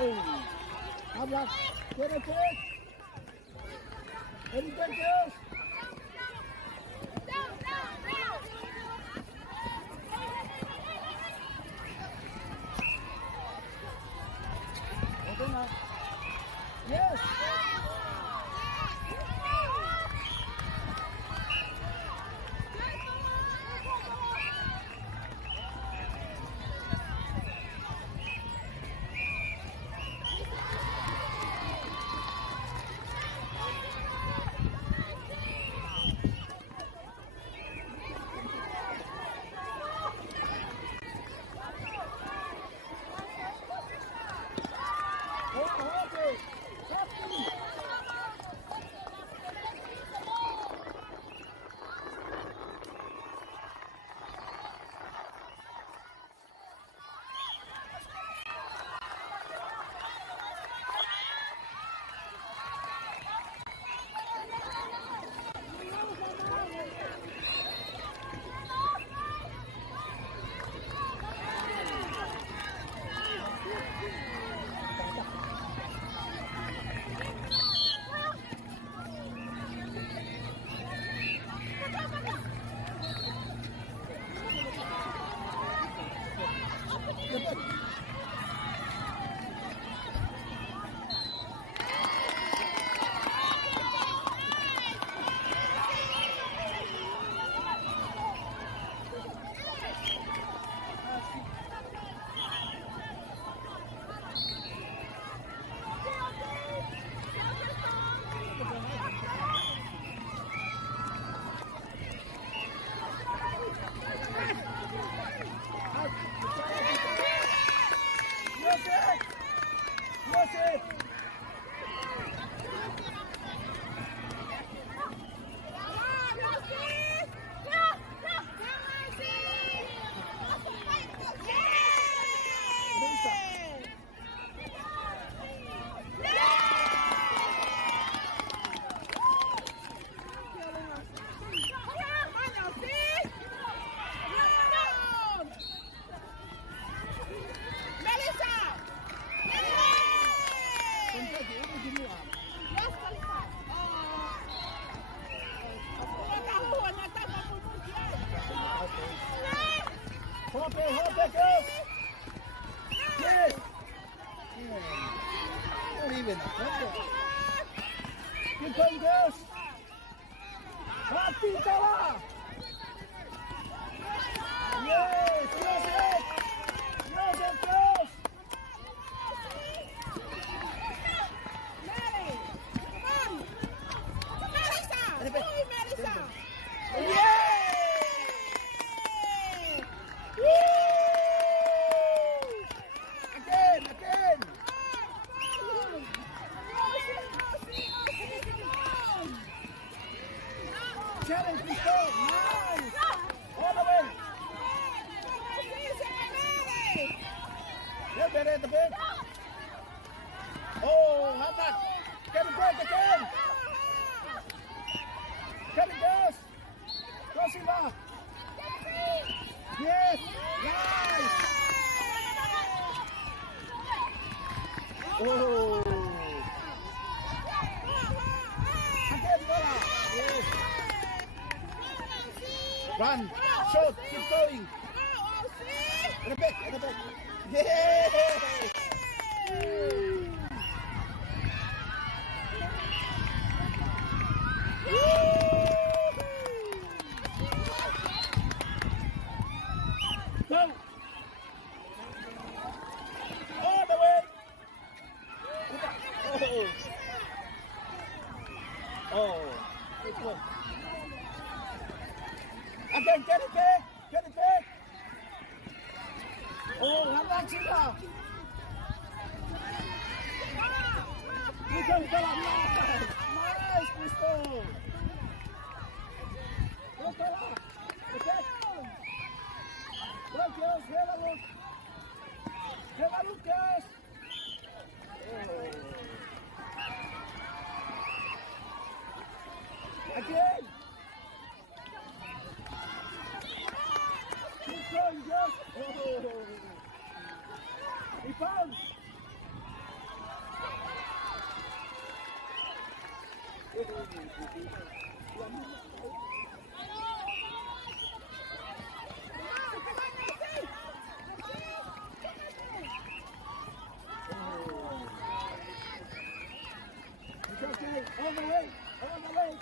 Oh, habla. ¿Tiene que? ¿Entonces? Yes. Hop it, girls! Yes! Not even. Keep going, girls! Hati kalah! Yes! Close it! Close it, girls! Melissa! Yeah! Again! Challenge, Crystal! Nice! All the way! Get better at the bit! Oh, how about? Get it back again! Get it, girls! Go, Silva! Yes! Nice! Oh! Again, Bola! Yes! Run! Shoot! Keep going! In the back! Yeah! Go! All the way! Oh! Good one. Again, get it back! Oh, hanggang sila! Ikaw ka lang! Nice, Cristo! Go ka lang! Attack! Look, girls! Have a look! Girls! Again! Keep going, girls! He found! It's okay. On the way. On the way.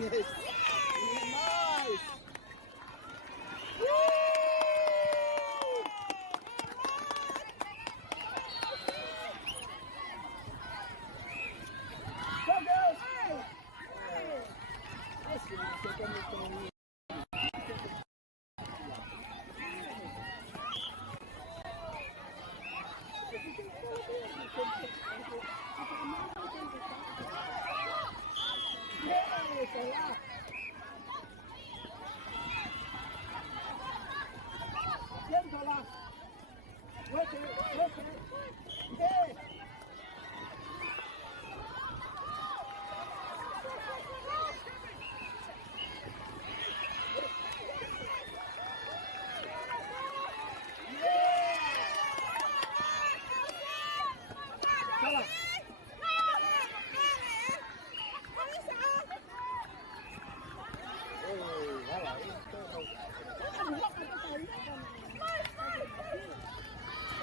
Yes. Nice. Woo! Go, girls.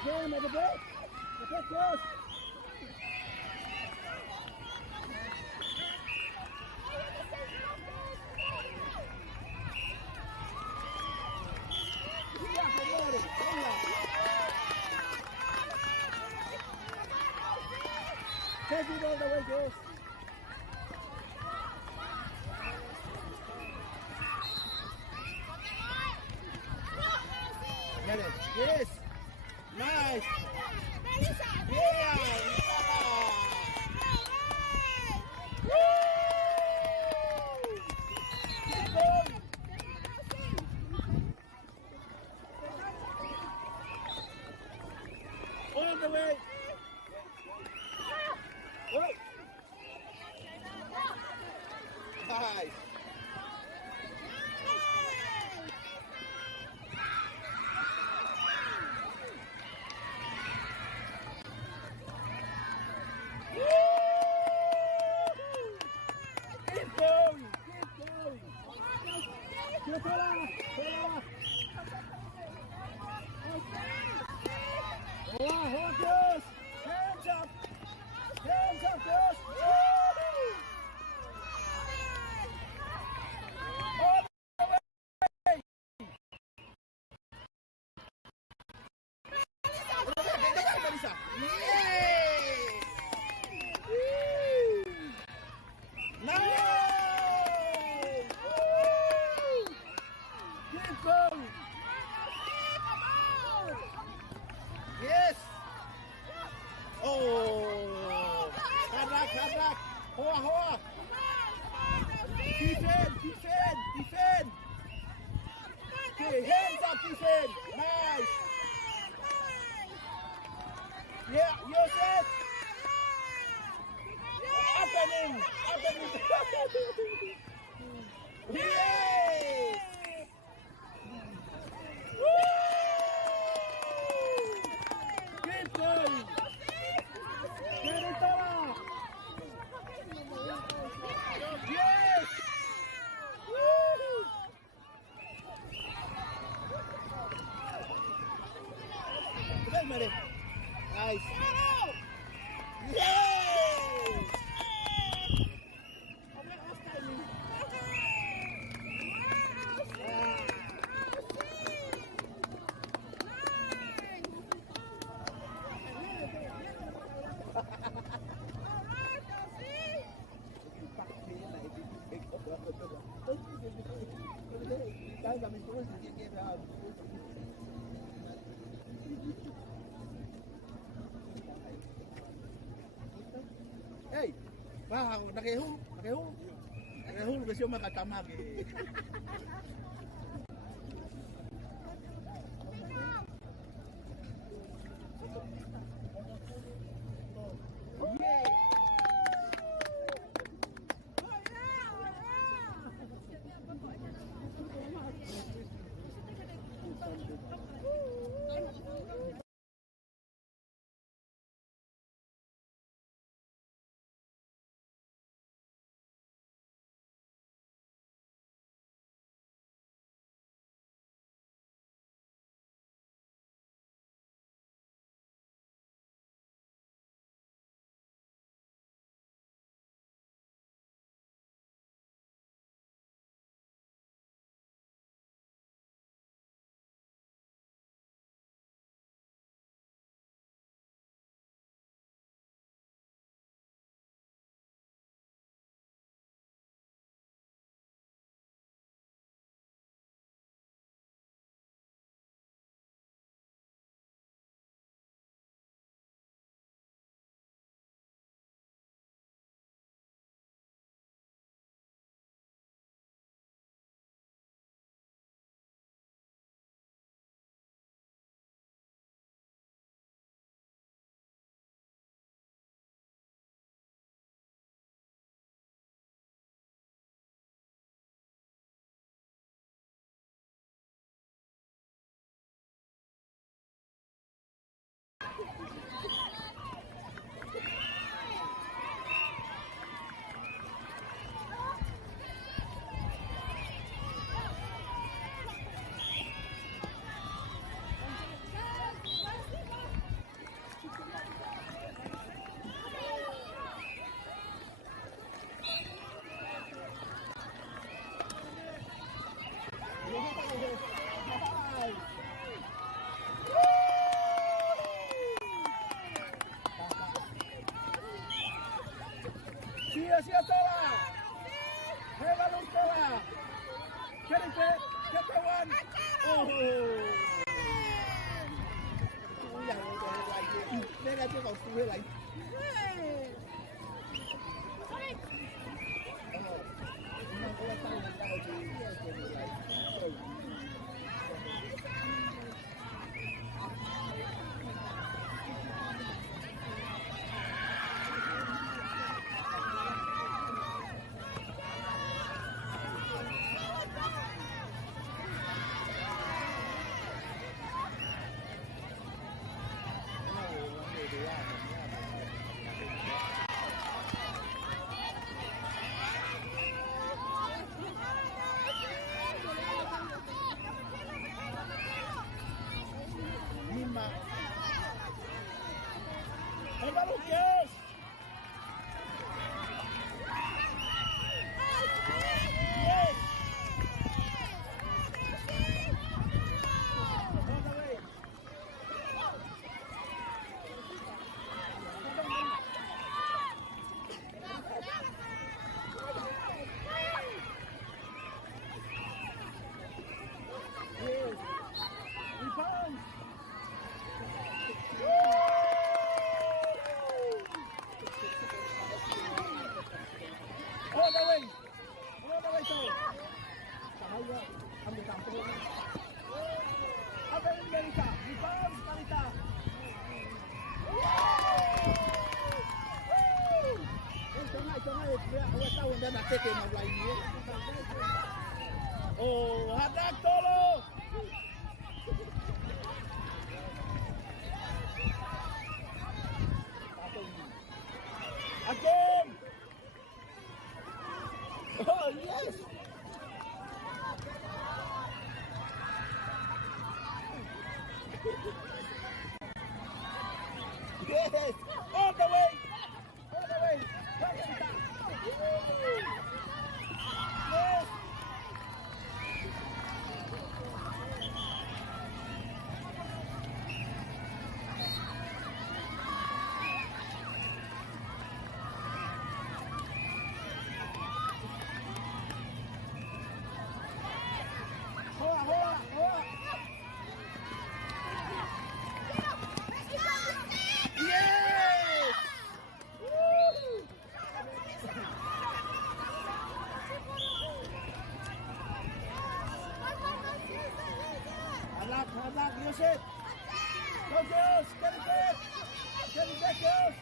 Again, at the back. The back goes. Take it all the way, girls. Get it. Yes. Nice. Yeah. Woo! Keep going. All the way. Wait. Nice. Keep going. Keep going. Girls. Hands up. Hands up, girls. All the way. Melissa. Yay! Woo! Nice! Woo! Keep going. Yes. Oh. Karak. Hoa. Defend. Okay, hands up, defend. Nice. Yeah, you're set. Up and in. Yes. Woo! Keep going. Get it up. Yes. Woo! Good, Mary. Nice. Yes. Hey, bah, nakihulog kasi yung makatamag eh. Siga sola. Eva lung sola. Get it, get the one. Oh. Đây là chưa còn suy lại. Eva Lucas! Yes! Rebound! All the way, so. Cahaya, ambil kampung. Apa yang Marita? Rebound, Marita. Awak tahu dah nak take yang lain ni. Oh, hadak tolong. Again. Oh, yes. Yes. All the way. All the way. Yes. Anak, use it. Go, girls. Get it back. Get it back, girls.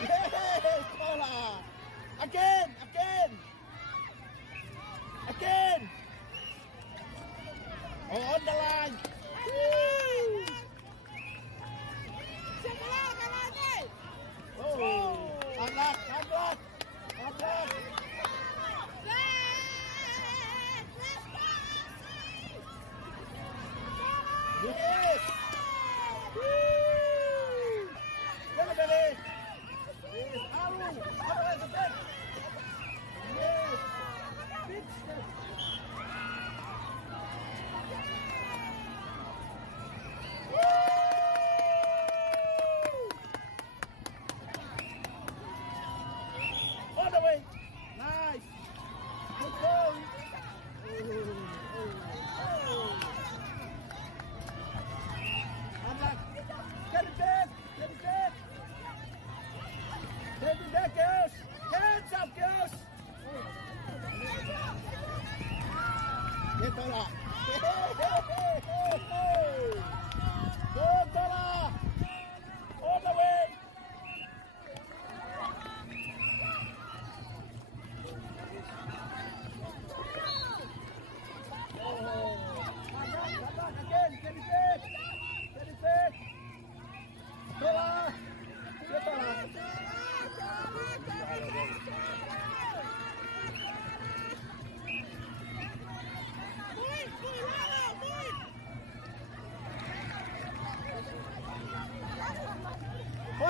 Yes, Paula. Again. Oh, on the line. Woo! Oh, anak. Yes. Woo! Get it, baby. Yes, Arun. Yes. Big step. All the way. Nice. Good goal.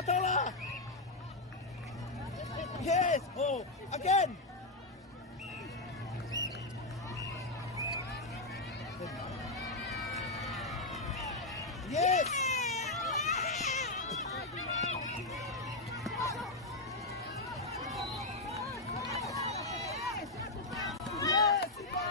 Kotola. Yes. Oh, again. Yes. Yes, Iba.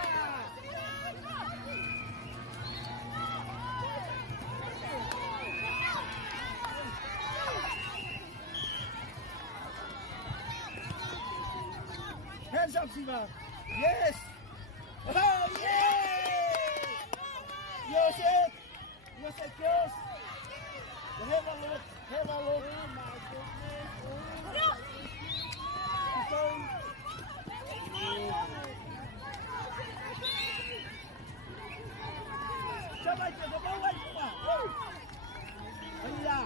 Hands up, Siva. Yes. Oh, yes. Joseph. Joseph, close. Have a look. Have a look. Oh, my goodness. Keep going. Coba aja, ke bawah coba. Iya.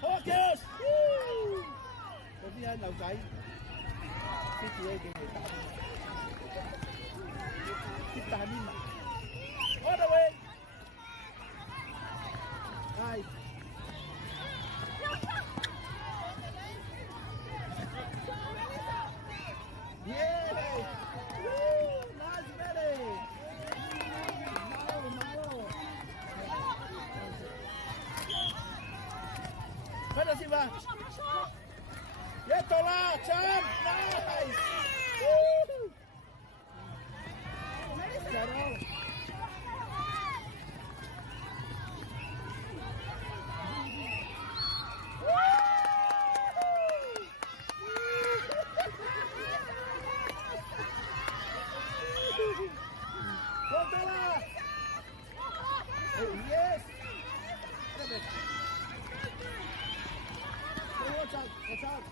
Hoa Kios. Có gì anh đầu cháy. Cái chuối cái người ta. Kita đi mà. All the way. Right. Yeah. Woo, nice belly. Malo. Mana sih, Bang? Ya tolak, Chan. Nice. Woo. Jarol. Kotola. Oh yes. Watch out! Watch out!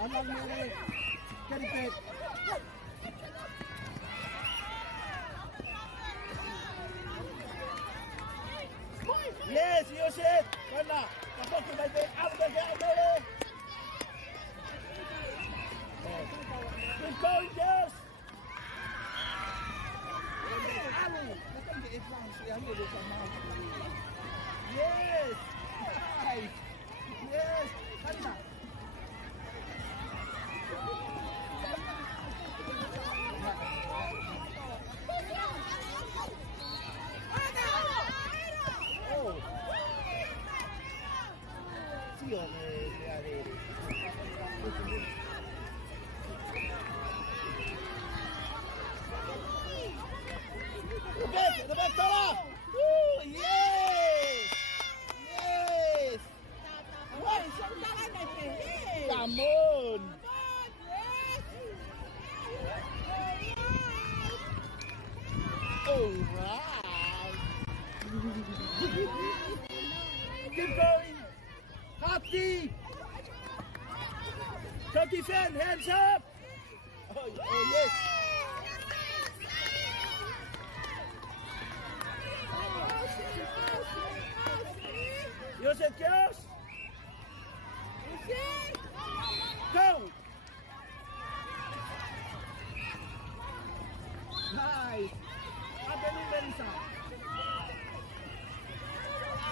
Anong meron? Karipet. Yes, Yosef. Mana? Kapag kumaybay, out the game. Keep going, Yes. Yes. Nice. Yes. Mana? Oh. Tío, the back, Tola! Woo! Yes! Yes! Come on! All right! Keep going! Hati! To defend, hands up! Oh yes! Joseph Kios! Go! Nice! Abel Melissa!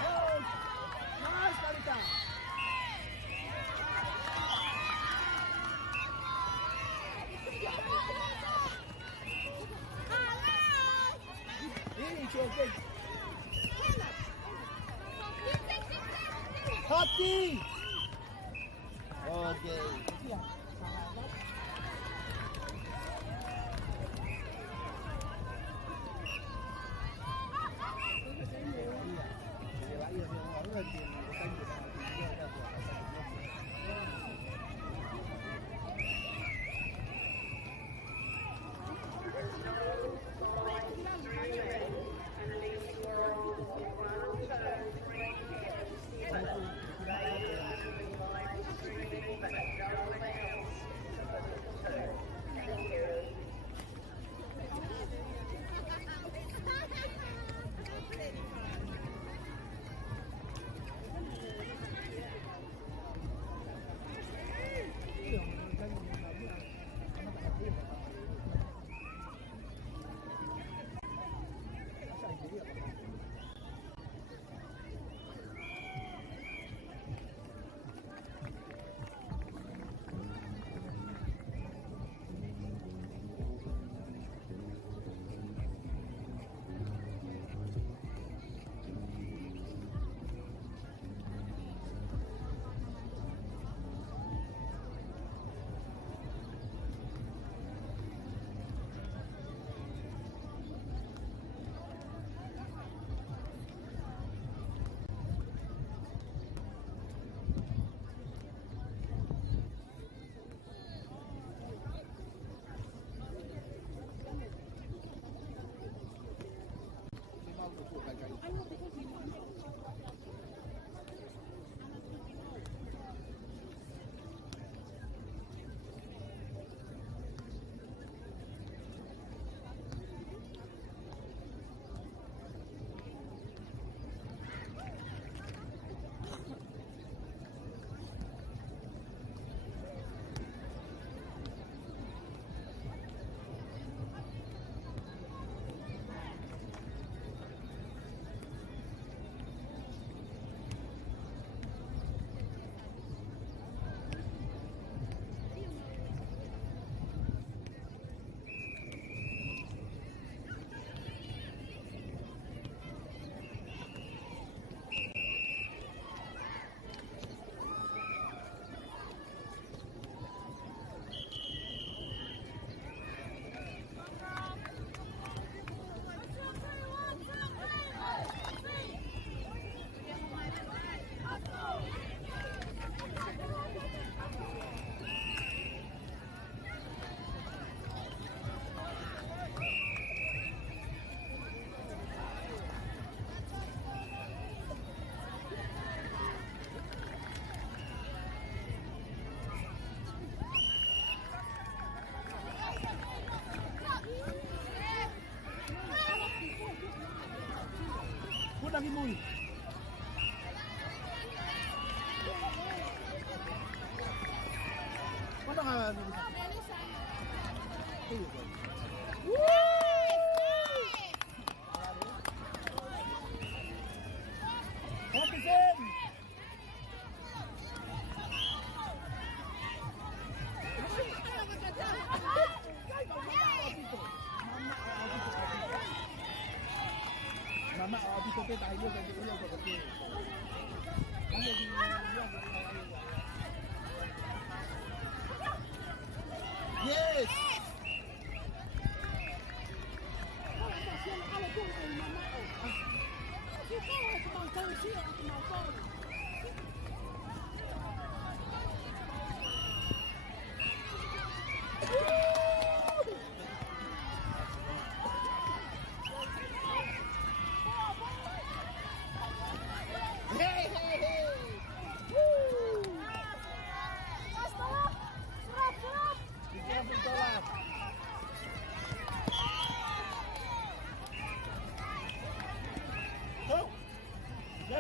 Oh! Nice, Kalita! It's okay. Hati! Okay. But tapi tak hidup dan hidup seperti kamu di yes.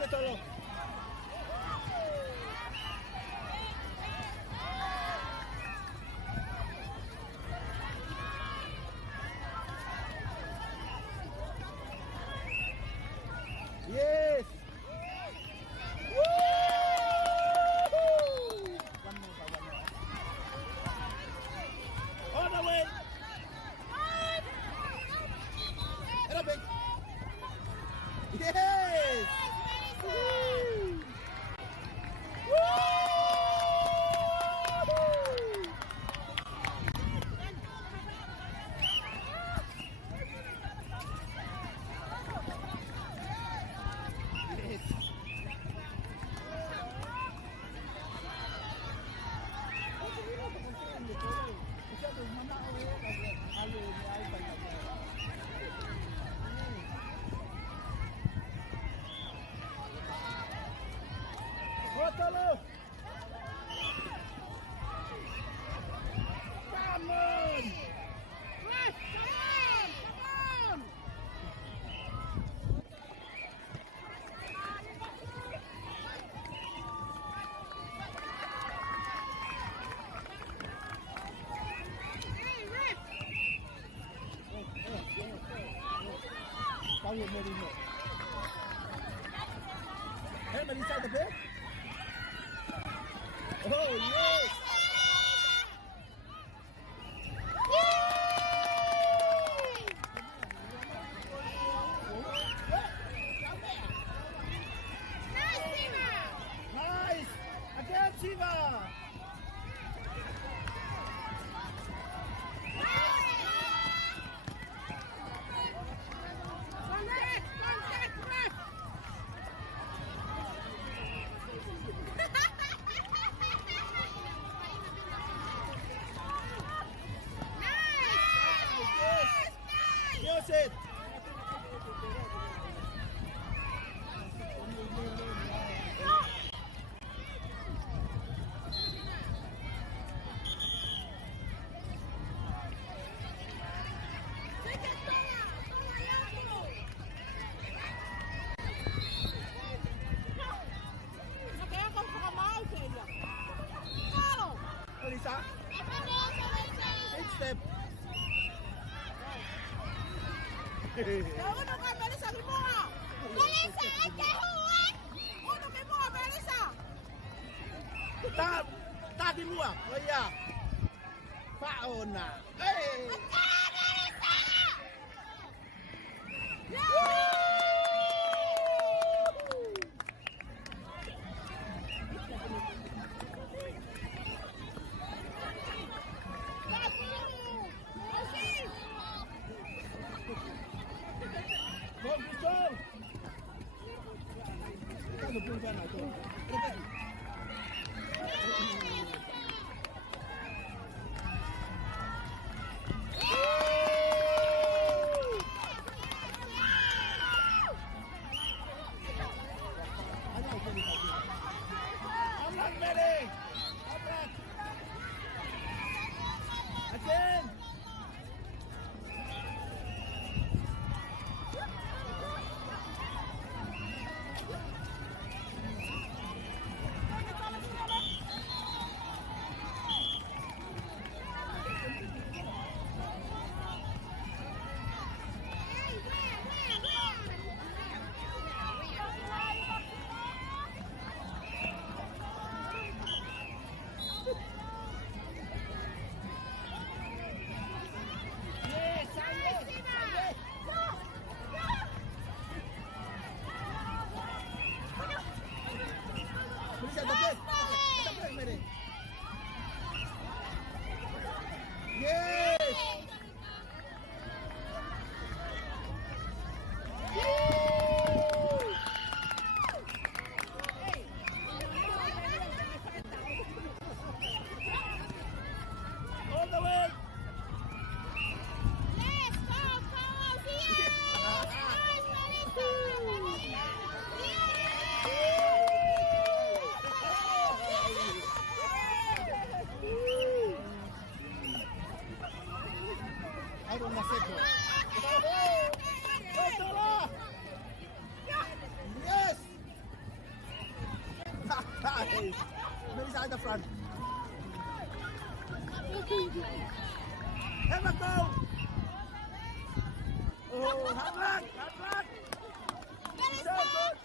Tolong. Yes. All the way. Yes. Botolo! Come on! Yes, come on! Come on! Power Merino. Hey, Melissa, the bed? Oh, yes! Nice! Again, Siva! Use it! Melissa? Eight step. Uno ka, Melissa, limuha! Melissa, ay kahuan! Uno kay mo, Melissa! Tadi mua. Oh iya. Fauna. Hey! Melissa! Bagus dong. Kita ngebul sana tuh. Aman, Mary. Aman. Acen. Nice. Melissa at the front. Emma, go! Oh, hard luck! Hard luck! So good!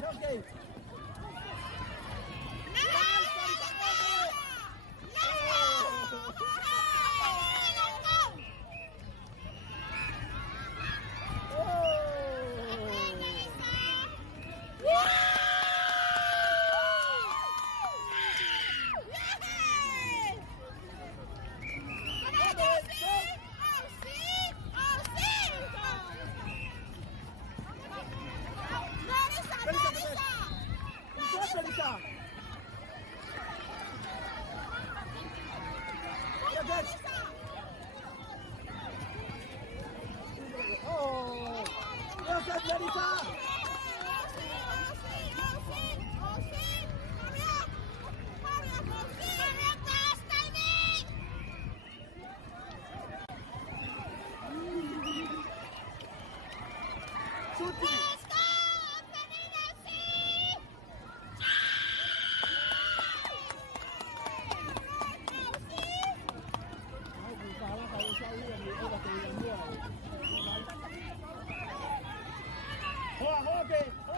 Choking. Oh, well done, Melissa.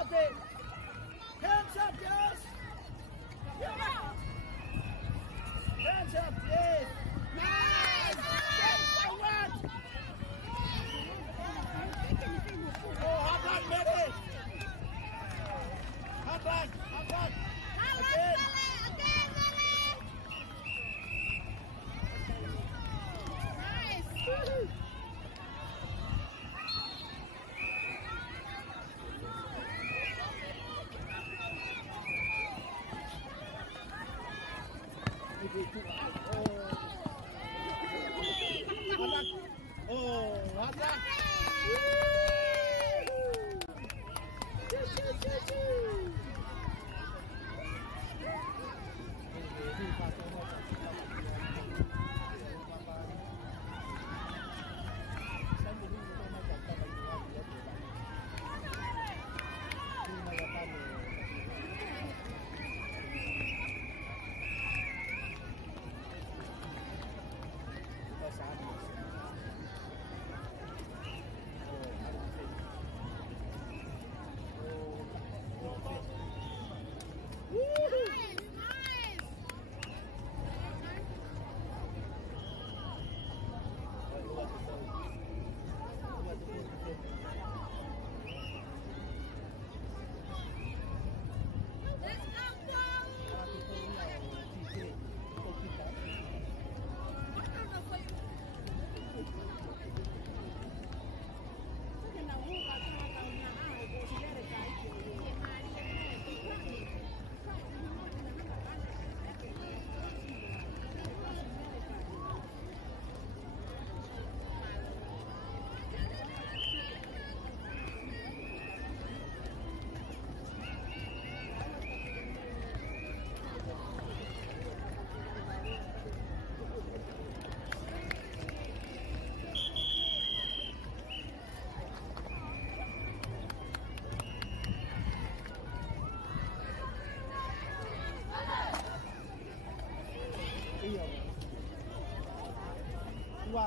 Okay. Hands up, Josh. Hands up, yes. Nice. So what? Oh, hard luck, Betty. Hard luck. Again. Nice.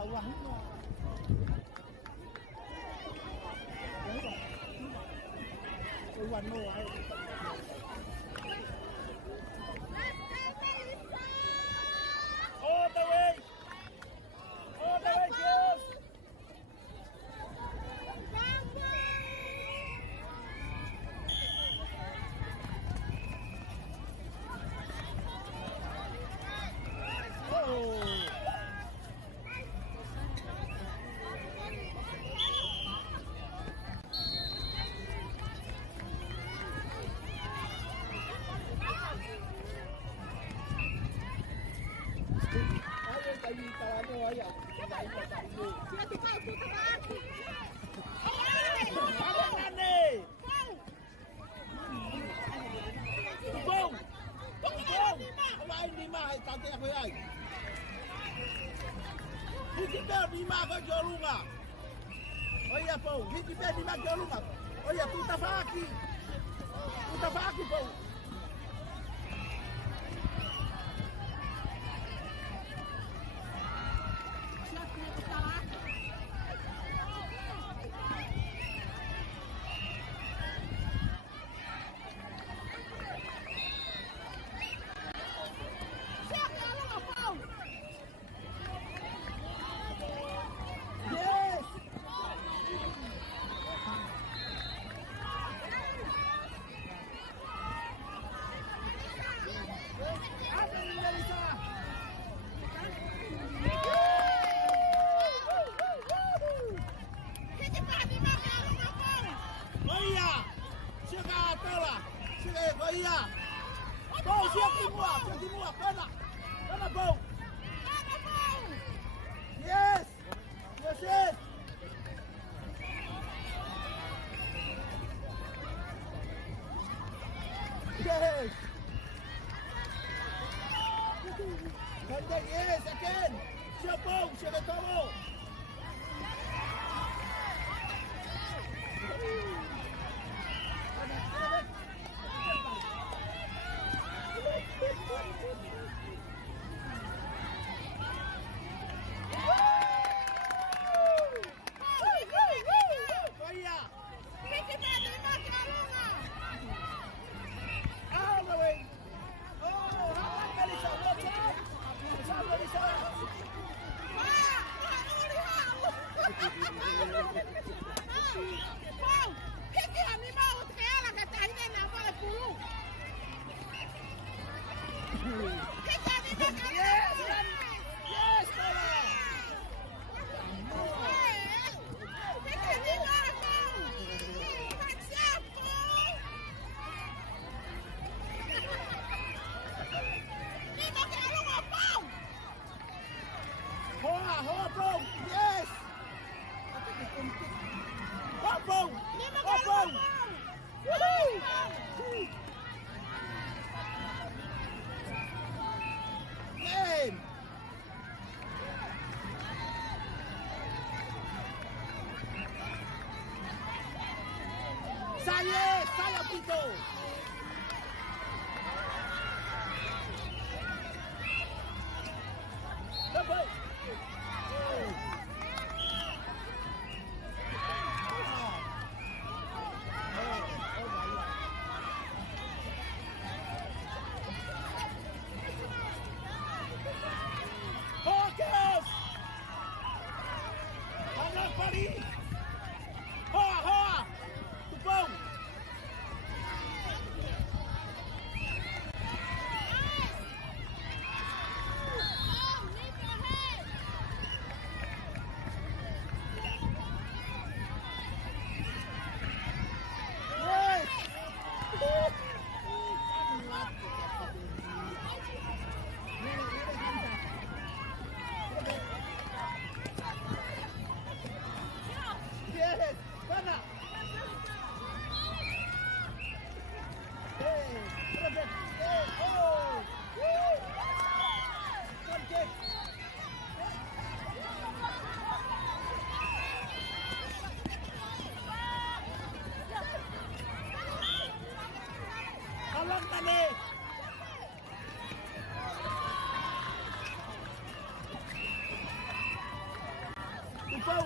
ulah semua. One more. All the way, girls. Olha, pô, gente pede mais que eu nunca. Olha, tu tá aqui. Tu tá aqui, pô. Bom, siap semua, kena bom. Yes, yes. Yes. Yes, again. Siap bom, siap bom. Hoa, bro! Yes! Hoa, bro! Hoa, bro! Woohoo! Game! Saya Pito! Double! Focus! Hangat pari! Hoa! Tupong!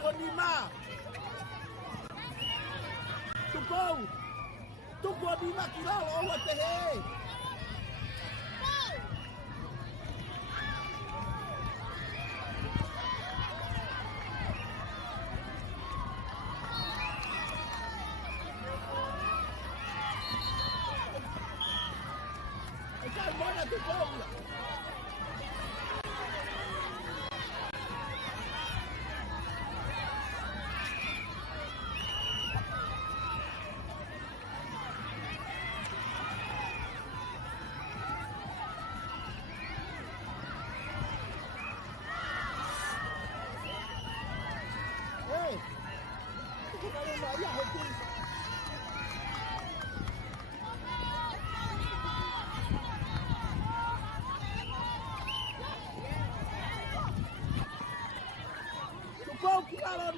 on lima. Tuko lima kilo awat teh. Mana tu kau? Hey, tu kalau bayar hati. Kilo 5.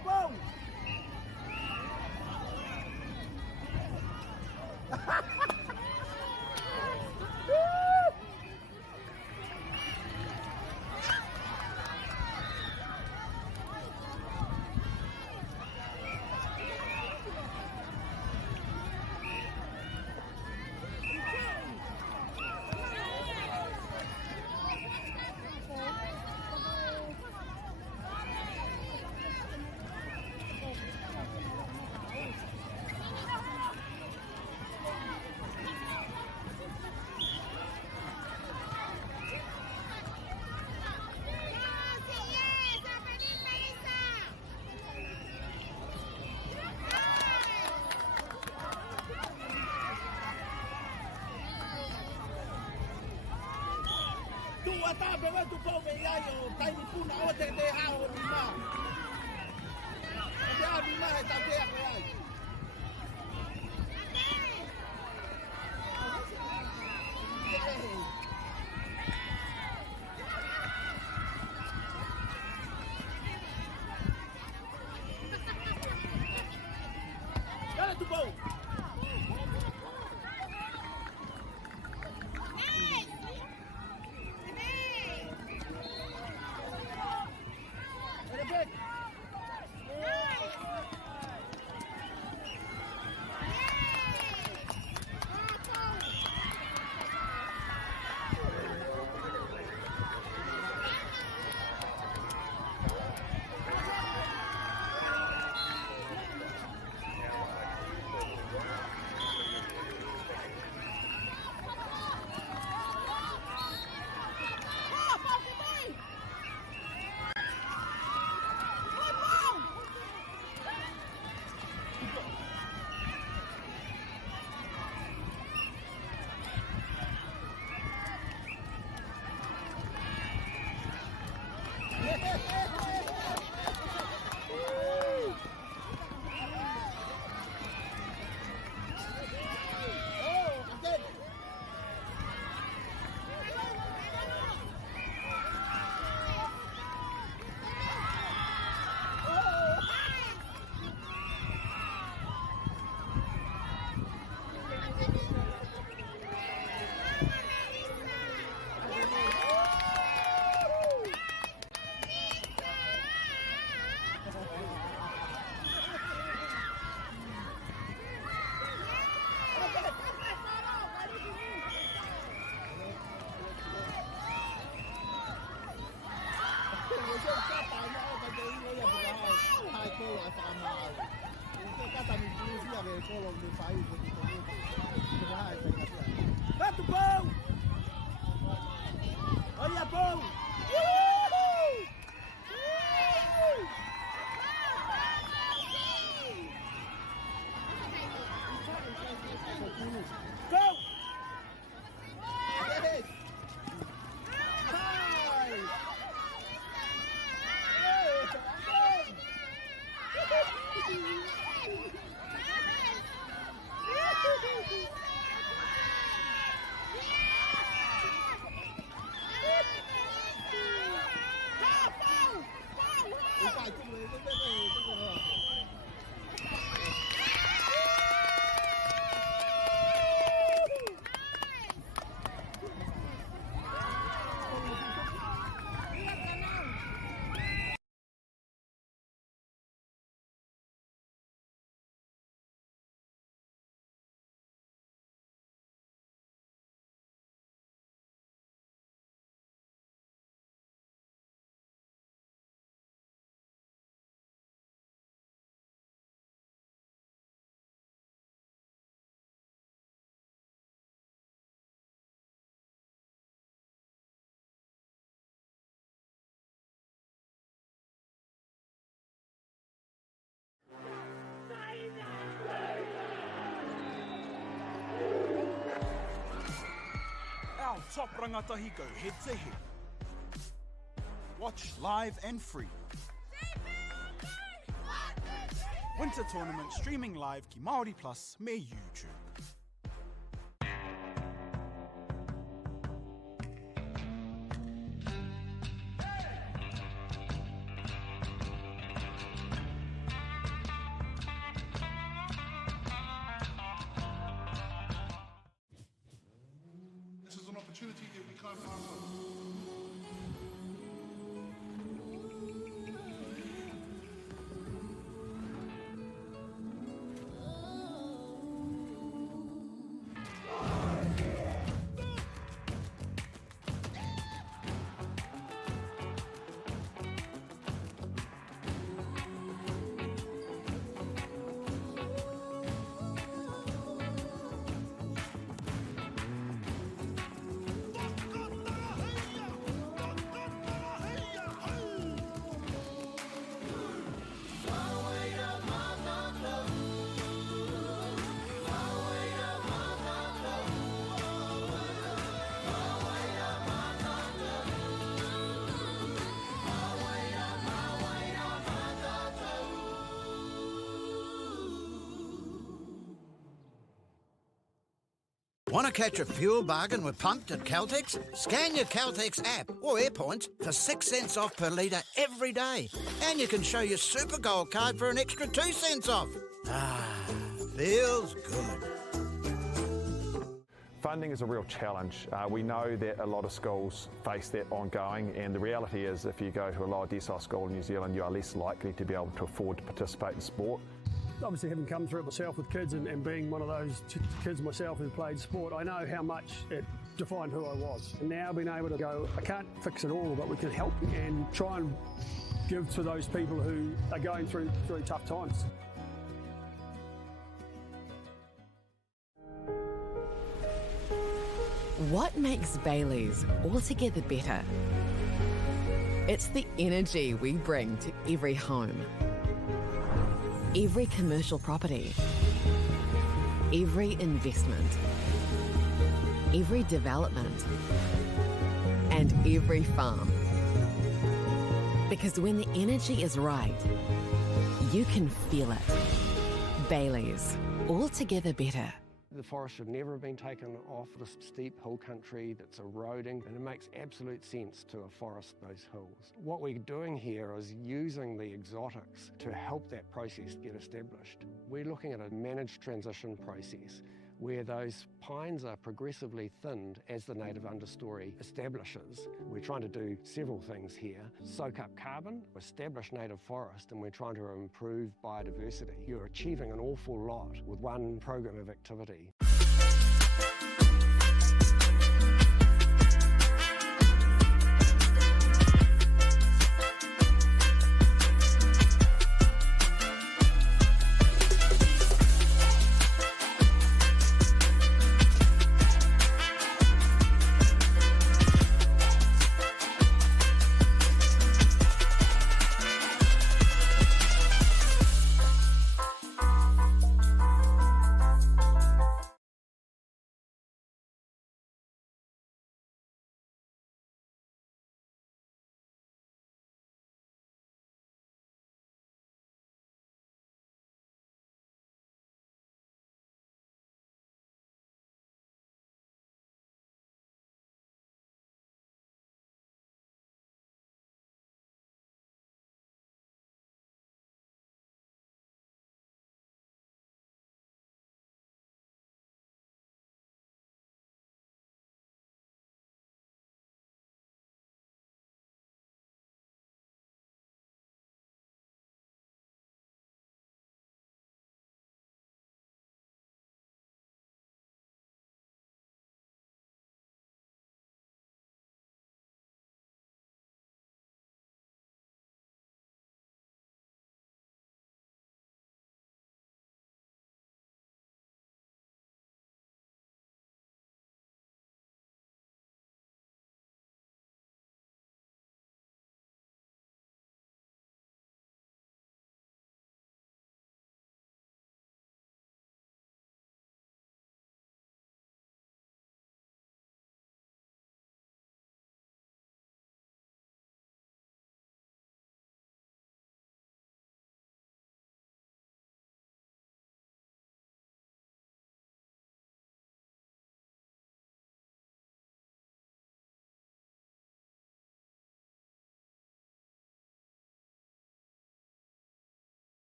Bom! Ata bebe tu pau me ia yo tai ni puna o te te ha o ni ma. Te a ni ma he ta te a ko ai. Dale tu pau. Paulo é famal. Então, cada polícia vê Paulo no país de Paulo. Bato bom! Olha bom! Go! Yes! Our top rangatahi go head to head. Watch live and free. Winter tournament streaming live ki Māori Plus me YouTube. This is an opportunity that we can't pass on. Want to catch a fuel bargain with Pumped at Caltex? Scan your Caltex app or AirPoints for 6 cents off per litre every day. And you can show your Super Gold card for an extra 2 cents off. Ah, feels good. Funding is a real challenge. We know that a lot of schools face that ongoing, and the reality is if you go to a lower decile school in New Zealand, you are less likely to be able to afford to participate in sport. Obviously, having come through it myself with kids and being one of those kids myself who played sport, I know how much it defined who I was. And now being able to go, I can't fix it all, but we can help and try and give to those people who are going through tough times. What makes Bailey's altogether better? It's the energy we bring to every home, every commercial property, every investment, every development, and every farm. Because when the energy is right, you can feel it. Bailey's, altogether better. The forest should never have been taken off this steep hill country that's eroding, and it makes absolute sense to afforest those hills. What we're doing here is using the exotics to help that process get established. We're looking at a managed transition process where those pines are progressively thinned as the native understory establishes. We're trying to do several things here. Soak up carbon, establish native forest, and we're trying to improve biodiversity. You're achieving an awful lot with one program of activity.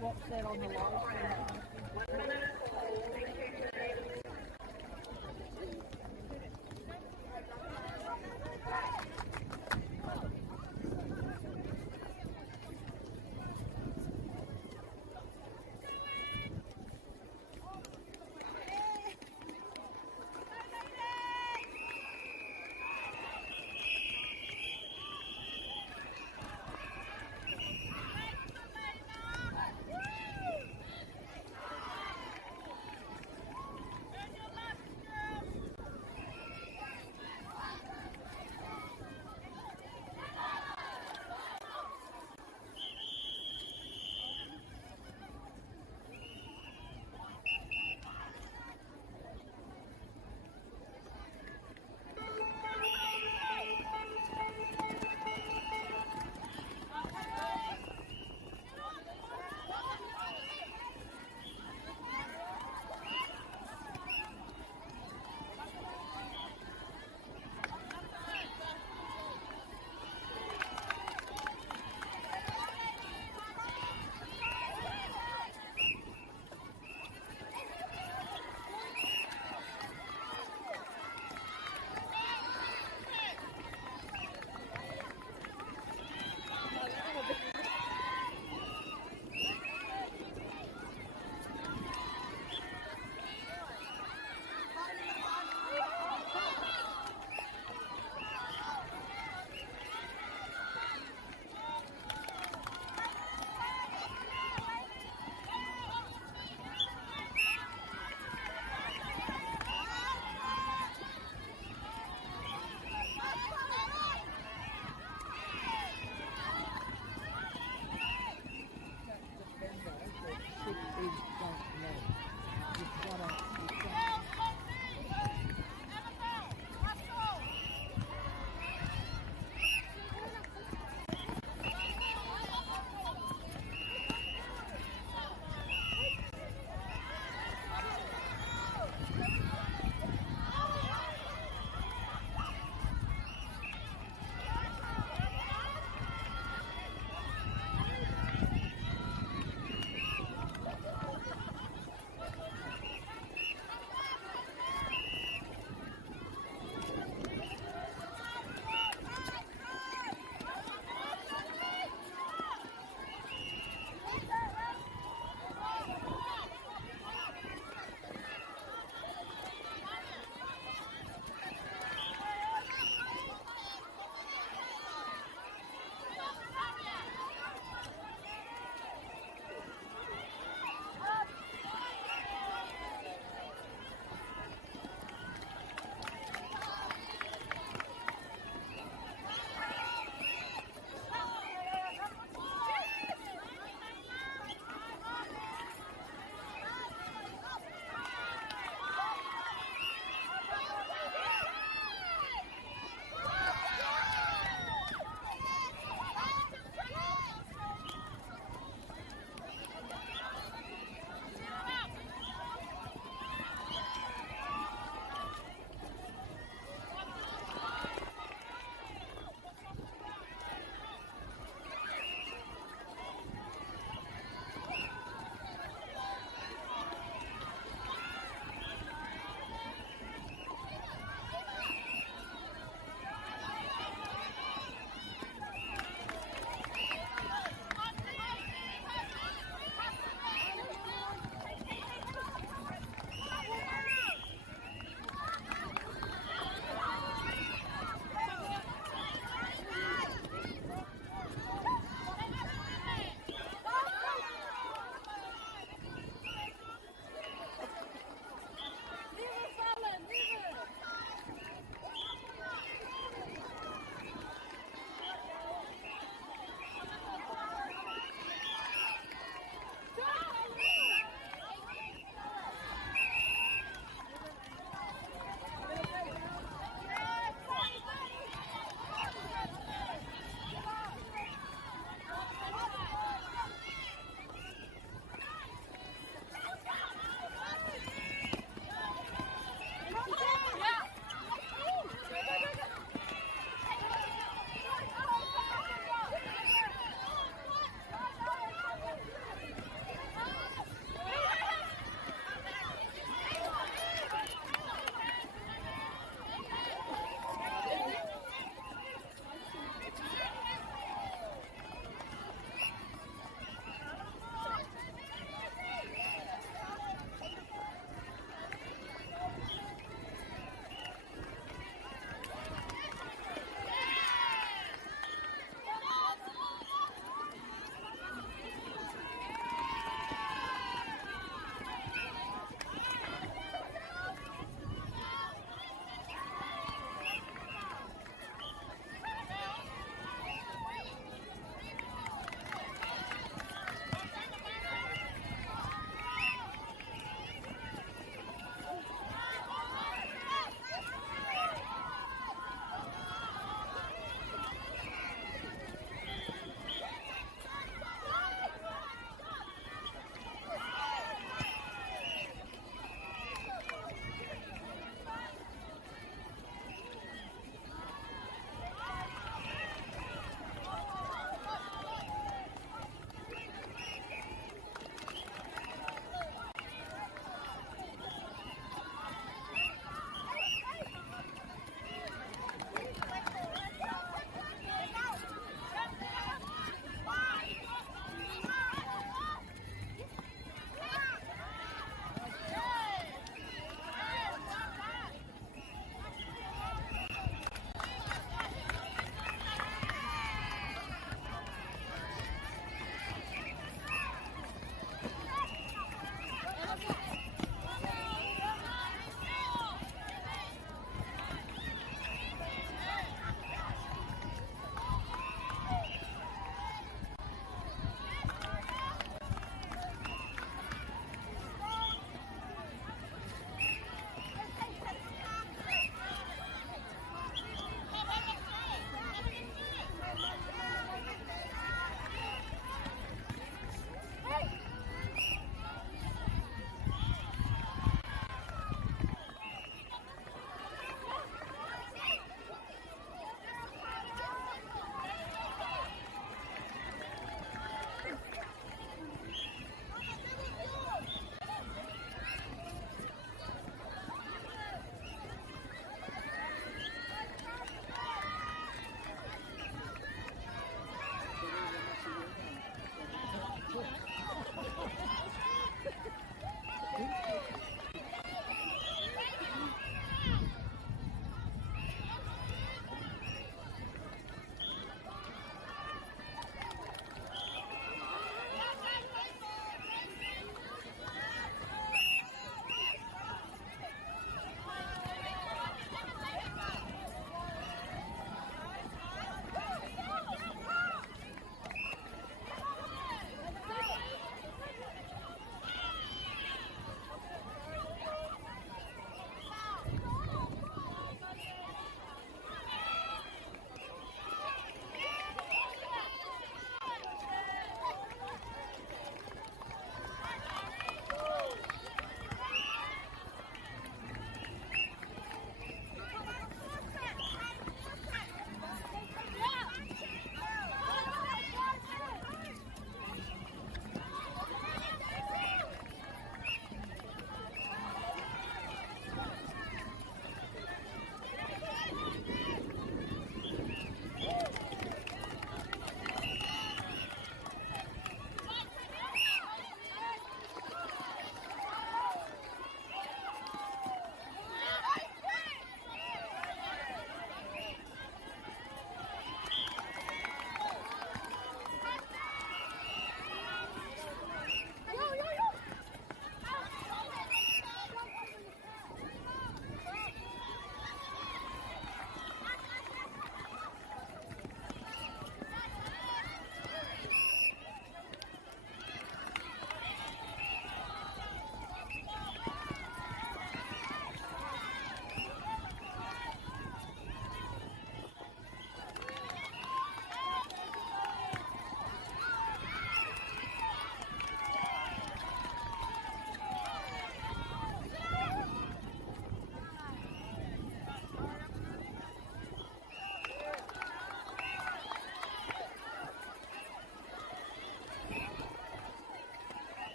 watch that on the live.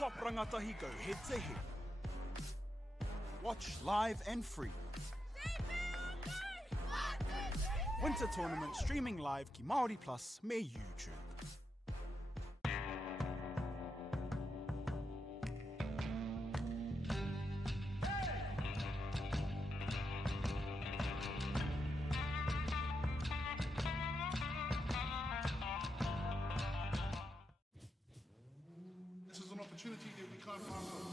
top rangatahi go head to head. Watch live and free. Winter Tournament streaming live ki Māori Plus me YouTube. This is an opportunity that we can't pass on.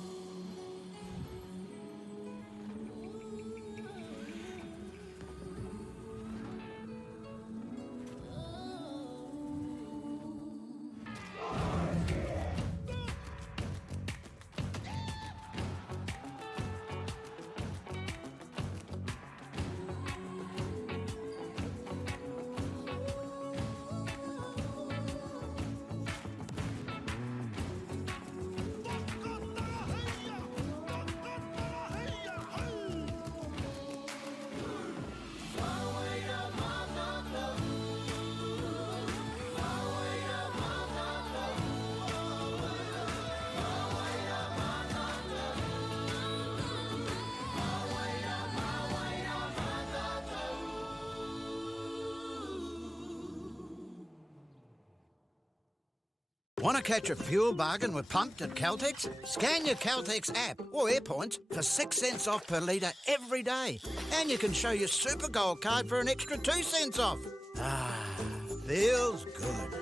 Want to catch a fuel bargain with Pumped at Caltex? Scan your Caltex app or AirPoints for 6 cents off per litre every day. And you can show your Super Gold card for an extra 2 cents off. Ah, feels good.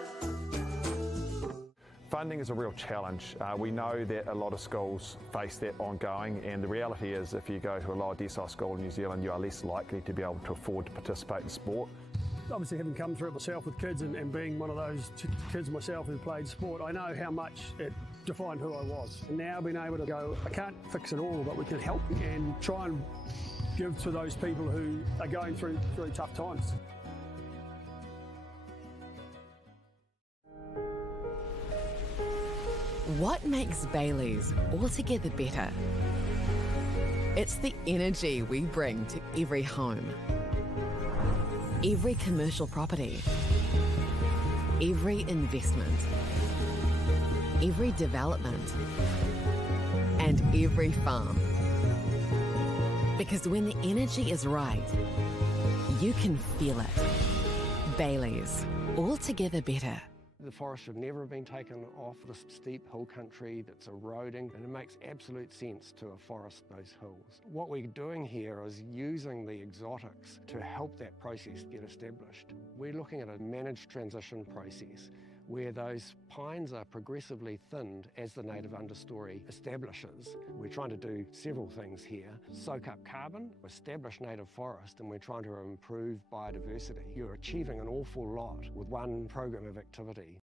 Funding is a real challenge. We know that a lot of schools face that ongoing, and the reality is if you go to a lower decile school in New Zealand, you are less likely to be able to afford to participate in sport. Obviously, having come through it myself with kids and being one of those kids myself who played sport, I know how much it defined who I was. And now being able to go, I can't fix it all, but we can help and try and give to those people who are going through really tough times. What makes Bailey's altogether better? It's the energy we bring to every home. Every commercial property, every investment, every development, and every farm. Because when the energy is right, you can feel it. Bailey's, altogether better. The forest should never have been taken off the steep hill country that's eroding, and it makes absolute sense to afforest those hills. What we're doing here is using the exotics to help that process get established. We're looking at a managed transition process where those pines are progressively thinned as the native understory establishes. We're trying to do several things here. Soak up carbon, establish native forest, and we're trying to improve biodiversity. You're achieving an awful lot with one program of activity.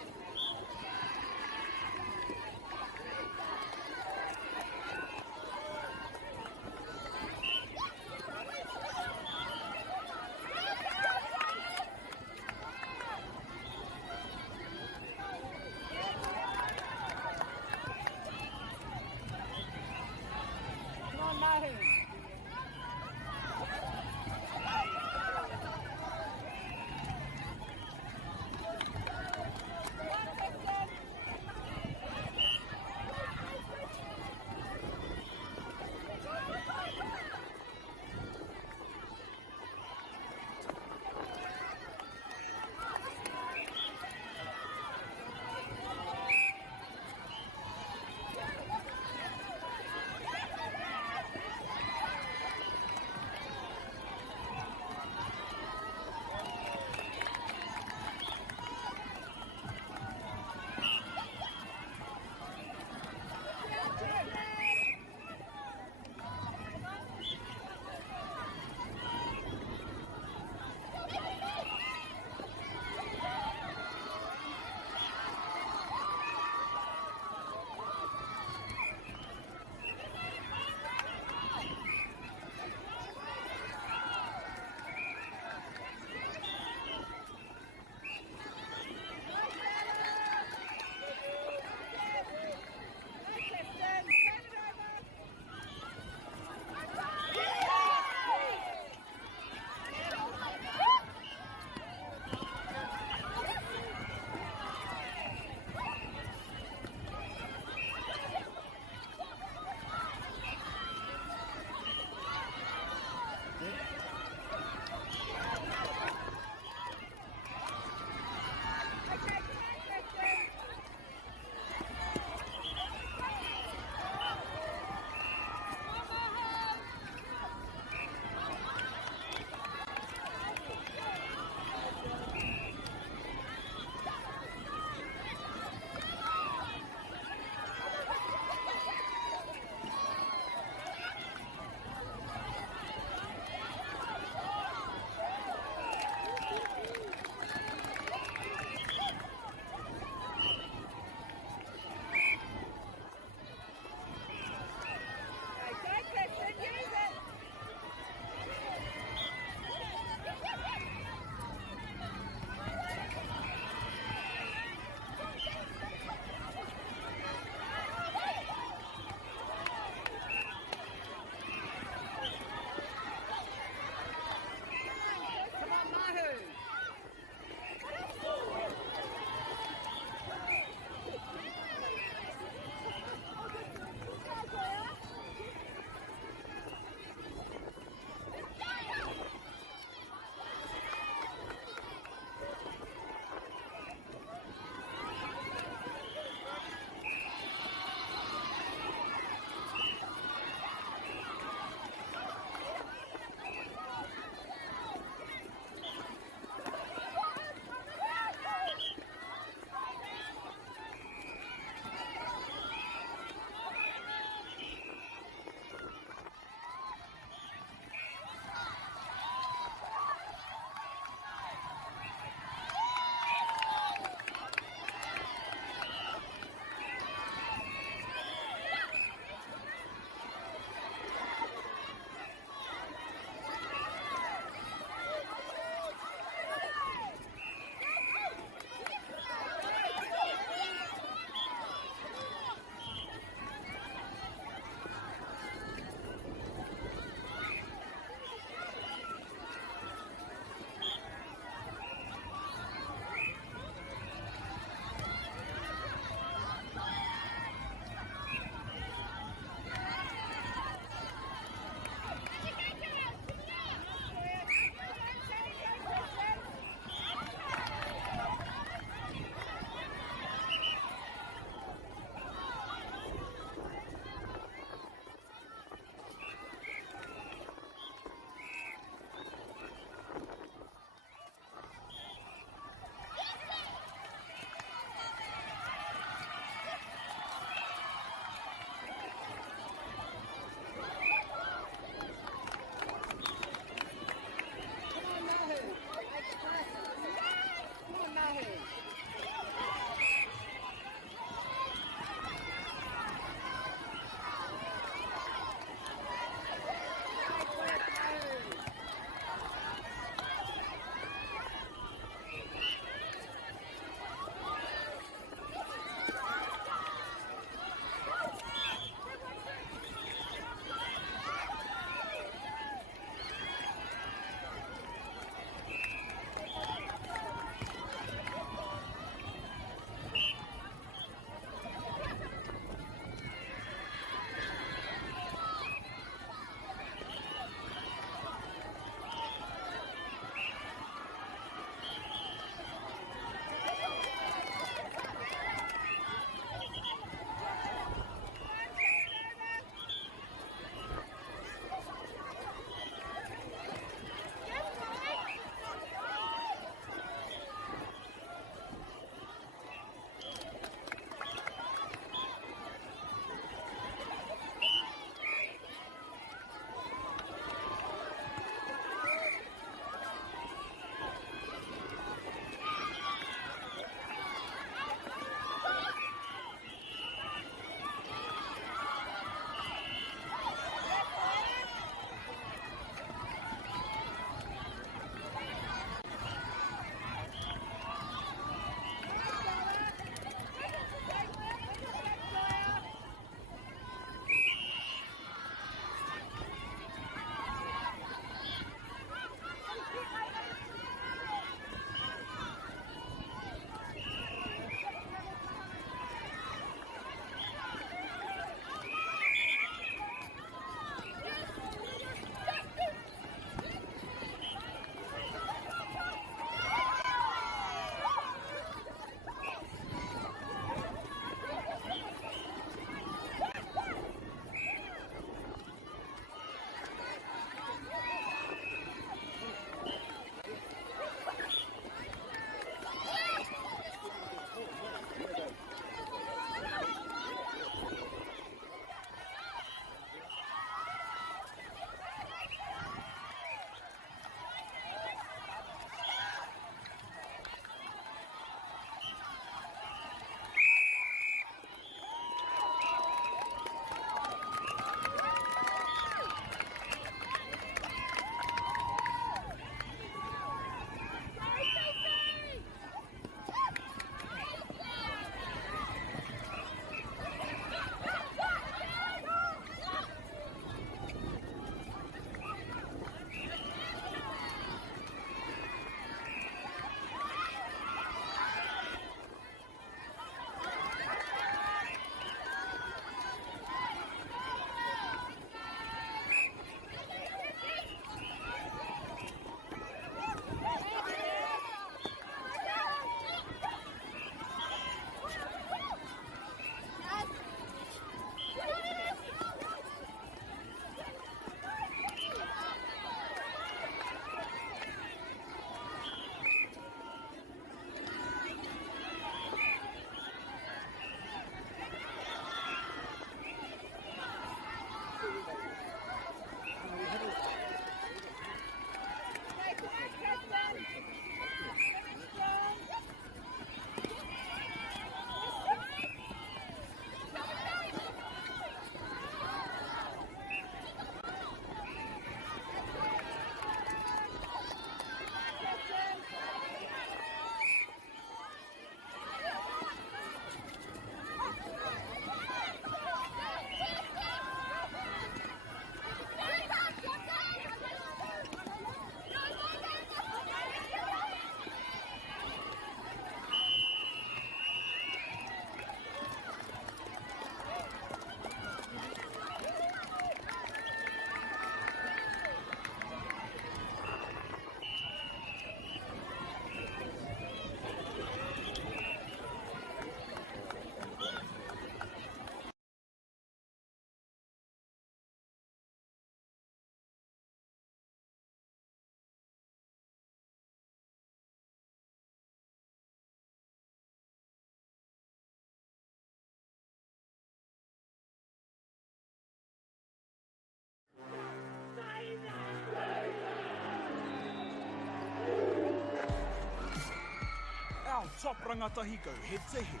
top rangatahi go head to head.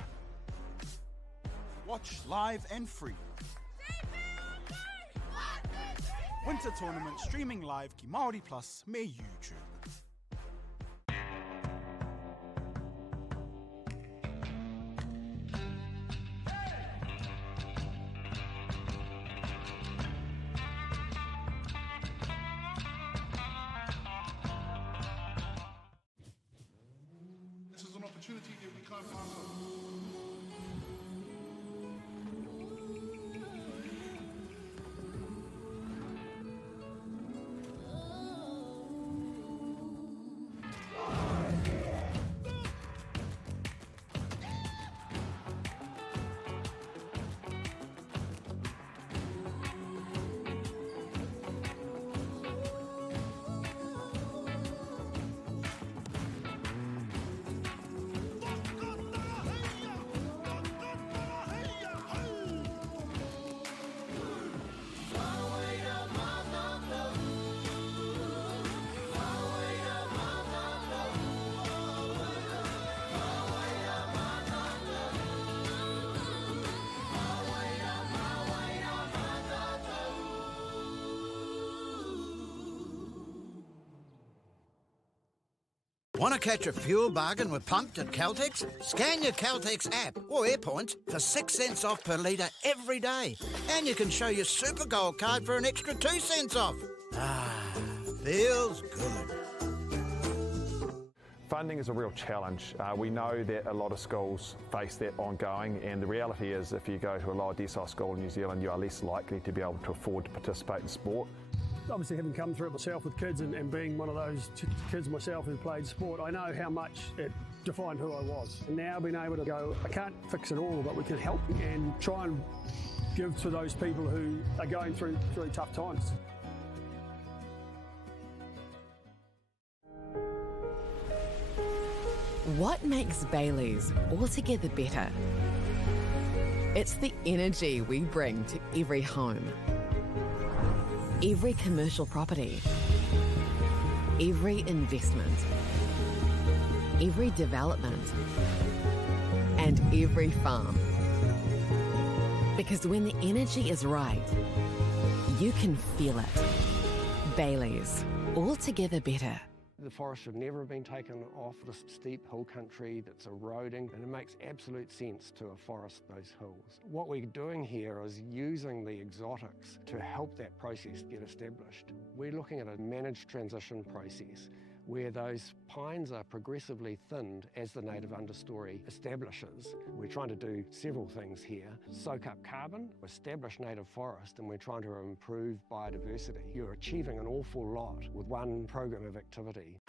Watch live and free. Winter Tournament streaming live ki Māori Plus me YouTube. This is an opportunity that we can't pass up. Want to catch a fuel bargain with Pumped at Caltex? Scan your Caltex app or AirPoints for 6 cents off per litre every day. And you can show your Super Gold card for an extra 2 cents off. Ah, feels good. Funding is a real challenge. We know that a lot of schools face that ongoing, and the reality is if you go to a lower decile school in New Zealand, you are less likely to be able to afford to participate in sport. Obviously, having come through it myself with kids and being one of those kids myself who played sport, I know how much it defined who I was. And now being able to go, I can't fix it all, but we can help and try and give to those people who are going through really tough times. What makes Bailey's altogether better? It's the energy we bring to every home, every commercial property, every investment, every development, and every farm. Because when the energy is right, you can feel it. Bailey's, altogether better. The forest should never have been taken off the steep hill country that's eroding, and it makes absolute sense to afforest those hills. What we're doing here is using the exotics to help that process get established. We're looking at a managed transition process where those pines are progressively thinned as the native understory establishes. We're trying to do several things here. Soak up carbon, establish native forest, and we're trying to improve biodiversity. You're achieving an awful lot with one program of activity.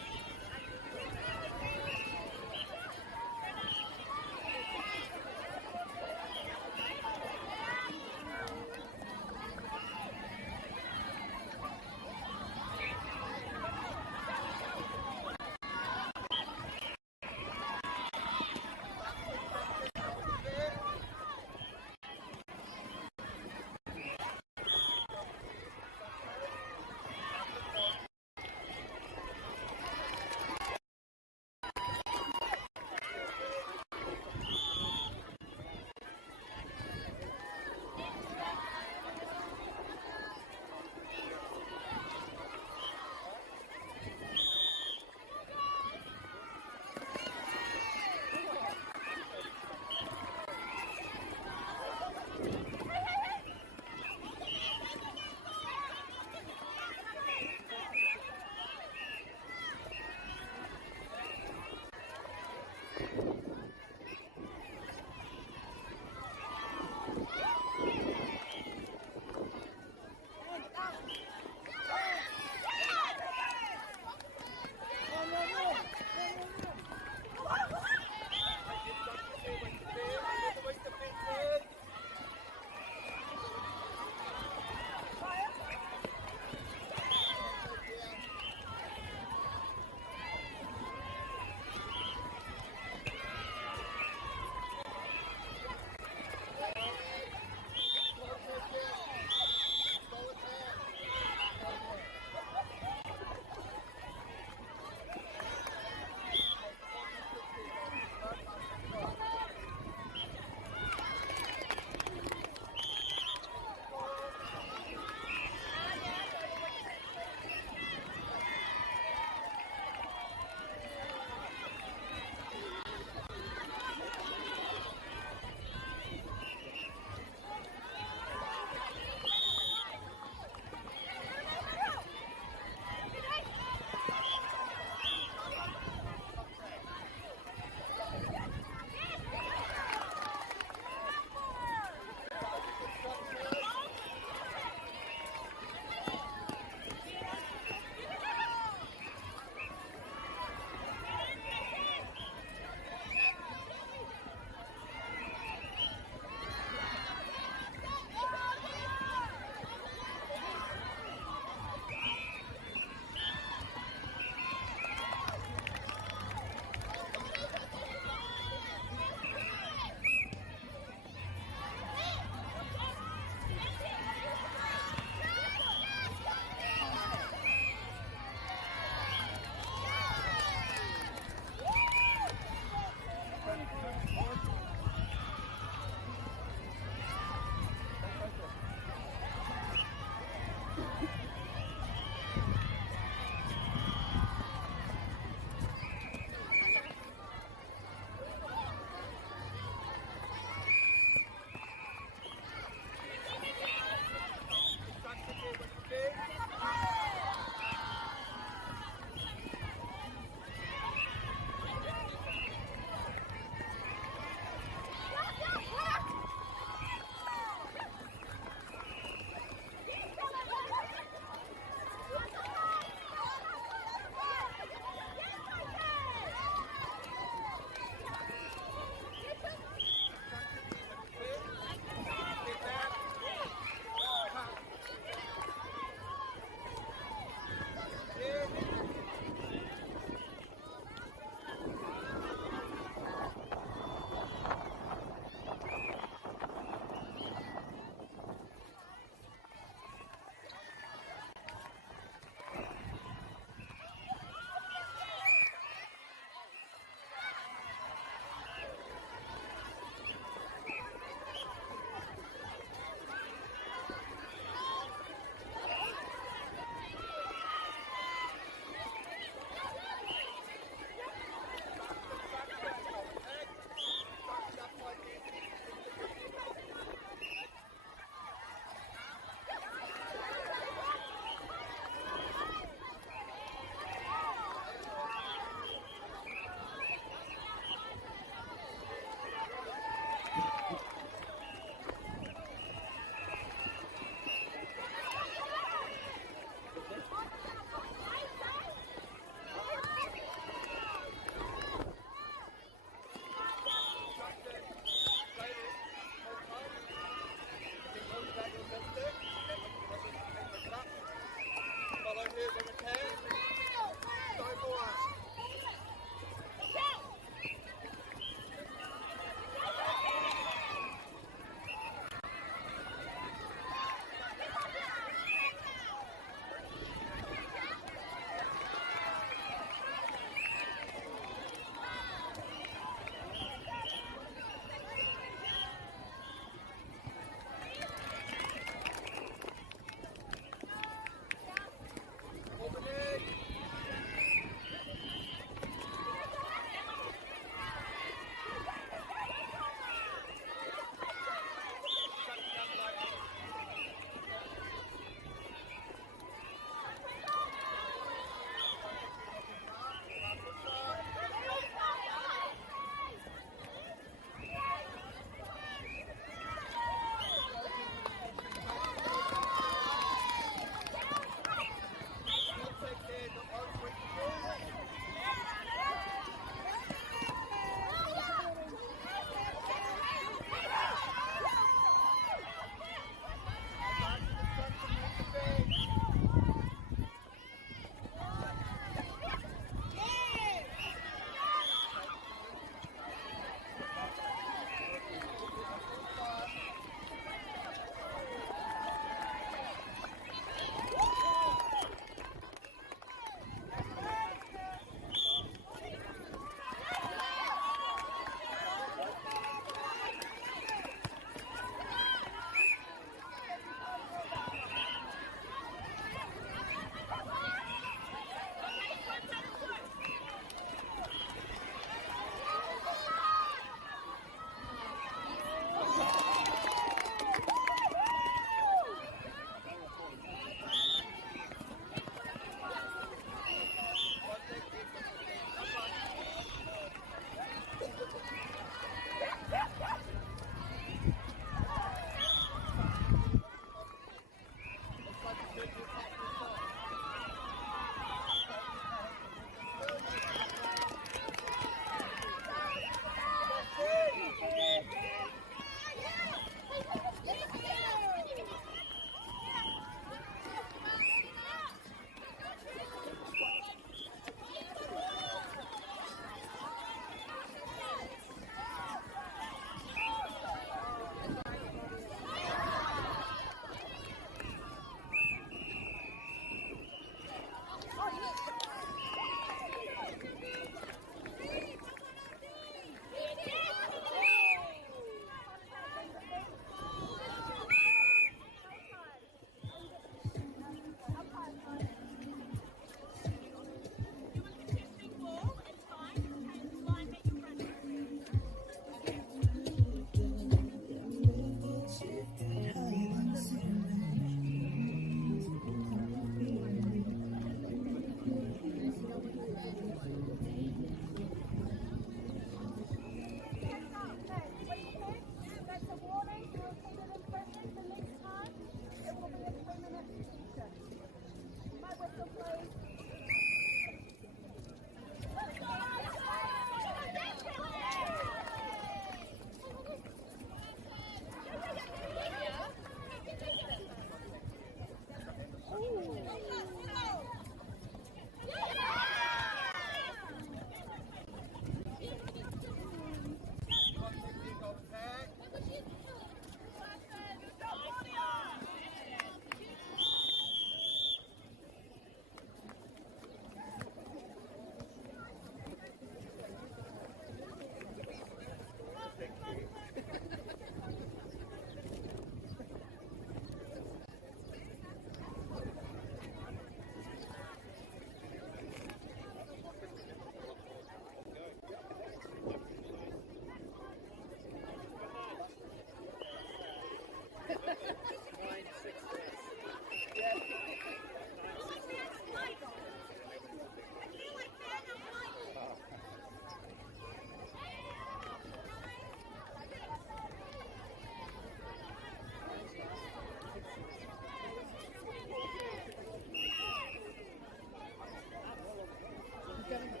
Graham.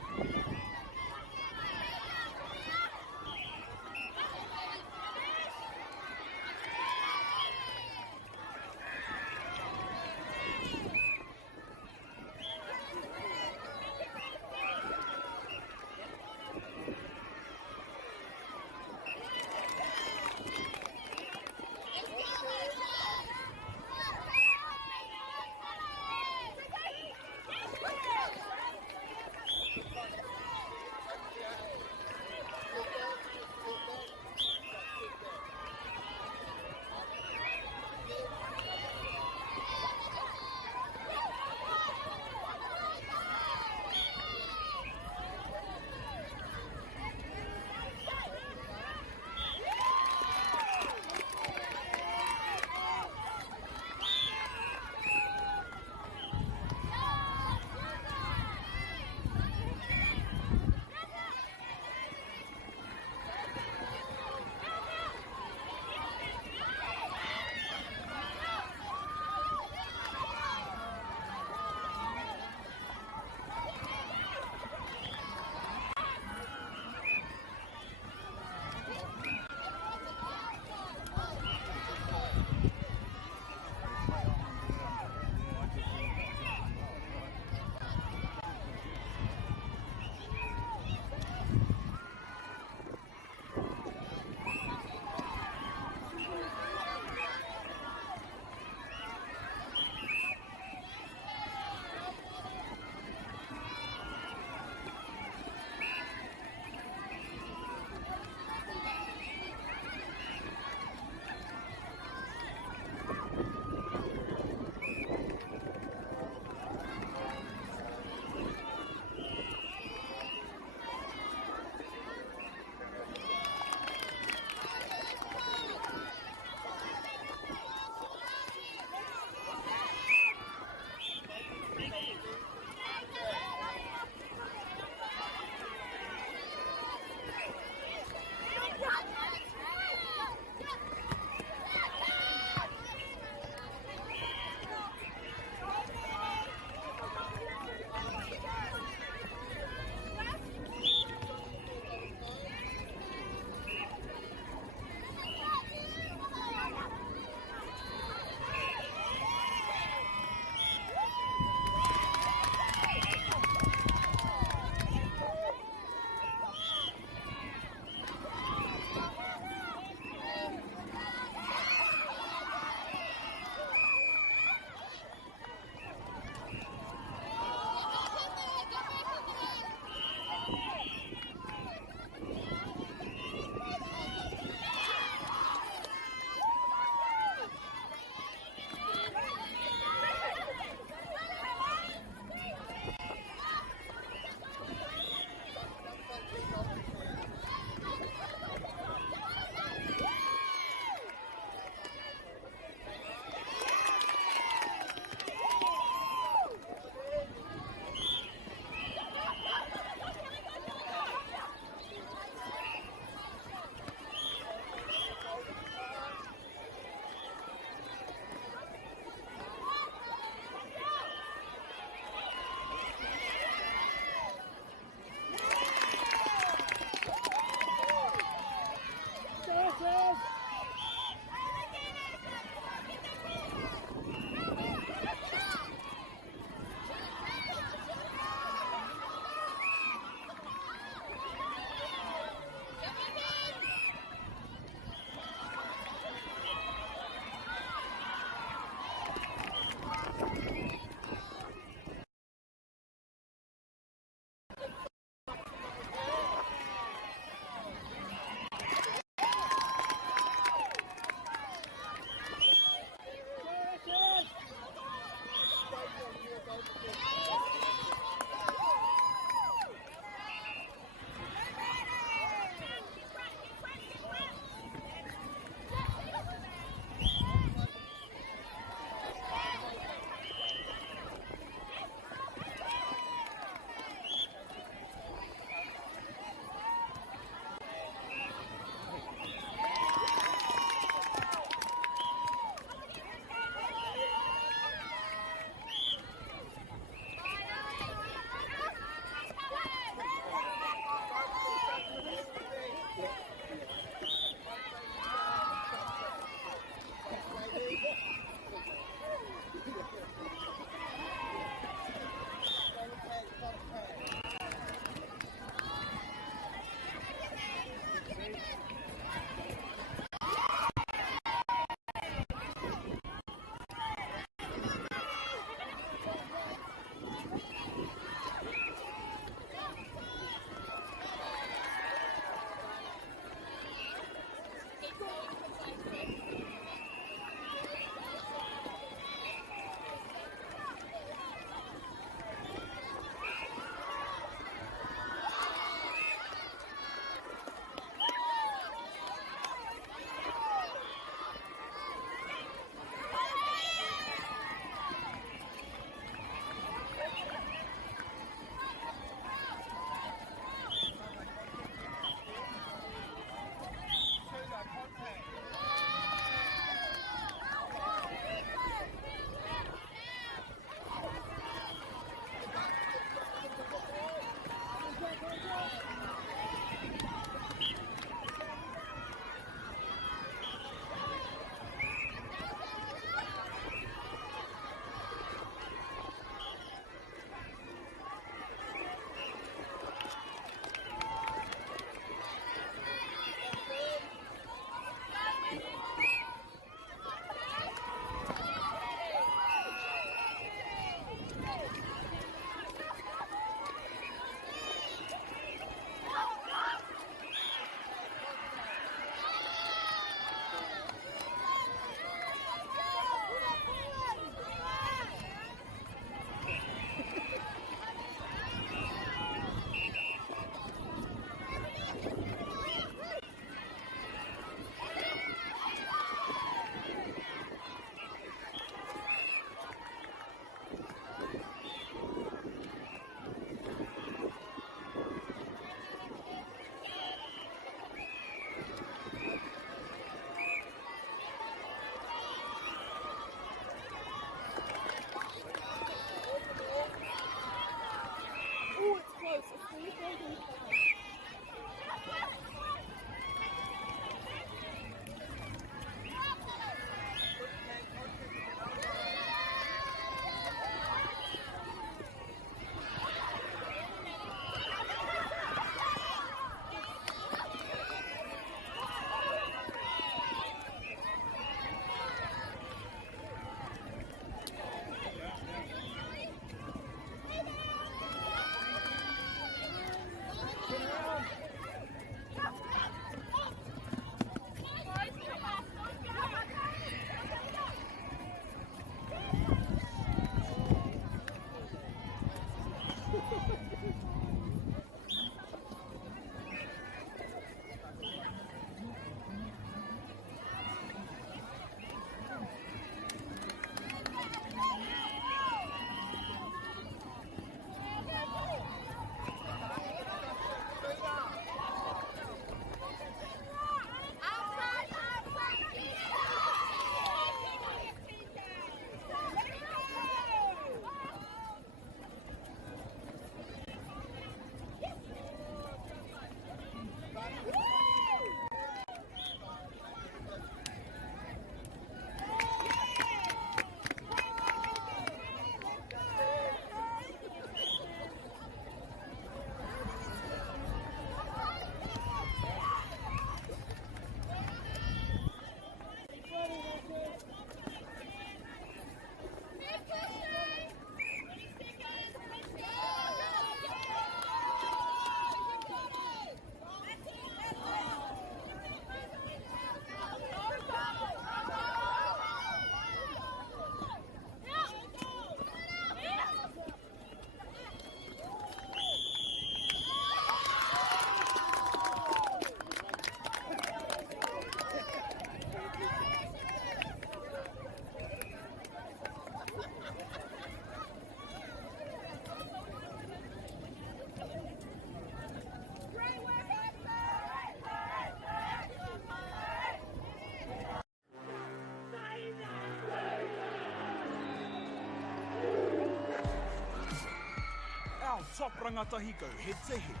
top rangatahi go head to head.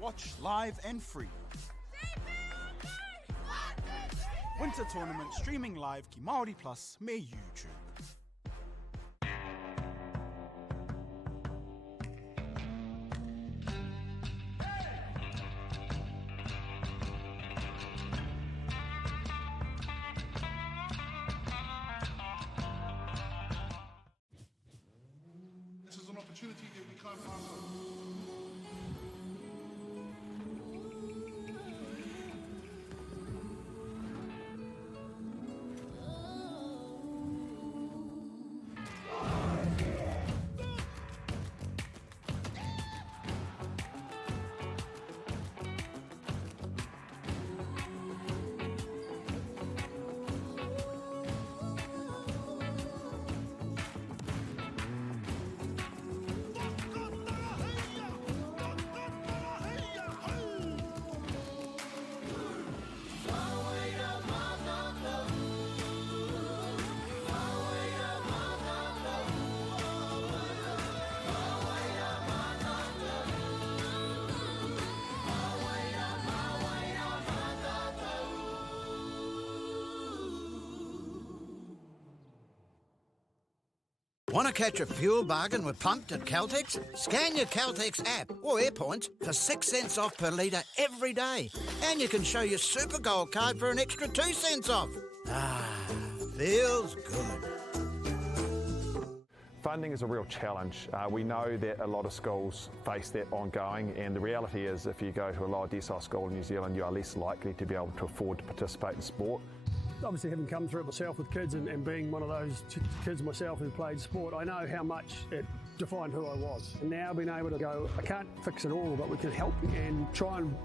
Watch live and free. Winter Tournament streaming live ki Māori Plus me YouTube. This is an opportunity that we can't pass on. Want to catch a fuel bargain with Pumped at Caltex? Scan your Caltex app or AirPoints for 6 cents off per litre every day. And you can show your Super Gold card for an extra 2 cents off. Ah, feels good. Funding is a real challenge. We know that a lot of schools face that ongoing, and the reality is if you go to a lower decile school in New Zealand, you are less likely to be able to afford to participate in sport. Obviously, having come through it myself with kids and being one of those kids myself who played sport, I know how much it defined who I was. And now being able to go, I can't fix it all, but we can help and try and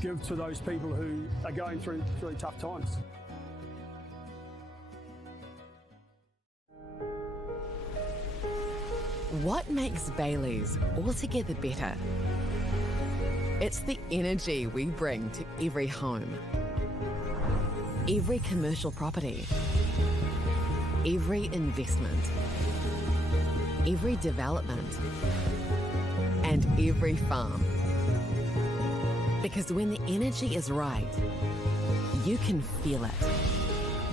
give to those people who are going through really tough times. What makes Bailey's altogether better? It's the energy we bring to every home, every commercial property, every investment, every development, and every farm. Because when the energy is right, you can feel it.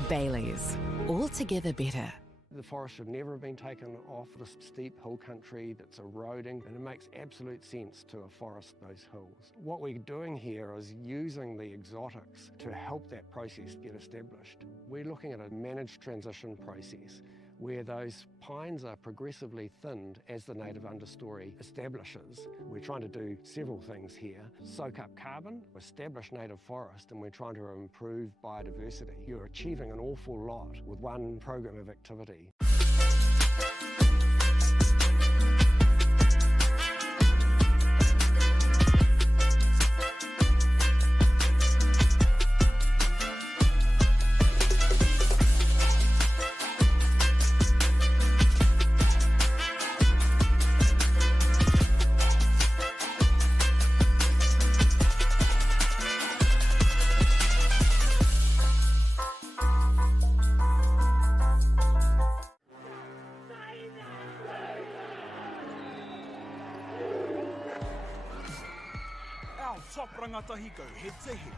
Bailey's, altogether better. The forest should never have been taken off the steep hill country that's eroding, and it makes absolute sense to afforest those hills. What we're doing here is using the exotics to help that process get established. We're looking at a managed transition process where those pines are progressively thinned as the native understory establishes. We're trying to do several things here. Soak up carbon, establish native forest, and we're trying to improve biodiversity. You're achieving an awful lot with one program of activity. Our top rangatahi go head to head.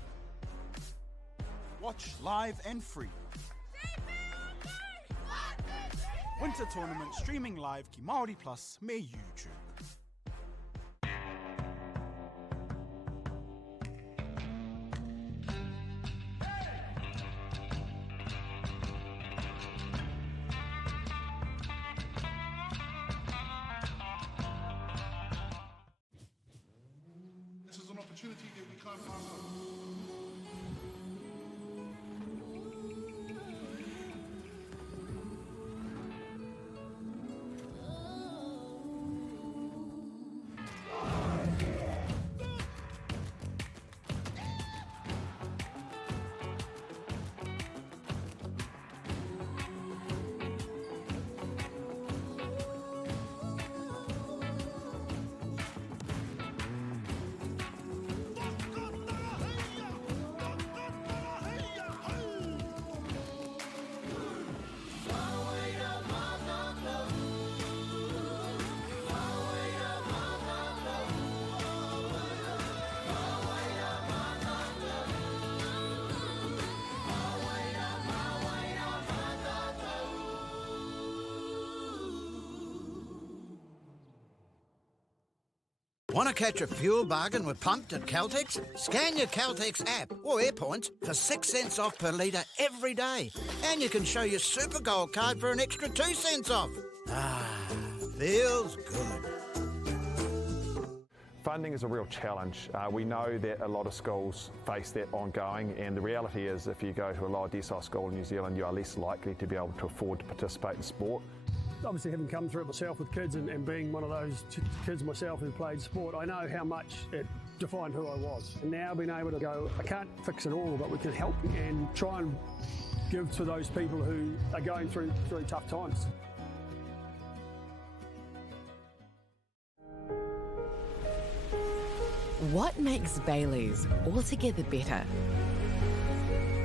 Watch live and free. Winter Tournament streaming live ki Māori Plus me YouTube. This is an opportunity that we can't pass on. Want to catch a fuel bargain with Pumped at Caltex? Scan your Caltex app or AirPoints for 6 cents off per litre every day. And you can show your Super Gold card for an extra 2 cents off. Ah, feels good. Funding is a real challenge. We know that a lot of schools face that ongoing, and the reality is if you go to a lower decile school in New Zealand, you are less likely to be able to afford to participate in sport. Obviously, having come through it myself with kids and being one of those kids myself who played sport, I know how much it defined who I was. And now being able to go, I can't fix it all, but we can help and try and give to those people who are going through tough times. What makes Baileys altogether better?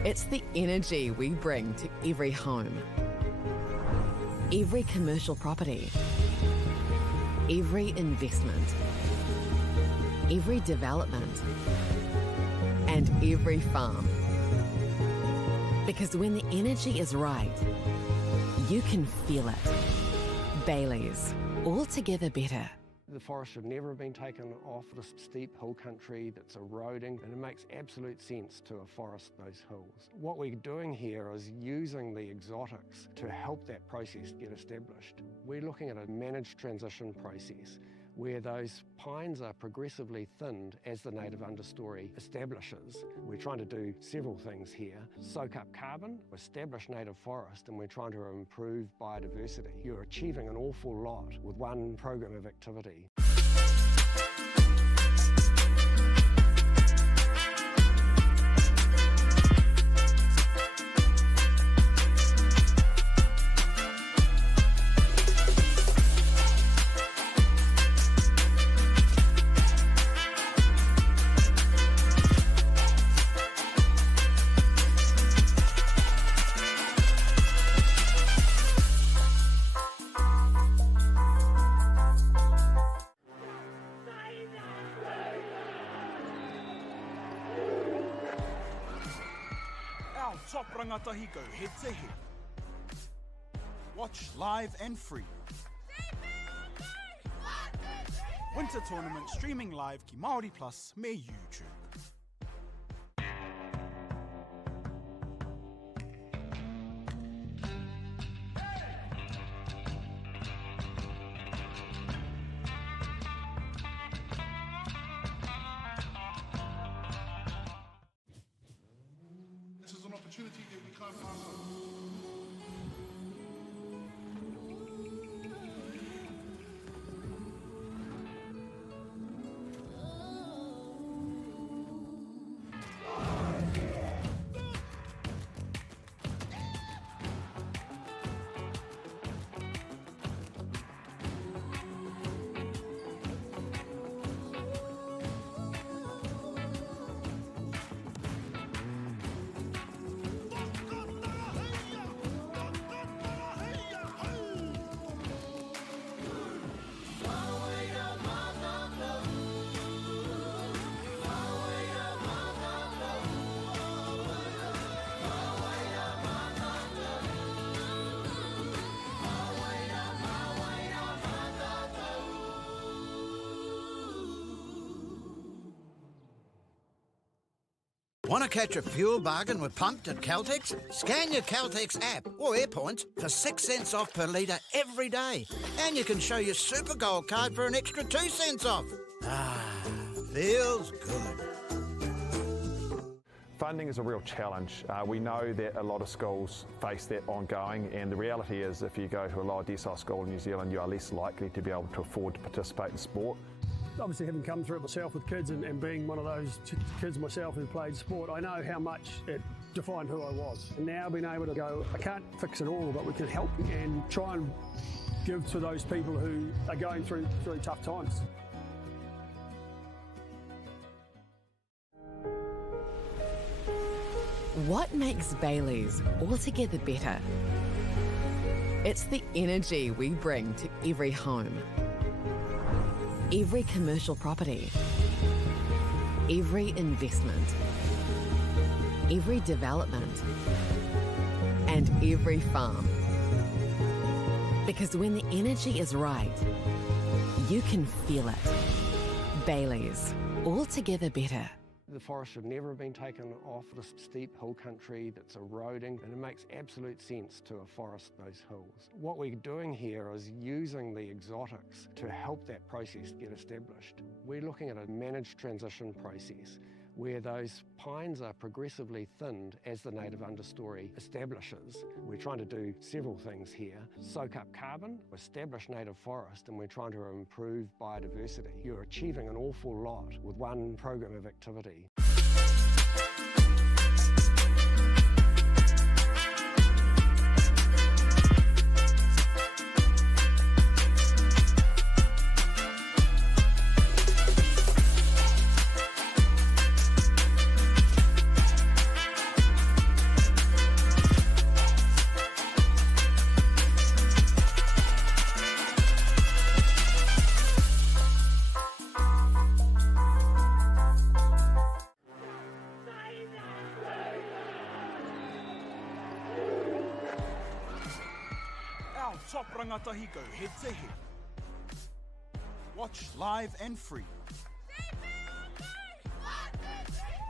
It's the energy we bring to every home, every commercial property, every investment, every development, and every farm. Because when the energy is right, you can feel it. Baileys, altogether better. The forest should never have been taken off the steep hill country that's eroding, and it makes absolute sense to afforest those hills. What we're doing here is using the exotics to help that process get established. We're looking at a managed transition process where those pines are progressively thinned as the native understory establishes. We're trying to do several things here. Soak up carbon, establish native forest, and we're trying to improve biodiversity. You're achieving an awful lot with one program of activity. Top rangatahi go head to head. Watch live and free. Winter tournament streaming live ki Māori Plus me YouTube. This is an opportunity that we can't pass on. Want to catch a fuel bargain with Pumped at Caltex? Scan your Caltex app or AirPoints for 6 cents off per litre every day. And you can show your Super Gold card for an extra 2 cents off. Ah, feels good. Funding is a real challenge. We know that a lot of schools face that ongoing, and the reality is if you go to a lower decile school in New Zealand, you are less likely to be able to afford to participate in sport. Obviously, having come through it myself with kids and being one of those kids myself who played sport, I know how much it defined who I was. And now being able to go, I can't fix it all, but we can help and try and give to those people who are going through tough times. What makes Baileys altogether better? It's the energy we bring to every home, every commercial property, every investment, every development, and every farm. Because when the energy is right, you can feel it. Baileys, altogether better. The forest should never have been taken off the steep hill country that's eroding, and it makes absolute sense to afforest those hills. What we're doing here is using the exotics to help that process get established. We're looking at a managed transition process where those pines are progressively thinned as the native understory establishes. We're trying to do several things here. Soak up carbon, establish native forest, and we're trying to improve biodiversity. You're achieving an awful lot with one program of activity. Our top rangatahi go head to head. Watch live and free.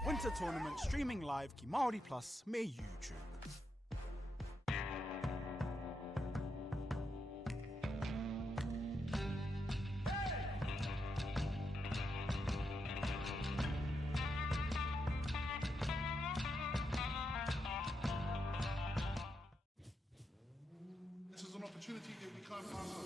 Winter tournament streaming live ki Māori Plus me YouTube. This is an opportunity that we can't pass on.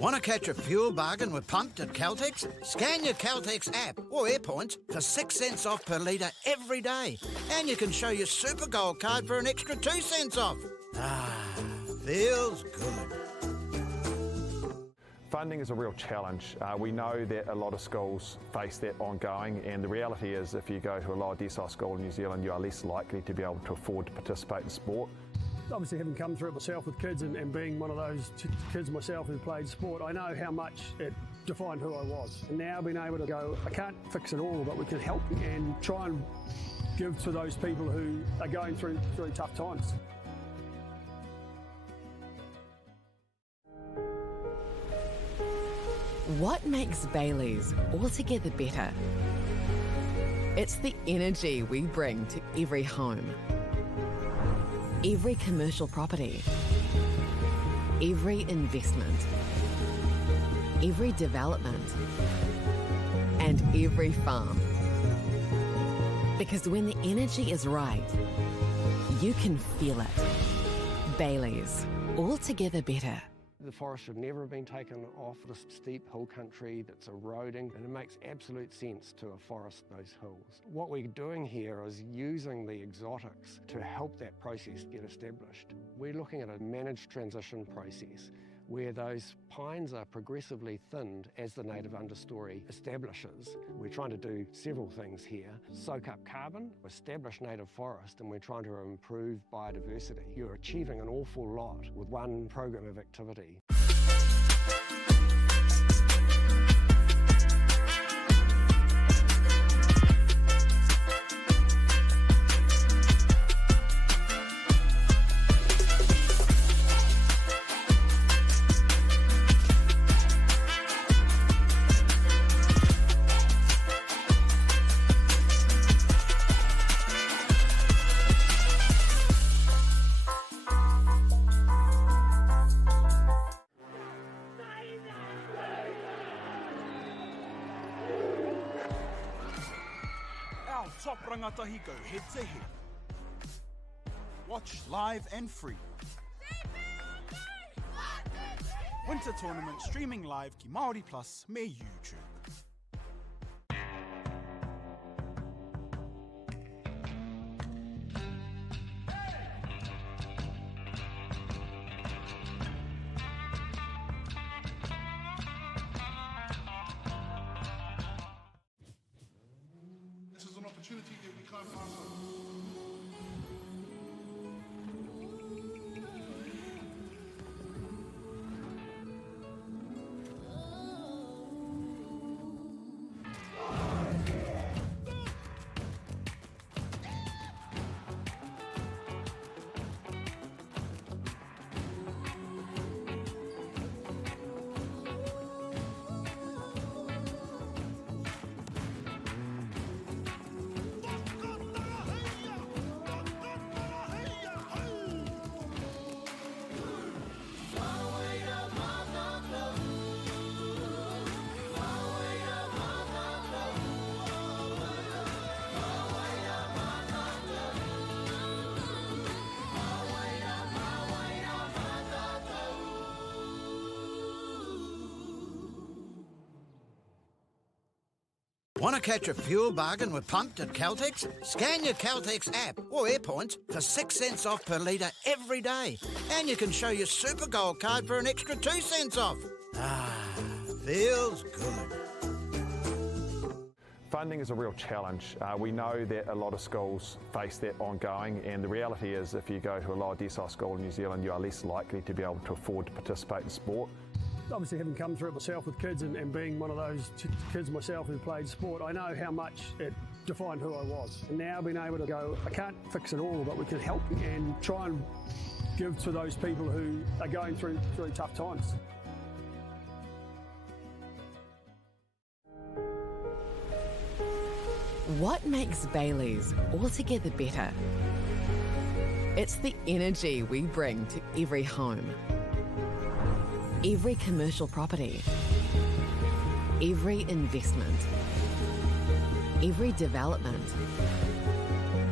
Want to catch a fuel bargain with Pumped at Caltex? Scan your Caltex app or AirPoints for 6 cents off per litre every day. And you can show your Super Gold card for an extra 2 cents off. Ah, feels good. Funding is a real challenge. We know that a lot of schools face that ongoing, and the reality is if you go to a lower decile school in New Zealand, you are less likely to be able to afford to participate in sport. Obviously, having come through it myself with kids and being one of those kids myself who played sport, I know how much it defined who I was. And now being able to go, I can't fix it all, but we can help and try and give to those people who are going through tough times. What makes Baileys altogether better? It's the energy we bring to every home, every commercial property, every investment, every development, and every farm. Because when the energy is right, you can feel it. Baileys, altogether better. The forest should never have been taken off the steep hill country that's eroding, and it makes absolute sense to afforest those hills. What we're doing here is using the exotics to help that process get established. We're looking at a managed transition process where those pines are progressively thinned as the native understory establishes. We're trying to do several things here. Soak up carbon, establish native forest, and we're trying to improve biodiversity. You're achieving an awful lot with one program of activity. Our top rangatahi go head to head. Watch live and free. Winter Tournament streaming live ki Māori Plus me YouTube. This is an opportunity that we can't pass on. Want to catch a fuel bargain with Pumped at Caltex? Scan your Caltex app or AirPoints for 6 cents off per litre every day. And you can show your Super Gold card for an extra 2 cents off. Ah, feels good. Funding is a real challenge. We know that a lot of schools face that ongoing, and the reality is if you go to a lower decile school in New Zealand, you are less likely to be able to afford to participate in sport. Obviously, having come through it myself with kids and being one of those kids myself who played sport, I know how much it defined who I was. And now being able to go, I can't fix it all, but we can help and try and give to those people who are going through tough times. What makes Bailey's altogether better? It's the energy we bring to every home, every commercial property, every investment, every development,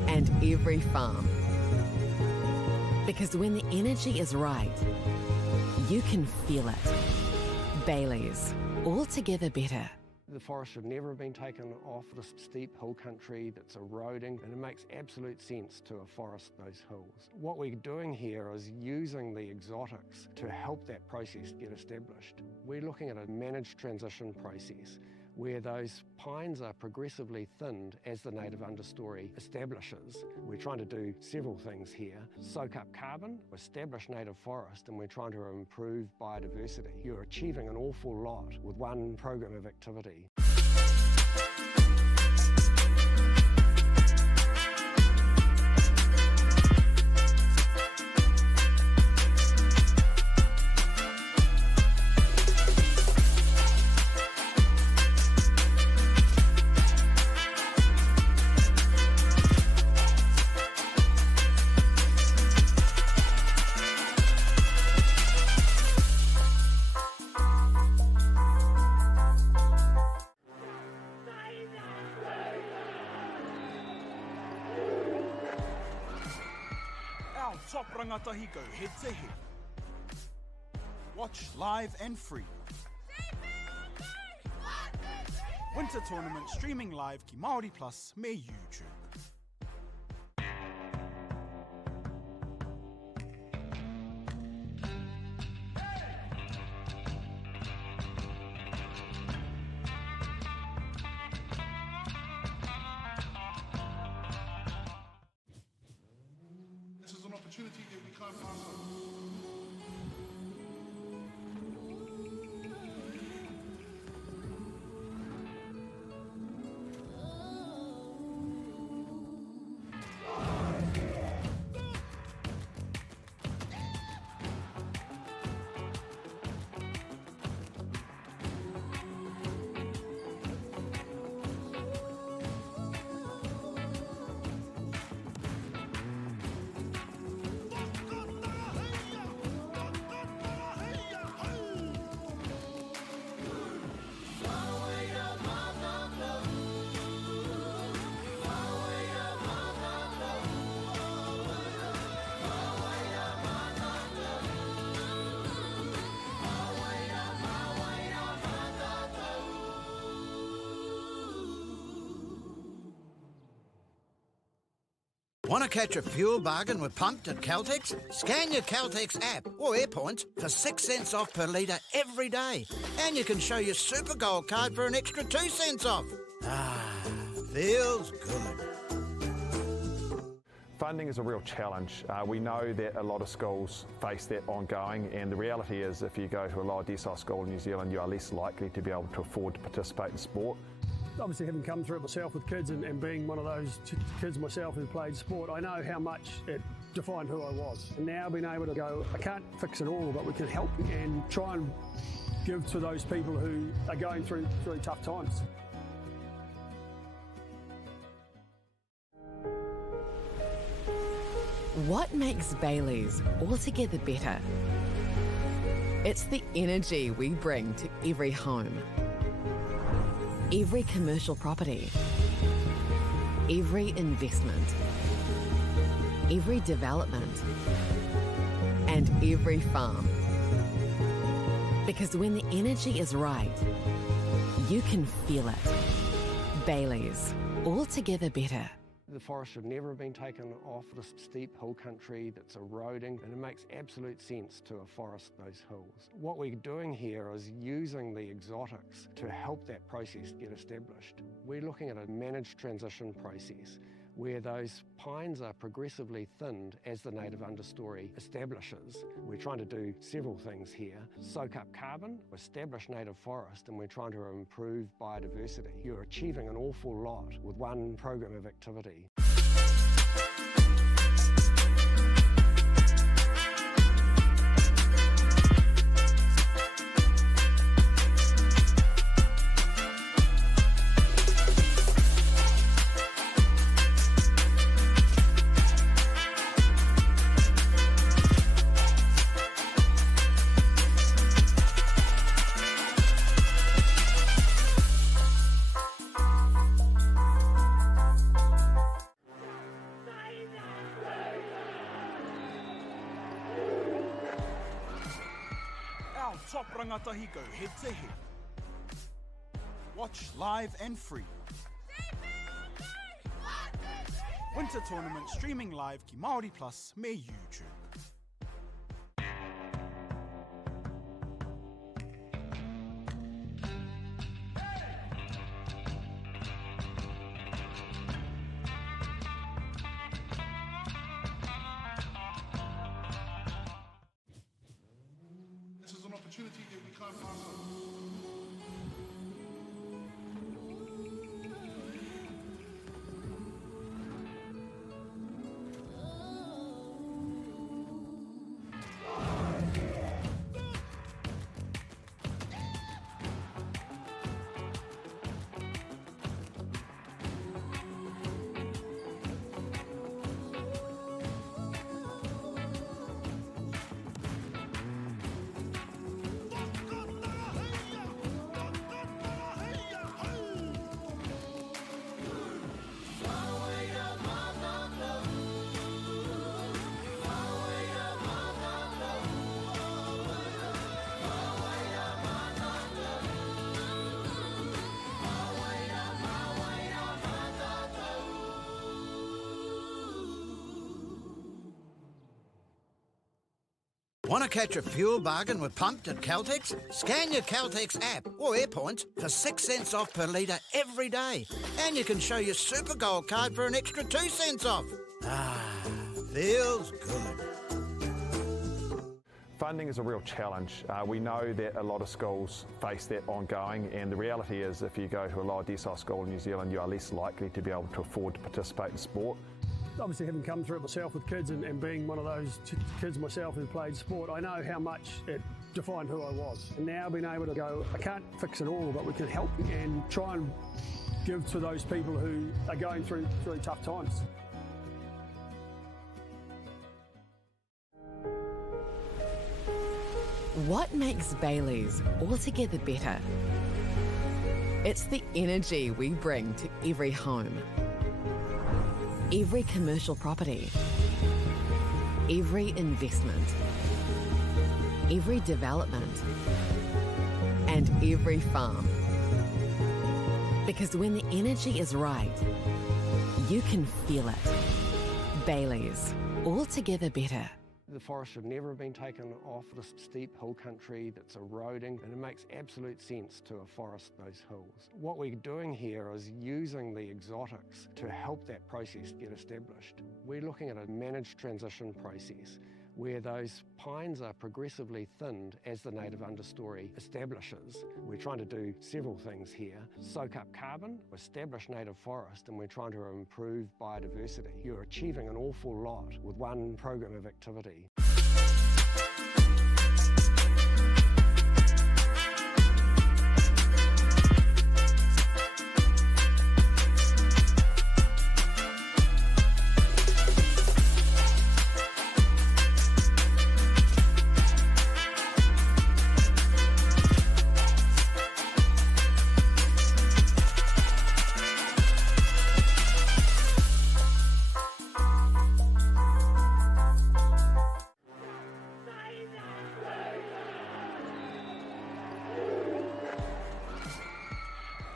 and every farm. Because when the energy is right, you can feel it. Bailey's, altogether better. The forest should never have been taken off the steep hill country that's eroding, and it makes absolute sense to afforest those hills. What we're doing here is using the exotics to help that process get established. We're looking at a managed transition process where those pines are progressively thinned as the native understory establishes. We're trying to do several things here. Soak up carbon, establish native forest, and we're trying to improve biodiversity. You're achieving an awful lot with one program of activity. Our top rangatahi go head to head. Watch live and free. Winter Tournament streaming live ki Māori Plus me YouTube. This is an opportunity that we can't pass on. Want to catch a fuel bargain with Pumped at Caltex? Scan your Caltex app or AirPoints for 6 cents off per litre every day. And you can show your Super Gold card for an extra 2 cents off. Ah, feels good. Funding is a real challenge. We know that a lot of schools face that ongoing, and the reality is if you go to a lower decile school in New Zealand, you are less likely to be able to afford to participate in sport. Obviously, having come through it myself with kids and being one of those kids myself who played sport, I know how much it defined who I was. And now being able to go, I can't fix it all, but we can help and try and give to those people who are going through tough times. What makes Baileys altogether better? It's the energy we bring to every home, every commercial property, every investment, every development, and every farm. Because when the energy is right, you can feel it. Baileys, altogether better. The forest should never have been taken off the steep hill country that's eroding, and it makes absolute sense to afforest those hills. What we're doing here is using the exotics to help that process get established. We're looking at a managed transition process where those pines are progressively thinned as the native understory establishes. We're trying to do several things here. Soak up carbon, establish native forest, and we're trying to improve biodiversity. You're achieving an awful lot with one program of activity. Our top rangatahi go head to head. Watch live and free. Winter tournament streaming live ki Māori Plus me YouTube. This is an opportunity that we can't pass on. Want to catch a fuel bargain with Pumped at Caltex? Scan your Caltex app or AirPoints for 6 cents off per litre every day. And you can show your Super Gold card for an extra 2 cents off. Ah, feels good. Funding is a real challenge. We know that a lot of schools face that ongoing, and the reality is if you go to a lower decile school in New Zealand, you are less likely to be able to afford to participate in sport. Obviously, having come through it myself with kids and being one of those kids myself who played sport, I know how much it defined who I was. And now being able to go, I can't fix it all, but we can help and try and give to those people who are going through tough times. What makes Baileys altogether better? It's the energy we bring to every home, every commercial property, every investment, every development, and every farm. Because when the energy is right, you can feel it. Baileys, altogether better. The forest should never have been taken off the steep hill country that's eroding, and it makes absolute sense to afforest those hills. What we're doing here is using the exotics to help that process get established. We're looking at a managed transition process where those pines are progressively thinned as the native understory establishes. We're trying to do several things here. Soak up carbon, establish native forest, and we're trying to improve biodiversity. You're achieving an awful lot with one program of activity.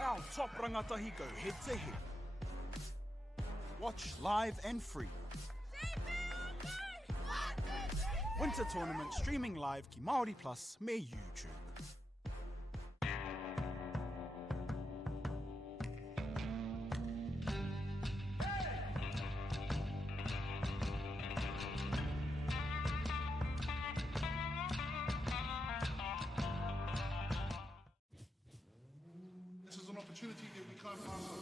Our top rangatahi go head to head. Watch live and free. Winter tournament streaming live ki Māori Plus me YouTube. This is an opportunity that we can't pass on.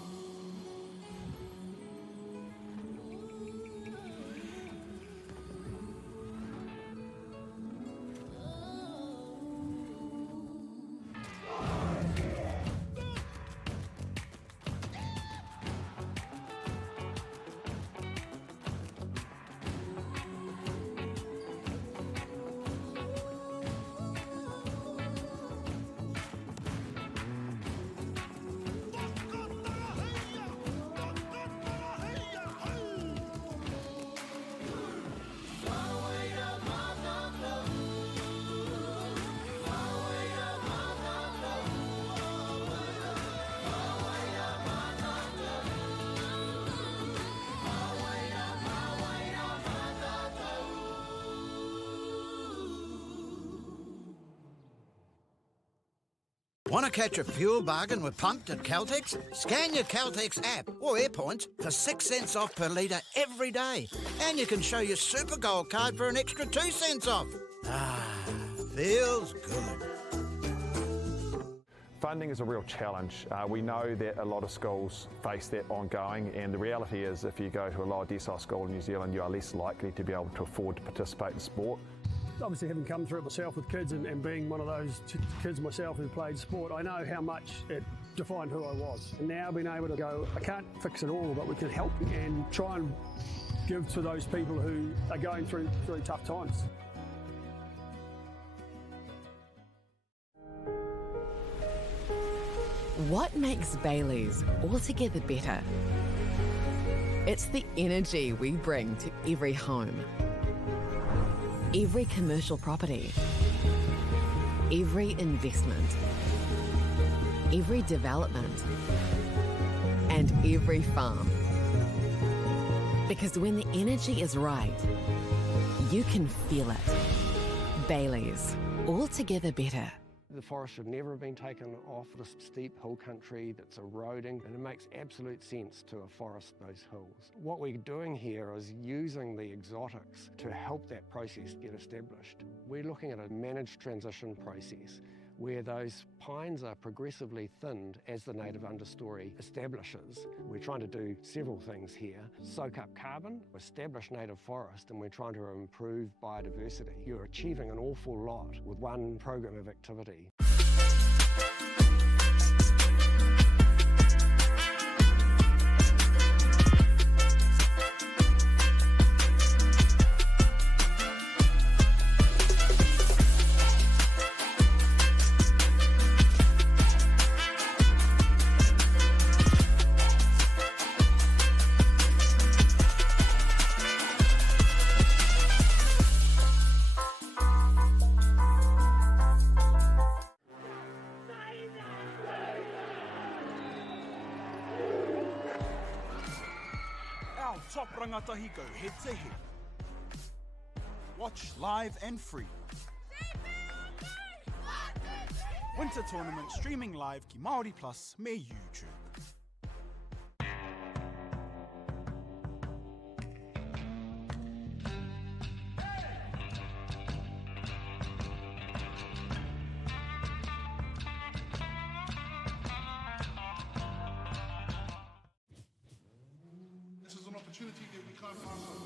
Want to catch a fuel bargain with Pumped at Caltex? Scan your Caltex app or AirPoints for 6 cents off per litre every day. And you can show your Super Gold card for an extra 2 cents off. Ah, feels good. Funding is a real challenge. We know that a lot of schools face that ongoing, and the reality is if you go to a lower decile school in New Zealand, you are less likely to be able to afford to participate in sport. Obviously, having come through it myself with kids and being one of those kids myself who played sport, I know how much it defined who I was. And now being able to go, I can't fix it all, but we can help and try and give to those people who are going through really tough times. What makes Baileys altogether better? It's the energy we bring to every home, every commercial property, every investment, every development, and every farm. Because when the energy is right, you can feel it. Baileys, altogether better. The forest should never have been taken off the steep hill country that's eroding, and it makes absolute sense to afforest those hills. What we're doing here is using the exotics to help that process get established. We're looking at a managed transition process where those pines are progressively thinned as the native understory establishes. We're trying to do several things here. Soak up carbon, establish native forest, and we're trying to improve biodiversity. You're achieving an awful lot with one program of activity. Our top rangatahi go head to head. Watch live and free. Winter Tournament streaming live ki Māori Plus me YouTube. This is an opportunity that we can't pass on.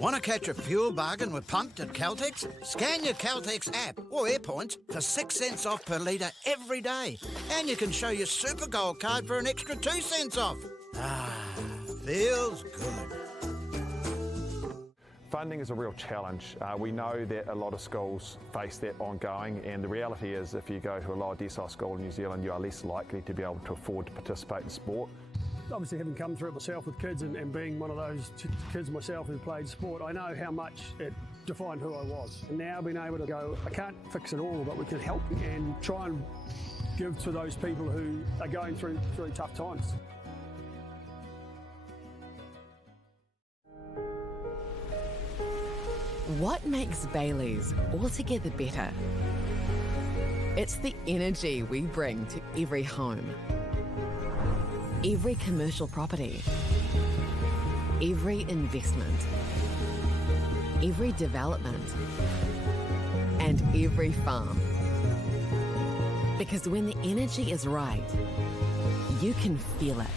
Want to catch a fuel bargain with Pumped at Caltex? Scan your Caltex app or AirPoints for 6 cents off per litre every day. And you can show your Super Gold card for an extra 2 cents off. Ah, feels good. Funding is a real challenge. We know that a lot of schools face that ongoing, and the reality is if you go to a lower decile school in New Zealand, you are less likely to be able to afford to participate in sport. Obviously, having come through it myself with kids and being one of those kids myself who played sport, I know how much it defined who I was. And now being able to go, I can't fix it all, but we can help and try and give to those people who are going through tough times. What makes Bailey's altogether better? It's the energy we bring to every home, every commercial property, every investment, every development, and every farm. Because when the energy is right, you can feel it.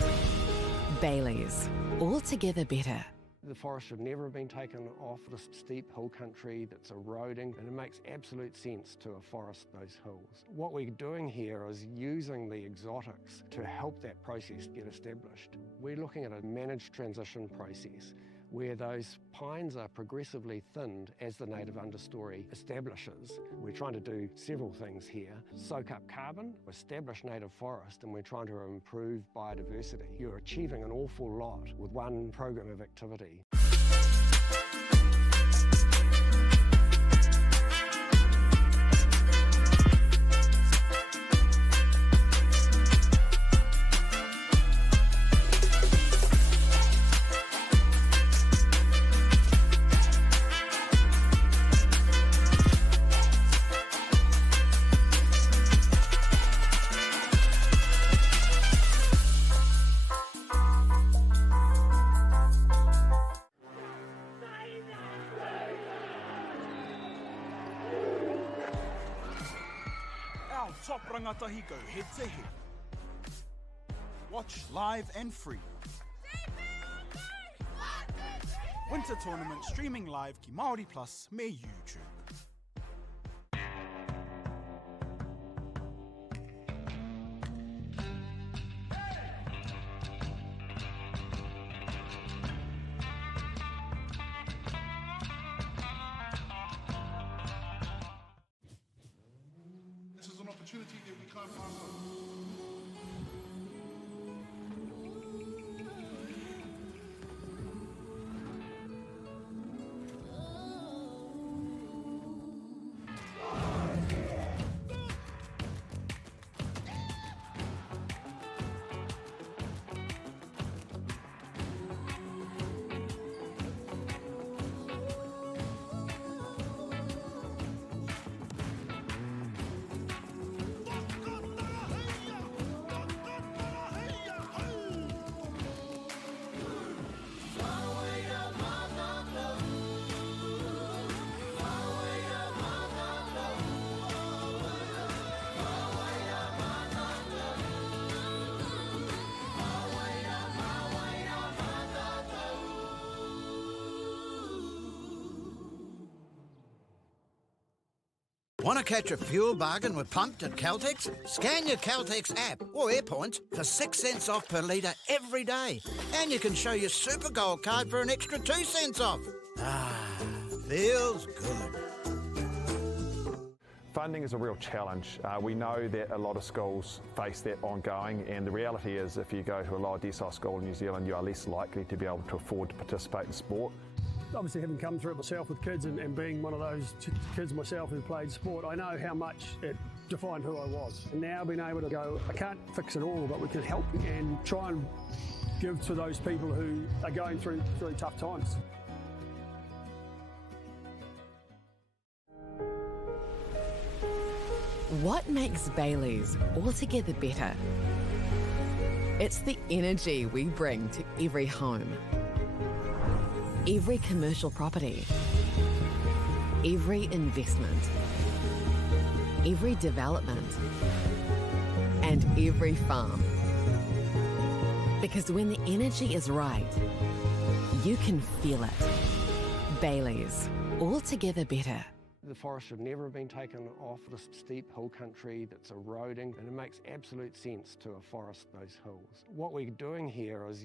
Bailey's, altogether better. The forest should never have been taken off the steep hill country that's eroding, and it makes absolute sense to afforest those hills. What we're doing here is using the exotics to help that process get established. We're looking at a managed transition process where those pines are progressively thinned as the native understory establishes. We're trying to do several things here. Soak up carbon, establish native forest, and we're trying to improve biodiversity. You're achieving an awful lot with one program of activity. Our top rangatahi go head to head. Watch live and free. Winter Tournament streaming live ki Māori Plus me YouTube. This is an opportunity that we can't pass on. Want to catch a fuel bargain with Pumped at Caltex? Scan your Caltex app or AirPoints for 6 cents off per litre every day. And you can show your Super Gold card for an extra 2 cents off. Ah, feels good. Funding is a real challenge. We know that a lot of schools face that ongoing, and the reality is if you go to a lower decile school in New Zealand, you are less likely to be able to afford to participate in sport. Obviously, having come through it myself with kids and being one of those kids myself who played sport, I know how much it defined who I was. And now being able to go, I can't fix it all, but we can help and try and give to those people who are going through tough times. What makes Bailey's altogether better? It's the energy we bring to every home, every commercial property, every investment, every development, and every farm. Because when the energy is right, you can feel it. Bailey's, altogether better. The forest should never have been taken off this steep hill country that's eroding, and it makes absolute sense to afforest those hills. What we're doing here is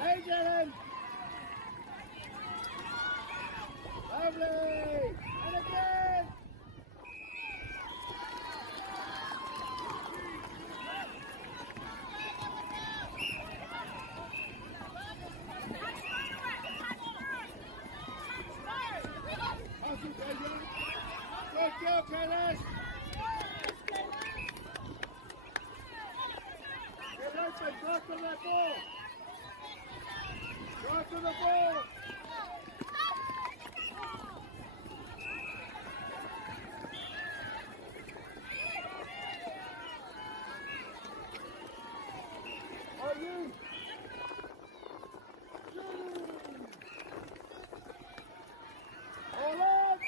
Hey, Dylan! Lovely! And again! Good job, Kailash! Get open, cross to that ball! Cross to the ball! Are you? Hold on!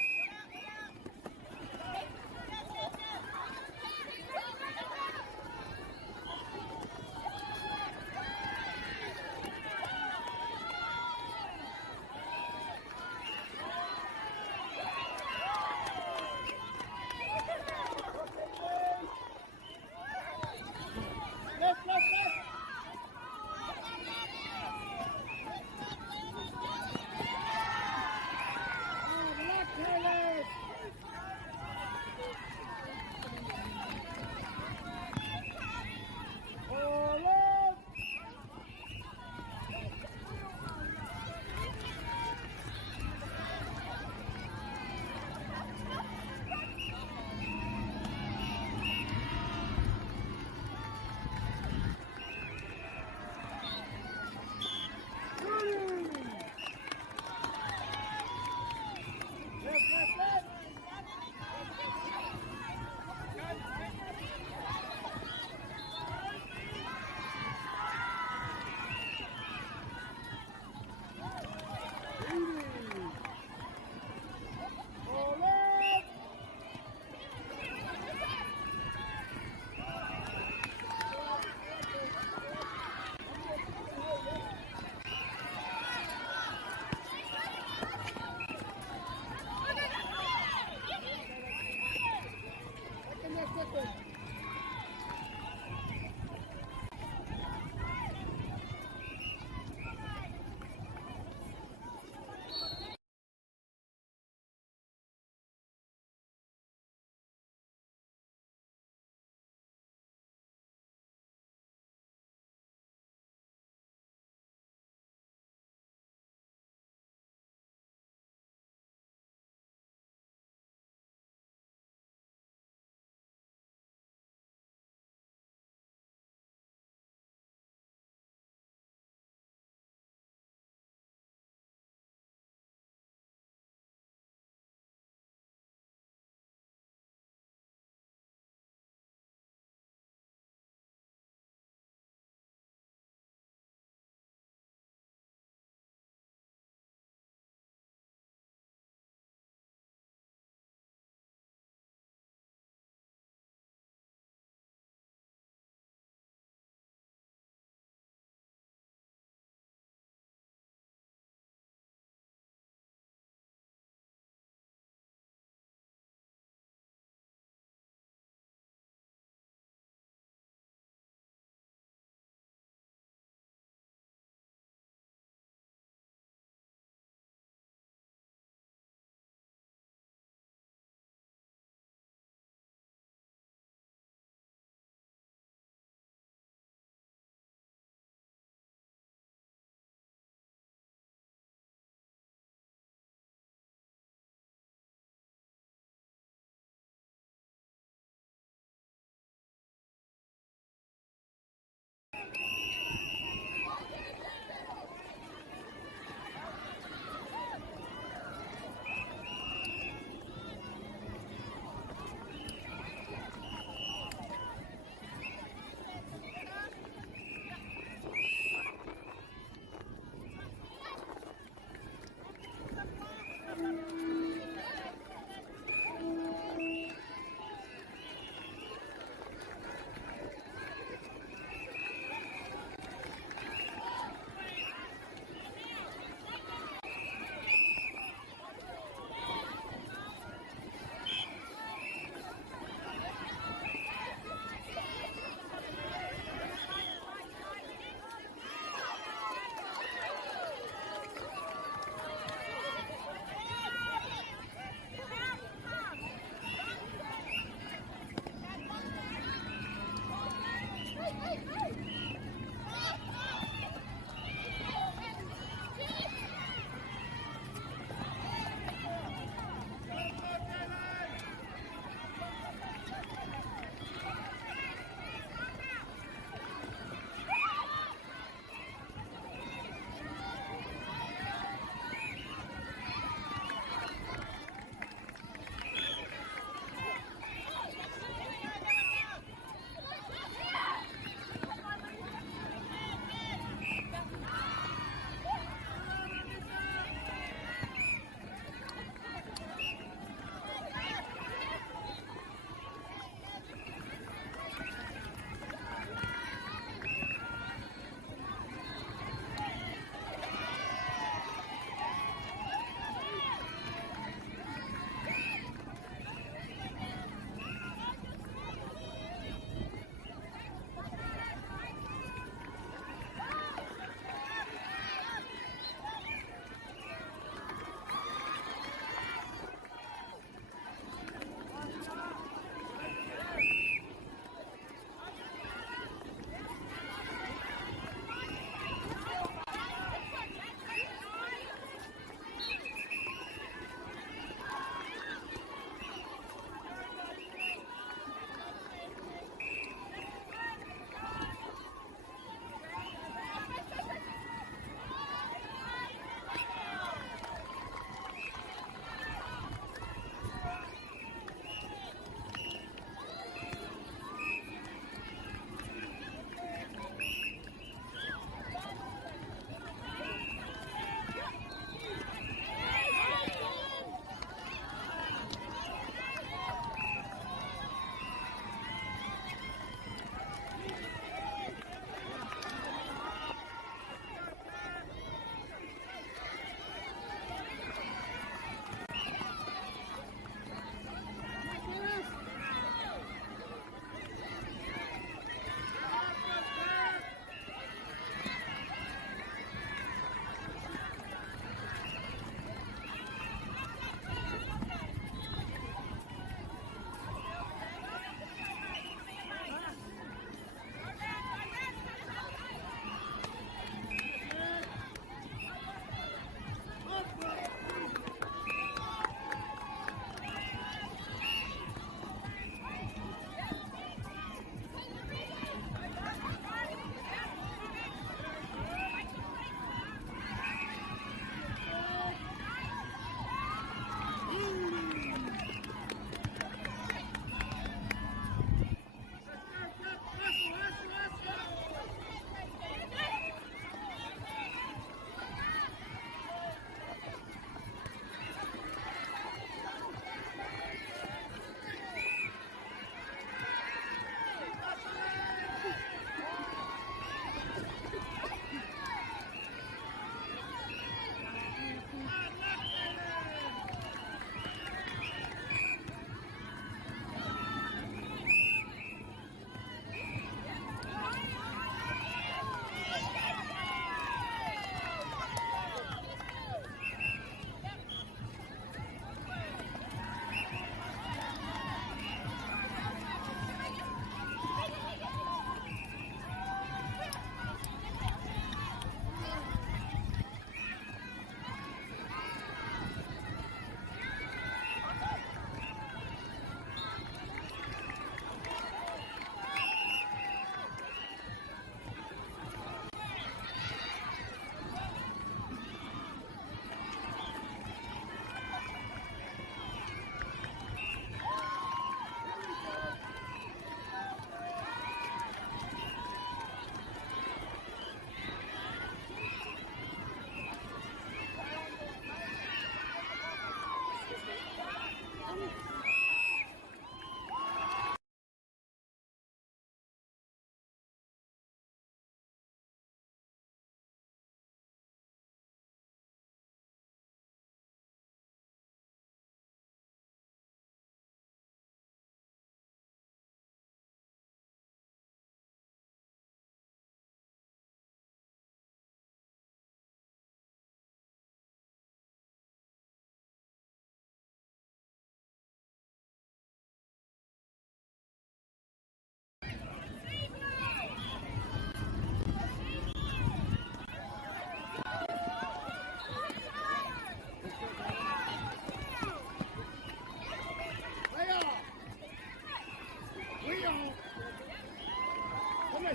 Left, left, left!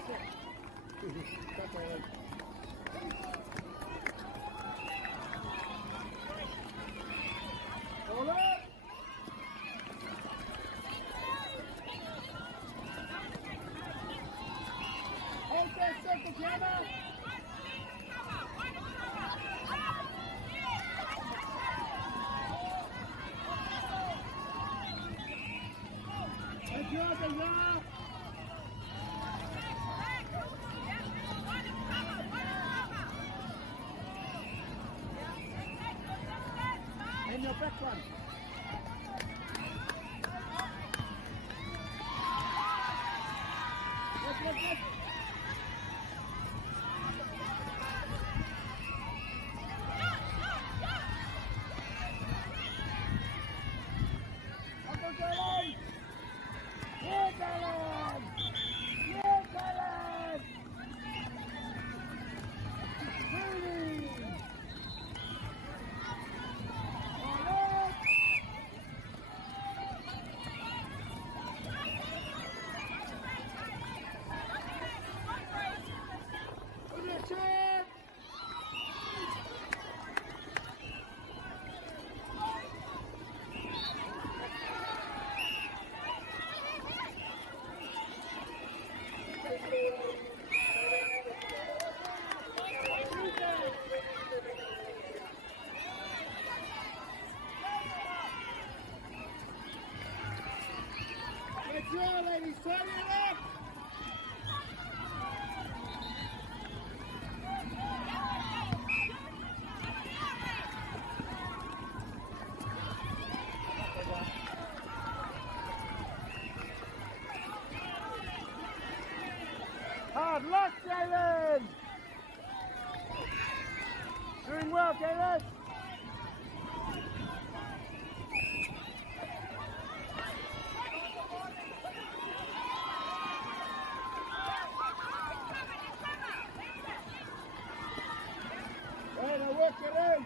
Hold it. Hold that second, Gemma. Hey, Jordan, now. And your back one. Yes. Uncle Dylan! Here, Dylan! Here, Dylan! Really? All right. Let's go, ladies. Turn it up. Hard luck, Jalen! Doing well, Jalen! Right, now work it in!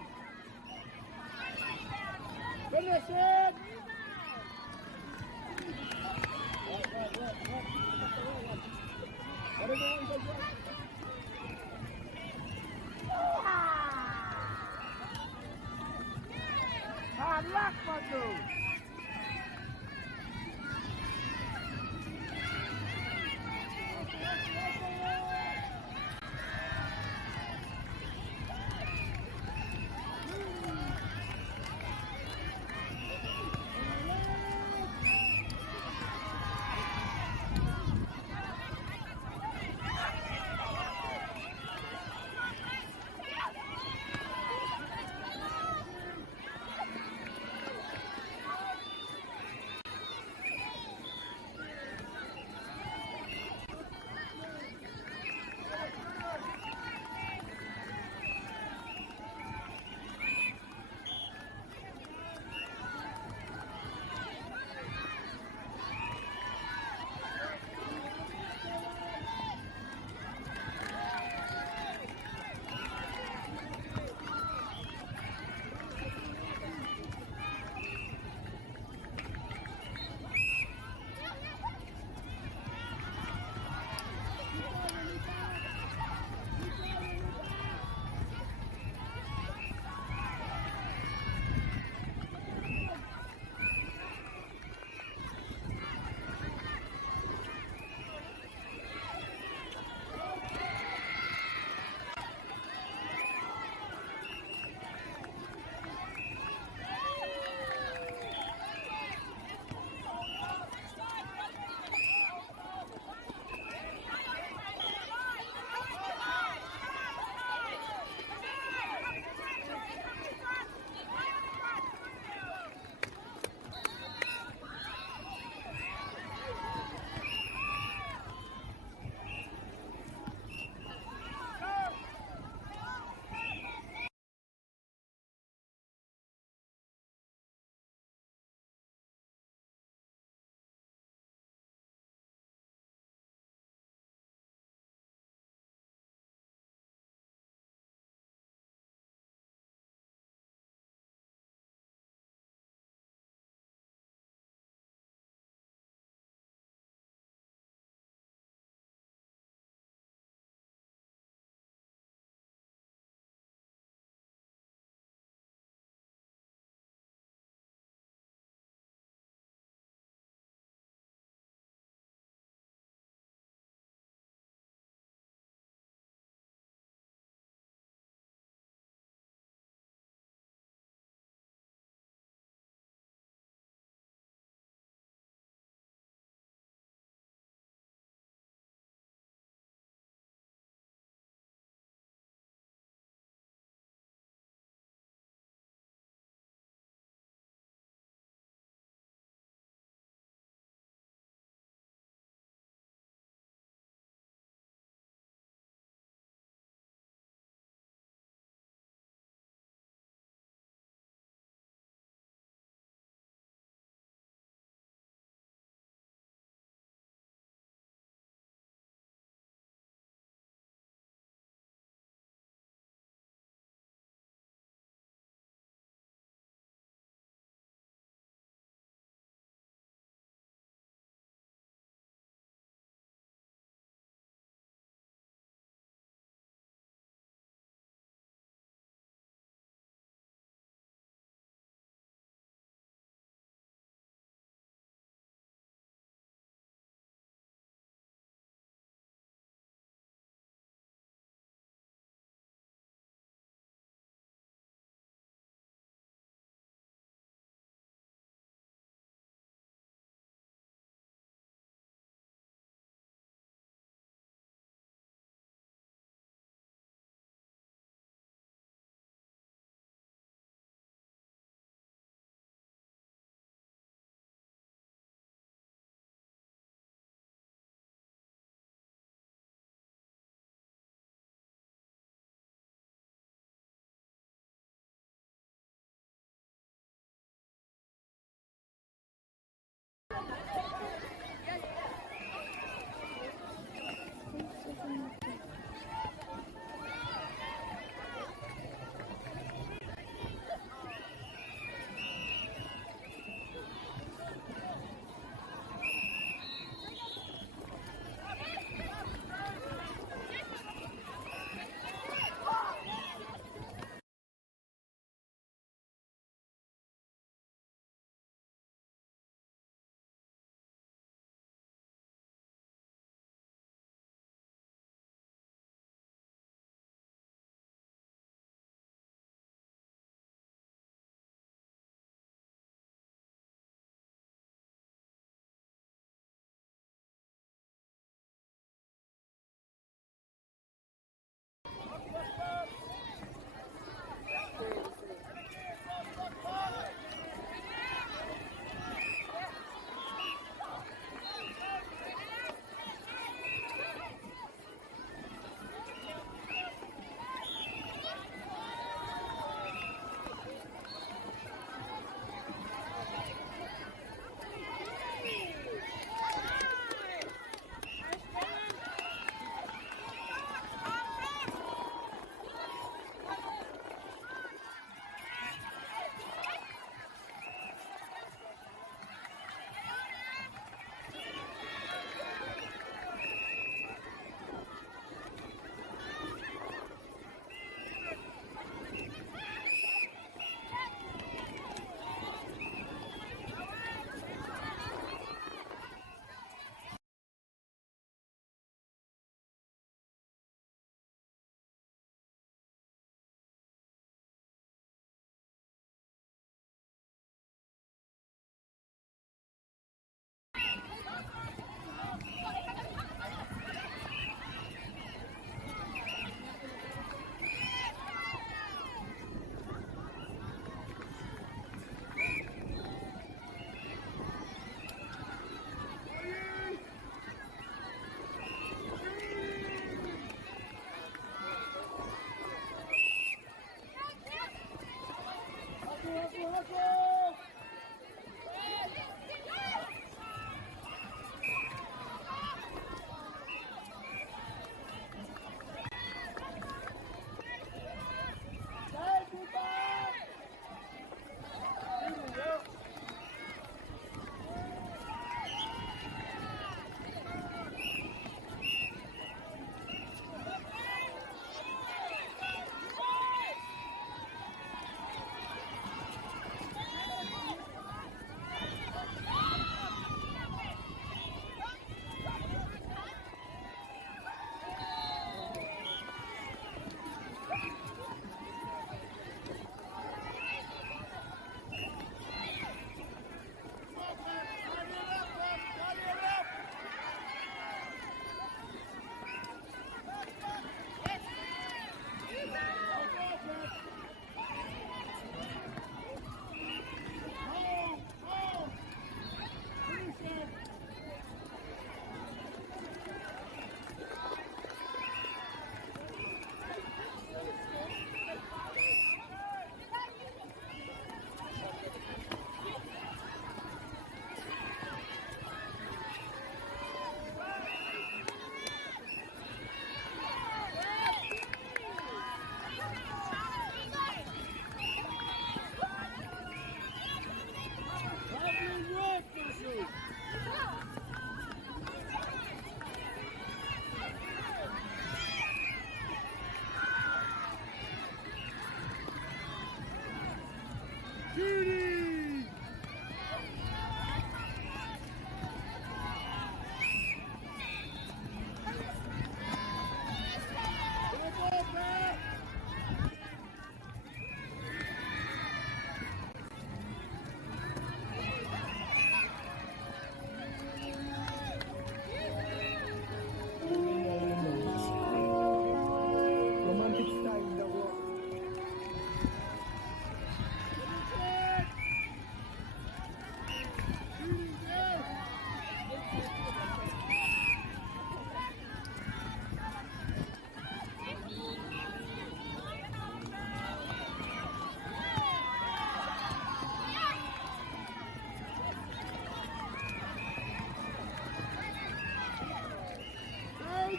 Finish it! What is it?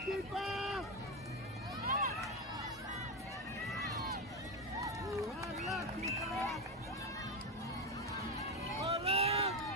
keeper! Hard luck, keeper! Ball up!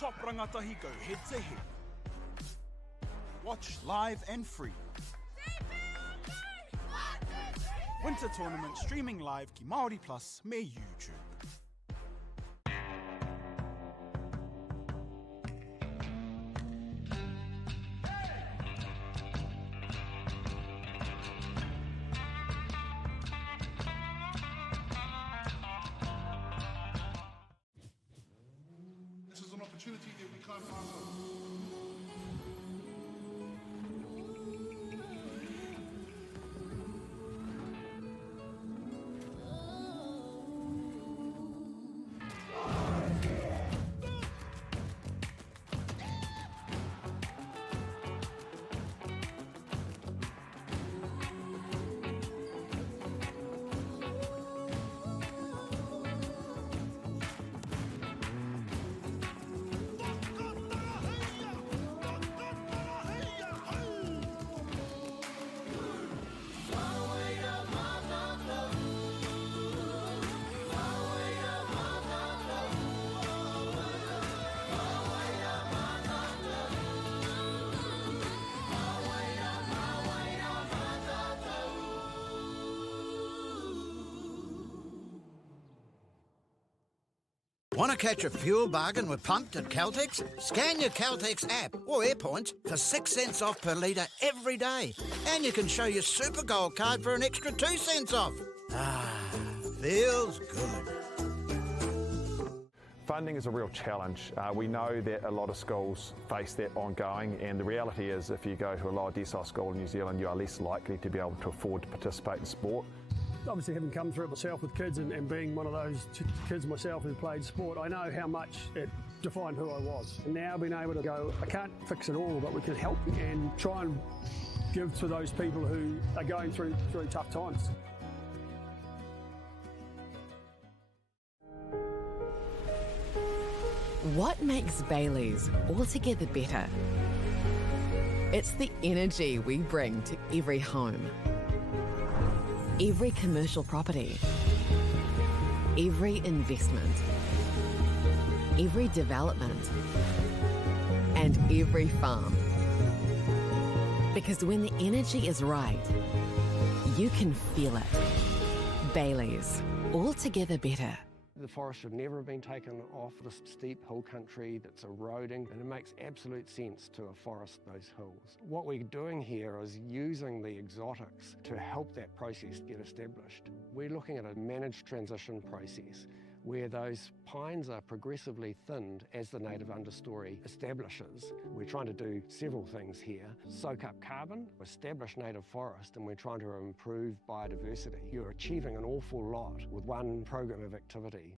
top rangatahi go head to head. Watch live and free. Winter Tournament streaming live ki Māori Plus me YouTube. This is an opportunity that we can't pass on. Want to catch a fuel bargain with Pumped at Caltex? Scan your Caltex app or AirPoints for 6 cents off per litre every day. And you can show your Super Gold card for an extra 2 cents off. Ah, feels good. Funding is a real challenge. We know that a lot of schools face that ongoing, and the reality is if you go to a lower decile school in New Zealand, you are less likely to be able to afford to participate in sport. Obviously, having come through it myself with kids and being one of those kids myself who played sport, I know how much it defined who I was. And now being able to go, I can't fix it all, but we can help and try and give to those people who are going through tough times. What makes Bailey's altogether better? It's the energy we bring to every home, every commercial property, every investment, every development, and every farm. Because when the energy is right, you can feel it. Bailey's, altogether better. The forest should never have been taken off this steep hill country that's eroding, and it makes absolute sense to afforest those hills. What we're doing here is using the exotics to help that process get established. We're looking at a managed transition process where those pines are progressively thinned as the native understory establishes. We're trying to do several things here. Soak up carbon, establish native forest, and we're trying to improve biodiversity. You're achieving an awful lot with one program of activity.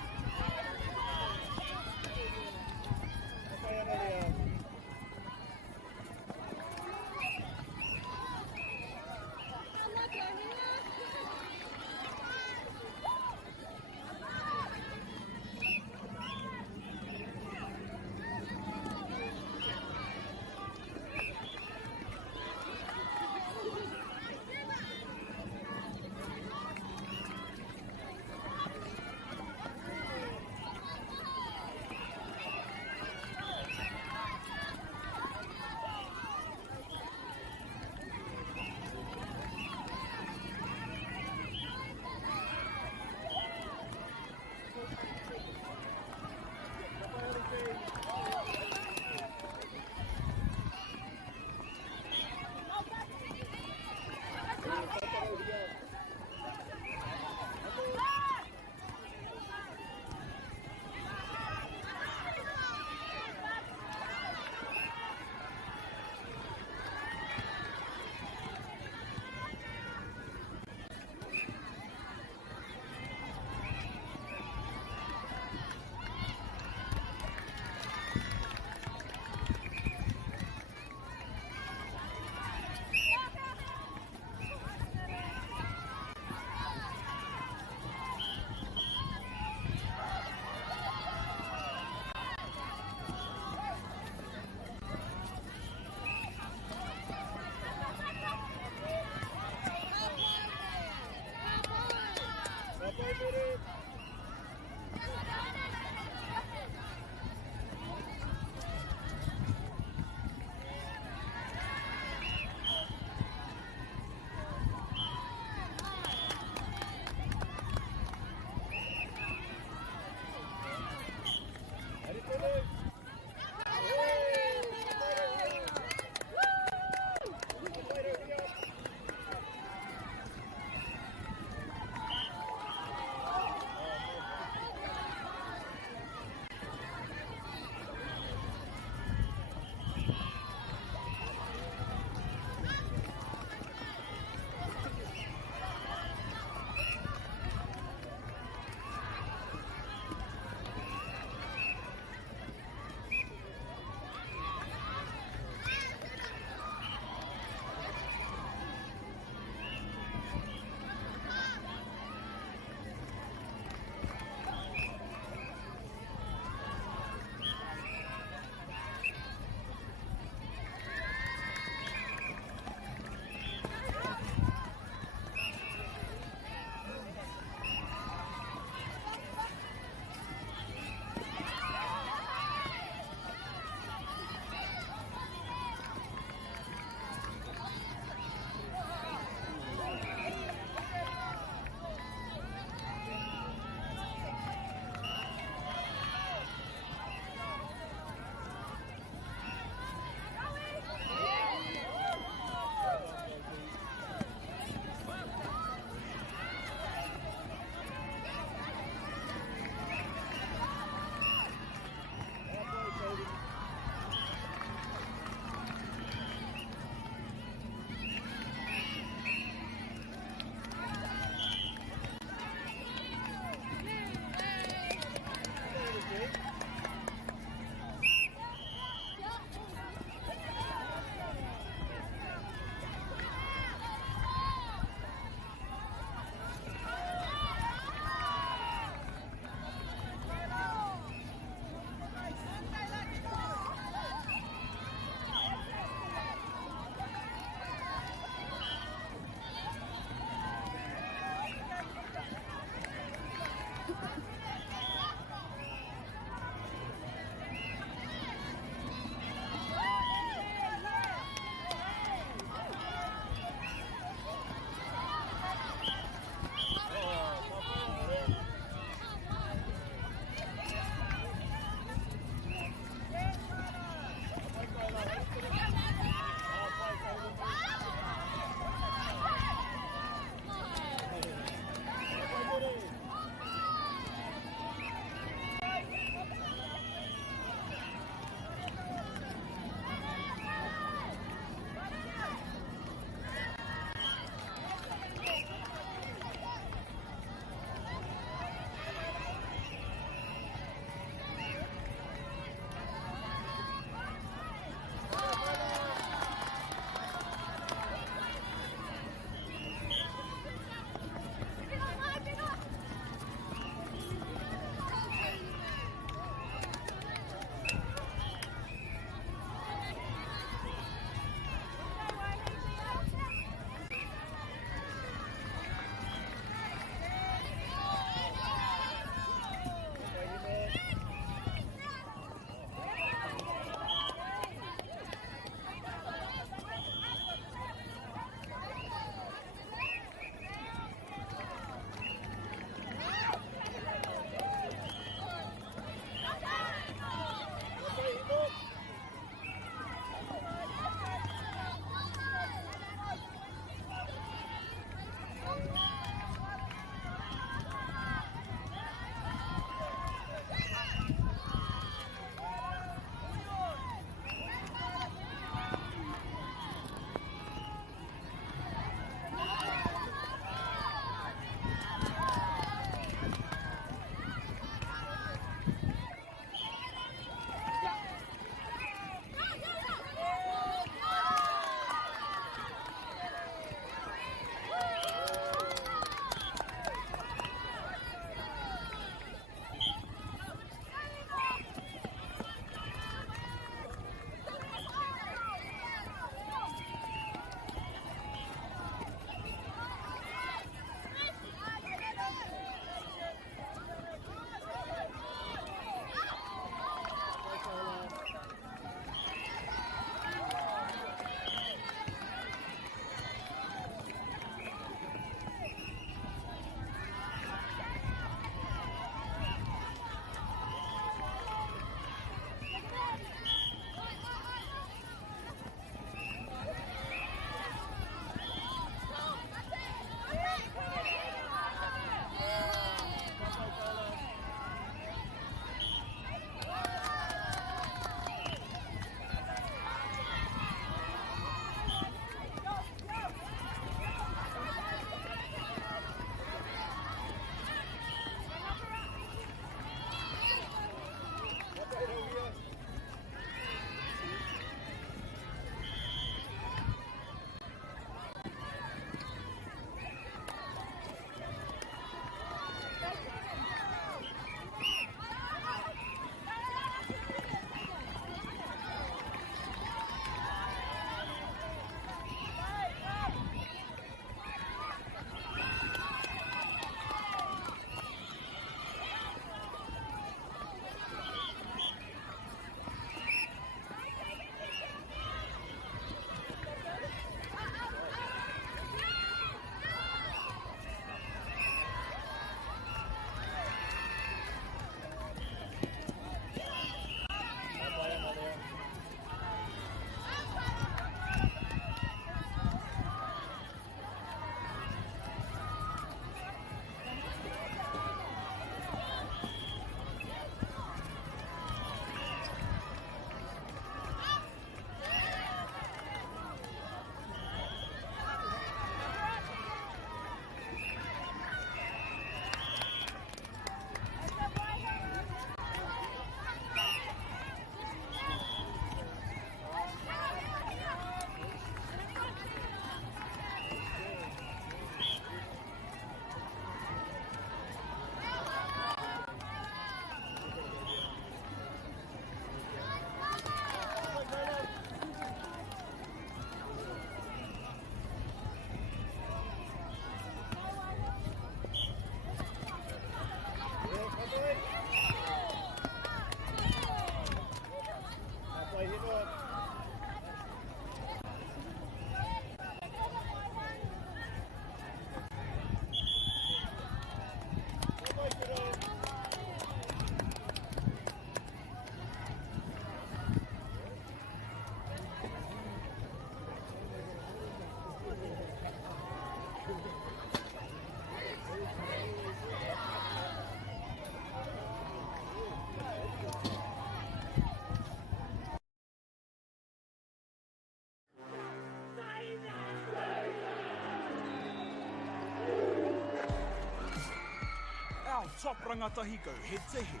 top rangatahi go head to head.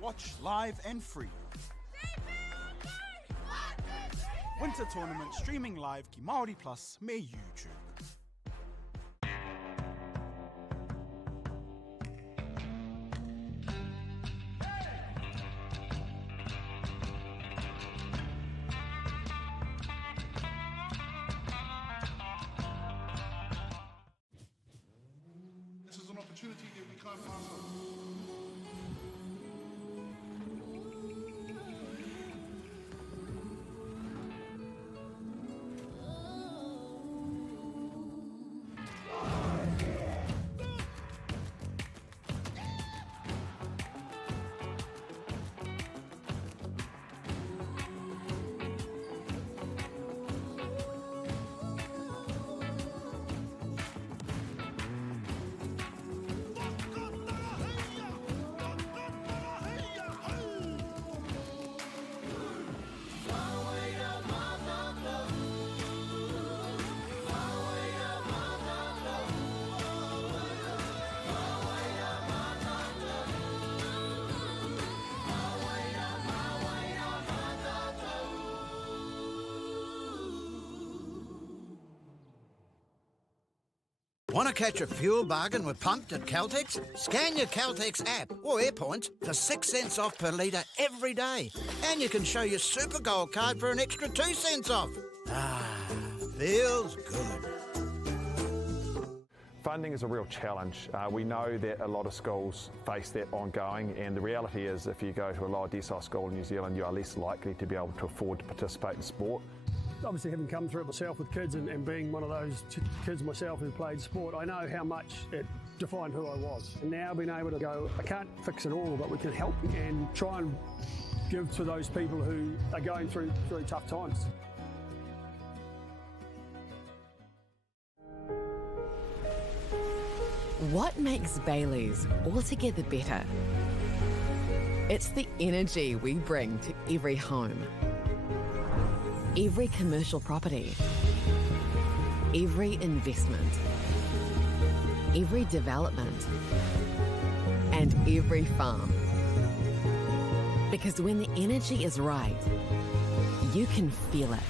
Watch live and free. Winter Tournament streaming live ki Māori Plus me YouTube. This is an opportunity that we can't pass on. Want to catch a fuel bargain with Pumped at Caltex? Scan your Caltex app or AirPoints for 6 cents off per litre every day. And you can show your Super Gold card for an extra 2 cents off. Ah, feels good. Funding is a real challenge. We know that a lot of schools face that ongoing, and the reality is if you go to a lower decile school in New Zealand, you are less likely to be able to afford to participate in sport. Obviously, having come through it myself with kids and being one of those kids myself who played sport, I know how much it defined who I was. And now being able to go, I can't fix it all, but we can help and try and give to those people who are going through tough times. What makes Bailey's altogether better? It's the energy we bring to every home, every commercial property, every investment, every development, and every farm. Because when the energy is right, you can feel it.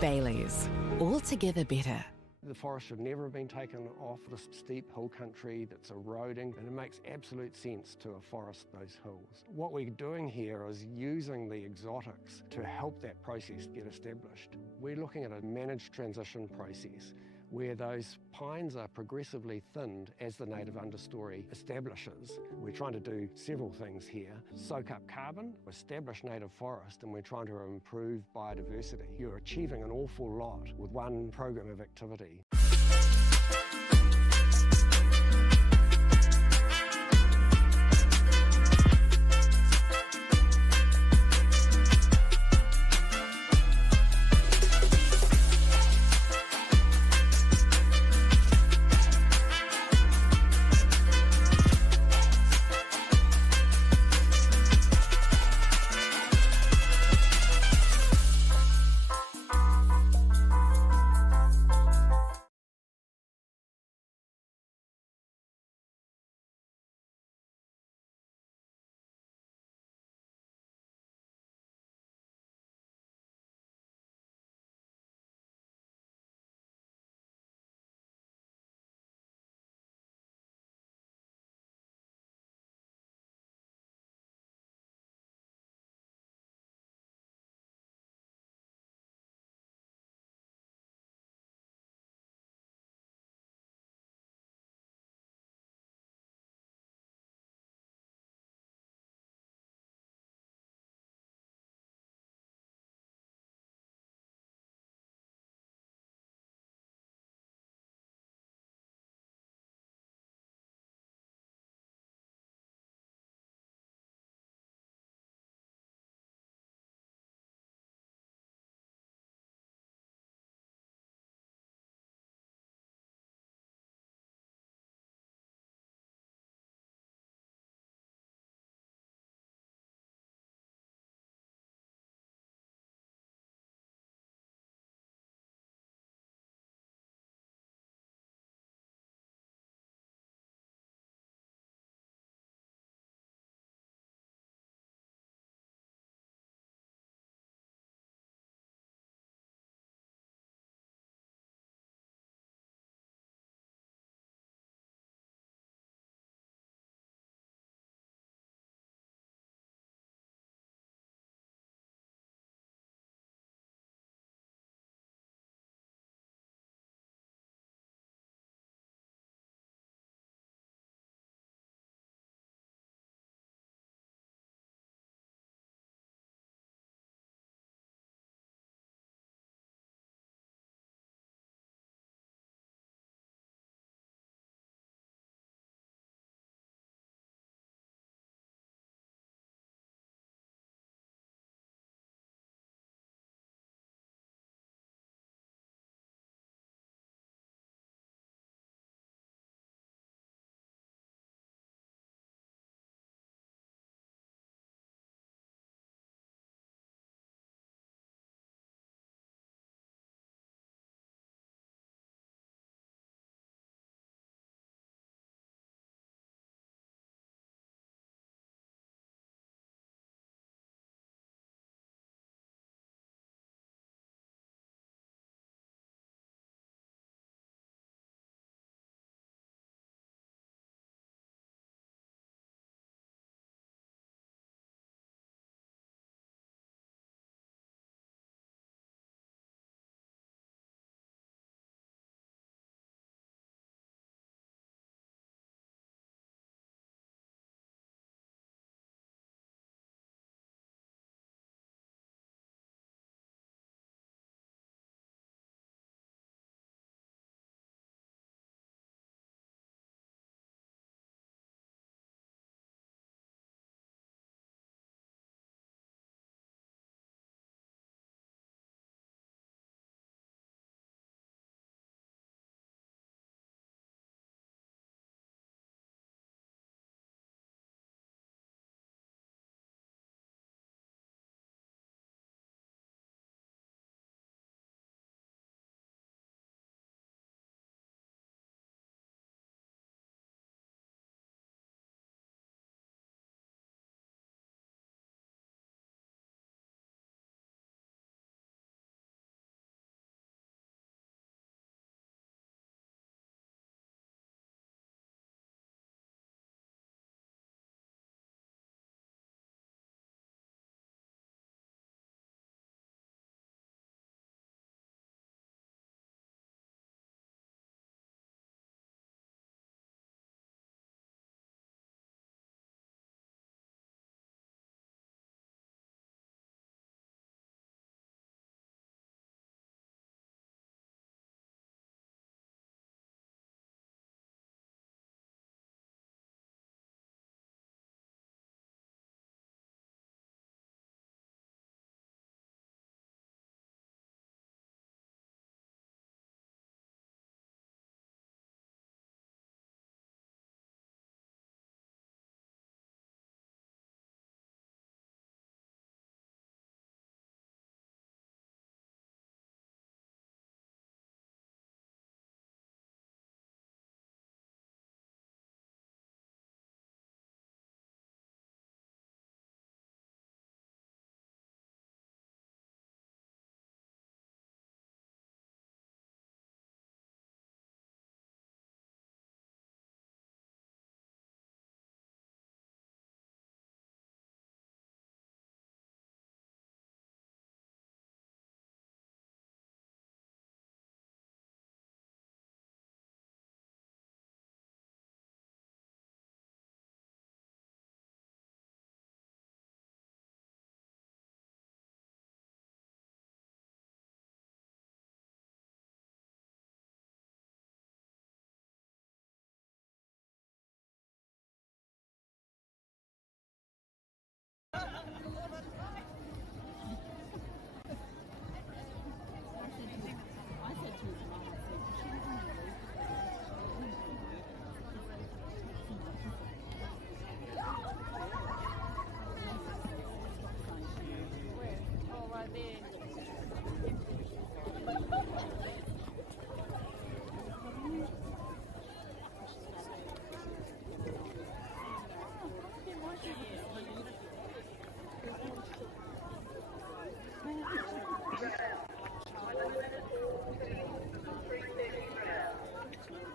Bailey's, altogether better. The forest should never have been taken off the steep hill country that's eroding, and it makes absolute sense to afforest those hills. What we're doing here is using the exotics to help that process get established. We're looking at a managed transition process where those pines are progressively thinned as the native understory establishes. We're trying to do several things here. Soak up carbon, establish native forest, and we're trying to improve biodiversity. You're achieving an awful lot with one program of activity.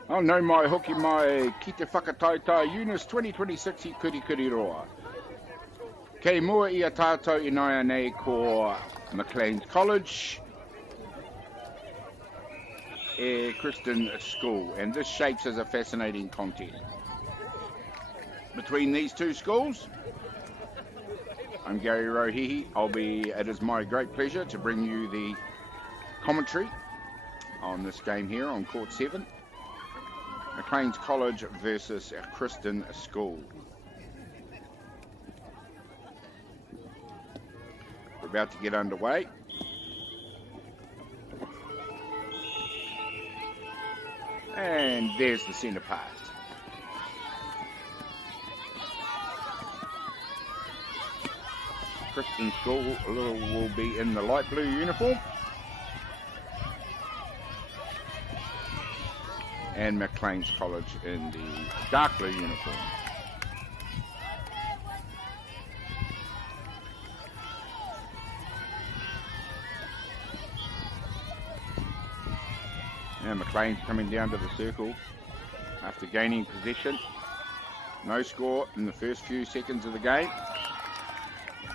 Oh no, mai hoki mai ki te whakataita Eunice 2026 I kuri roa. Kei mua I a tātou ināia nei ko Maclean's College e Kristen School, and this shapes as a fascinating contest. Between these two schools, I'm Gary Rohihi. It is my great pleasure to bring you the commentary on this game here on Court 7. Maclean's College versus Kristen School. We're about to get underway. And there's the centre pass. Kristen School will be in the light blue uniform. And Maclean's College in the dark blue uniform. Now Maclean's coming down to the circle after gaining possession. No score in the first few seconds of the game.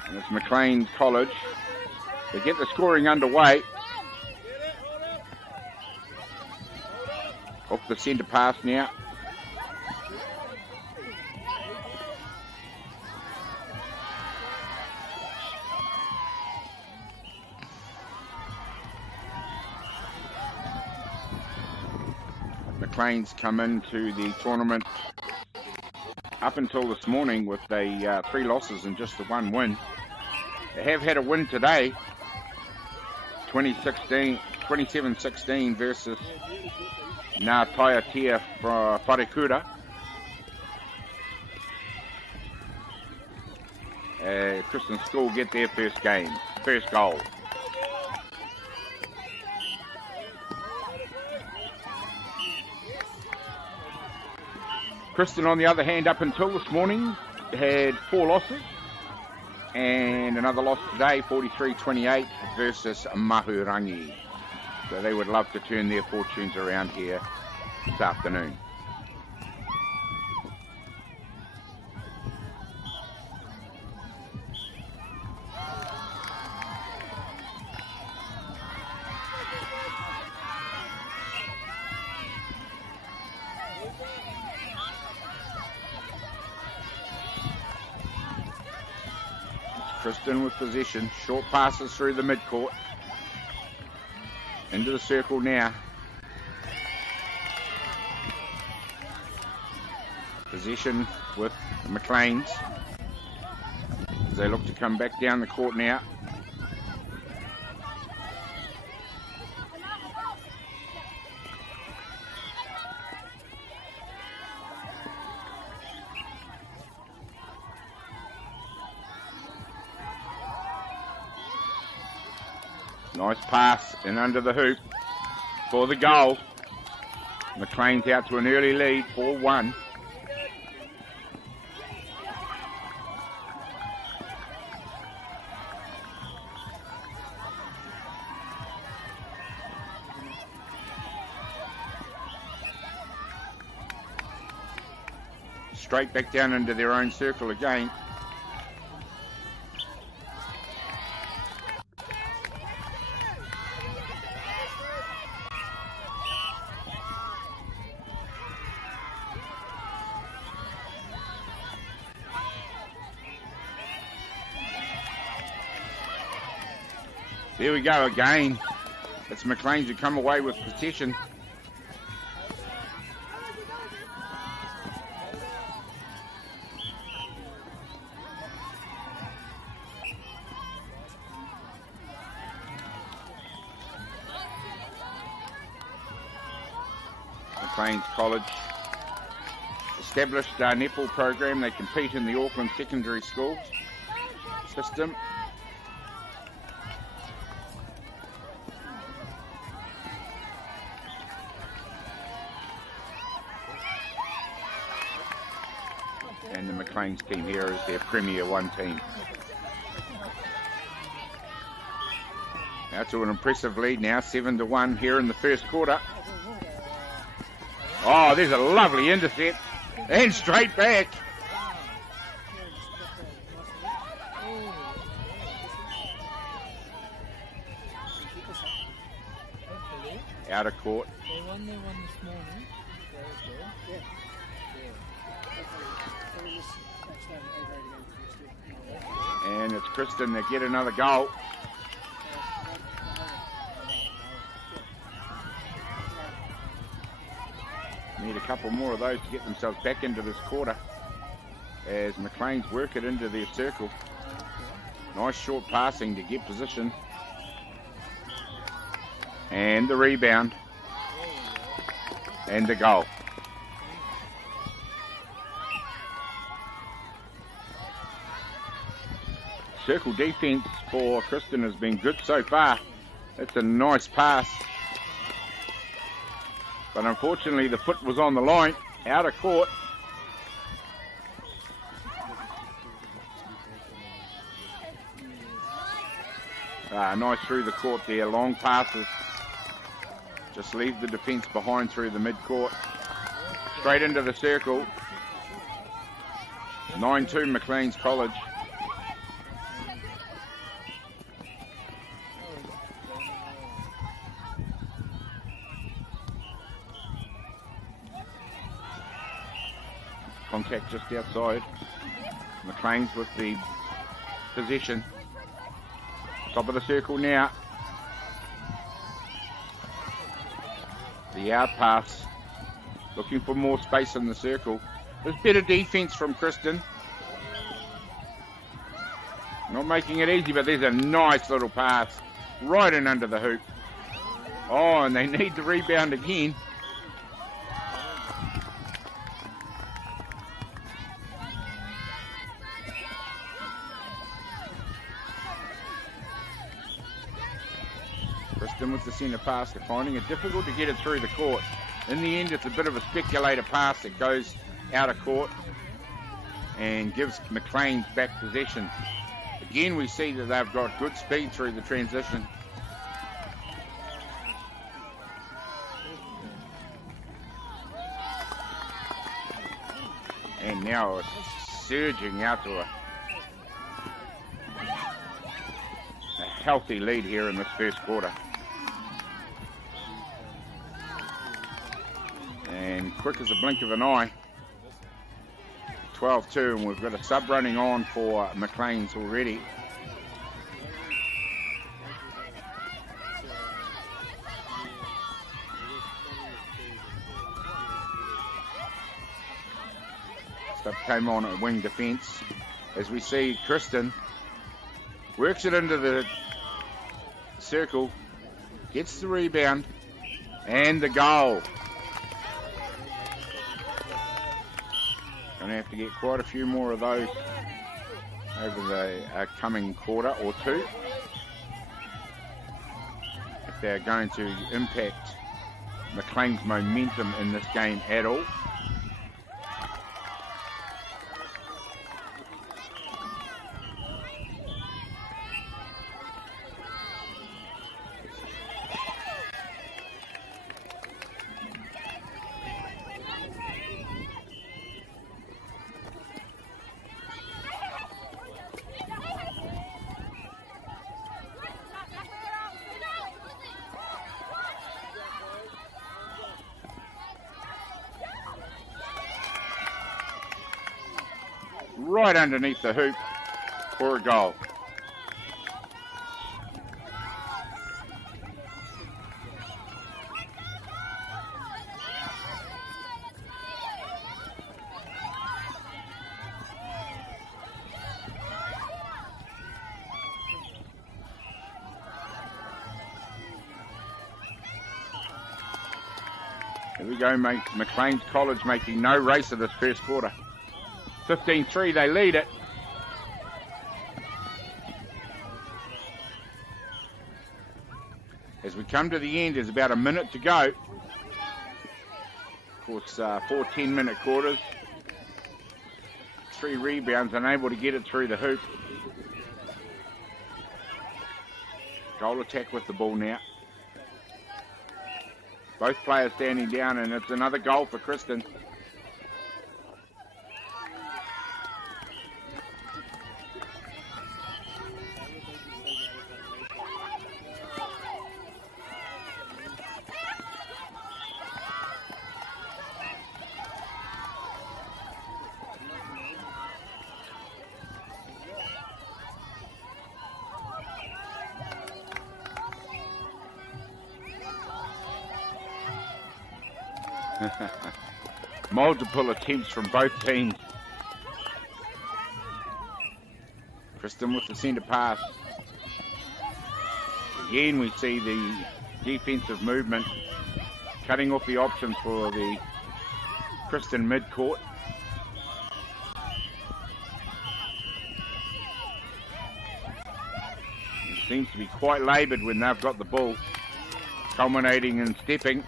And it's Maclean's College. They get the scoring underway. Off the centre pass now. Maclean's come into the tournament up until this morning with 3 losses and just the 1 win. They have had a win today, 27-16 versus Ngā Taiatea Wharekura. Kristen School get their first goal. Kristen, on the other hand, up until this morning, had 4 losses and another loss today, 43-28 versus Mahurangi. So they would love to turn their fortunes around here this afternoon. Kristen with possession, short passes through the midcourt. Into the circle now. Possession with Maclean's. As they look to come back down the court now. Nice pass and under the hoop for the goal. Maclean's out to an early lead, 4-1. Straight back down into their own circle again. There we go again. It's Maclean's who come away with possession. Maclean's College established our netball program. They compete in the Auckland secondary schools system. And the Maclean's team here is their Premier 1 team. Now to an impressive lead now, 7-1 here in the first quarter. Oh, there's a lovely intercept. And straight back. Out of court. They won this morning. And it's Kristen that get another goal. Need a couple more of those to get themselves back into this quarter as McLean's work it into their circle. Nice short passing to get position. And the rebound. And the goal. Circle defense for Kristen has been good so far. That's a nice pass. But unfortunately the foot was on the line, out of court. Nice through the court there, long passes. Just leave the defence behind through the mid-court. Straight into the circle. 9-2 Maclean's College. Contact just outside. McLean's with the possession. Top of the circle now. The out pass. Looking for more space in the circle. There's better defense from Kristen. Not making it easy, but there's a nice little pass. Right in under the hoop. Oh, and they need the rebound again. With the centre pass, they're finding it difficult to get it through the court. In the end, it's a bit of a speculator pass that goes out of court and gives McLean's back possession. Again, we see that they've got good speed through the transition. And now it's surging out to a healthy lead here in this first quarter. And quick as a blink of an eye, 12-2, and we've got a sub running on for McLean's already. Sub came on at wing defence. As we see Kristen works it into the circle, gets the rebound, and the goal. Going to have to get quite a few more of those over the coming quarter or two if they're going to impact McLean's momentum in this game at all. Right underneath the hoop for a goal. Here we go, McLean's College making no race of this first quarter. 15-3, they lead it. As we come to the end, there's about a minute to go. Of course, 4 10-minute quarters. 3 rebounds, unable to get it through the hoop. Goal attack with the ball now. Both players standing down, and it's another goal for Kristen. Multiple attempts from both teams. Kristen with the centre pass. Again, we see the defensive movement, cutting off the options for the Kristen mid-court. It seems to be quite laboured when they've got the ball, culminating in stepping.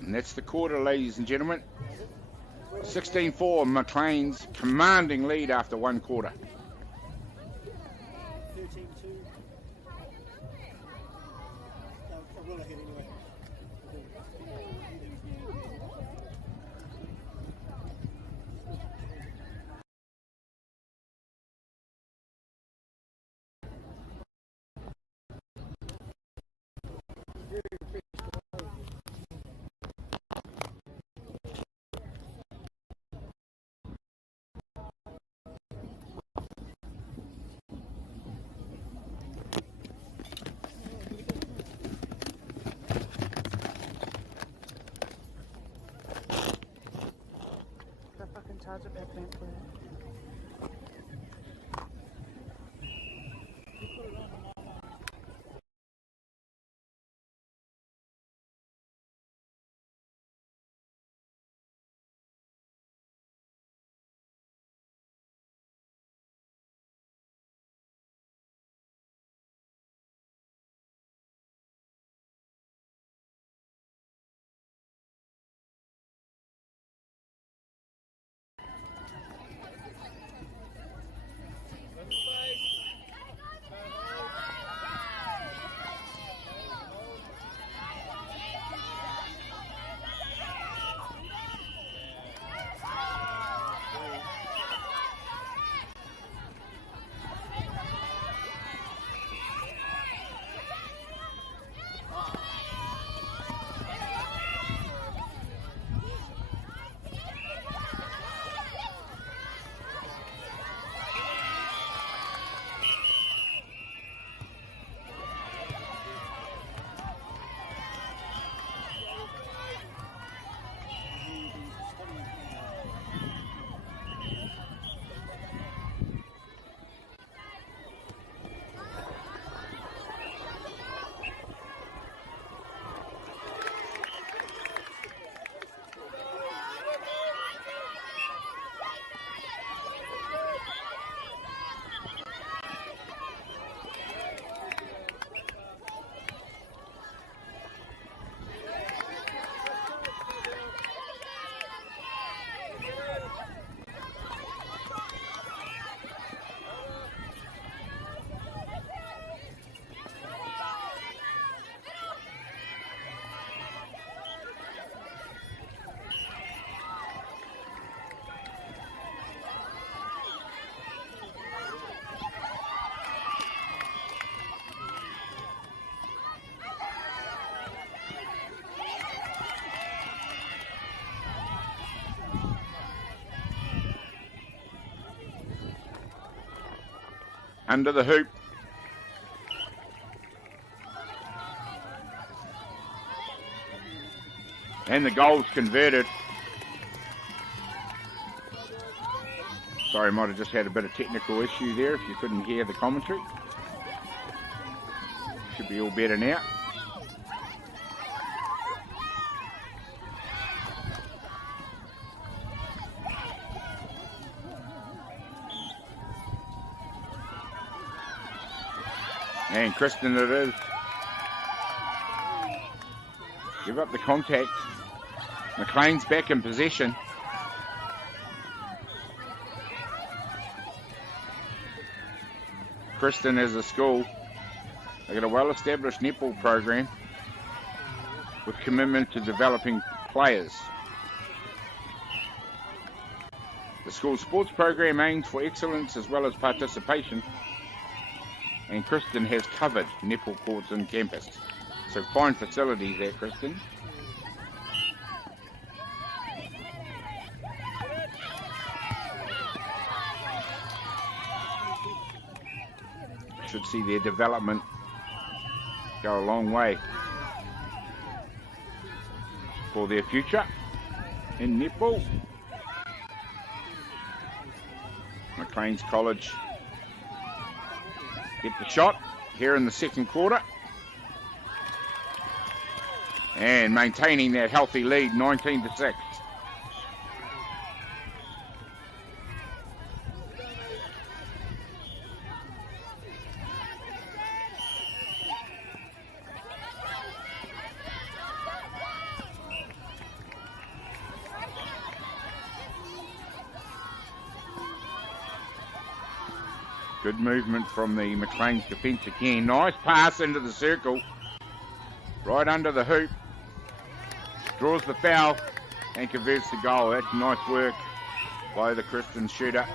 And that's the quarter, ladies and gentlemen. 16-4, McLean's commanding lead after one quarter. Under the hoop. And the goal's converted. Sorry, might have just had a bit of technical issue there if you couldn't hear the commentary. Should be all better now. And Kristen it is. Give up the contact. McLean's back in possession. Kristen as a school, they got a well-established netball program with commitment to developing players. The school sports program aims for excellence as well as participation, and Kristen has covered netball courts on campus. So fine facilities there, Kristen. Should see their development go a long way for their future in netball. Maclean's College get the shot here in the second quarter and maintaining that healthy lead, 19-6. Good movement from the Maclean's defence again. Nice pass into the circle. Right under the hoop. Draws the foul and converts the goal. That's nice work by the Kristen shooter.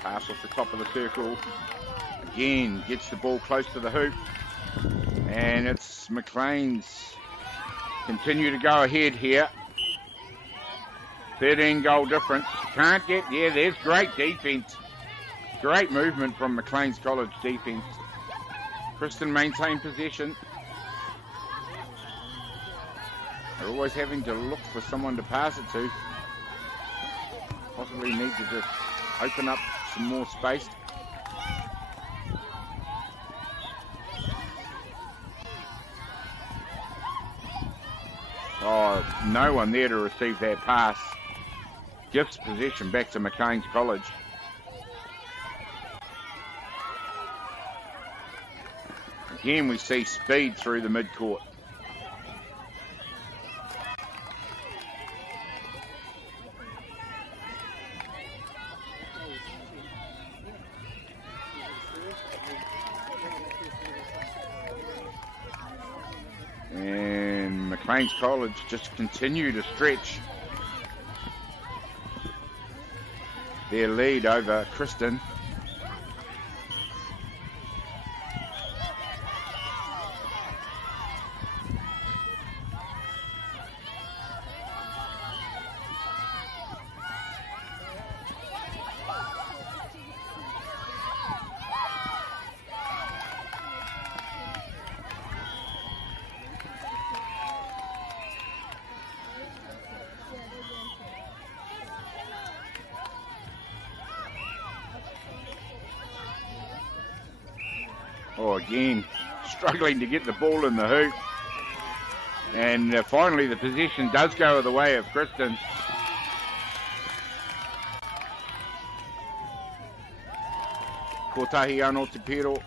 Pass off the top of the circle. Again, gets the ball close to the hoop. And it's Maclean's continue to go ahead here. 13 goal difference. Can't get, yeah, there's great defense. Great movement from Maclean's College defense. Kristen maintain possession. They're always having to look for someone to pass it to. Possibly need to just open up some more space. Oh, no one there to receive that pass. Gifts possession back to Maclean's College. Again, we see speed through the midcourt. And Maclean's College just continue to stretch their lead over Kristen. Oh, again, struggling to get the ball in the hoop. And finally the possession does go the way of Kristen. Kotahi Ano Te Piro.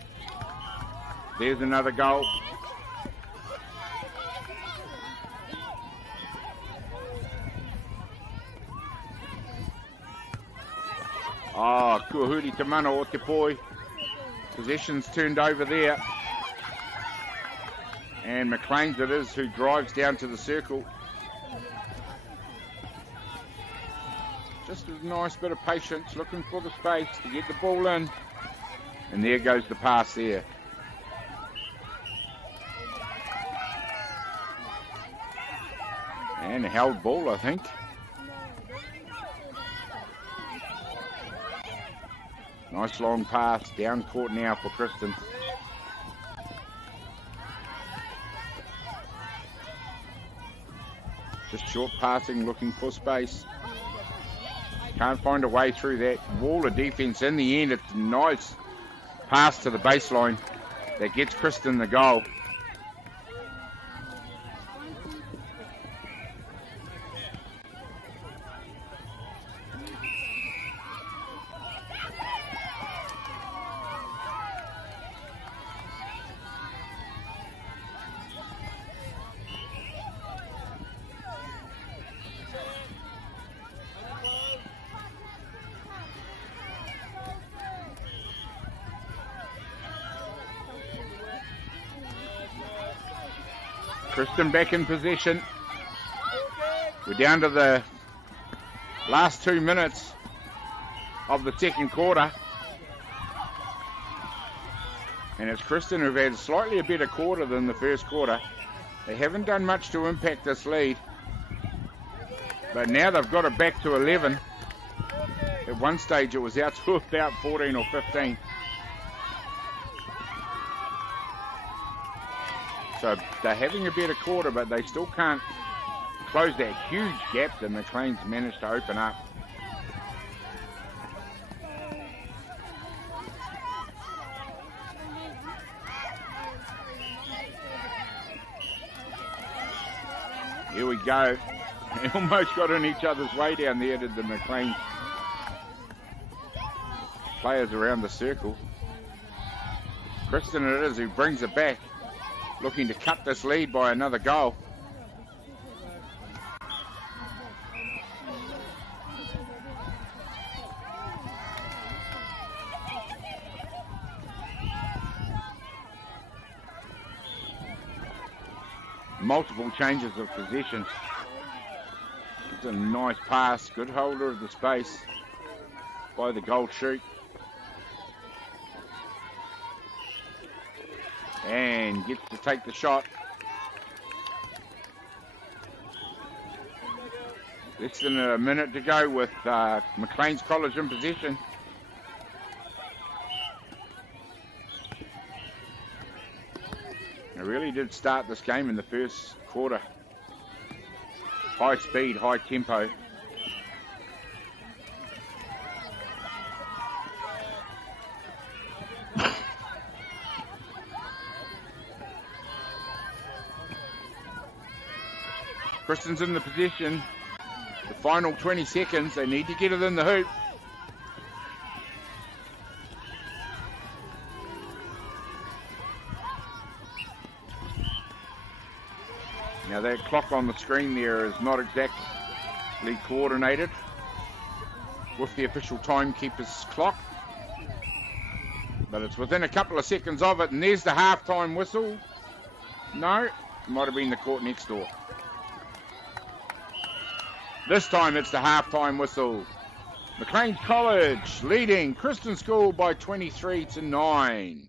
There's another goal. Ah, Kuahuri Te Mana o Te Poi. Possession's turned over there. And Maclean's it is who drives down to the circle. Just a nice bit of patience, looking for the space to get the ball in. And there goes the pass there. And a held ball, I think. Nice long pass down court now for Kristen. Just short passing, looking for space. Can't find a way through that wall of defence. In the end, it's a nice pass to the baseline that gets Kristen the goal. Kristen back in possession. We're down to the last 2 minutes of the second quarter. And it's Kristen who've had slightly a better quarter than the first quarter. They haven't done much to impact this lead. But now they've got it back to 11. At one stage it was out to about 14 or 15. So they're having a better quarter, but they still can't close that huge gap that Maclean's managed to open up. Here we go. They almost got in each other's way down there, did the Maclean players around the circle. Kristen it is who brings it back, looking to cut this lead by another goal. Multiple changes of position. It's a nice pass, good holder of the space by the goal shoot. And gets to take the shot. Less than a minute to go with Maclean's College in possession. They really did start this game in the first quarter. High speed, high tempo. Kristen's in the position. The final 20 seconds. They need to get it in the hoop. Now that clock on the screen there is not exactly coordinated with the official timekeeper's clock. But it's within a couple of seconds of it, and there's the halftime whistle. No, it might have been the court next door. This time it's the halftime whistle. Maclean's College leading Kristen School by 23-9.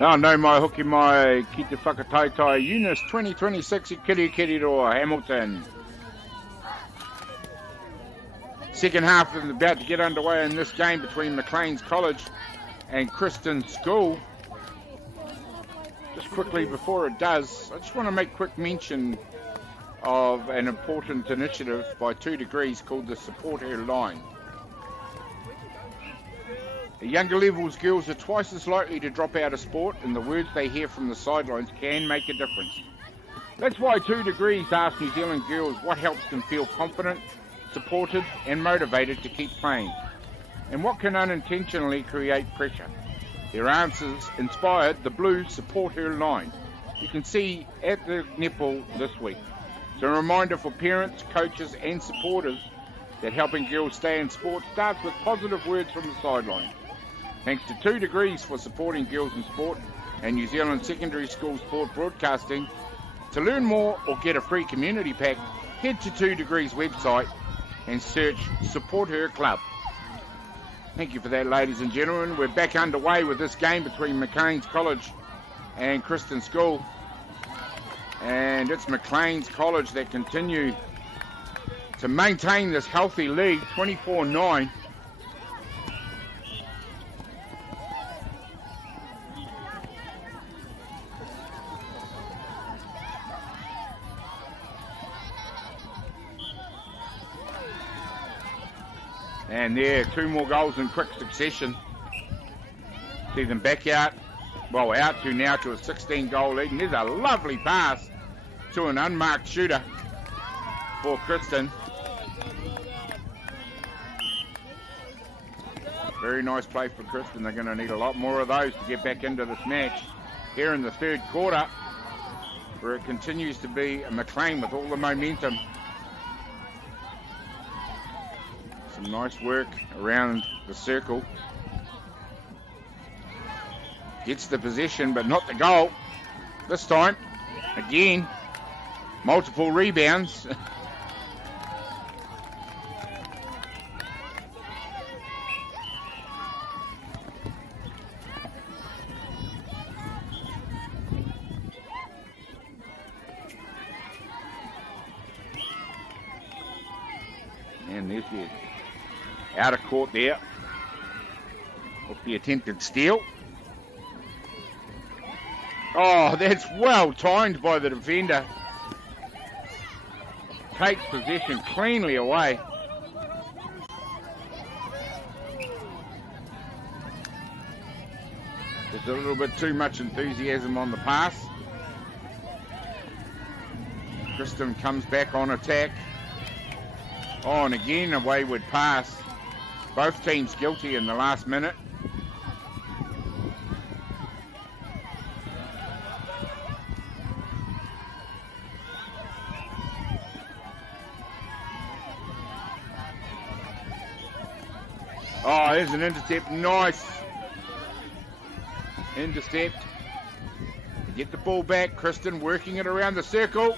No, no mai hoki mai ki te whakataitai Eunice 2026 I Kirikiriroa, Hamilton. Second half is about to get underway in this game between Maclean's College and Kristen School. Just quickly before it does, I just want to make quick mention of an important initiative by 2 Degrees called the Support Her Line. At younger levels, girls are twice as likely to drop out of sport, and the words they hear from the sidelines can make a difference. That's why 2 Degrees asks New Zealand girls what helps them feel confident, supported and motivated to keep playing, and what can unintentionally create pressure. Their answers inspired the Blue Support Her Line. You can see at the netball this week. It's a reminder for parents, coaches and supporters that helping girls stay in sport starts with positive words from the sideline. Thanks to 2 Degrees for supporting girls in sport and New Zealand Secondary School Sport Broadcasting. To learn more or get a free community pack, head to 2 Degrees website and search Support Her Club. Thank you for that, ladies and gentlemen. We're back underway with this game between Maclean's College and Kristen School. And it's Maclean's College that continue to maintain this healthy lead, 24-9. And there, 2 more goals in quick succession. See them back out, well, out to now to a 16-goal lead. And there's a lovely pass to an unmarked shooter for Kristen. Very nice play for Kristen. They're going to need a lot more of those to get back into this match here in the third quarter, where it continues to be a Maclean with all the momentum. Some nice work around the circle. Gets the possession, but not the goal. This time, again, multiple rebounds. And there's the out of court there with the attempted steal. Oh, that's well timed by the defender. Takes possession cleanly away. There's a little bit too much enthusiasm on the pass. Kristen comes back on attack. Oh, and again a wayward pass. Both teams guilty in the last minute. Oh, there's an intercept. Nice intercept. Get the ball back. Kristen working it around the circle.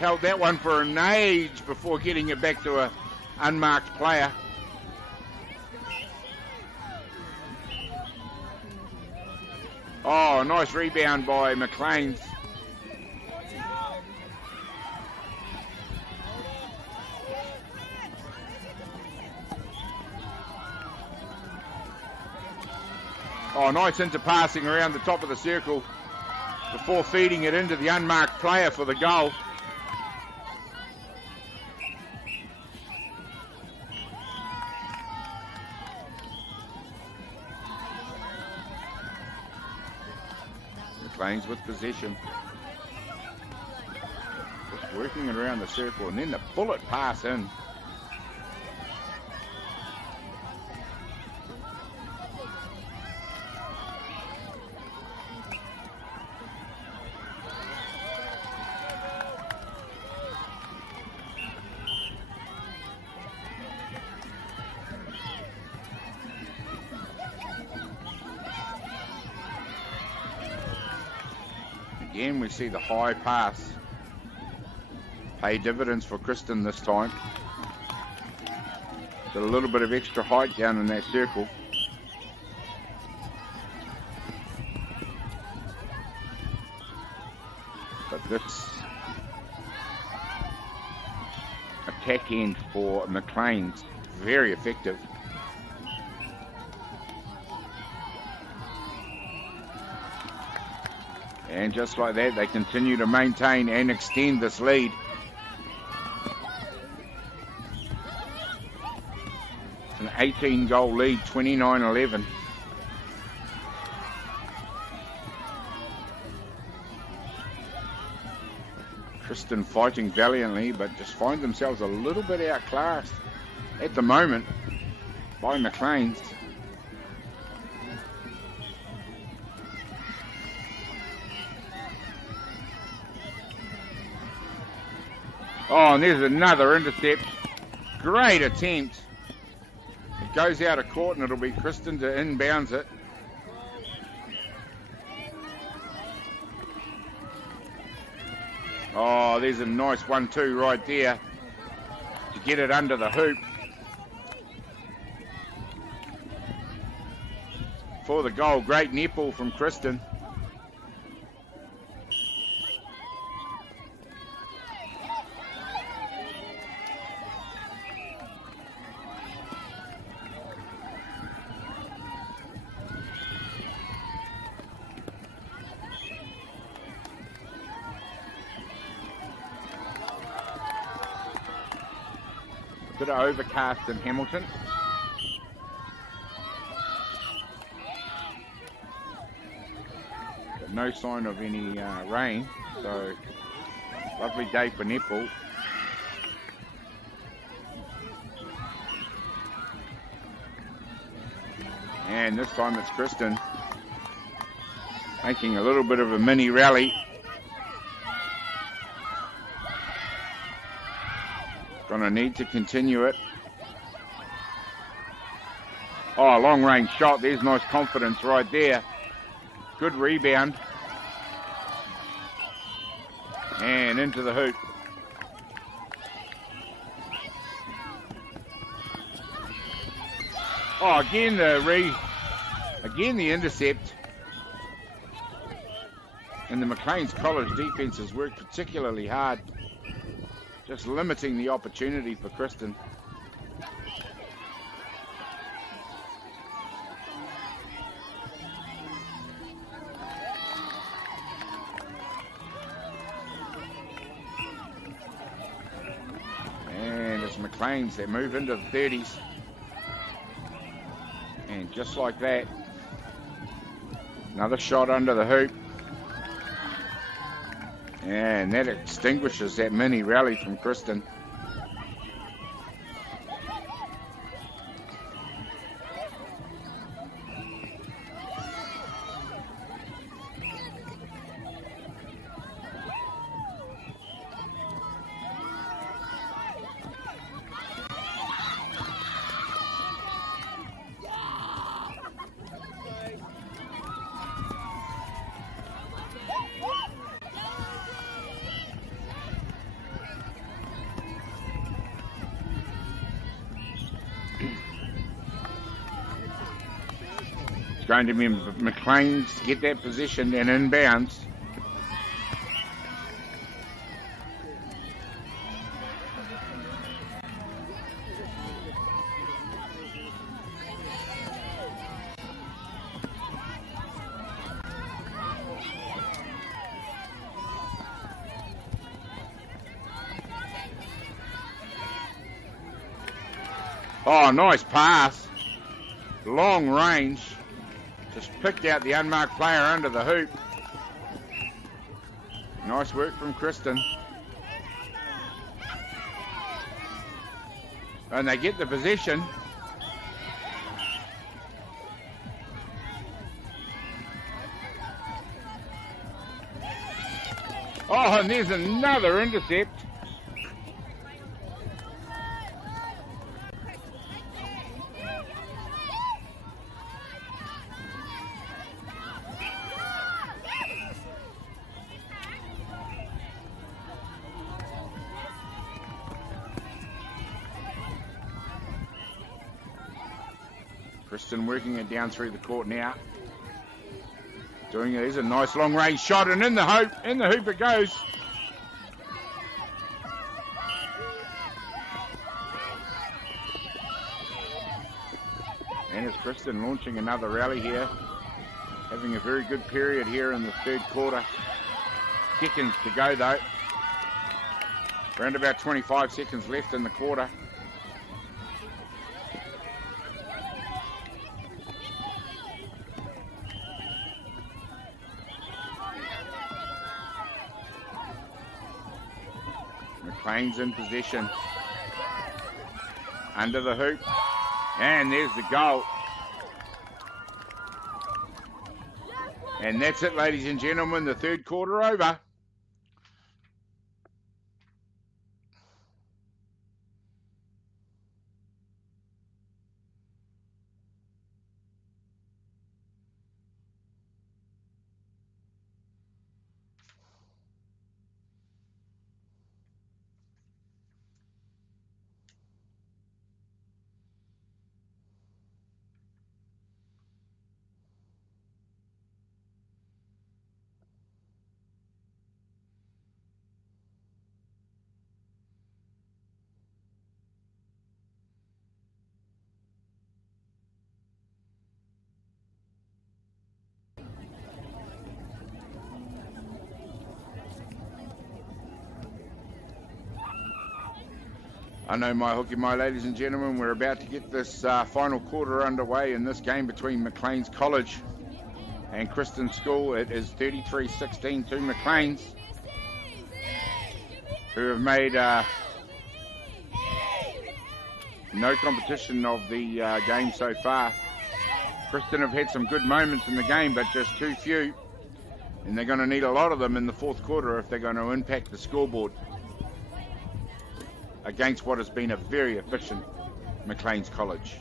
Held that one for an age before getting it back to a unmarked player. Oh, nice rebound by Maclean's. Oh, nice interpassing around the top of the circle before feeding it into the unmarked player for the goal. Maclean's with possession. Just working it around the circle and then the bullet pass in. Again, we see the high pass pay dividends for Kristen this time. Got a little bit of extra height down in that circle. this attack end for McLean's very effective. And just like that, they continue to maintain and extend this lead. It's an 18-goal lead, 29-11. Kristen fighting valiantly, but just find themselves a little bit outclassed at the moment by McLean's. Oh, and there's another intercept. Great attempt. It goes out of court and it'll be Kristen to inbounds it. Oh, there's a nice 1-2 right there to get it under the hoop. For the goal, great netball from Kristen. Bit of overcast in Hamilton. But no sign of any rain, so lovely day for netball. And this time it's Kristen making a little bit of a mini rally. Gonna need to continue it. Oh, long range shot. There's nice confidence right there. Good rebound. And into the hoop. Oh, again the intercept. And the McLean's College defense has worked particularly hard, just limiting the opportunity for Kristen. And it's McLean's that move into the 30s. And just like that, another shot under the hoop. And that extinguishes that mini rally from Kristen. Going to be McLean's to get that position and inbounds. Oh, nice pass. Long range. Just picked out the unmarked player under the hoop. Nice work from Kristen. And they get the possession. Oh, and there's another intercept. Kristen working it down through the court now. Doing it. There's a nice long range shot, and in the hoop it goes. And it's Kristen launching another rally here. Having a very good period here in the third quarter. Seconds to go though. Around about 25 seconds left in the quarter. McLean's in possession. Under the hoop. And there's the goal. And that's it, ladies and gentlemen. The third quarter over. I know my hooky, my ladies and gentlemen, we're about to get this final quarter underway in this game between McLean's College and Kristen School. It is 33-16 to McLean's, who have made no competition of the game so far. Kristen have had some good moments in the game, but just too few. And they're going to need a lot of them in the fourth quarter if they're going to impact the scoreboard against what has been a very efficient McLean's College.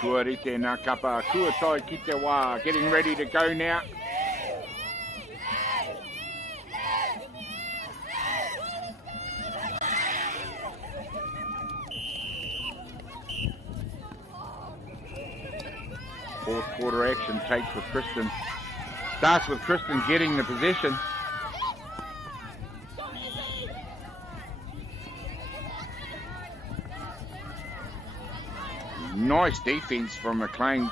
Kua rite nā kapa, kua toi ki te wā, getting ready to go now. Fourth quarter action takes with Kristen. Starts with Kristen getting the possession. Nice defense from McLean.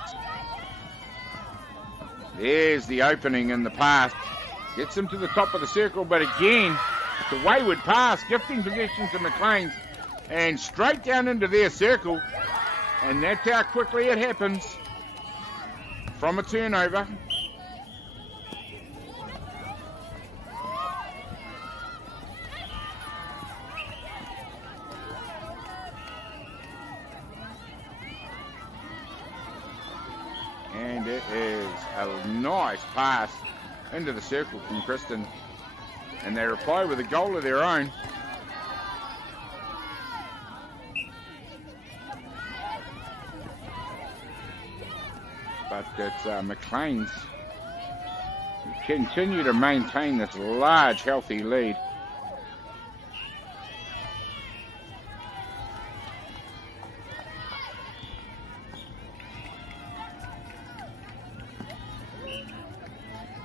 There's the opening in the pass. Gets him to the top of the circle, but again, it's a wayward pass, gifting possession to McLean and straight down into their circle. And that's how quickly it happens. From a turnover. And it is a nice pass into the circle from Kristen. And they reply with a goal of their own. But it's McLean's who continue to maintain this large, healthy lead.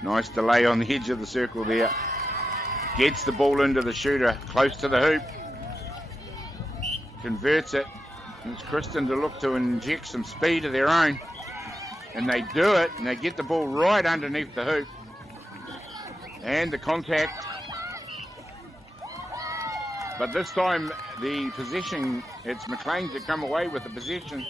Nice delay on the edge of the circle there. Gets the ball into the shooter, close to the hoop. Converts it. And it's Kristen to look to inject some speed of their own. And they do it, and they get the ball right underneath the hoop. And the contact. But this time, the possession, it's McLean to come away with the possession.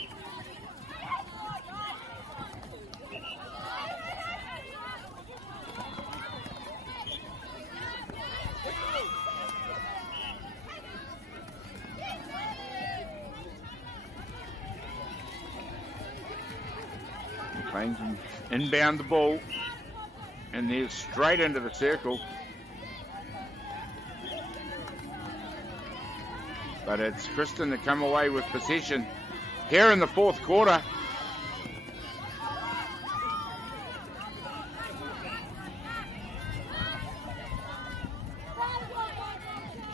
Inbound the ball, and they're straight into the circle. But it's Kristen to come away with possession here in the fourth quarter.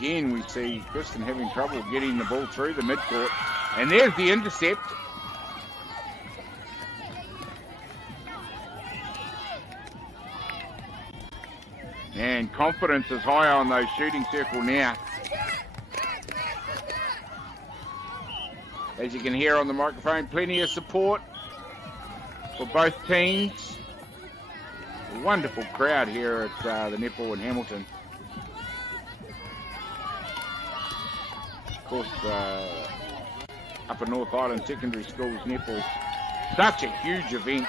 again we see Kristen having trouble getting the ball through the midcourt. And there's the intercept. And confidence is high on those shooting circle now. As you can hear on the microphone, plenty of support for both teams. A wonderful crowd here at the netball in Hamilton. Of course, Upper North Island Secondary School's netball, such a huge event.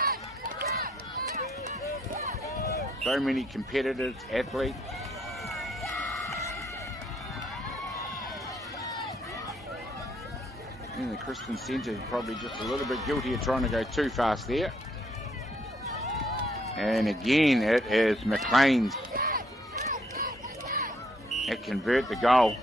So many competitors, athletes. And the Kristen Centre is probably just a little bit guilty of trying to go too fast there. And again, it is McLean's that convert the goal.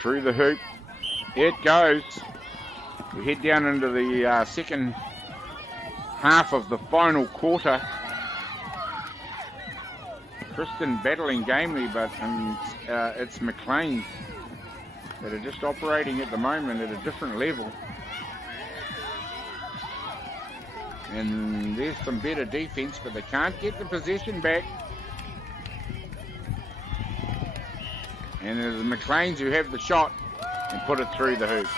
Through the hoop, it goes. We head down into the second half of the final quarter. Kristen battling gamely, but it's McLean that are just operating at the moment at a different level. And there's some better defense, but they can't get the possession back. And there's the McLeans who have the shot and put it through the hoop.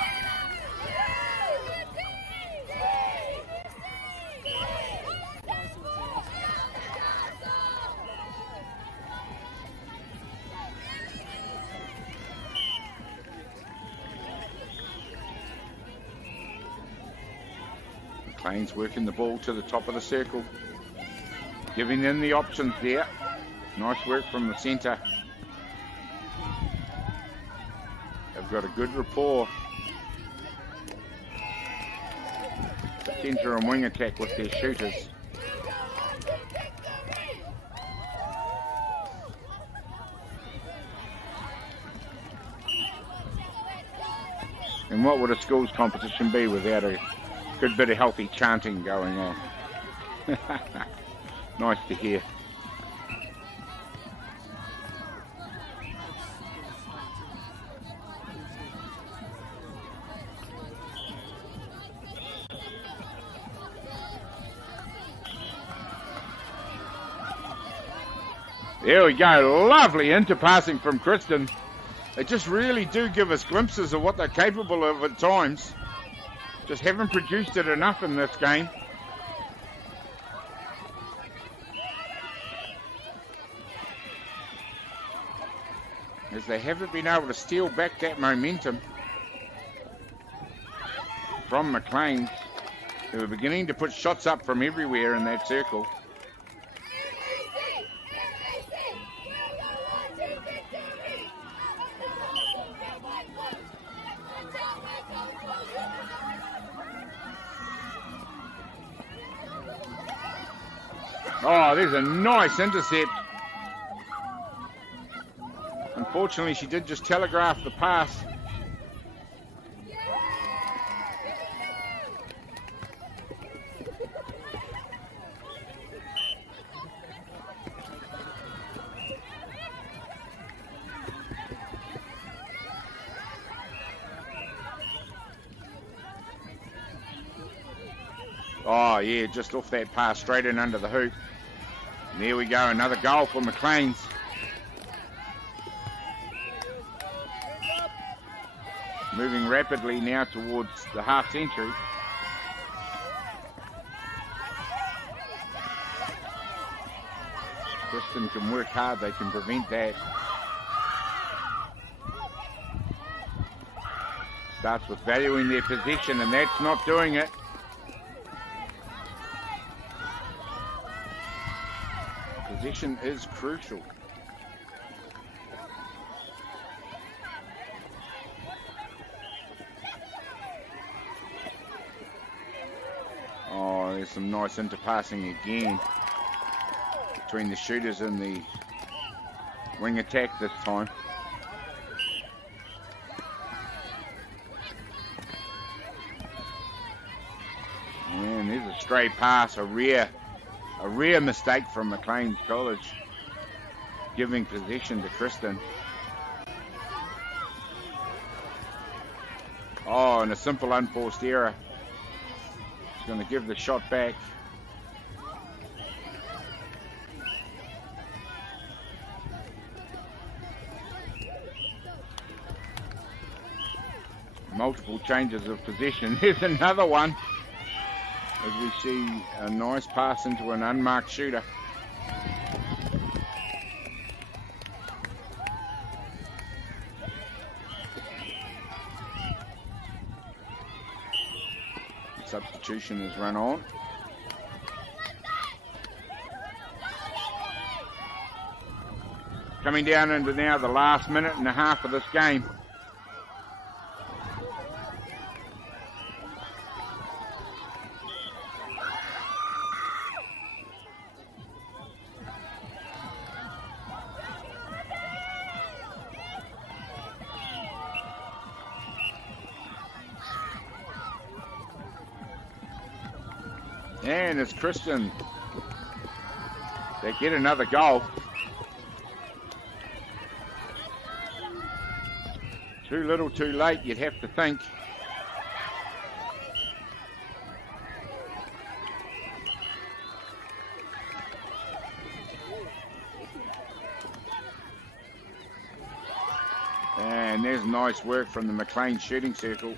McLean's working the ball to the top of the circle, giving them the options there. Nice work from the centre. Got a good rapport. Centre and wing attack with their shooters. And what would a schools competition be without a good bit of healthy chanting going on? Nice to hear. There we go, lovely interpassing from Kristen. They just really do give us glimpses of what they're capable of at times. Just haven't produced it enough in this game. As they haven't been able to steal back that momentum from McLean's, who are beginning to put shots up from everywhere in that circle. Oh, there's a nice intercept. Unfortunately, she did just telegraph the pass. Oh, yeah, just off that pass, straight in under the hoop. And there we go, another goal for McLean's. Moving rapidly now towards the half century. Kristen can work hard, they can prevent that. Starts with valuing their possession, and that's not doing it. Possession is crucial. Oh, there's some nice interpassing again between the shooters and the Wing attack this time. And there's a stray pass, a rare mistake from Maclean's College, giving possession to Kristen. Oh, and a simple unforced error. He's going to give the shot back. Multiple changes of possession. There's another one. As we see a nice pass into an unmarked shooter. Substitution is run on. Coming down into now the last minute and a half of this game. And it's Kristen. They get another goal. Too little, too late, you'd have to think. And there's nice work from the Maclean shooting circle.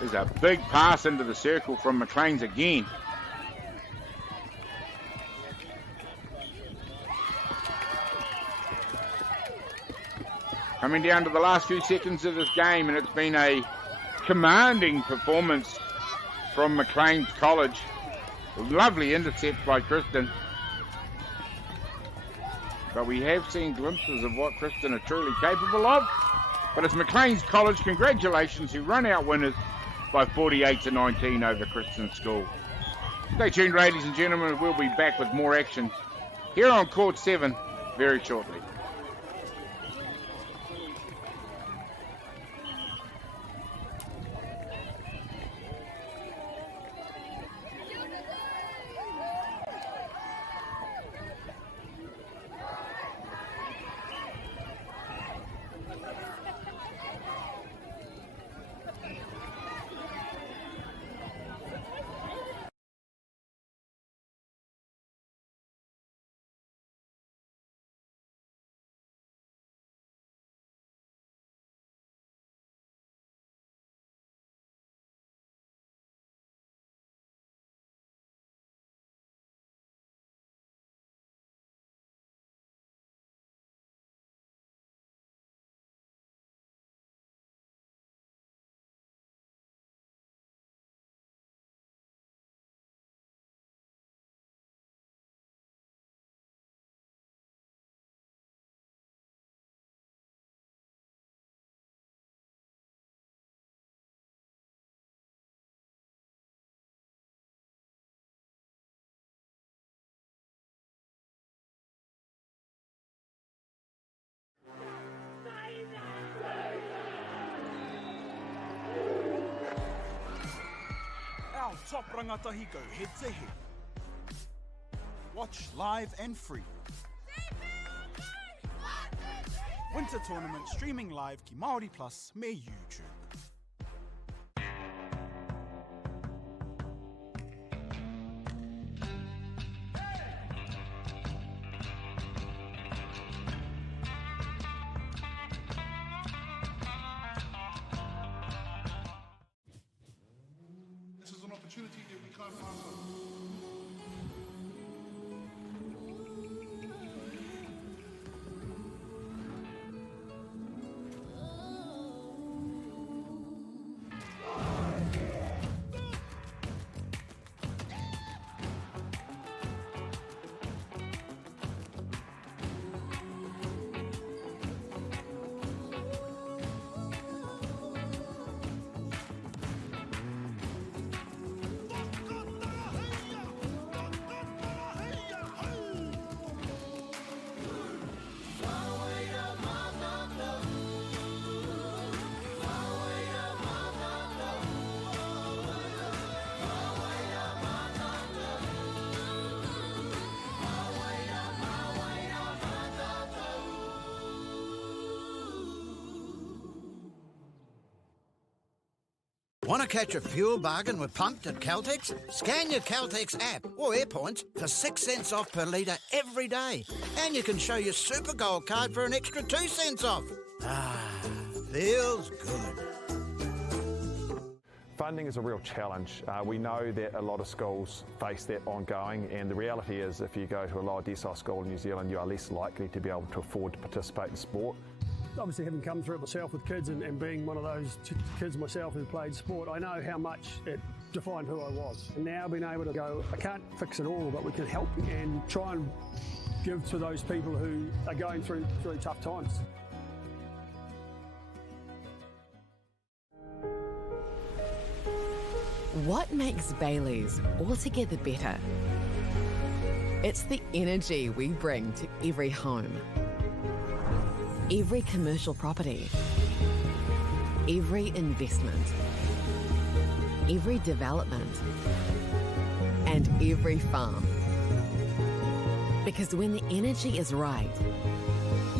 There's a big pass into the circle from Maclean's again. Coming down to the last few seconds of this game, and it's been a commanding performance from Maclean's College. Lovely intercept by Kristen. But we have seen glimpses of what Kristen are truly capable of. But it's Maclean's College, congratulations, who run out winners by 48-19 over Kristen School. Stay tuned, ladies and gentlemen. We'll be back with more action here on Court 7 very shortly. Our top rangatahi go head to head. Watch live and free. Winter Tournament streaming live ki Māori Plus me YouTube. This is an opportunity that we can't pass up. Want to catch a fuel bargain with Pumped at Caltex? Scan your Caltex app or AirPoints for 6 cents off per litre every day. And you can show your Super Gold card for an extra 2 cents off. Ah, feels good. Funding is a real challenge. We know that a lot of schools face that ongoing, and the reality is if you go to a lower decile school in New Zealand, you are less likely to be able to afford to participate in sport. Obviously, having come through it myself with kids and being one of those kids myself who played sport, I know how much it defined who I was. And now being able to go, I can't fix it all, but we can help and try and give to those people who are going through tough times. What makes Baileys altogether better? It's the energy we bring to every home, every commercial property, every investment, every development, and every farm. Because when the energy is right,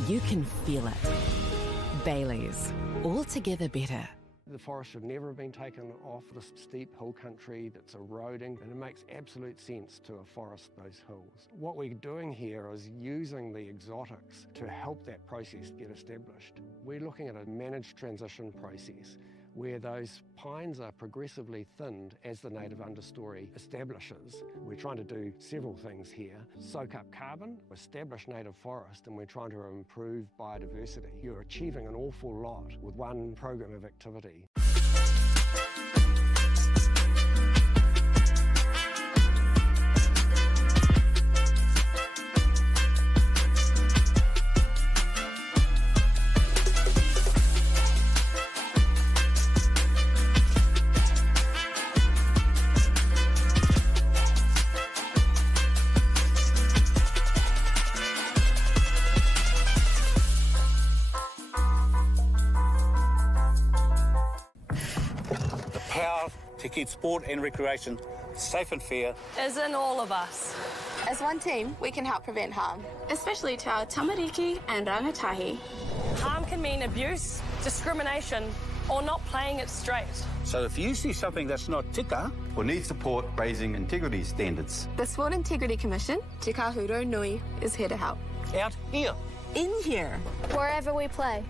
you can feel it. Baileys, altogether better. The forest should never have been taken off the steep hill country that's eroding, and it makes absolute sense to afforest those hills. What we're doing here is using the exotics to help that process get established. We're looking at a managed transition process where those pines are progressively thinned as the native understory establishes. We're trying to do several things here. Soak up carbon, establish native forest, and we're trying to improve biodiversity. You're achieving an awful lot with one program of activity. To keep sport and recreation safe and fair is in all of us. As one team, we can help prevent harm, especially to our tamariki and rangatahi. Harm can mean abuse, discrimination, or not playing it straight. So if you see something that's not tika, or needs support raising integrity standards, the Sport Integrity Commission, Te Kahuro Nui, is here to help. Out here. In here. Wherever we play.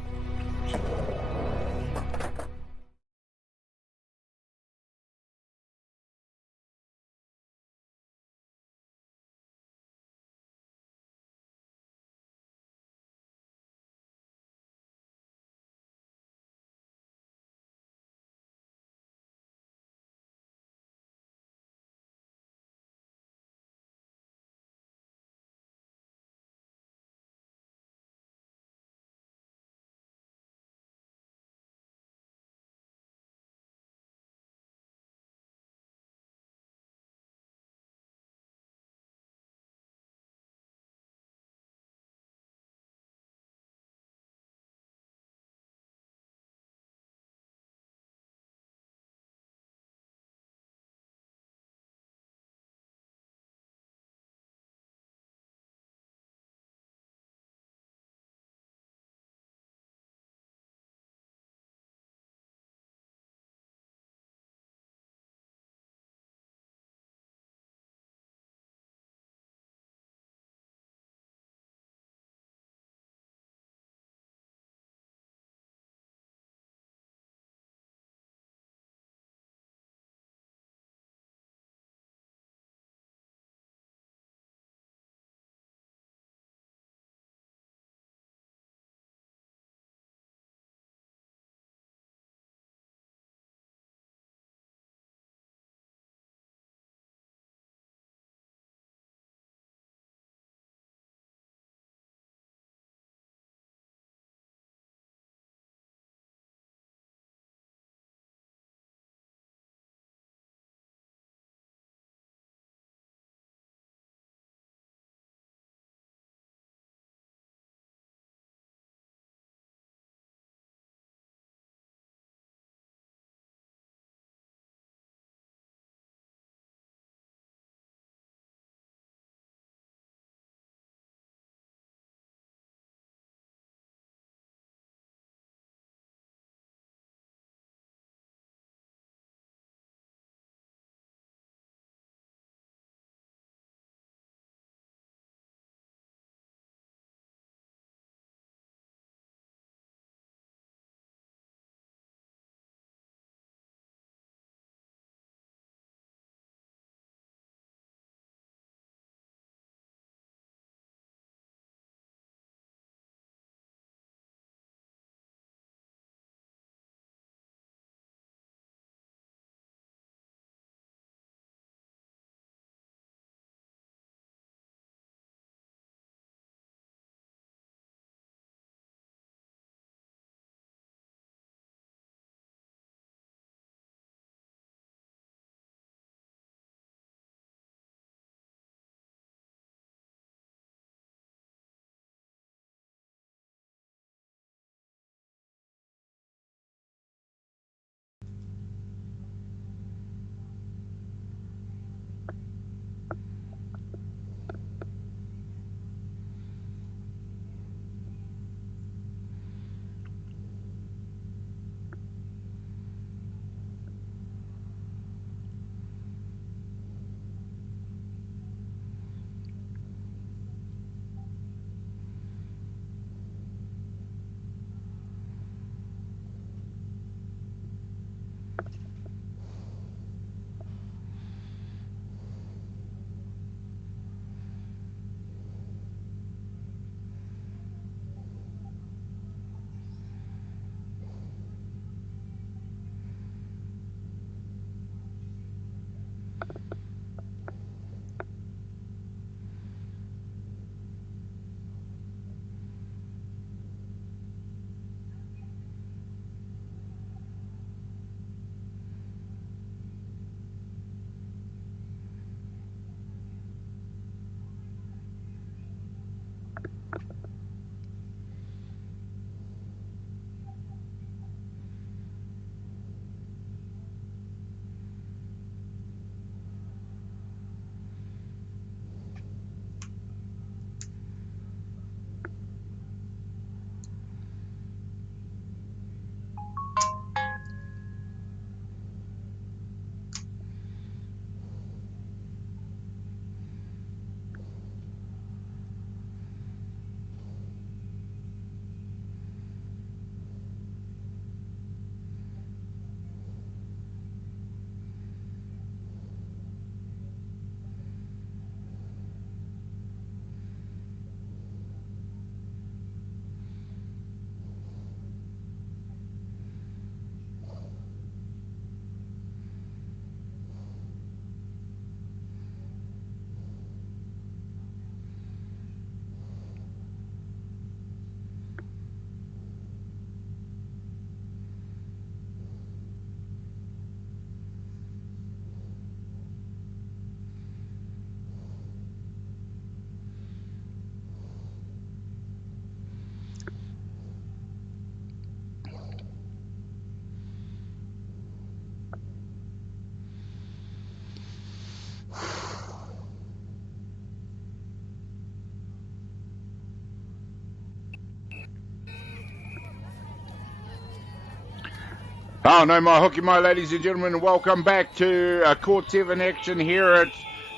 Oh, no more hooky mo, ladies and gentlemen, and welcome back to Court 7 action here at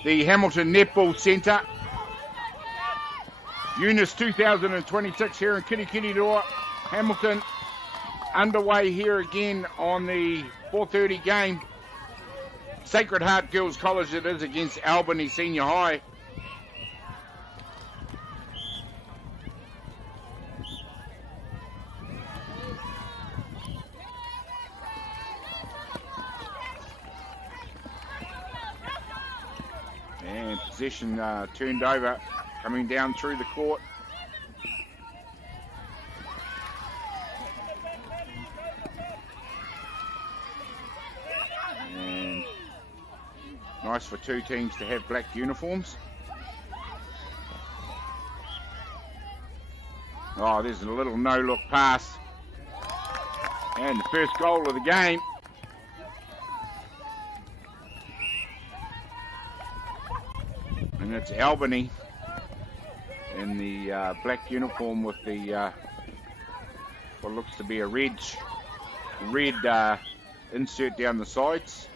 the Hamilton Netball Centre. Eunice 2026 here in Kirikiriroa, Hamilton, underway here again on the 4:30 game. Sacred Heart Girls College it is against Albany Senior High. And possession turned over, coming down through the court. And nice for two teams to have black uniforms. Oh, there's a little no-look pass. And the first goal of the game. And it's Albany in the black uniform with the what looks to be a red insert down the sides.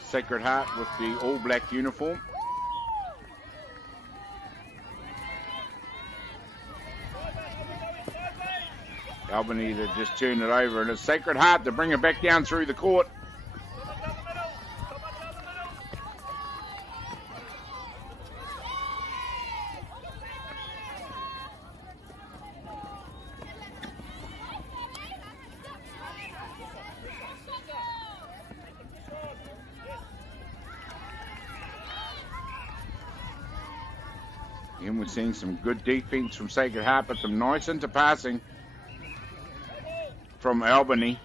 Sacred Heart with the all black uniform. Albany to just turn it over, and it's Sacred Heart to bring it back down through the court. And we're seeing some good defense from Sacred Heart, but some nice interpassing from Albany.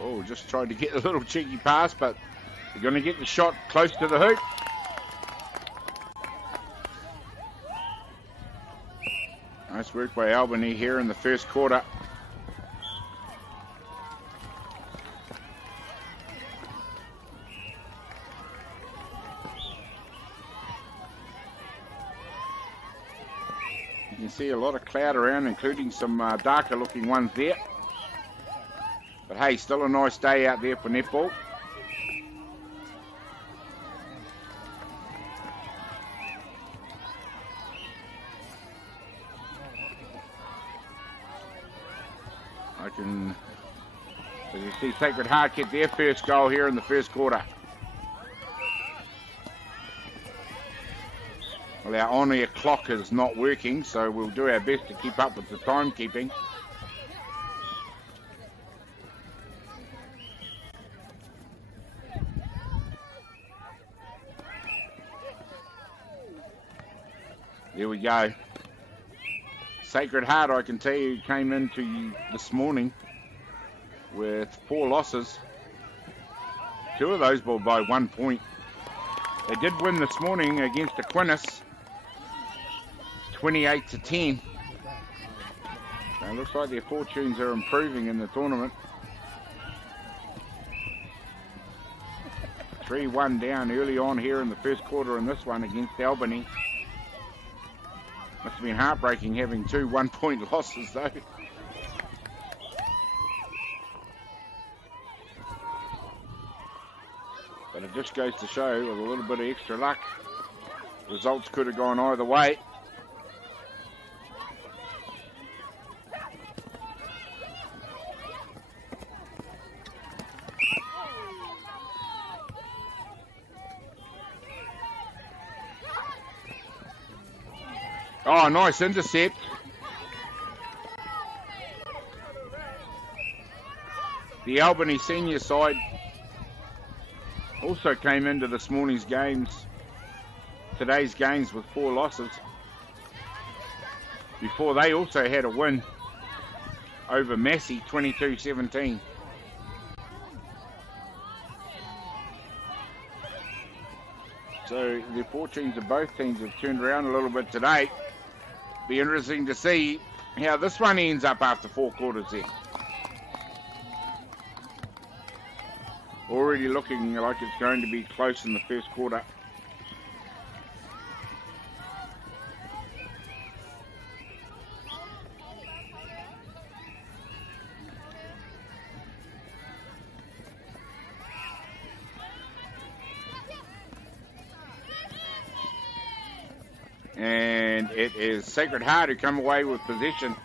Oh, just tried to get a little cheeky pass, but they're going to get the shot close to the hoop. Nice work by Albany here in the first quarter. You can see a lot of cloud around, including some darker looking ones there. But hey, still a nice day out there for netball. As you see, Sacred Heart get their first goal here in the first quarter. Well, our on-air clock is not working, so we'll do our best to keep up with the timekeeping. There we go. Sacred Heart, I can tell you, came into this morning with 4 losses. 2 of those were by 1 point. They did win this morning against Aquinas, 28-10. So it looks like their fortunes are improving in the tournament. 3-1 down early on here in the first quarter in this one against Albany. Must have been heartbreaking having 2 one-point losses though. But it just goes to show, with a little bit of extra luck, results could have gone either way. Oh, nice intercept. The Albany senior side also came into this morning's games, today's games, with 4 losses. Before they also had a win over Massey, 22-17. So the fortunes of both teams have turned around a little bit today. Be interesting to see how this one ends up after 4 quarters there. Already looking like it's going to be close in the first quarter. And it is Sacred Heart who come away with possession.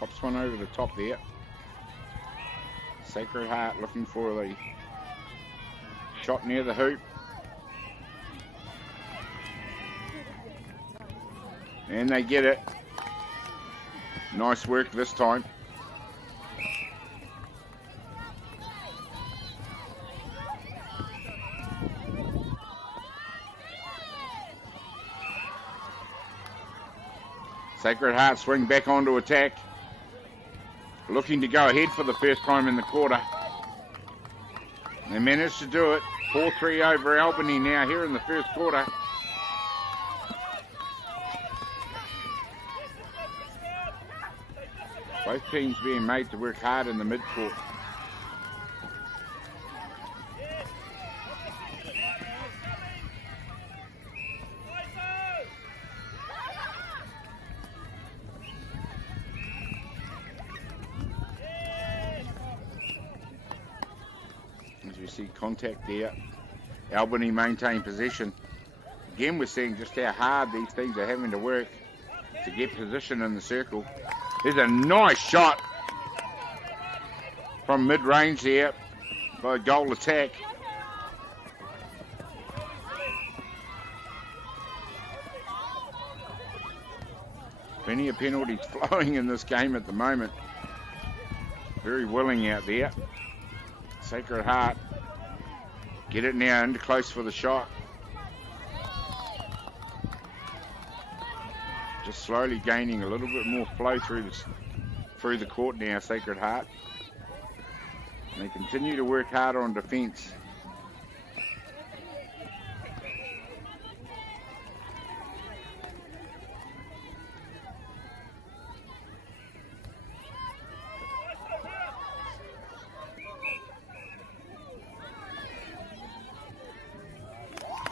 Pops one over the top there. Sacred Heart looking for the shot near the hoop. And they get it. Nice work this time. Sacred Heart swing back onto attack. Looking to go ahead for the first time in the quarter. They managed to do it. 4-3 over Albany now here in the first quarter. Both teams being made to work hard in the midcourt. As we see contact there, Albany maintain possession. Again, we're seeing just how hard these teams are having to work to get position in the circle. There's a nice shot from mid-range there by goal attack. Plenty of penalties flowing in this game at the moment. Very willing out there. Sacred Heart get it now into close for the shot. Just slowly gaining a little bit more flow through the court now, Sacred Heart. And they continue to work harder on defence.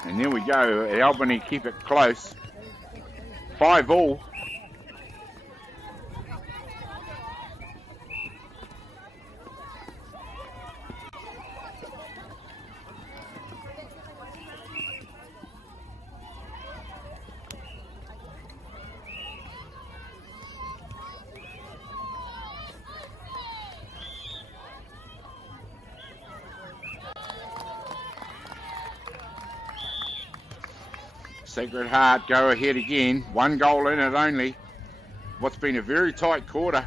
And there we go. Albany keep it close. 5-all. Sacred Heart go ahead again. 1 goal in it only. What's been a very tight quarter.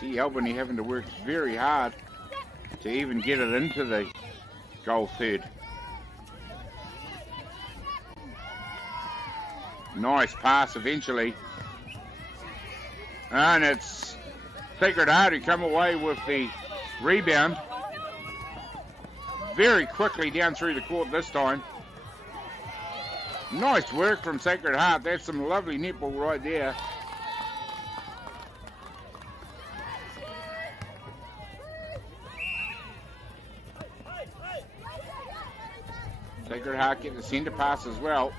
See Albany having to work very hard to even get it into the goal third. Nice pass eventually. And it's Sacred Heart who come away with the rebound. Very quickly down through the court this time. Nice work from Sacred Heart. That's some lovely netball right there. Sacred Heart get the centre pass as well.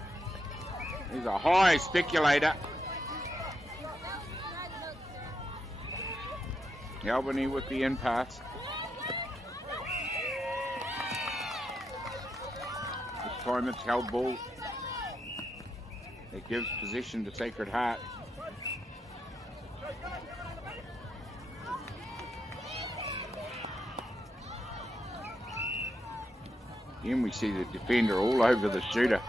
He's a high speculator. Albany with the in pass. This time it's held ball. It gives possession to Sacred Heart. Then we see the defender all over the shooter.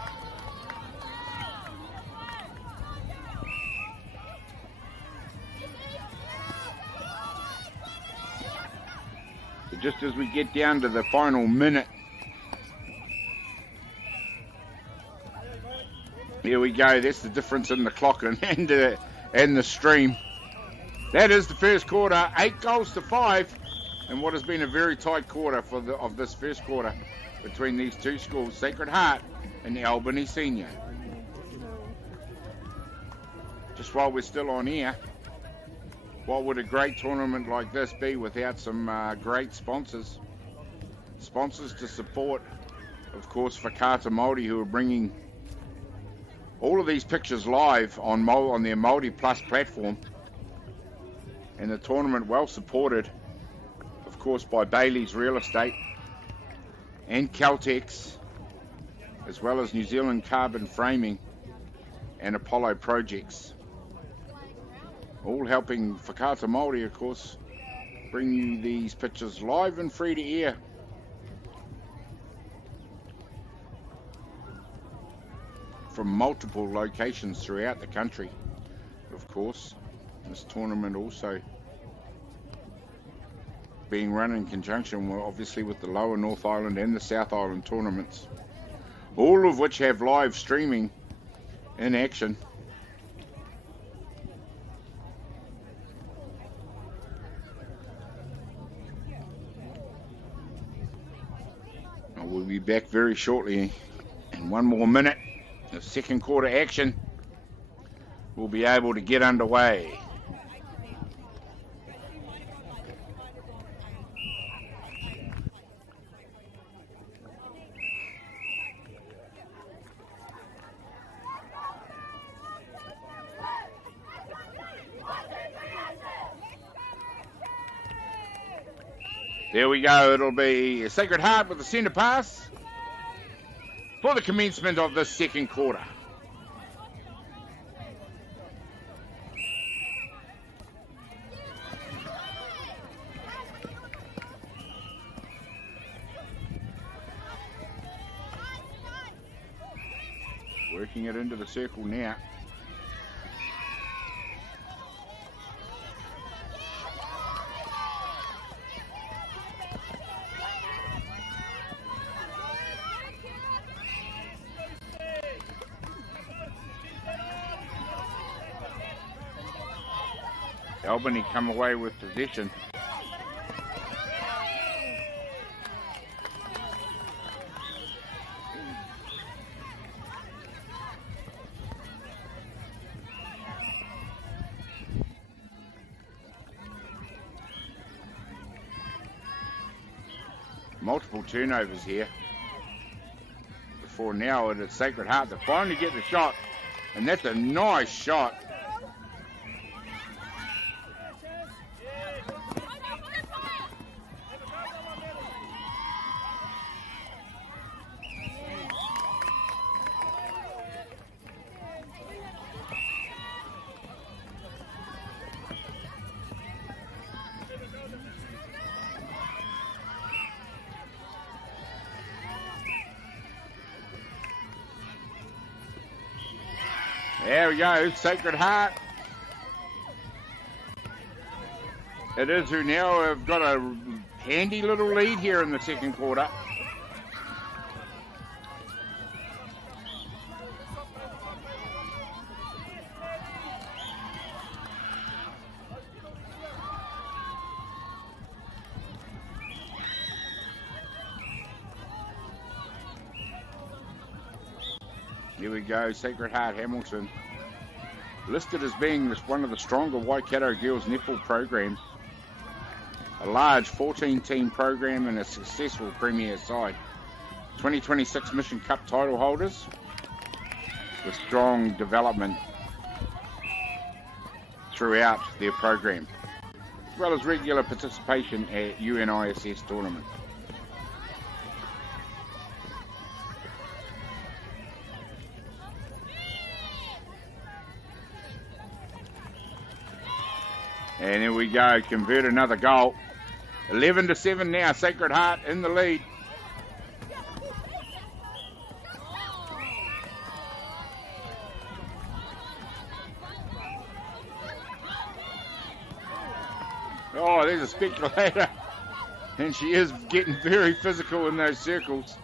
just as we get down to the final minute. Here we go. That's the difference in the clock and the stream. That is the first quarter. 8 goals to 5, and what has been a very tight quarter of this first quarter between these two schools, Sacred Heart and Albany Senior. Just while we're still on air, what would a great tournament like this be without some great sponsors? Sponsors to support, of course, Whakaata Māori, who are bringing all of these pictures live on their Māori Plus platform. And the tournament well supported, of course, by Bailey's Real Estate and Caltex, as well as New Zealand Carbon Framing and Apollo Projects. All helping Whakaata Māori, of course, bring you these pictures live and free to air. From multiple locations throughout the country, of course. This tournament also being run in conjunction, obviously, with the Lower North Island and the South Island tournaments, all of which have live streaming in action. We'll be back very shortly in one more minute. The second quarter action will be able to get underway. There we go. It'll be Sacred Heart with the centre pass for the commencement of the second quarter. Working it into the circle now. Albany come away with possession. Multiple turnovers here. Before now it's Sacred Heart to finally get the shot, and that's a nice shot. There we go, Sacred Heart. It is who now have got a handy little lead here in the second quarter. Here we go, Sacred Heart Hamilton, listed as being one of the stronger Waikato girls netball programs. A large 14-team program and a successful premier side. 2026 Mission Cup title holders with strong development throughout their program, as well as regular participation at UNISS tournaments. And here we go, convert another goal. 11-7 now, Sacred Heart in the lead. Oh, there's a speculator. And she is getting very physical in those circles.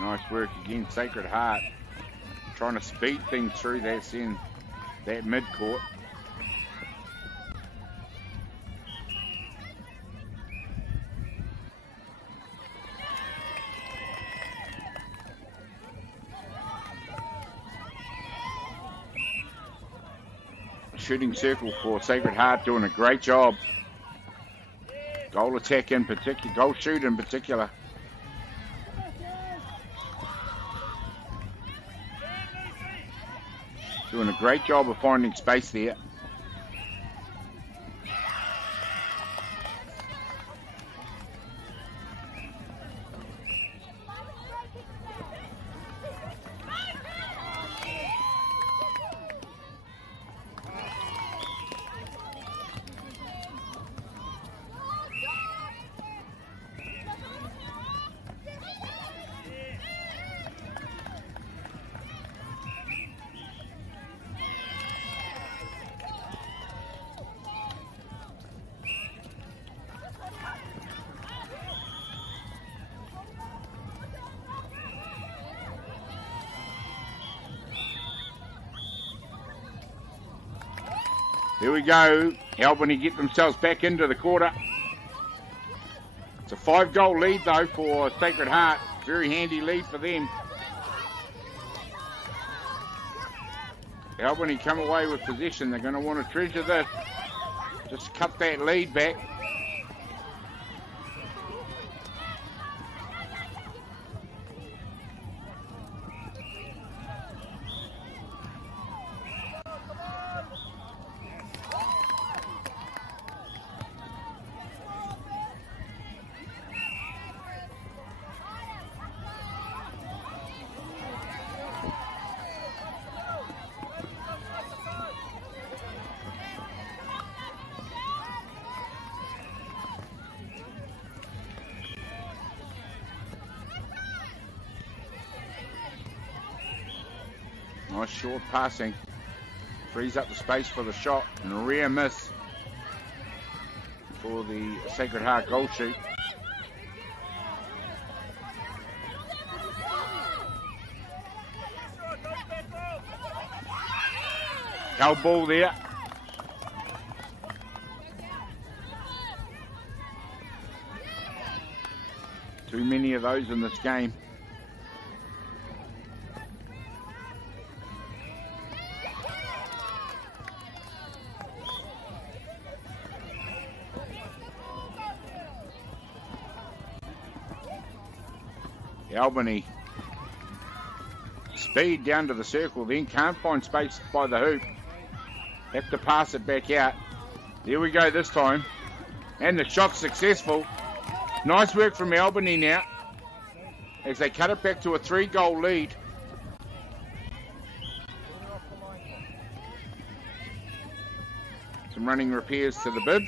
Nice work again, Sacred Heart. Trying to speed things through that mid-court. Shooting circle for Sacred Heart, doing a great job. Goal attack in particular, goal shoot in particular. Doing a great job of finding space there. Here we go. Albany get themselves back into the quarter. It's a 5-goal lead though for Sacred Heart. Very handy lead for them. Albany come away with possession. They're going to want to treasure this. Just cut that lead back. Nice short passing. Frees up the space for the shot. And a rare miss for the Sacred Heart goal shoot. Held ball there. Too many of those in this game. Albany speed down to the circle, then can't find space by the hoop. Have to pass it back out. There we go this time. And the shot's successful. Nice work from Albany now as they cut it back to a 3-goal lead. Some running repairs to the bib.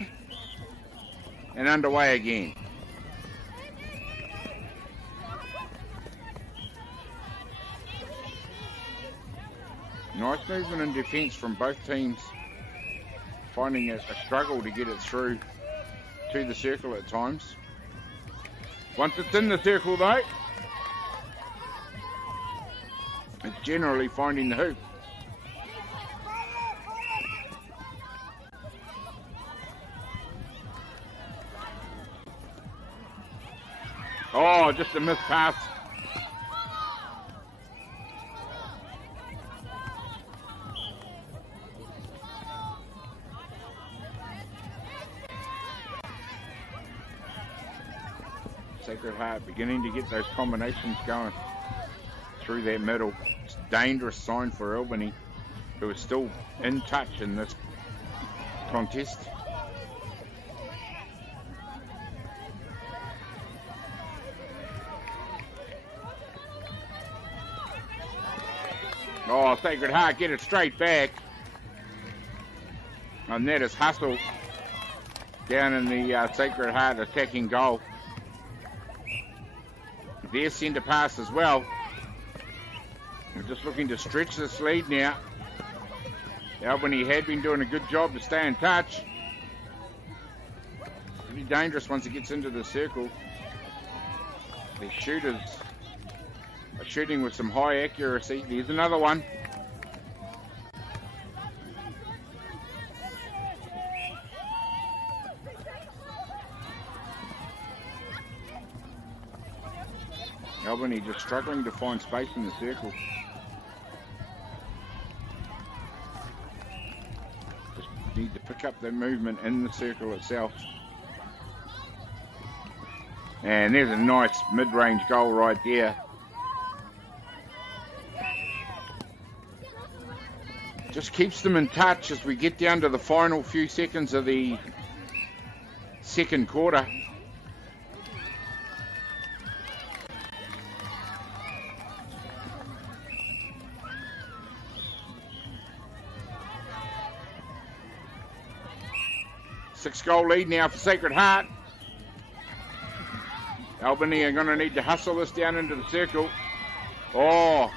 And underway again. Nice movement in defence from both teams, finding it a struggle to get it through to the circle at times. Once it's in the circle though, it's generally finding the hoop. Oh, just a missed pass. Sacred Heart beginning to get those combinations going through that middle. It's a dangerous sign for Albany, who is still in touch in this contest. Oh, Sacred Heart get it straight back. And that is hustle down in the Sacred Heart attacking goal. Their centre pass as well. We're just looking to stretch this lead now. Albany had been doing a good job to stay in touch. Pretty dangerous once it gets into the circle. The shooters are shooting with some high accuracy. There's another one. Albany just struggling to find space in the circle. Just need to pick up that movement in the circle itself. And there's a nice mid-range goal right there. Just keeps them in touch as we get down to the final few seconds of the second quarter. Six-goal lead now for Sacred Heart. Albany are going to need to hustle this down into the circle. Oh!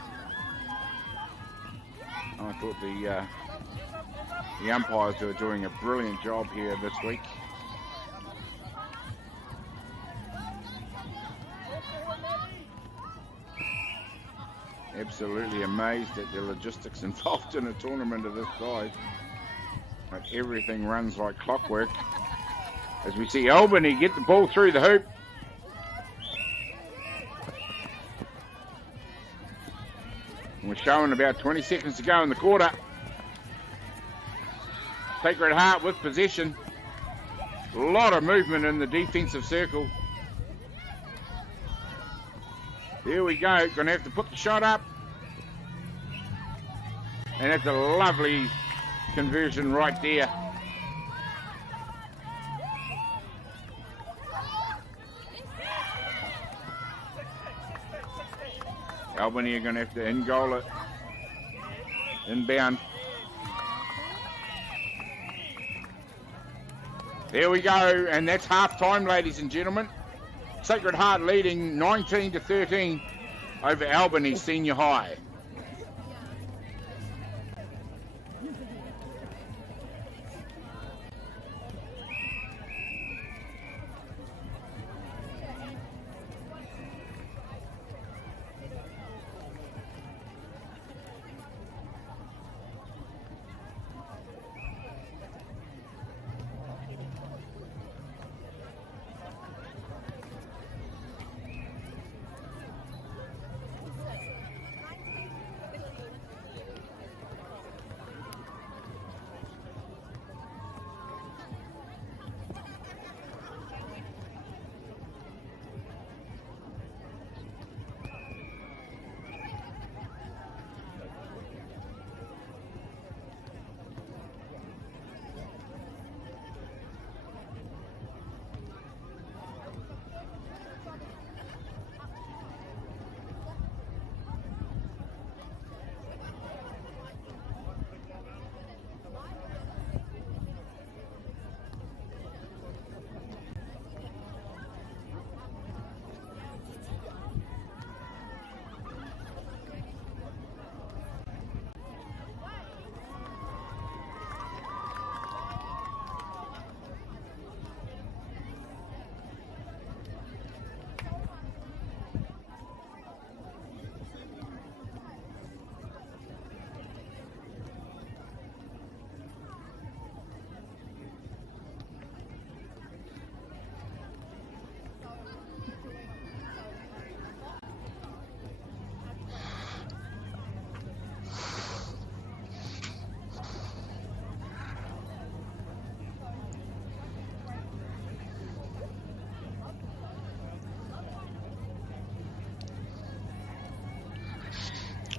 I thought the umpires were doing a brilliant job here this week. Absolutely amazed at the logistics involved in a tournament of this size. Like everything runs like clockwork. As we see Albany get the ball through the hoop. We're showing about 20 seconds to go in the quarter. Sacred Heart with possession. A lot of movement in the defensive circle. There we go. Going to have to put the shot up. And that's a lovely conversion right there. Albany are going to have to in-goal it. Inbound. There we go, and that's half-time, ladies and gentlemen. Sacred Heart leading 19-13 over Albany Senior High.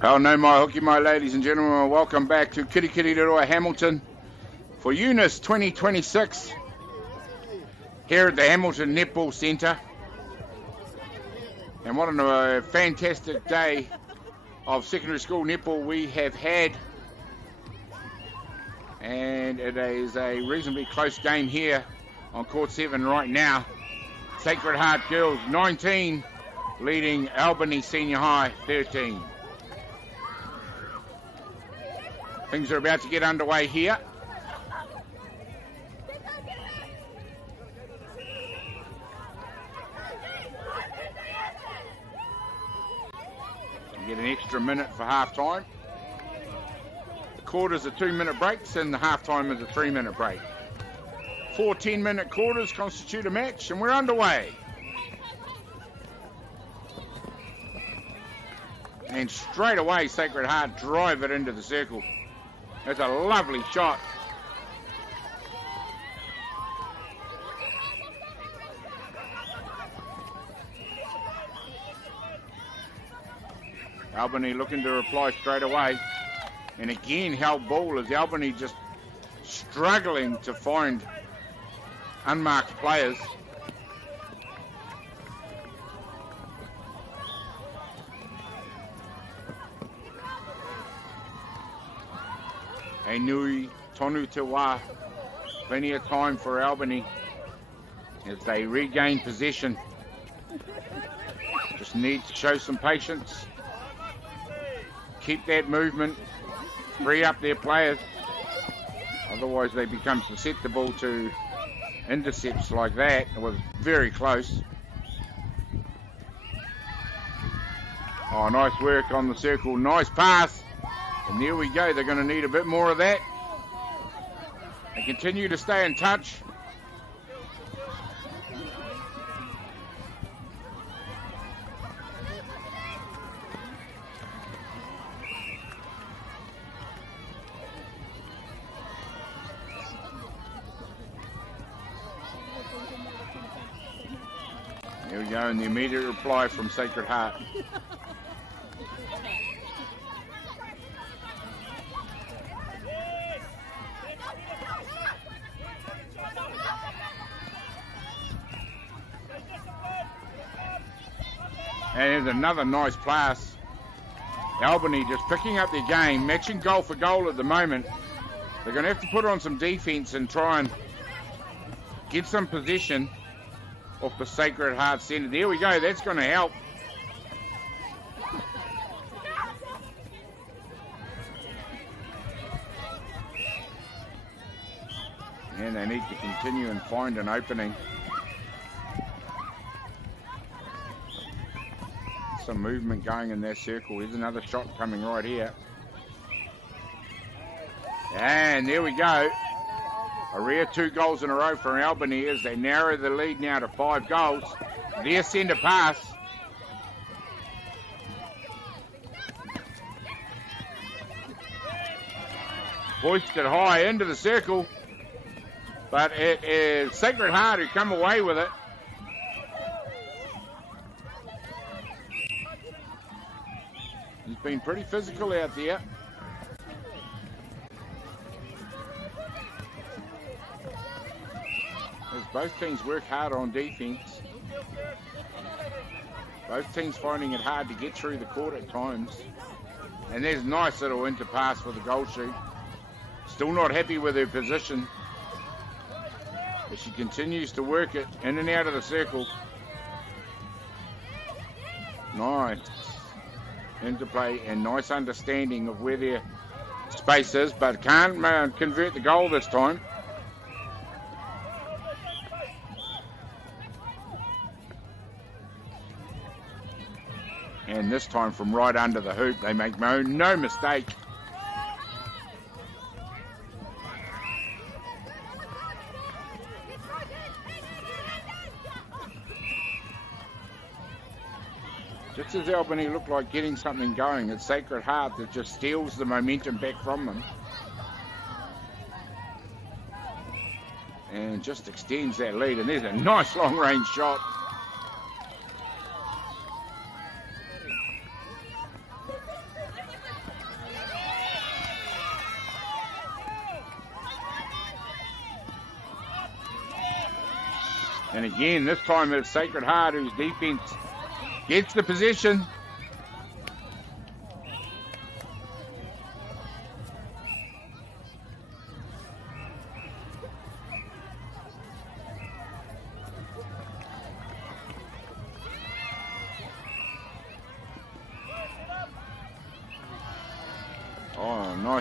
Oh, no mai hoki mai, ladies and gentlemen. Welcome back to Kirikiriroa Hamilton for UNIS 2026 here at the Hamilton Netball Centre. And what a fantastic day of secondary school netball we have had. And it is a reasonably close game here on court 7 right now. Sacred Heart girls 19, leading Albany Senior High 13. Things are about to get underway here. You get an extra minute for half-time. The quarters are 2-minute breaks and the half-time is a 3-minute break. 4 10-minute quarters constitute a match, and we're underway. And straight away, Sacred Heart drive it into the circle. That's a lovely shot. Albany looking to reply straight away. And again, held ball as Albany just struggling to find unmarked players. Nui Tonu Te Wā. Plenty of time for Albany as they regain possession. Just need to show some patience. Keep that movement. Free up their players. Otherwise they become susceptible to intercepts like that. It was very close. Oh, nice work on the circle. Nice pass. And there we go. They're going to need a bit more of that. They continue to stay in touch. There we go, and the immediate reply from Sacred Heart. And there's another nice pass. Albany just picking up their game, matching goal for goal at the moment. They're going to have to put on some defense and try and get some possession off the Sacred Heart centre. There we go, that's going to help. And they need to continue and find an opening. Some movement going in their circle. Here's another shot coming right here. And there we go. A rare 2 goals in a row for Albany as they narrow the lead now to 5 goals. Their centre pass. Hoisted high into the circle. But it is Sacred Heart who come away with it. He's been pretty physical out there. As both teams work hard on defense. Both teams finding it hard to get through the court at times. And there's a nice little interpass for the goal shoot. Still not happy with her position. But she continues to work it in and out of the circle. Nice interplay and nice understanding of where their space is, but can't convert the goal this time. And this time from right under the hoop, they make no mistake. Just as Albany look like getting something going, it's Sacred Heart that just steals the momentum back from them. And just extends that lead. And there's a nice long-range shot. And again, this time it's Sacred Heart whose defense gets the possession.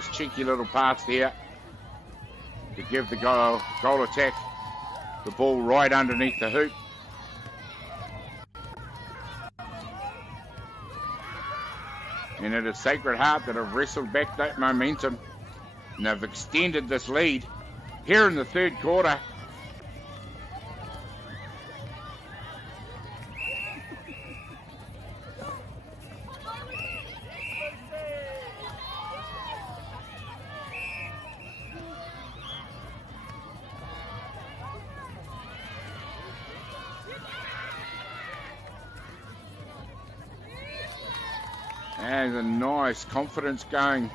nice cheeky little pass there to give the goal attack the ball right underneath the hoop. And it is Sacred Heart that have wrestled back that momentum, and they've extended this lead here in the third quarter. And a nice confidence going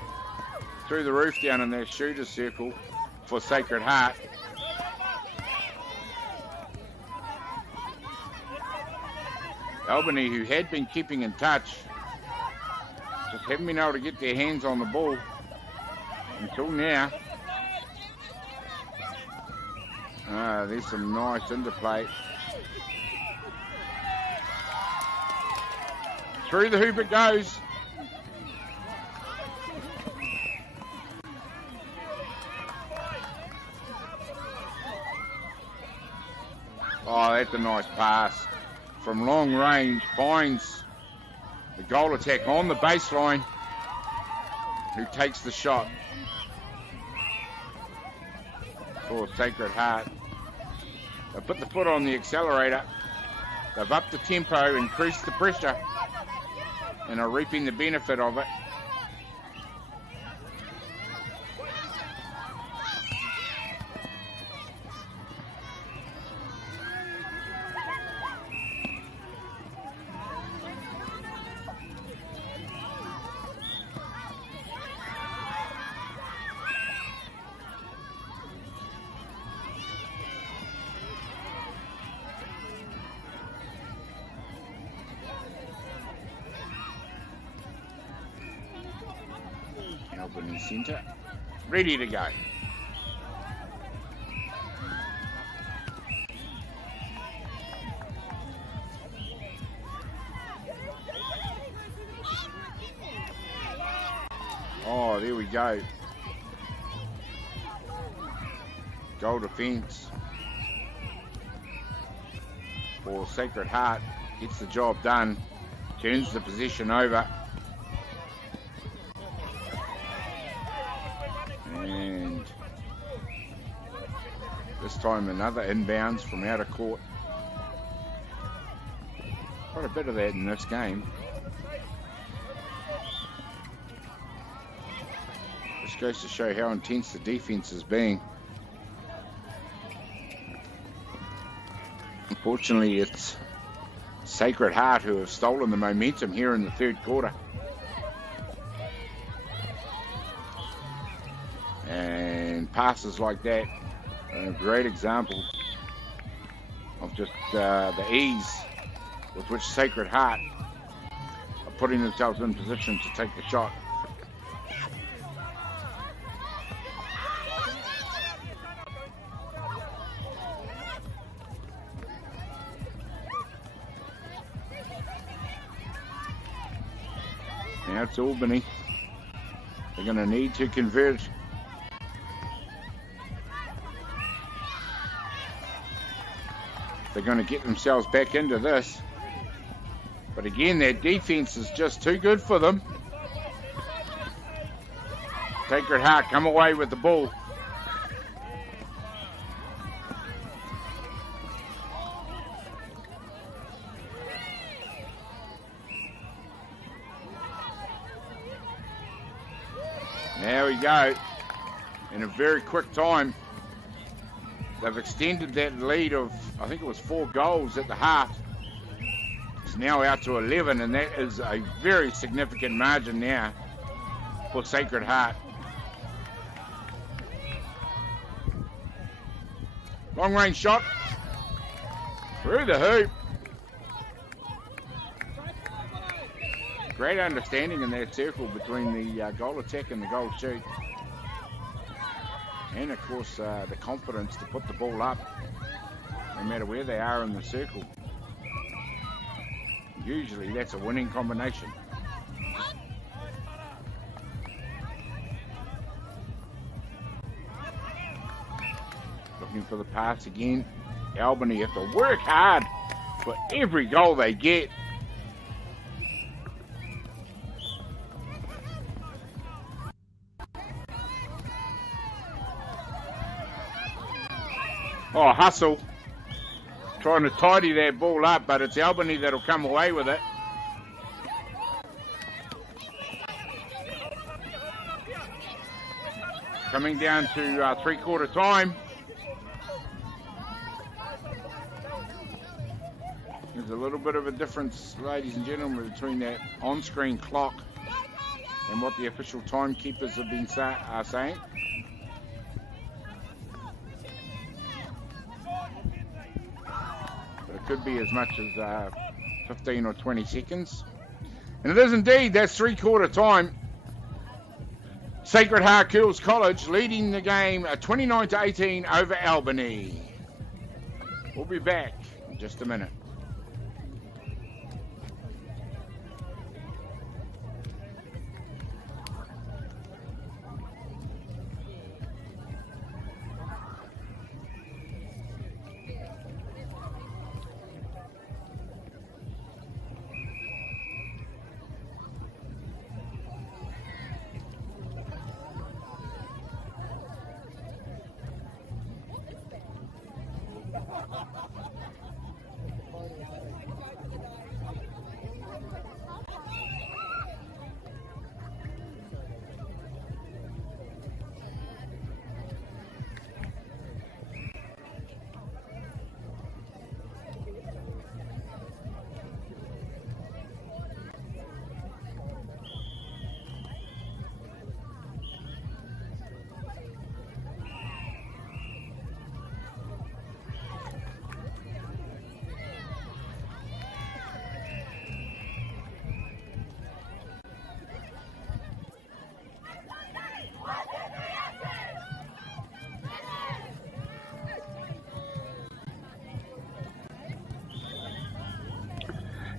through the roof down in that shooter's circle for Sacred Heart. Albany, who had been keeping in touch, just haven't been able to get their hands on the ball until now. There's some nice interplay. Through the hoop it goes. Oh, that's a nice pass. From long range, finds the goal attack on the baseline, who takes the shot for Sacred Heart. They put the foot on the accelerator. They've upped the tempo, increased the pressure, and are reaping the benefit of it. Albany Centre, ready to go. Oh, there we go. Goal defence for Sacred Heart. Gets the job done. Turns the possession over. And this time another inbounds from out of court. Quite a bit of that in this game. This goes to show how intense the defense is being. Unfortunately, it's Sacred Heart who have stolen the momentum here in the third quarter. And passes like that are a great example of just the ease with which Sacred Heart are putting themselves in position to take the shot. Now it's Albany. They're going to need to convert. They're going to get themselves back into this. But again, their defense is just too good for them. Sacred Heart come away with the ball. There we go. In a very quick time, they've extended that lead of, I think it was 4 goals at the half. It's now out to 11, and that is a very significant margin now for Sacred Heart. Long range shot through the hoop. Great understanding in that circle between the goal attack and the goal shoot. And of course the confidence to put the ball up no matter where they are in the circle. Usually that's a winning combination. for the pass again. Albany have to work hard for every goal they get. Oh, Hustle trying to tidy that ball up, but it's Albany that'll come away with it. Coming down to three-quarter time. There's a little bit of a difference, ladies and gentlemen, between that on-screen clock and what the official timekeepers have been saying. But it could be as much as 15 or 20 seconds. And it is indeed, that's three-quarter time. Sacred Heart Girls College leading the game 29-18 over Albany. We'll be back in just a minute.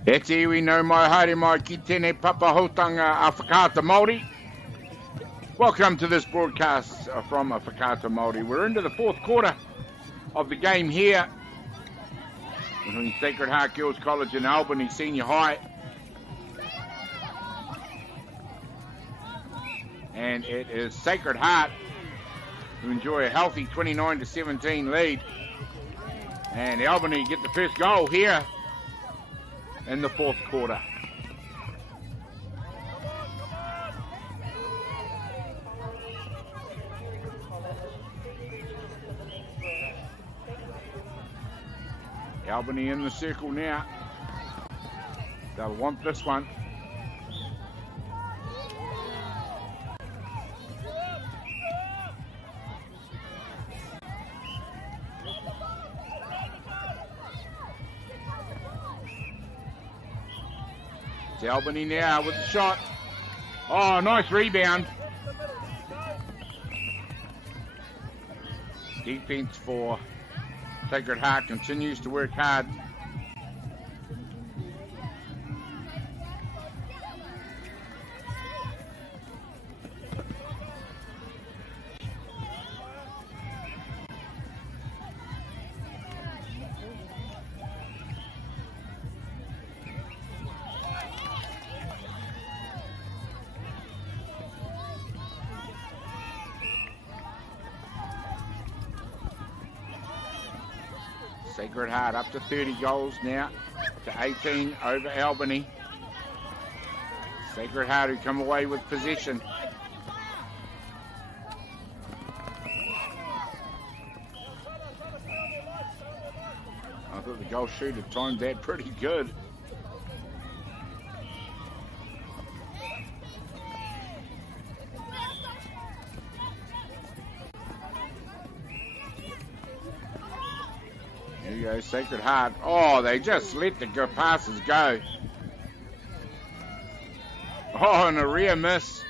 It's iwi no mai haere mai ki tēnei papahotanga a Whakaata Māori. Welcome to this broadcast from Whakaata Māori. We're into the fourth quarter of the game here between Sacred Heart Girls College and Albany Senior High. And it is Sacred Heart who enjoy a healthy 29-17 lead. And Albany get the first goal here in the fourth quarter. Albany in the circle now. They'll want this one. It's Albany now with the shot. Oh, nice rebound. Defense for Sacred Heart continues to work hard. Sacred Heart up to 30 goals now, to 18 over Albany. Sacred Heart who come away with possession. I thought the goal shooter timed that pretty good. There you go, Sacred Heart. Oh, they just let the passes go. Oh, and a rear miss.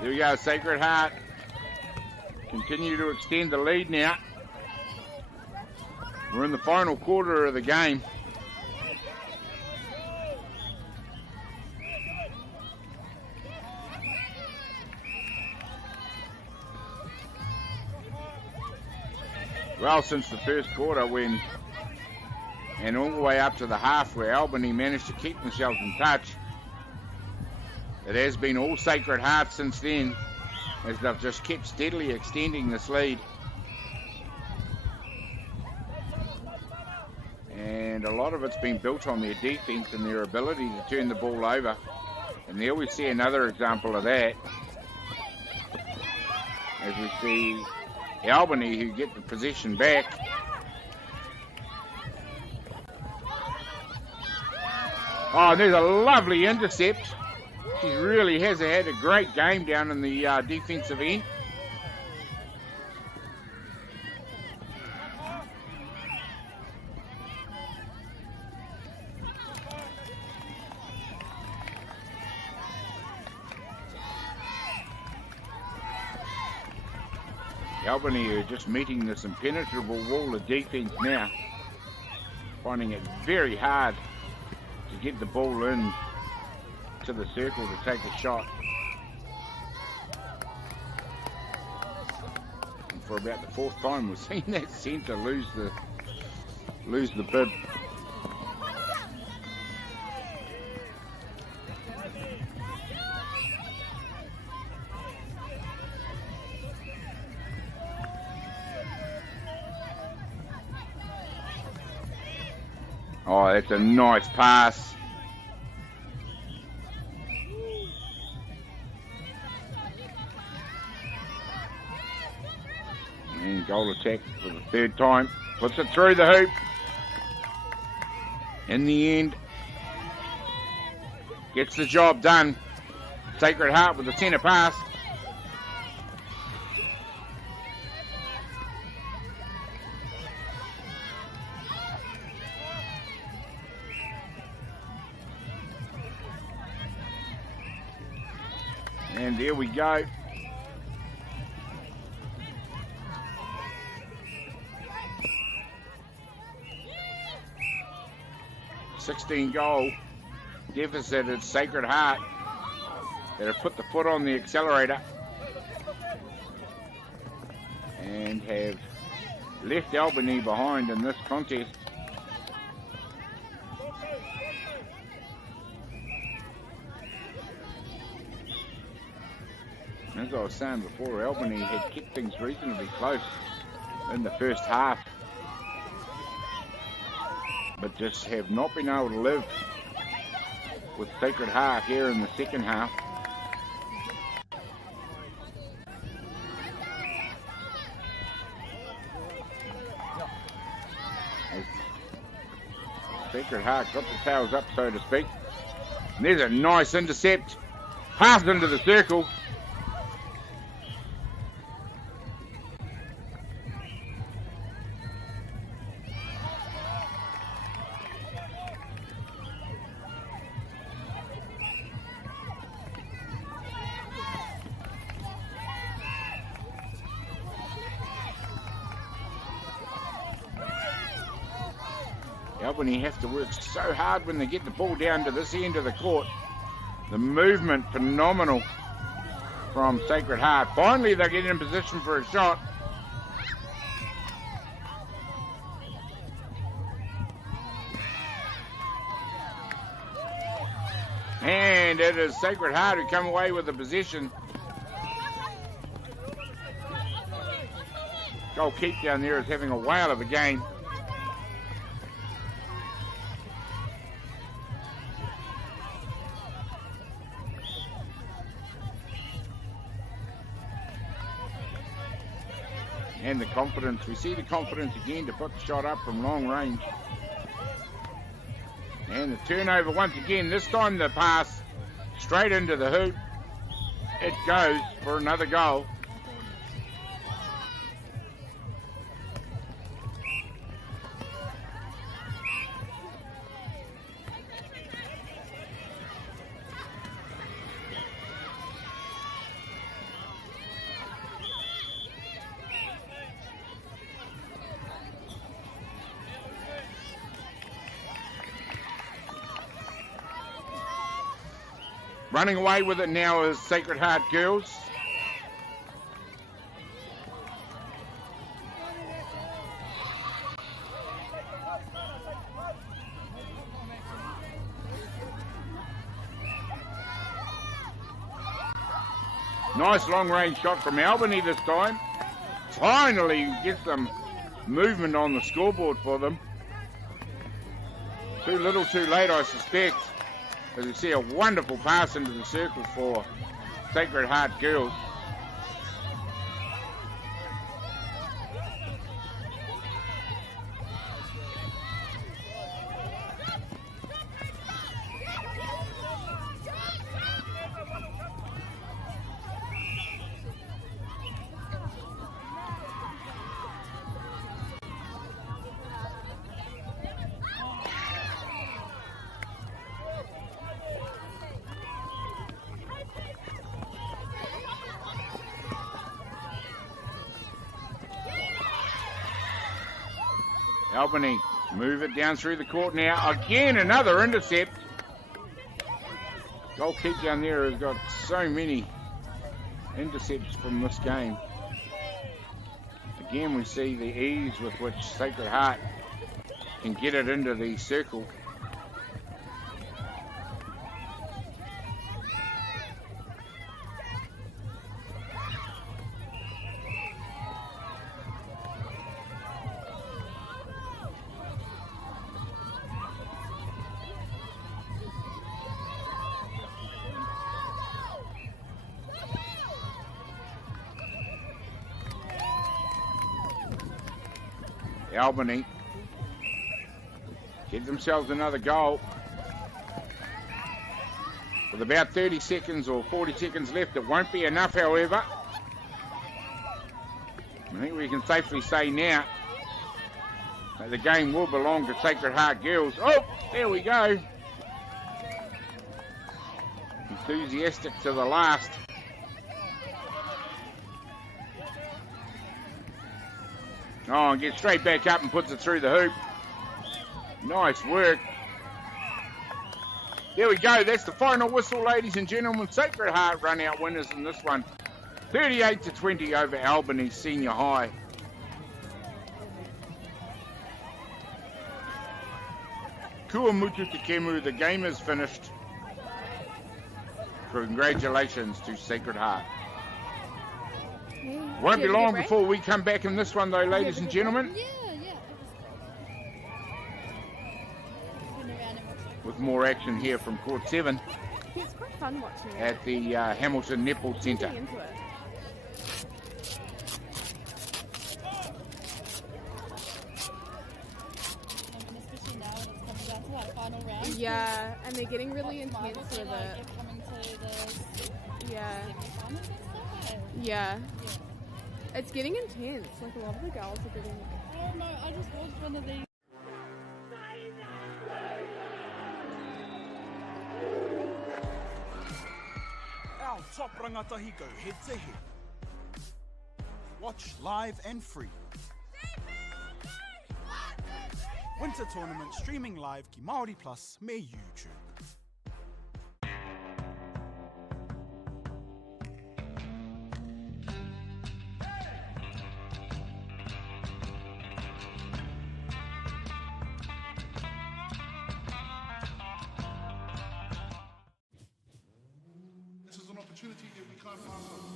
There we go, Sacred Heart continue to extend the lead now. We're in the final quarter of the game. Well, since the first quarter and all the way up to the half where Albany managed to keep themselves in touch, it has been all Sacred Heart since then, as they've just kept steadily extending this lead. And a lot of it's been built on their defense and their ability to turn the ball over. And there we see another example of that, as we see Albany, who get the possession back. Oh, there's a lovely intercept. She really has had a great game down in the defensive end. Albany are just meeting this impenetrable wall of defense now, finding it very hard to get the ball in to the circle to take a shot. And for about the fourth time, we've seen that centre lose the bid. Oh, that's a nice pass. And goal attack for the third time. Puts it through the hoop. In the end, gets the job done. Sacred Heart with the centre pass. And there we go. $16-goal deficit at Sacred Heart that have put the foot on the accelerator and have left Albany behind in this contest. As I was saying before, Albany had kept things reasonably close in the first half, but just have not been able to live with Sacred Heart here in the second half. As Sacred Heart got the tails up, so to speak. And there's a nice intercept, pass into the circle. Albany have to work so hard when they get the ball down to this end of the court. The movement phenomenal from Sacred Heart. Finally they get in position for a shot. And it is Sacred Heart who come away with the possession. Goalkeeper down there is having a whale of a game. And the confidence, we see the confidence again to put the shot up from long range. And the turnover once again, this time the pass straight into the hoop. It goes for another goal. Running away with it now is Sacred Heart Girls. Nice long-range shot from Albany this time. Finally gets some movement on the scoreboard for them. Too little, too late, I suspect. As you see, a wonderful pass into the circle for Sacred Heart Girls. Albany move it down through the court now. Again, another intercept. Goal kick down there has got so many intercepts from this game. Again, we see the ease with which Sacred Heart can get it into the circle. Albany get themselves another goal. With about 30 seconds or 40 seconds left, it won't be enough, however. I think we can safely say now that the game will belong to Sacred Heart Girls. Oh, there we go. Enthusiastic to the last. Oh, and gets straight back up and puts it through the hoop. Nice work. There we go. That's the final whistle, ladies and gentlemen. Sacred Heart run out winners in this one. 38-20 over Albany Senior High. Kua mutu te kemu. The game is finished. Congratulations to Sacred Heart. Won't be long before we come back in this one, though, ladies and gentlemen. With more action here from Court 7 It's quite fun watching it. at the Hamilton Netball Centre. Yeah, and they're getting really intense with it. Yeah. Yeah. It's getting intense. Like a lot of the girls are getting. I don't know. I just watched one of these. Our top rangatahi go head to head. Watch live and free. Winter Tournament streaming live ki Māori Plus me YouTube. This is an opportunity that we can't pass up.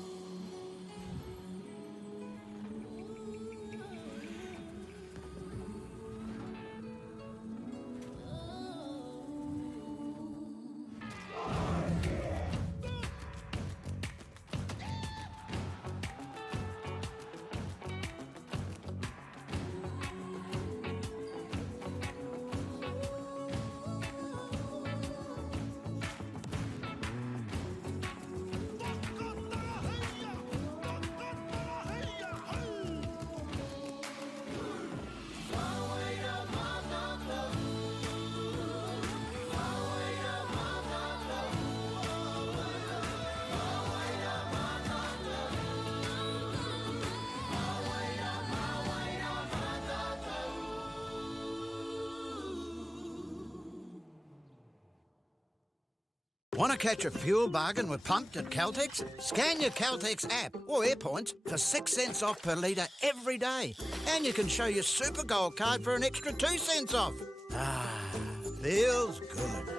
Want to catch a fuel bargain with Pumped at Caltex? Scan your Caltex app or AirPoints for 6 cents off per litre every day. And you can show your Super Gold card for an extra 2 cents off. Ah, feels good.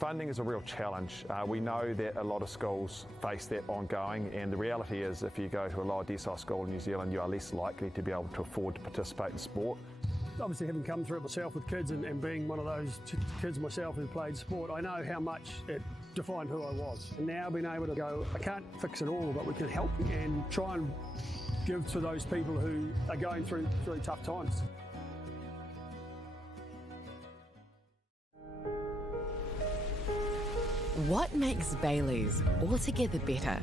Funding is a real challenge. We know that a lot of schools face that ongoing, and the reality is if you go to a lower decile school in New Zealand, you are less likely to be able to afford to participate in sport. Obviously, having come through it myself with kids and being one of those kids myself who played sport, I know how much it defined who I was. And now being able to go, I can't fix it all, but we can help and try and give to those people who are going through really tough times. What makes Bailey's altogether better?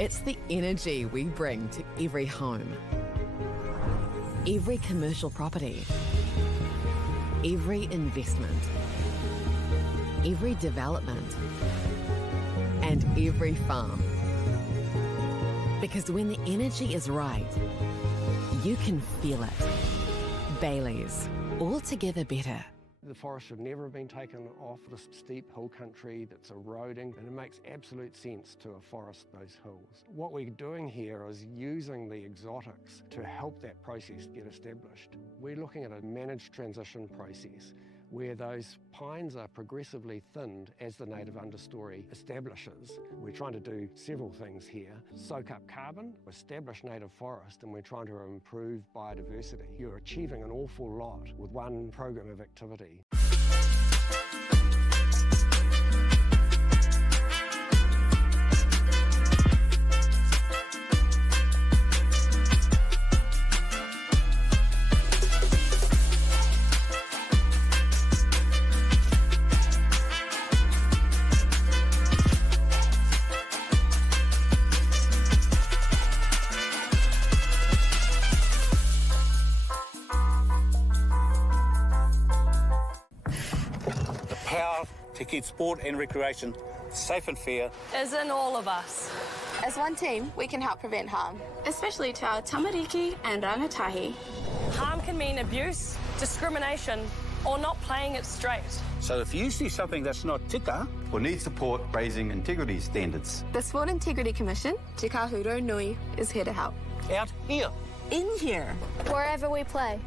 It's the energy we bring to every home, every commercial property, every investment, every development, and every farm. Because when the energy is right, you can feel it. Bailey's, altogether better. The forest should never have been taken off the steep hill country that's eroding, and it makes absolute sense to afforest those hills. What we're doing here is using the exotics to help that process get established. We're looking at a managed transition process where those pines are progressively thinned as the native understory establishes. We're trying to do several things here. Soak up carbon, establish native forest, and we're trying to improve biodiversity. You're achieving an awful lot with one program of activity. To keep sport and recreation safe and fair Is in all of us. As one team, we can help prevent harm, especially to our tamariki and rangatahi. Harm can mean abuse, discrimination, or not playing it straight. So if you see something that's not tika, or need support raising integrity standards, The Sport Integrity Commission, Te Kahuro Nui, is here to help. out here. In here. Wherever we play.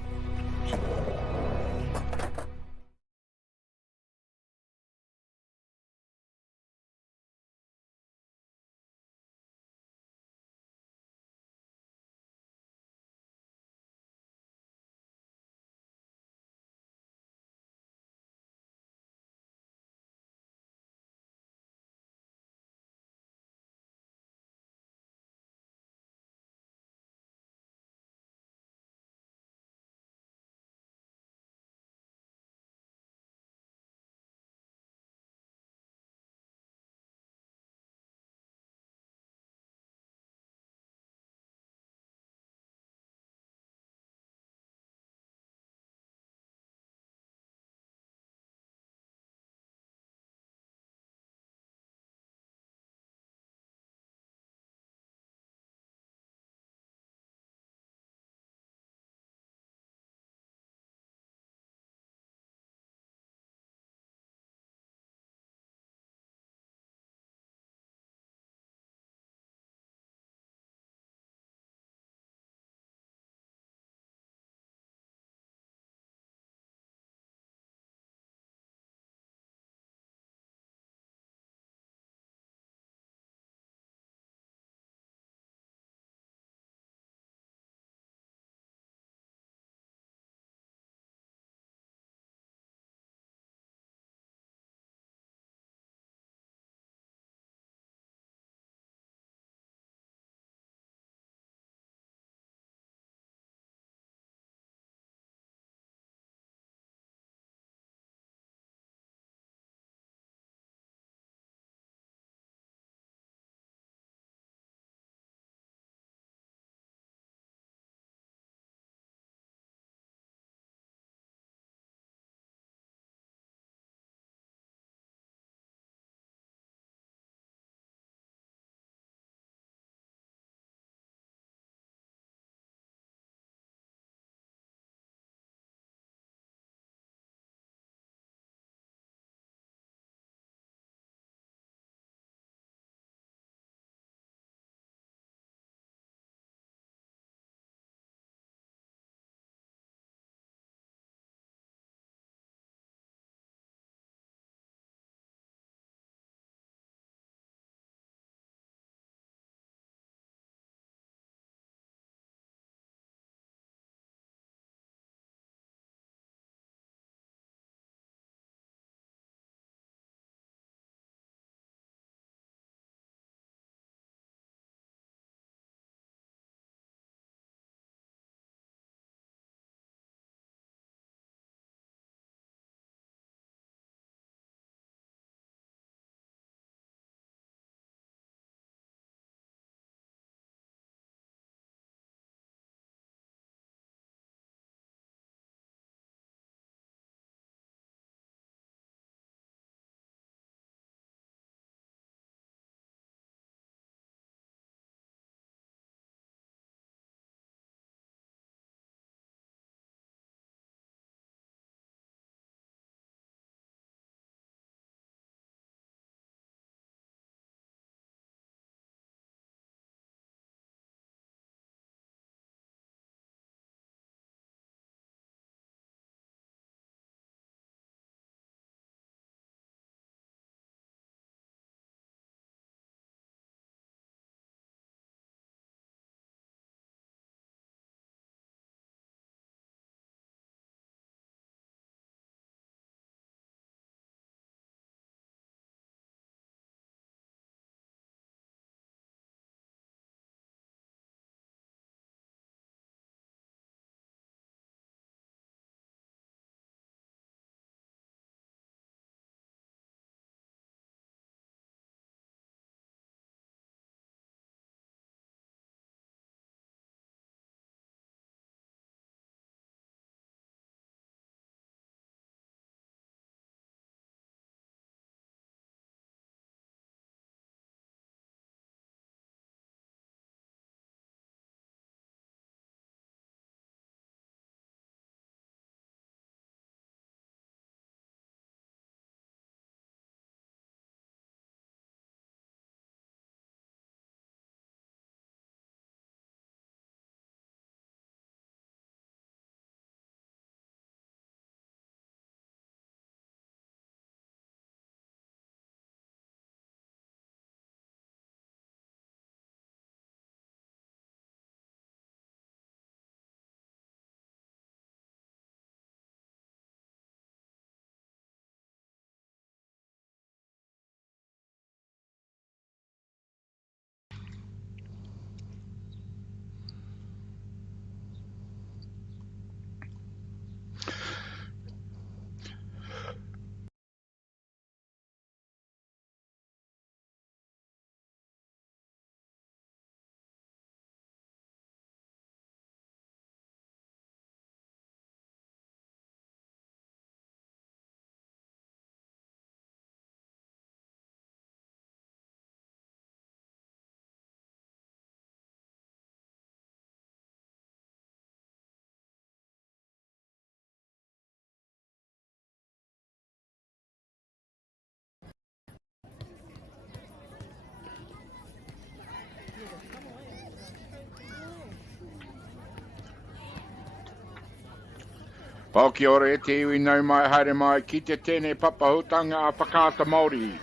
Pau ora e te iwi nau mai haere mai ki te tēnei papahutanga a whakaata Māori.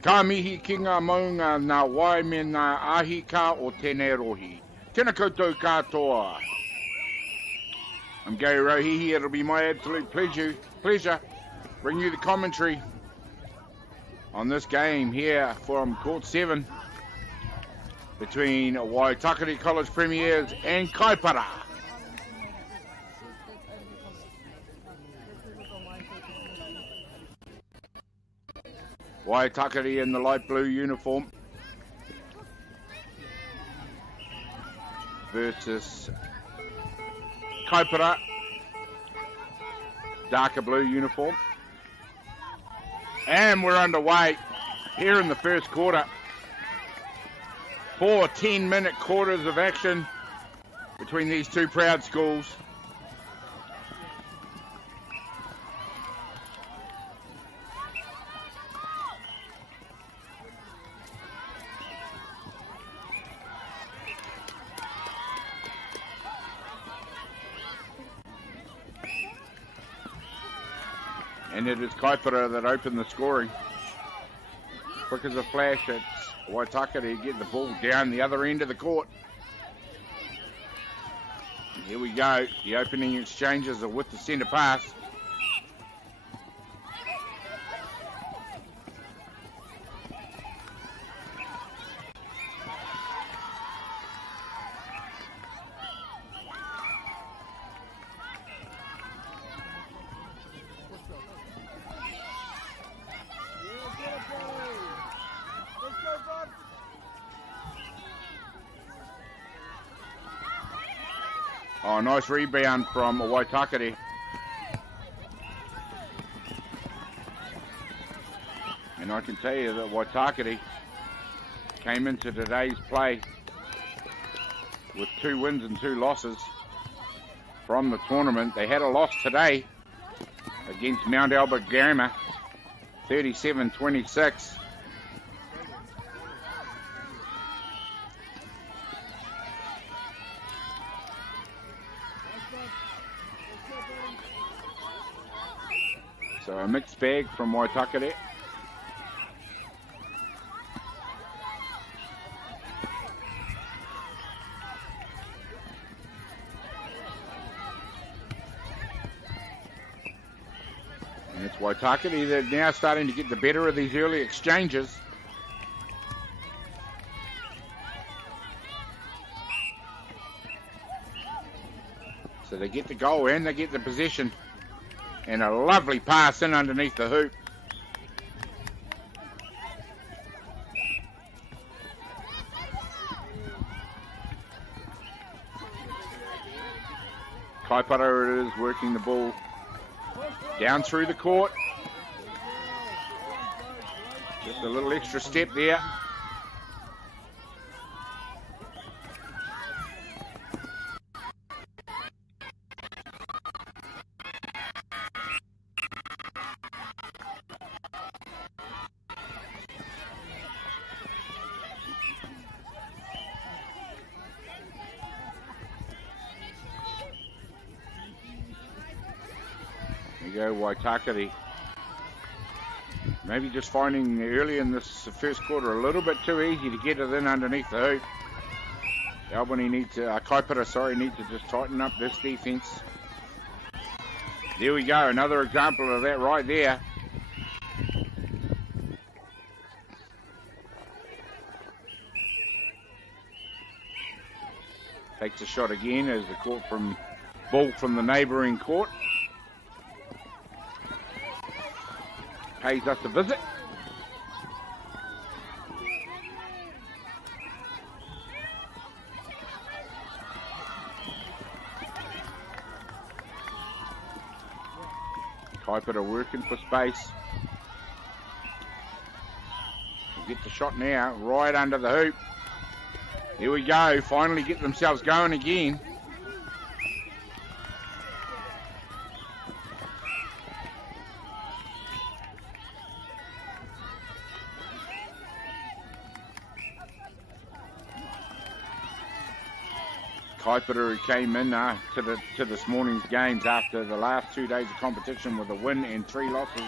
Ka mihi ki ngā maunga nā wai me nā ahi ka o tēnei rohi. Tēnā koutou katoa. I'm Gary Rohihi. It'll be my absolute pleasure bring you the commentary on this game here from Court 7 between Waitakere College Premiers and Kaipara. Waitakere in the light blue uniform versus Kaipara, darker blue uniform. And we're underway here in the first quarter. 4 10-minute quarters of action between these two proud schools. And it is Kaipara that opened the scoring. Quick as a flash, it's Waitakere get the ball down the other end of the court. And here we go. The opening exchanges are with the centre pass. Oh, nice rebound from Waitakere. And I can tell you that Waitakere came into today's play with 2 wins and 2 losses from the tournament. They had a loss today against Mount Albert Garima, 37-26. So a mixed bag from Waitakere. And it's Waitakere that are now starting to get the better of these early exchanges. So they get the goal and they get the possession. And a lovely pass in underneath the hoop. Kaipara is working the ball down through the court. Just a little extra step there. Waitakere maybe just finding early in this first quarter a little bit too easy to get it in underneath the hoop. Albany needs to, Kaipara, need to just tighten up this defense. There we go, another example of that right there. Takes a shot again as the court from ball from the neighbouring court. Pays us a visit. Kaipara working for space. We'll get the shot now, right under the hoop. Here we go, finally get themselves going again. Kaipara, who came in to this morning's games after the last 2 days of competition with a win and 3 losses.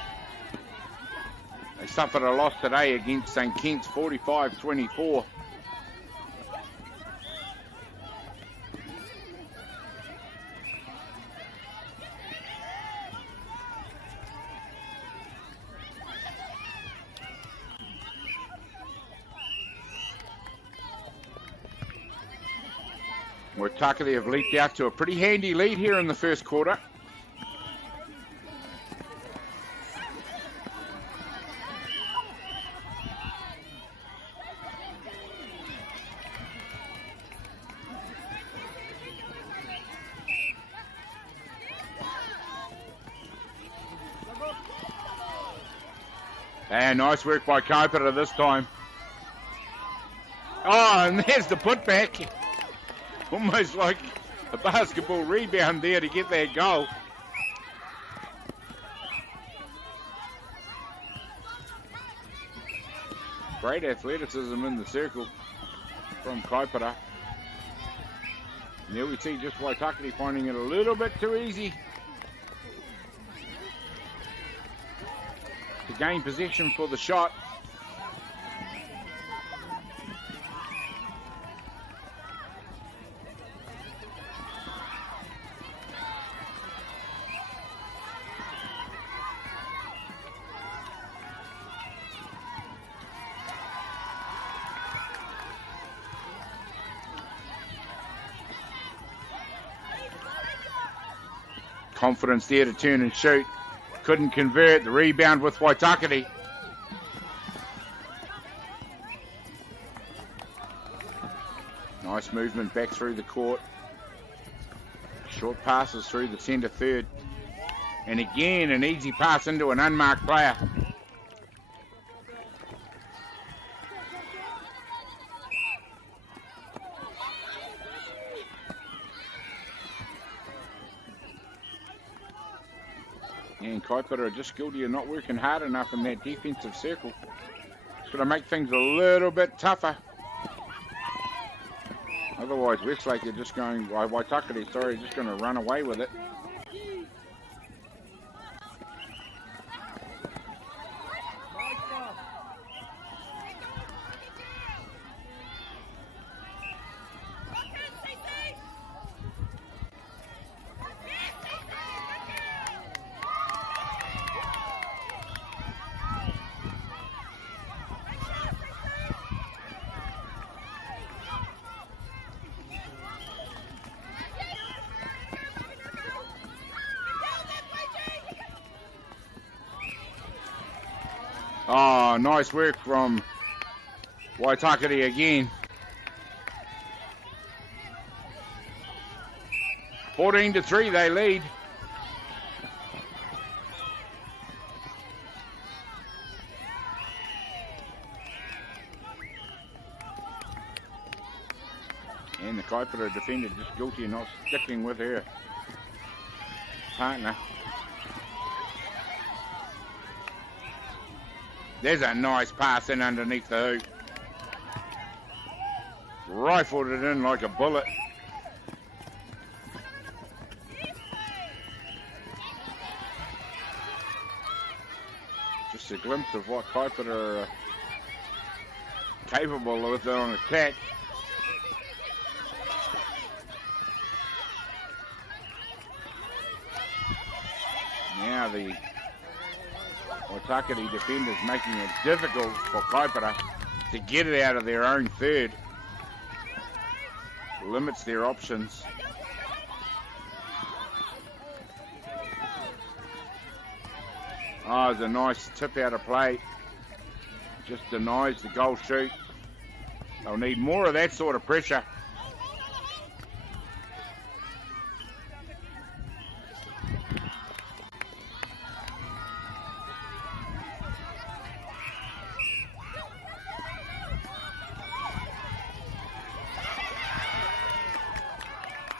They suffered a loss today against St Kitts, 45-24. Waitakere have leaped out to a pretty handy lead here in the first quarter. And nice work by Kaipara this time. Oh, and there's the putback. Almost like a basketball rebound there to get that goal. Great athleticism in the circle from Kaipara. And there we see just Waitakere finding it a little bit too easy to gain possession for the shot. Confidence there to turn and shoot. Couldn't convert. The rebound with Waitakere. Nice movement back through the court. Short passes through the centre third. And again, an easy pass into an unmarked player. And Kaipara are just guilty of not working hard enough in that defensive circle. It's going to make things a little bit tougher. Otherwise, Westlake are just going, Waitakere, sorry, just going to run away with it. Oh, nice work from Waitakere again. 14-3, they lead. And the Kaipara defender just guilty of not sticking with her partner. There's a nice pass in underneath the hoop. Rifled it in like a bullet. Just a glimpse of what Kaipara are capable of on attack. Now the Waitakere defenders making it difficult for Kaipara to get it out of their own third. Limits their options. Oh, it's a nice tip out of play. Just denies the goal shoot. They'll need more of that sort of pressure.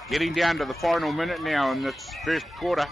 Getting down to the final minute now in this first quarter.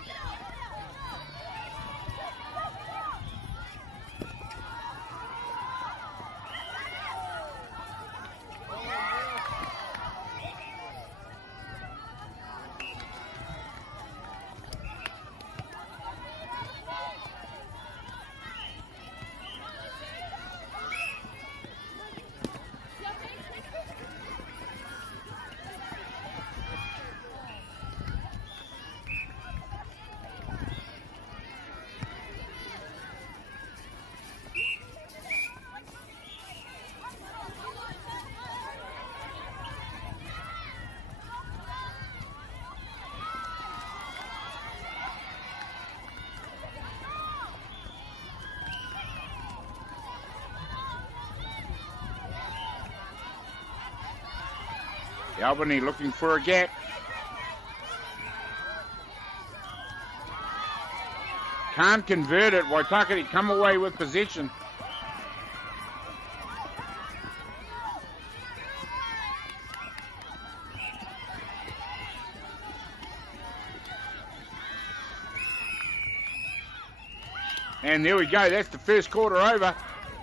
Albany looking for a gap. Can't convert it. Waitakere come away with possession. And there we go. That's the first quarter over.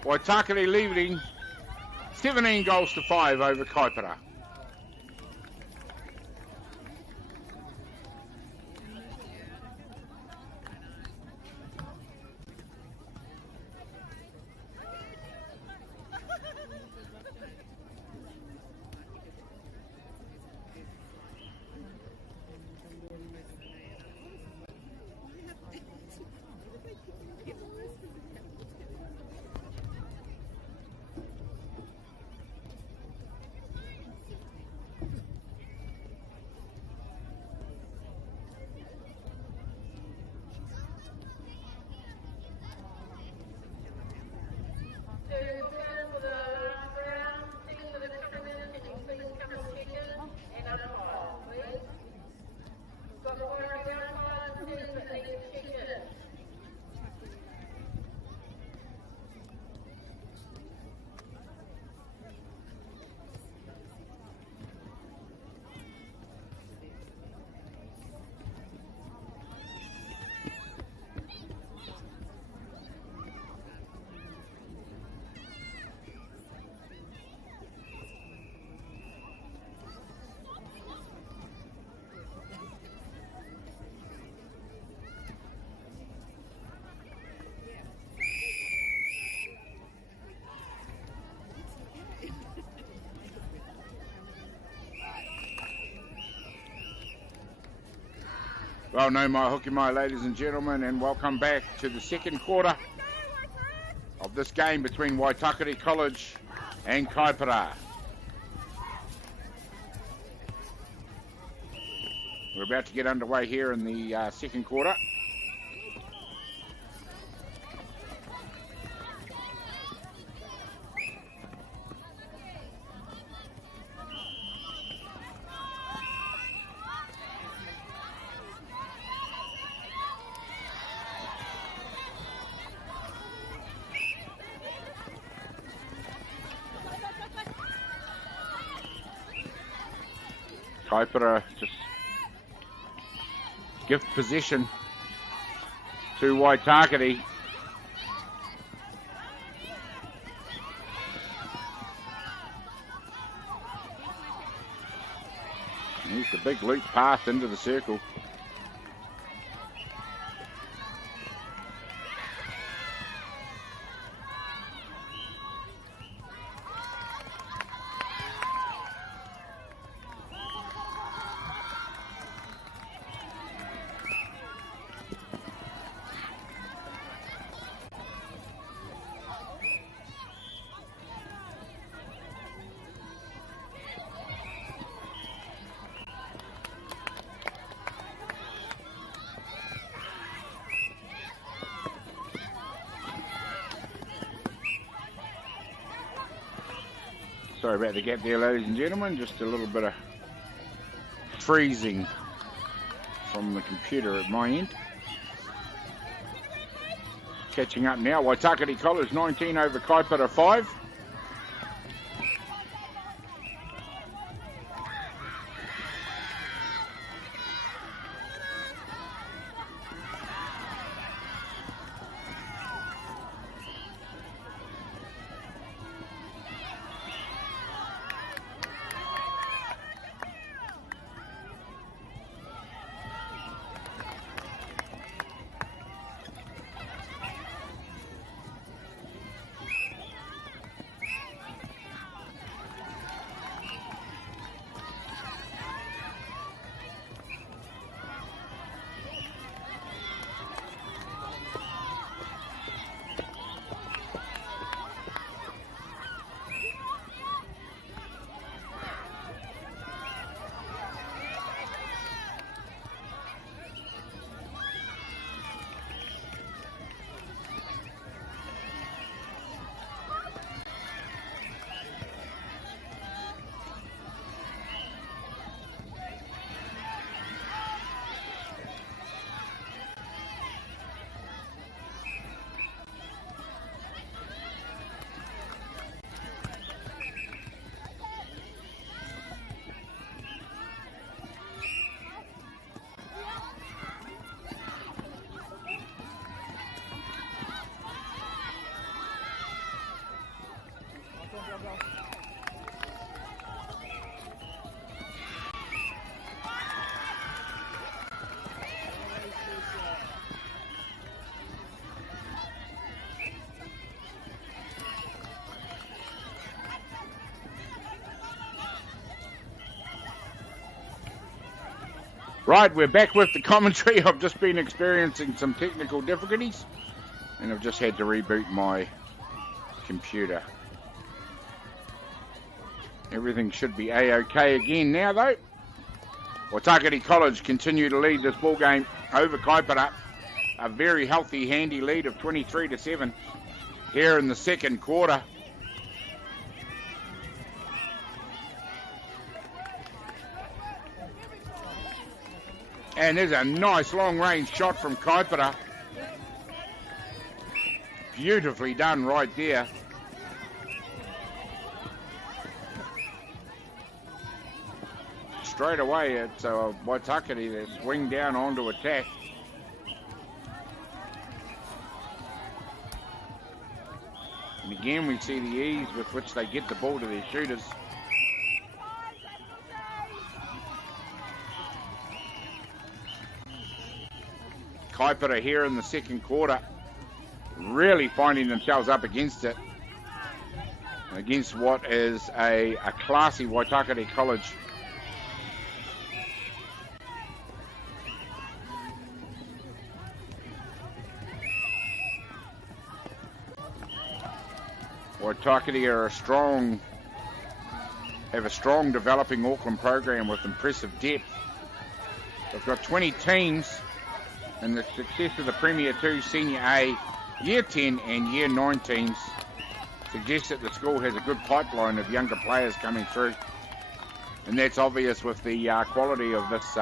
Waitakere leading 17 goals to 5 over Kaipara. Well, no mai hoki mai, ladies and gentlemen, and welcome back to the second quarter of this game between Waitakere College and Kaipara. We're about to get underway here in the second quarter. Kaipara just give possession to Waitakere. Here's the big loop pass into the circle. Sorry about the gap there, ladies and gentlemen. Just a little bit of freezing from the computer at my end. Catching up now. Waitakere College 19 over Kaipara 5. Right, we're back with the commentary. I've just been experiencing some technical difficulties and I've just had to reboot my computer. Everything should be A-OK again now though. Waitakere College continue to lead this ball game over Kaipara. A very healthy, handy lead of 23-7 here in the second quarter. And there's a nice long-range shot from Kaipara. Beautifully done right there. Straight away, it's Waitakere that swing down onto attack. And again, we see the ease with which they get the ball to their shooters. Kaipara here in the second quarter, really finding themselves up against it, against what is a classy Waitakere College. Waitakere are have a strong developing Auckland program with impressive depth. They've got 20 teams, and the success of the Premier 2, Senior A, Year 10 and Year 9 teams suggests that the school has a good pipeline of younger players coming through. And that's obvious with the quality of this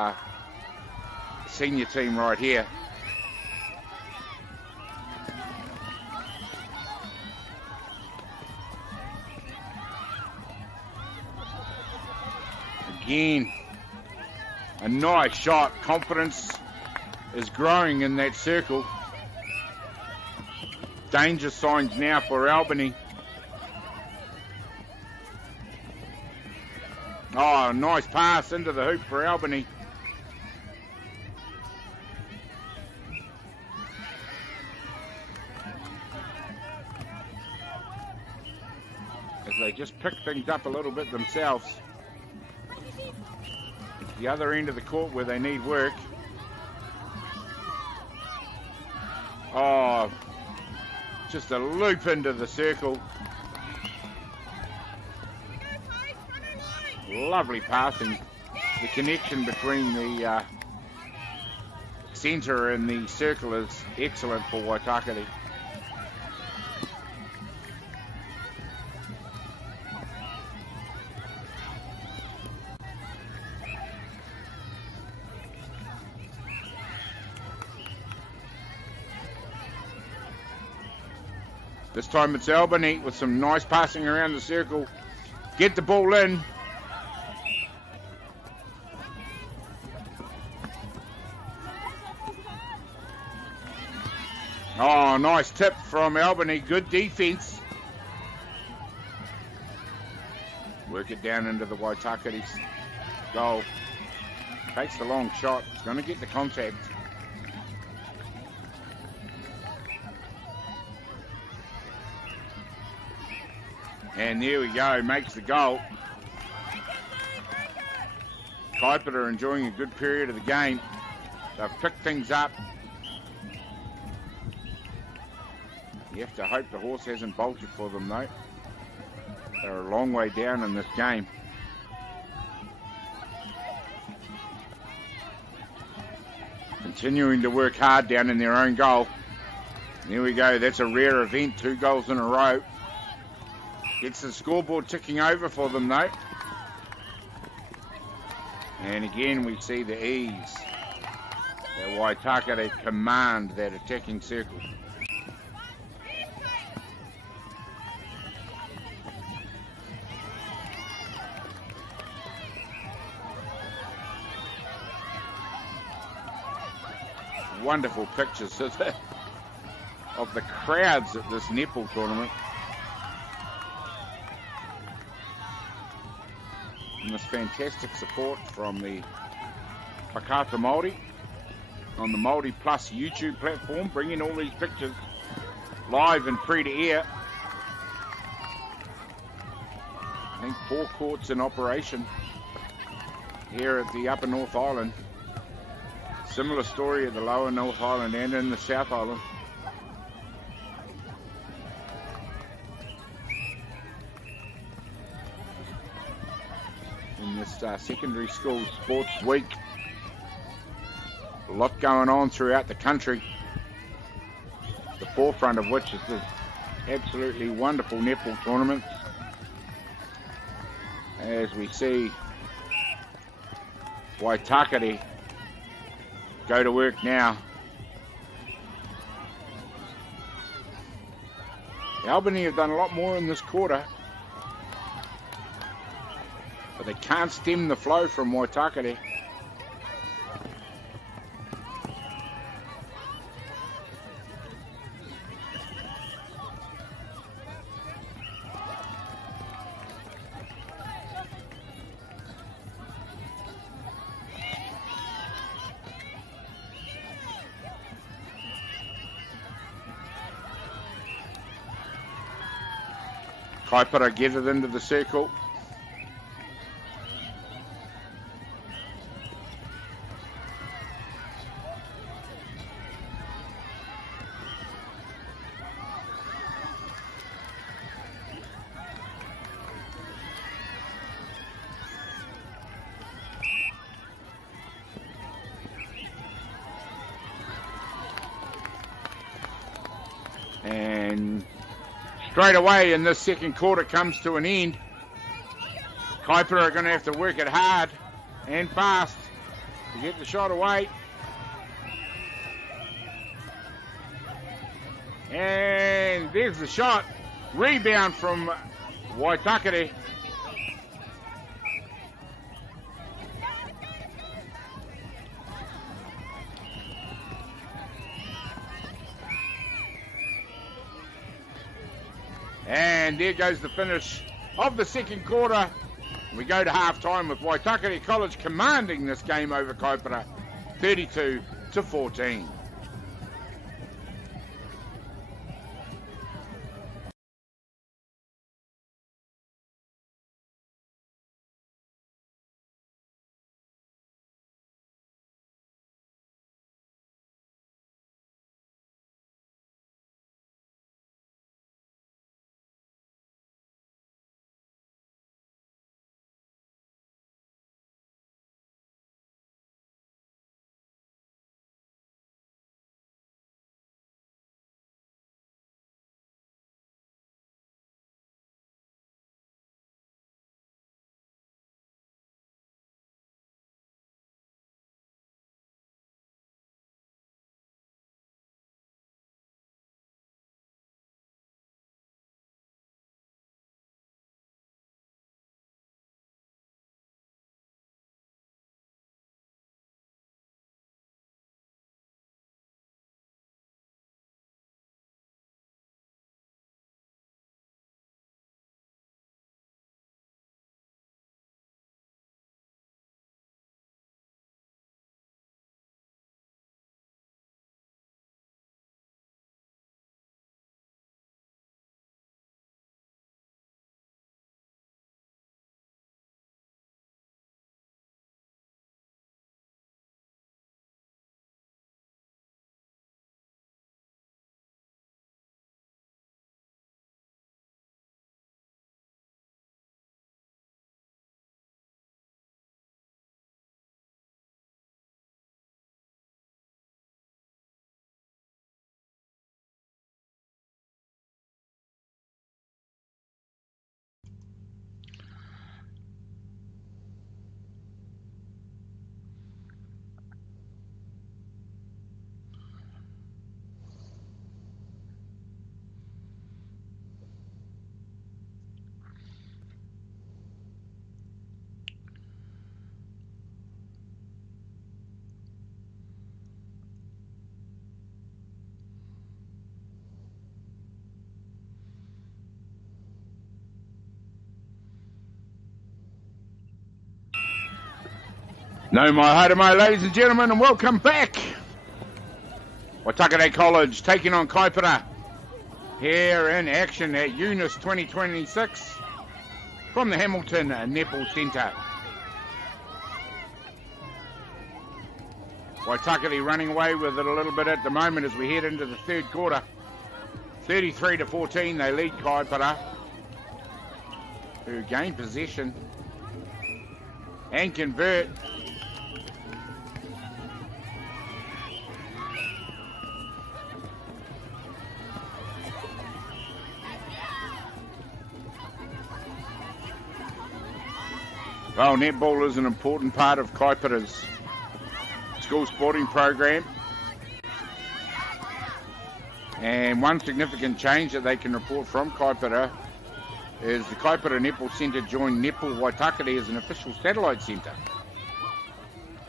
senior team right here. Again, a nice shot. Confidence is growing in that circle. Danger signs now for Albany. Oh, nice pass into the hoop for Albany. As they just pick things up a little bit themselves. It's the other end of the court where they need work. Oh, just a loop into the circle. Lovely passing. The connection between the centre and the circle is excellent for Waitakere. This time it's Albany with some nice passing around the circle. Get the ball in. Oh, nice tip from Albany. Good defense. Work it down into the Waitakere's goal. Takes the long shot. It's going to get the contact. And there we go, makes the goal. Kaipara enjoying a good period of the game. They've picked things up. You have to hope the horse hasn't bolted for them though. They're a long way down in this game. Continuing to work hard down in their own goal. There we go, that's a rare event, 2 goals in a row. Gets the scoreboard ticking over for them though. And again we see the ease that Waitakere command that attacking circle. Wonderful pictures of the crowds at this netball tournament. And this fantastic support from the Whakaata Māori on the Māori Plus YouTube platform, bringing all these pictures live and free to air. I think 4 courts in operation here at the Upper North Island. Similar story at the lower North Island and in the South Island. In this secondary school sports week. A lot going on throughout the country. The forefront of which is the absolutely wonderful netball tournaments. As we see Waitakere go to work now. Albany have done a lot more in this quarter, but they can't stem the flow from Waitakere. Kaipara get it into the circle. And straight away in this second quarter comes to an end. Kaipara are going to have to work it hard and fast to get the shot away. And there's the shot. Rebound from Waitakere. And there goes the finish of the second quarter. We go to half-time with Waitakere College commanding this game over Kaipara, 32-14. No mai haere mai, ladies and gentlemen, and welcome back. Waitakere College taking on Kaipara here in action at Eunice 2026 from the Hamilton Netball Centre. Waitakere running away with it a little bit at the moment as we head into the third quarter. 33-14, they lead Kaipara, who gain possession and convert. Well, netball is an important part of Kaipara's school sporting program. And one significant change that they can report from Kaipara is the Kaipara Netball Centre joined Netball Waitakere as an official satellite centre.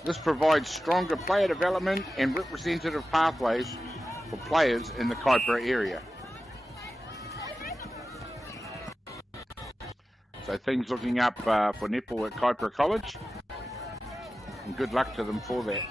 This provides stronger player development and representative pathways for players in the Kaipara area. So things looking up for netball at Kaipara College, and good luck to them for that.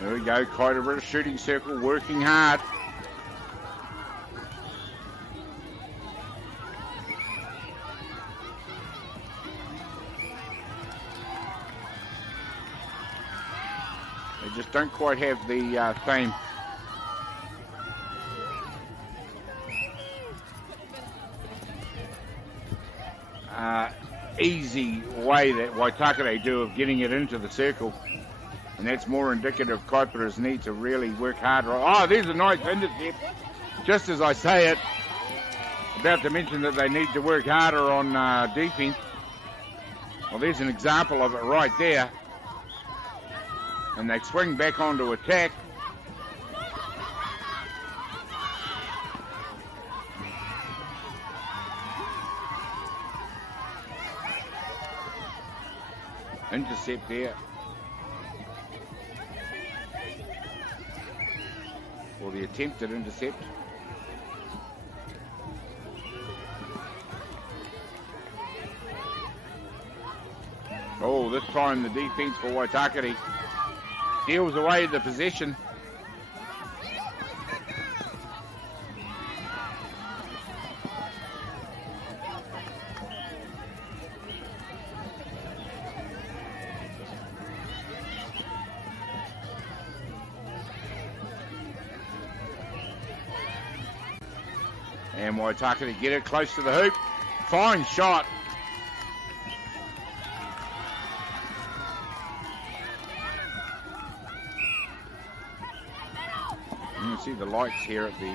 There we go, Kaipara shooting circle, working hard. They just don't quite have the same easy way that Waitakere do of getting it into the circle. And that's more indicative of Kaipara's need to really work harder. Oh, there's a nice intercept. Just as I say it, about to mention that they need to work harder on defense. Well, there's an example of it right there. And they swing back onto attack. Intercept there. Or the attempted intercept. Oh, this time the defense for Waitakere deals away the possession. And Waitakere get it close to the hoop. Fine shot. You can see the lights here at the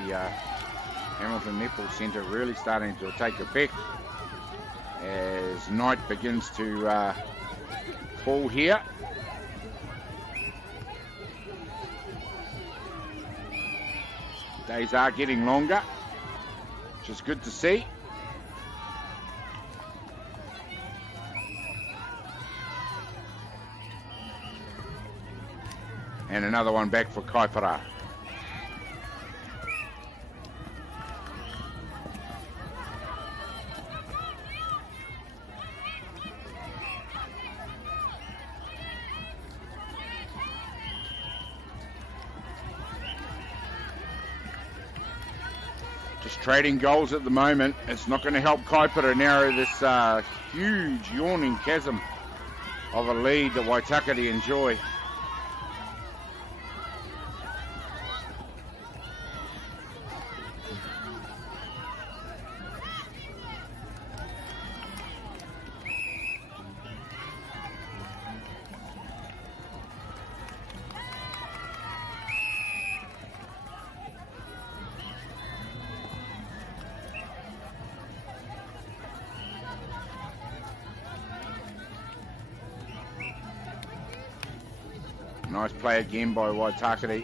Hamilton Netball Centre really starting to take effect as night begins to fall here. Days are getting longer, which is good to see. And another one back for Kaipara. Just trading goals at the moment. It's not going to help Kaipara narrow this huge yawning chasm of a lead that Waitakere enjoy. Nice play again by Waitakere.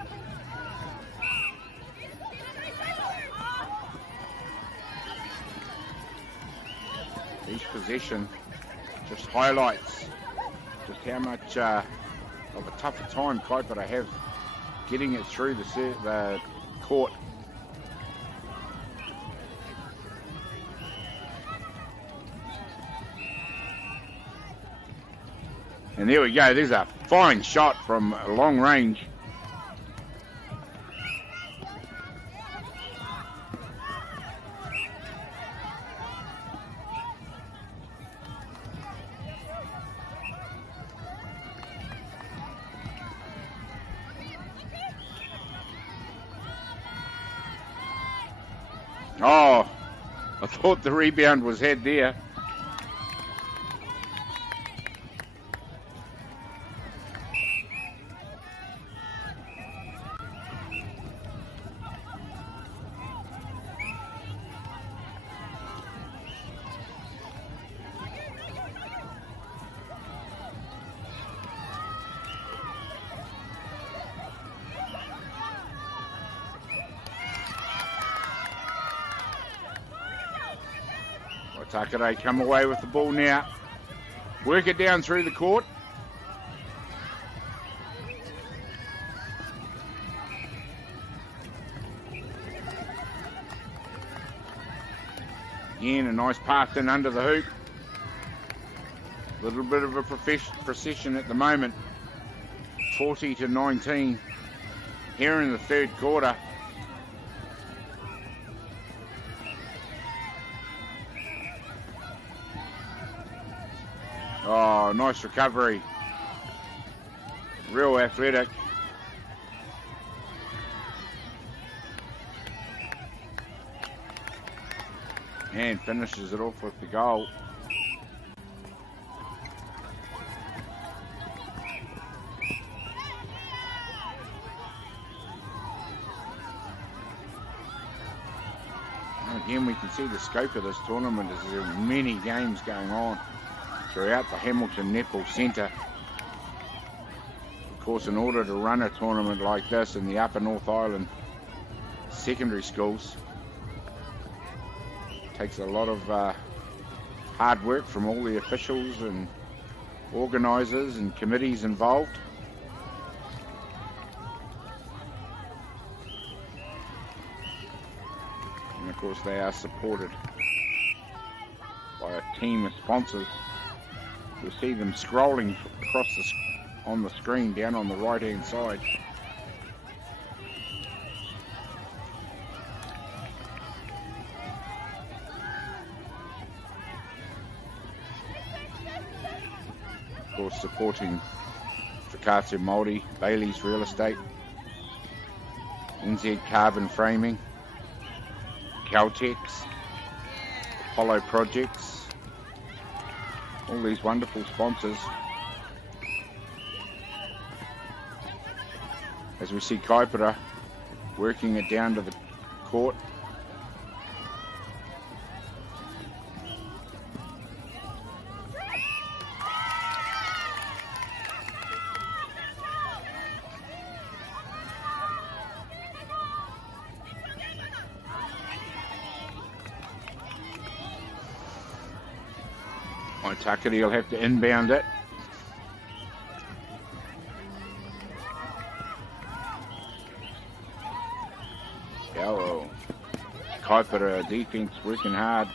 Each possession just highlights just how much of a tougher time Kaipara have getting it through the court. And there we go. There's a fine shot from long range. Oh, I thought the rebound was head there. Takere come away with the ball now. Work it down through the court. Again, a nice pass in under the hoop. A little bit of a precision at the moment. 40-19 here in the third quarter. Oh, nice recovery. Real athletic. And finishes it off with the goal. Again, we can see the scope of this tournament as there are many games going on throughout the Hamilton Netball Centre. Of course, in order to run a tournament like this in the Upper North Island secondary schools, it takes a lot of hard work from all the officials and organisers and committees involved. And of course, they are supported by a team of sponsors. You'll see them scrolling across on the screen down on the right hand side. Of course, supporting Whakaatu Māori, Bailey's Real Estate, NZ Carbon Framing, Caltex, Apollo Projects, all these wonderful sponsors. As we see Kaipara working it down to the court. Takere will have to inbound it. Gallo. Kaipara defense working hard.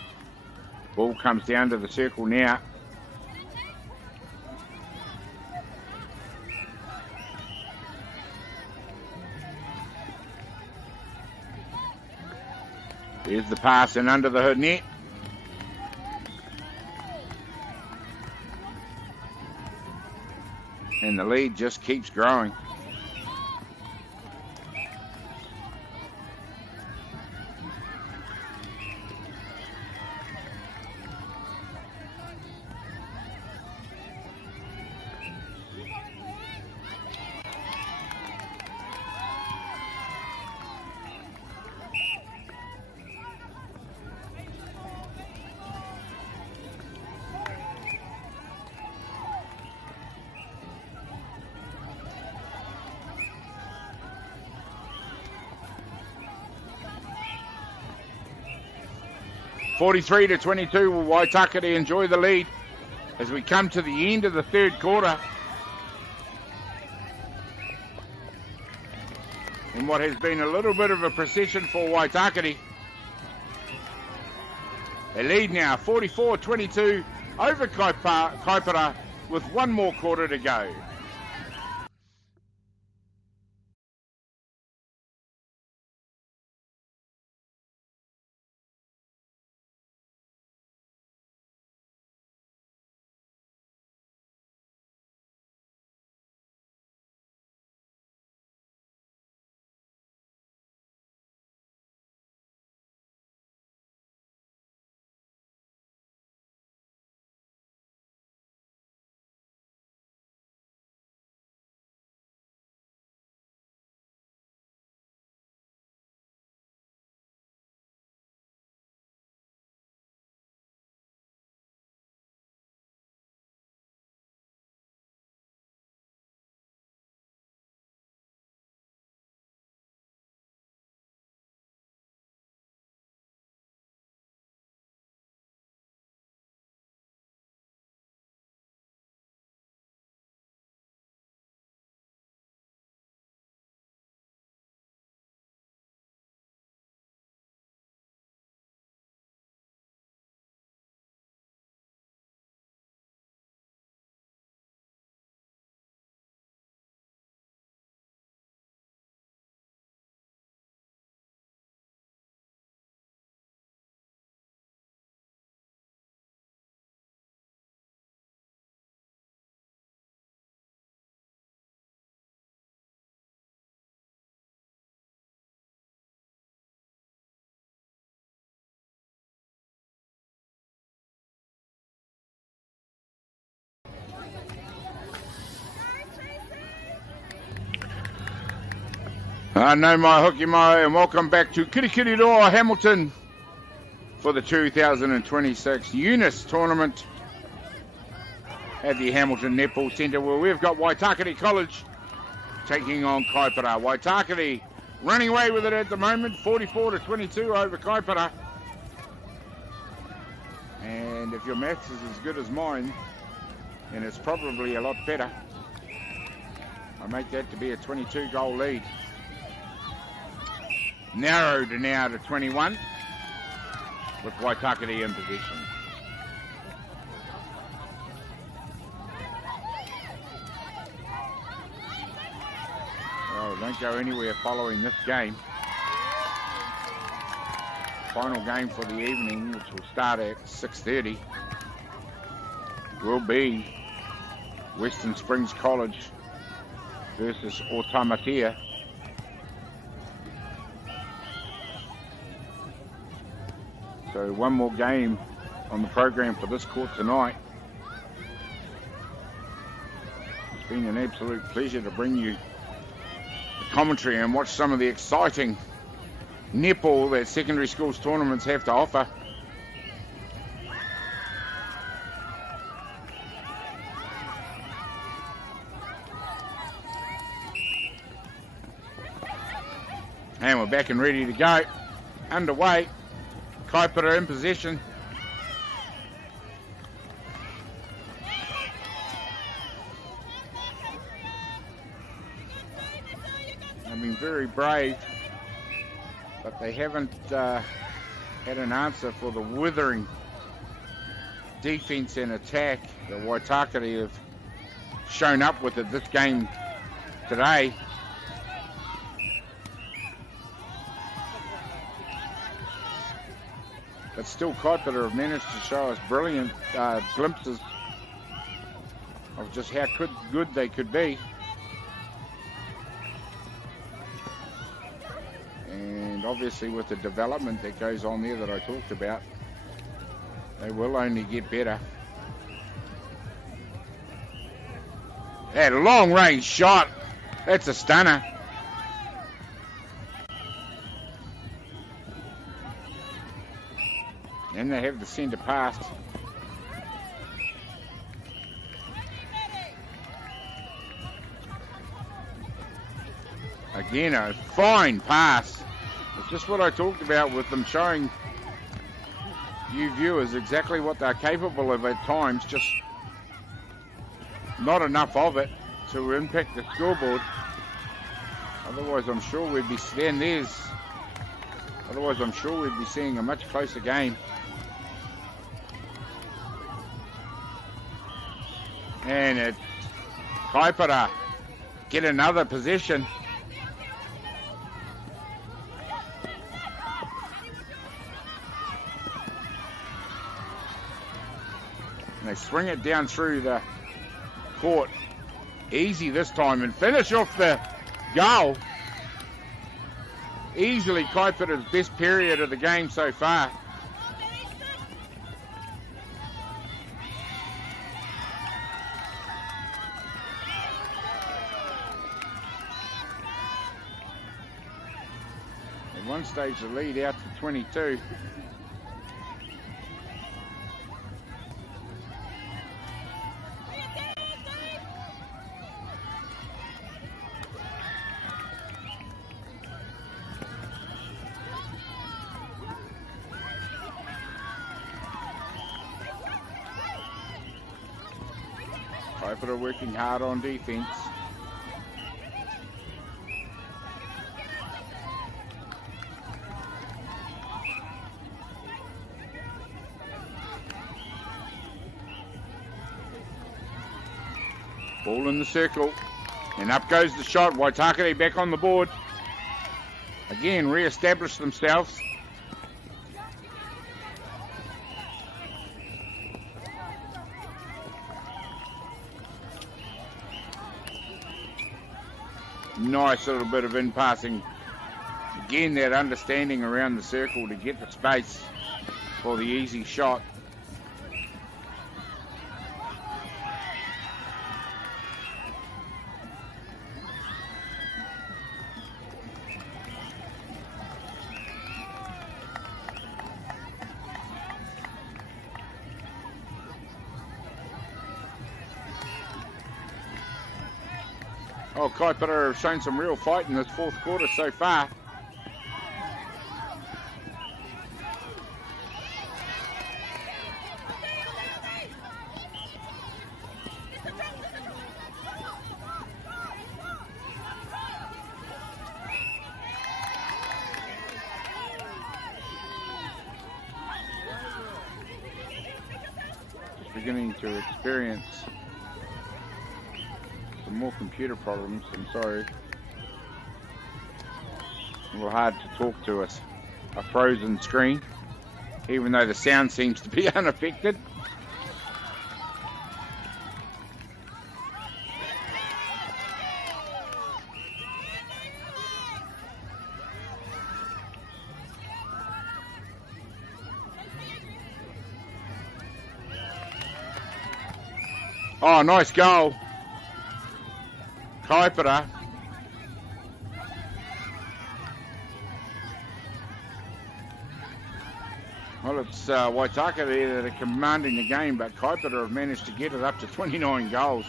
Ball comes down to the circle now. There's the pass in under the hood net. And the lead just keeps growing. (43-22) will Waitakere enjoy the lead as we come to the end of the third quarter. in what has been a little bit of a procession for Waitakere. They lead now 44-22 over Kaipara with one more quarter to go. No mai hoki mai, and welcome back to Kirikiriroa, Hamilton, for the 2026 Eunice Tournament at the Hamilton Netball Centre, where we've got Waitakere College taking on Kaipara. Waitakere running away with it at the moment, 44-22 over Kaipara. And if your maths is as good as mine, then it's probably a lot better. I make that to be a 22-goal lead. Narrowed now to 21 with Waitakere in possession. Well, don't go anywhere following this game. Final game for the evening, which will start at 6:30, will be Western Springs College versus Otamatea. So one more game on the program for this court tonight. It's been an absolute pleasure to bring you the commentary and watch some of the exciting netball that secondary schools tournaments have to offer. And we're back and ready to go. Underway. Kaipara in possession. They've been very brave, but they haven't had an answer for the withering defense and attack that Waitakere have shown up with at this game today. But still, Kaipara have managed to show us brilliant glimpses of just how good they could be. And obviously with the development that goes on there that I talked about, they will only get better. That long range shot, that's a stunner. And they have the centre pass. Again, a fine pass. It's just what I talked about with them showing you viewers exactly what they're capable of at times, just not enough of it to impact the scoreboard. Otherwise, I'm sure we'd be Otherwise, I'm sure we'd be seeing a much closer game. And it's Kaipara get another position. And they swing it down through the court. Easy this time and finish off the goal. Easily Kaipara's best period of the game so far. At one stage the lead out to 22. Kaipara working hard on defense. Ball in the circle, and up goes the shot. Waitakere back on the board. Again, re-establish themselves. Nice little bit of in-passing. Again, that understanding around the circle to get the space for the easy shot. Oh, Kaipara have shown some real fight in this fourth quarter so far. Just beginning to experience some more computer problems. I'm sorry. A little hard to talk to us. A frozen screen, even though the sound seems to be unaffected. Oh, nice goal. Kaipara. Well, it's Waitakere that are commanding the game, but Kaipara have managed to get it up to 29 goals.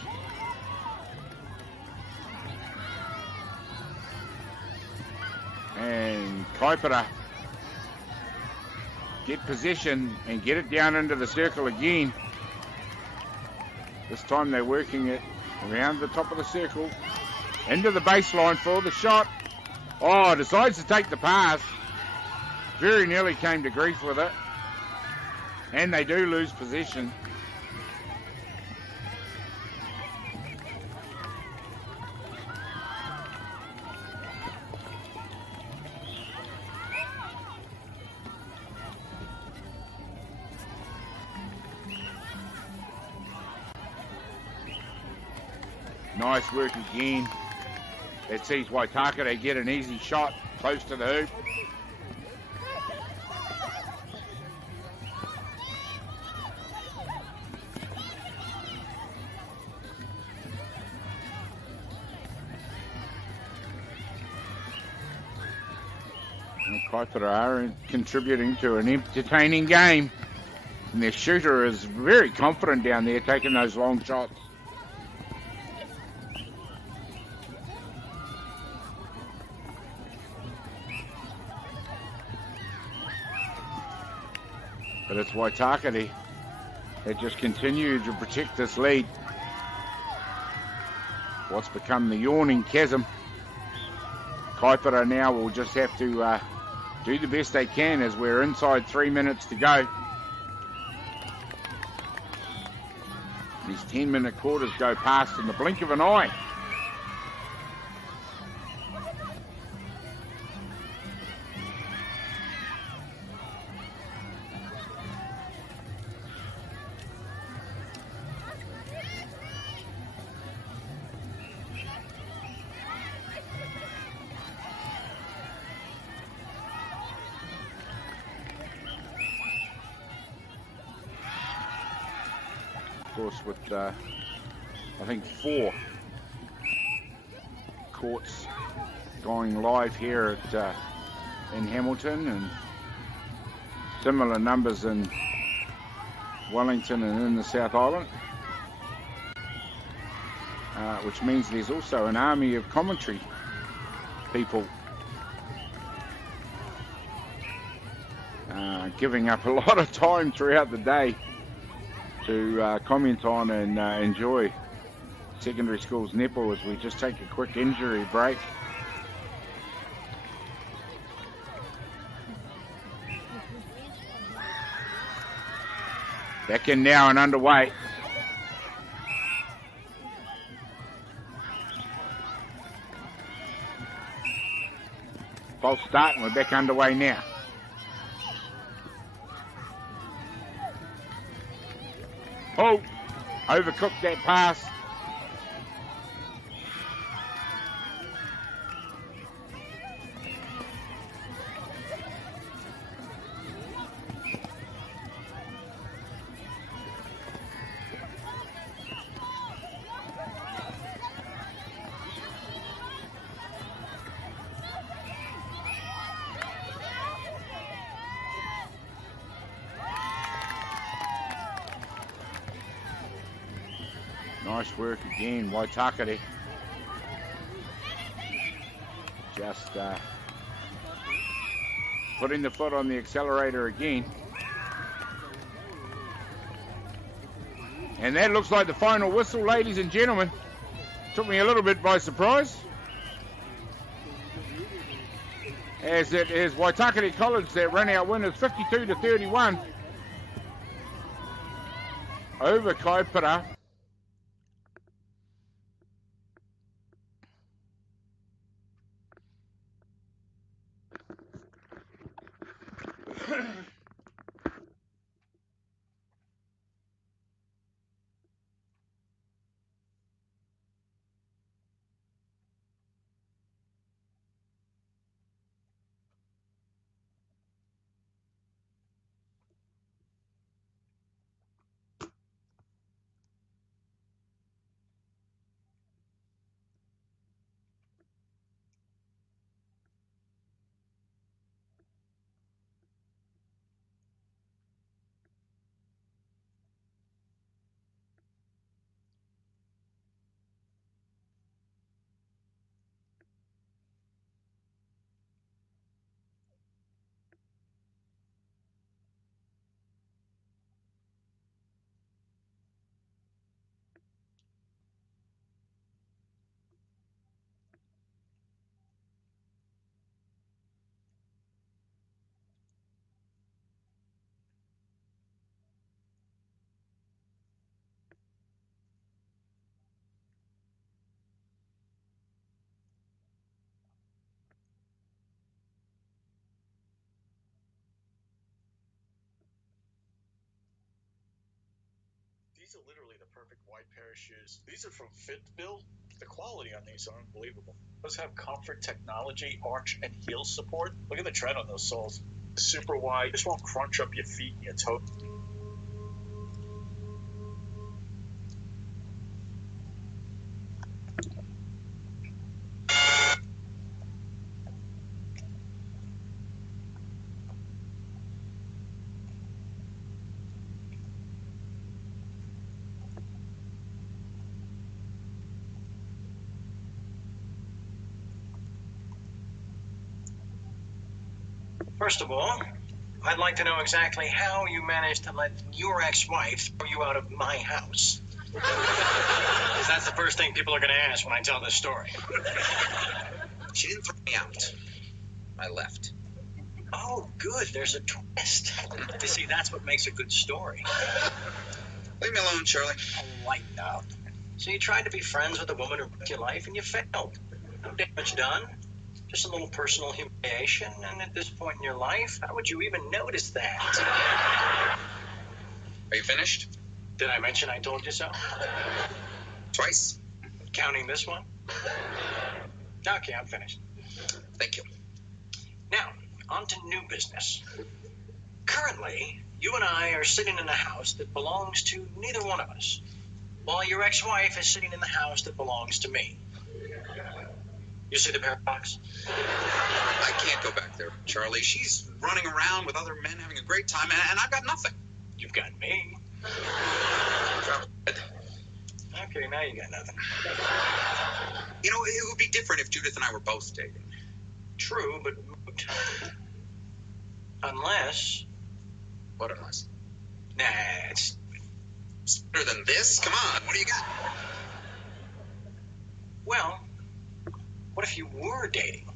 And Kaipara get possession and get it down into the circle again. This time they're working it around the top of the circle, into the baseline for the shot. Oh, decides to take the pass. Very nearly came to grief with it. And they do lose possession. Nice work again. It sees Waitakere get an easy shot close to the hoop. And Kaipara are contributing to an entertaining game. And their shooter is very confident down there taking those long shots. But it's Waitakere that just continue to protect this lead. What's become the yawning chasm. Kaipara now will just have to do the best they can as we're inside 3 minutes to go. These 10-minute quarters go past in the blink of an eye. Of course, with I think 4 courts going live here at in Hamilton, and similar numbers in Wellington and in the South Island, which means there's also an army of commentary people giving up a lot of time throughout the day to comment on and enjoy secondary schools netball as we just take a quick injury break. Back in now and underway. False start and we're back underway now. Oh, overcooked that pass. Nice work again, Waitakere. Just putting the foot on the accelerator again. And that looks like the final whistle, ladies and gentlemen. Took me a little bit by surprise. As it is Waitakere College that run out winners 52-31 over Kaipara. These are literally the perfect white pair of shoes. These are from Fitbill. The quality on these are unbelievable. Those have comfort, technology, arch, and heel support. Look at the tread on those soles. Super wide. This won't crunch up your feet and your toes. First of all, I'd like to know exactly how you managed to let your ex-wife throw you out of my house. Because that's the first thing people are going to ask when I tell this story. She didn't throw out. I left. Oh, good. There's a twist. You see, that's what makes a good story. Leave me alone, Charlie. Oh, lighten up. So you tried to be friends with a woman who wrecked your life, and you failed. No damage done. Just a little personal humiliation, and at this point in your life, how would you even notice that? Are you finished? Did I mention I told you so? Twice. Counting this one? Okay, I'm finished. Thank you. Now, on to new business. Currently, you and I are sitting in a house that belongs to neither one of us, while your ex-wife is sitting in the house that belongs to me. You see the paradox? I can't go back there, Charlie. She's running around with other men having a great time, and I've got nothing. You've got me. Okay, now you got nothing. You know, it would be different if Judith and I were both dating. True, but moot. Unless... What unless? Nah, it's better than this? Come on, what do you got? Well, what if you were dating?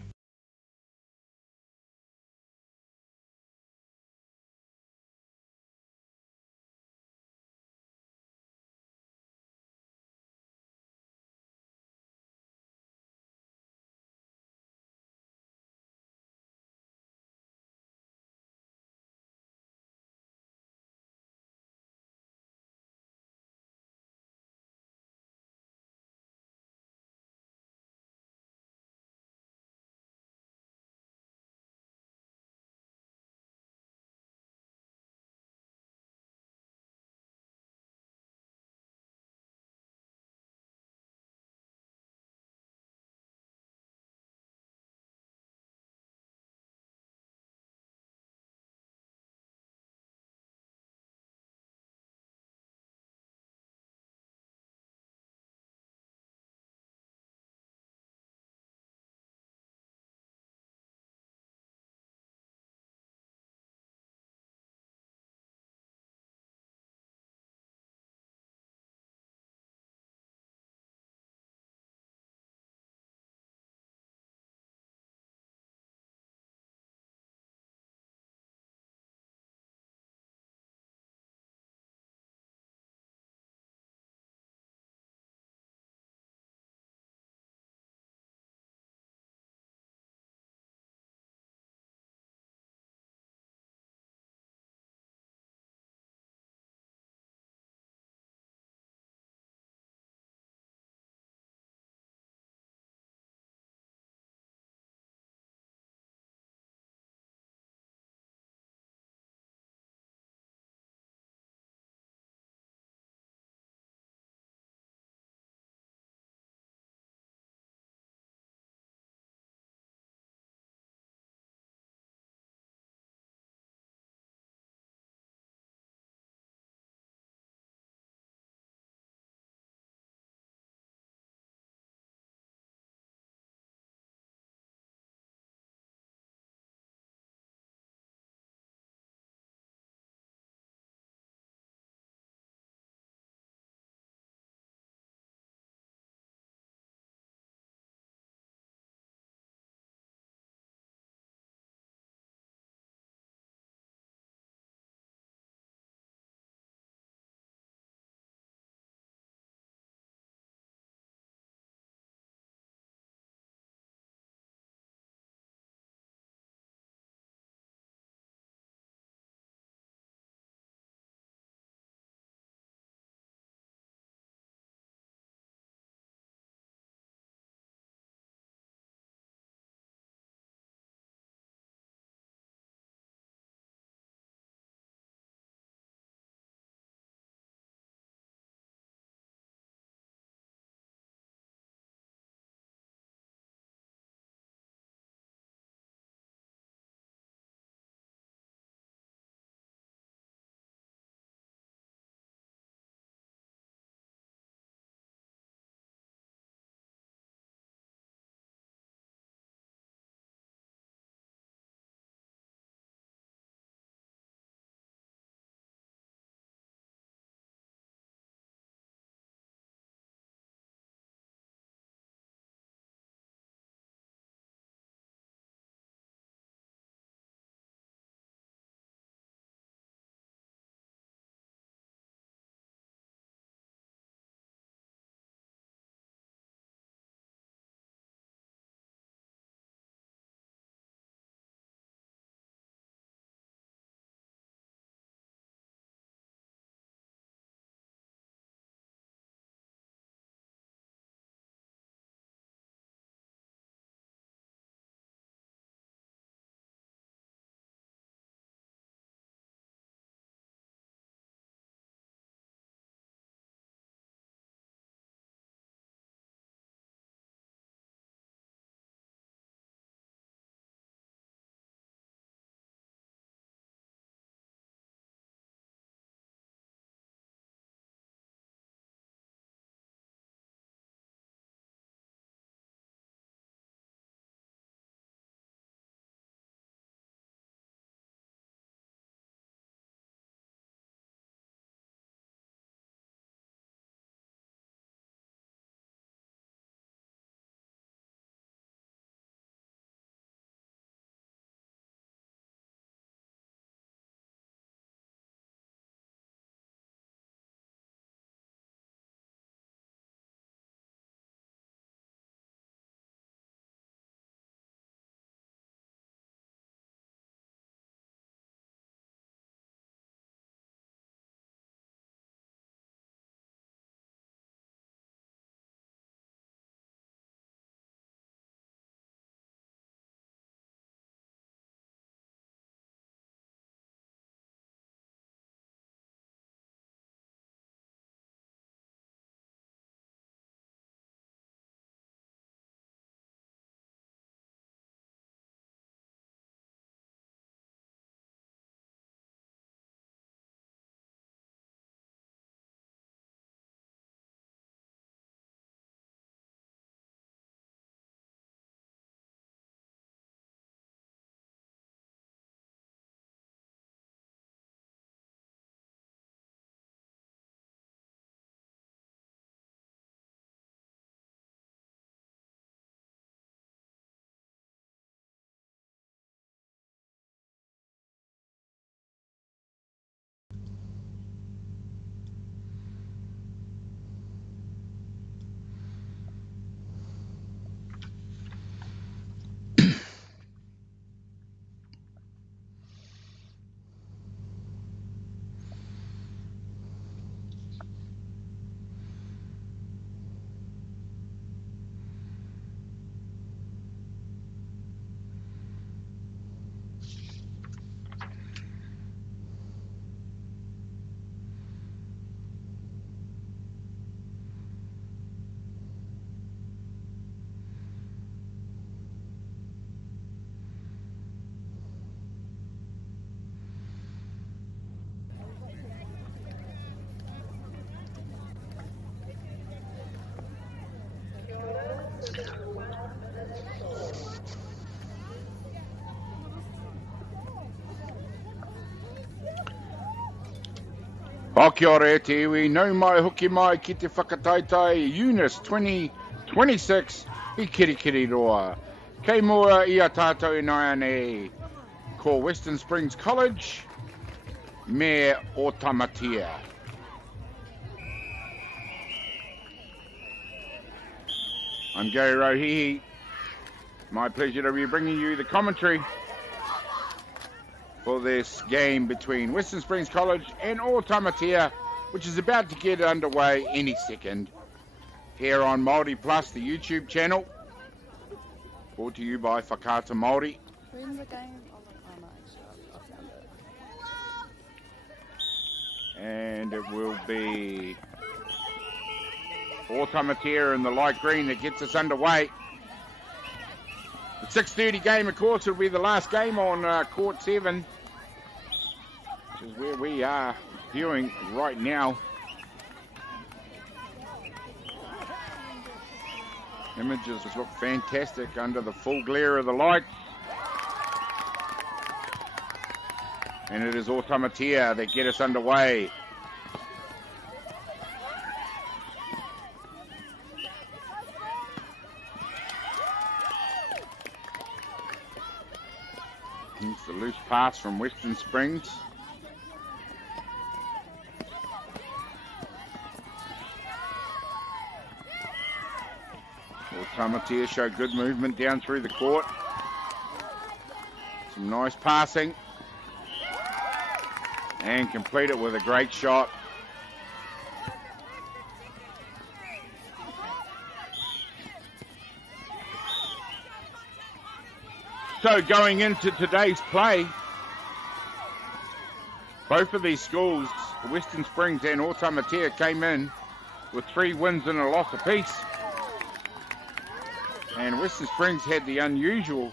Pā kia ora e te iwi, nau mai hoki mai ki te whakataitai, Eunice 2026 i Kirikiri roa. Kei mua i a tātou e nai ane ko Western Springs College, me o Tamatea. I'm Gary Rohihi. My pleasure to be bringing you the commentary for this game between Western Springs College and Otamatea, which is about to get underway any second here on Māori Plus, the YouTube channel, brought to you by Whakaata Māori. When's the game? Oh, no, actually, I found it. And it will be Otamatea in the light green that gets us underway. The 6:30 game, of course, will be the last game on Court 7, which is where we are viewing right now. Images look fantastic under the full glare of the lights. And it is Otamatea that get us underway. It's the loose pass from Western Springs. Otamatea show good movement down through the court. Some nice passing. And complete it with a great shot. So going into today's play, both of these schools, Western Springs and Otamatea, came in with 3 wins and a loss apiece. And Western Springs had the unusual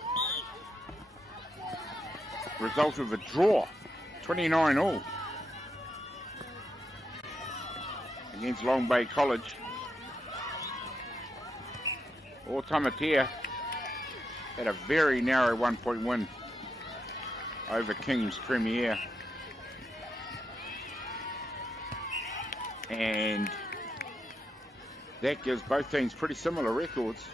result of a draw, 29-all, against Long Bay College. Otamatea had a very narrow 1-point win over King's Premier. And that gives both teams pretty similar records.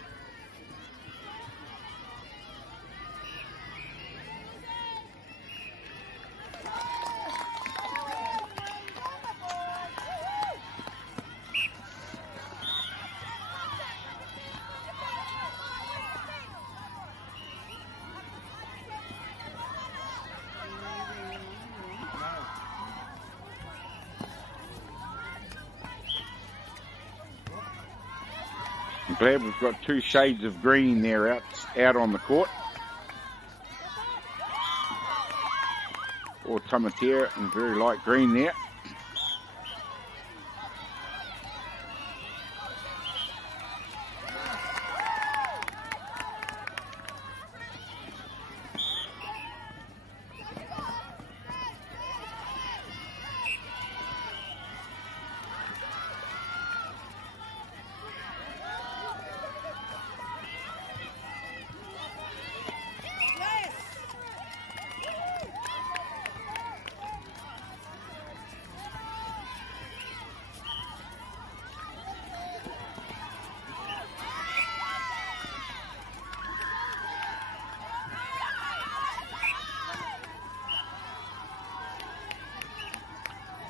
I'm glad we've got 2 shades of green there out on the court. Otamatea in very light green there.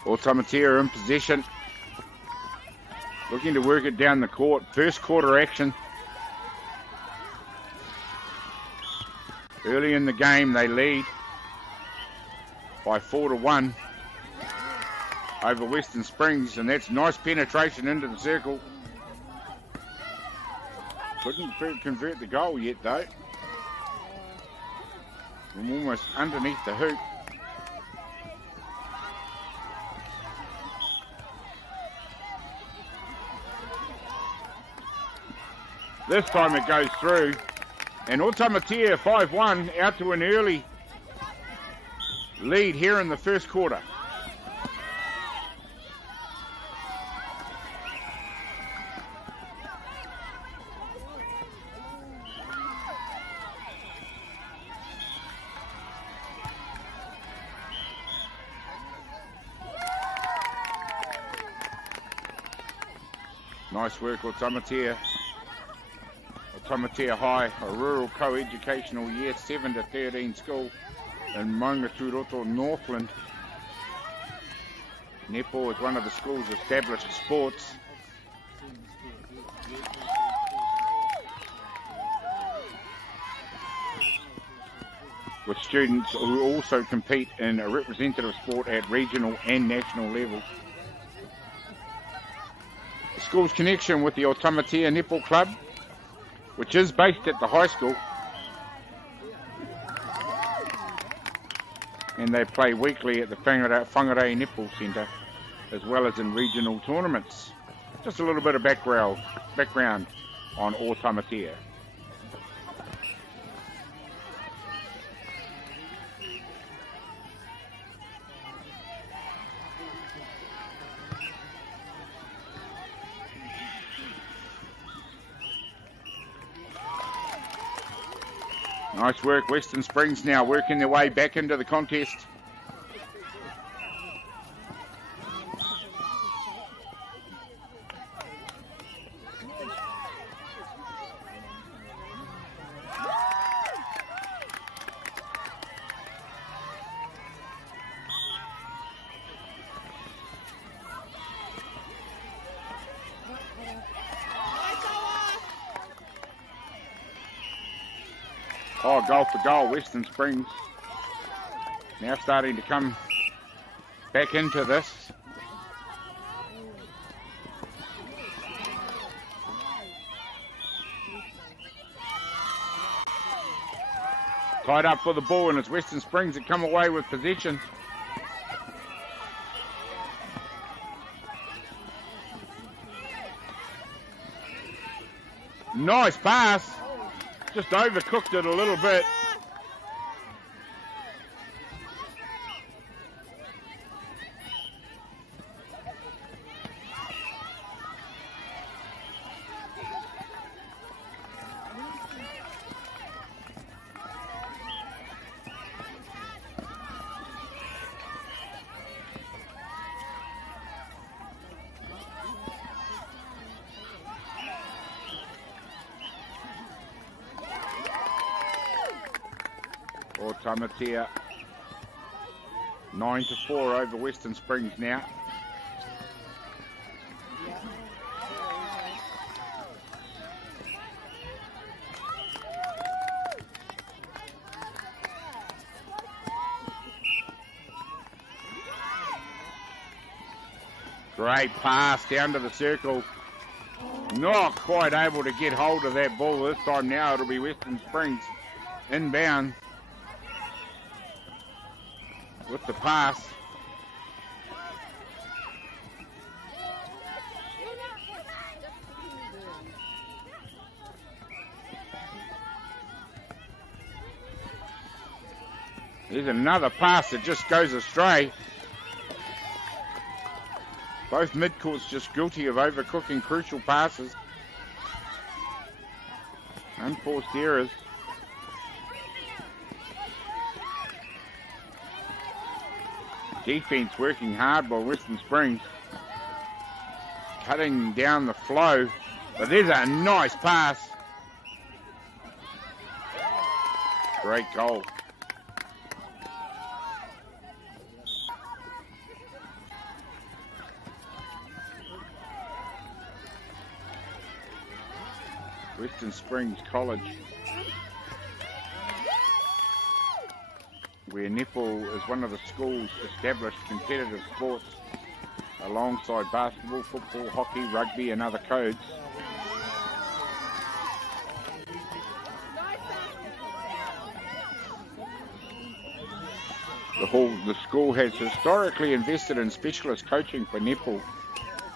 Otamatea in possession, looking to work it down the court. First quarter action. Early in the game, they lead by 4-1 over Western Springs, and that's nice penetration into the circle. Couldn't convert the goal yet, though. From almost underneath the hoop. This time it goes through, and Otamatea 5-1 out to an early lead here in the first quarter. Nice work, Otamatea. Otamatea High, a rural co-educational year 7 to 13 school in Maungaturoto, Northland. Netball is one of the school's established sports. With students who also compete in a representative sport at regional and national level. The school's connection with the Otamatea Netball Club, which is based at the high school, and they play weekly at the Whangarei Netball Centre, as well as in regional tournaments. Just a little bit of background on Otamatea. Nice work, Western Springs now working their way back into the contest. Oh, goal for goal, Western Springs. Now starting to come back into this. Tied up for the ball, and it's Western Springs that come away with possession. Nice pass. Just overcooked it a little bit. Otamatea 9-4 over Western Springs now. Great pass down to the circle. Not quite able to get hold of that ball this time. Now it'll be Western Springs inbound with the pass. There's another pass that just goes astray. Both midcourts just guilty of overcooking crucial passes. Unforced errors. Defense working hard by Western Springs, cutting down the flow, but there's a nice pass. Great goal. Western Springs College, where netball is one of the school's established competitive sports alongside basketball, football, hockey, rugby and other codes. The school has historically invested in specialist coaching for netball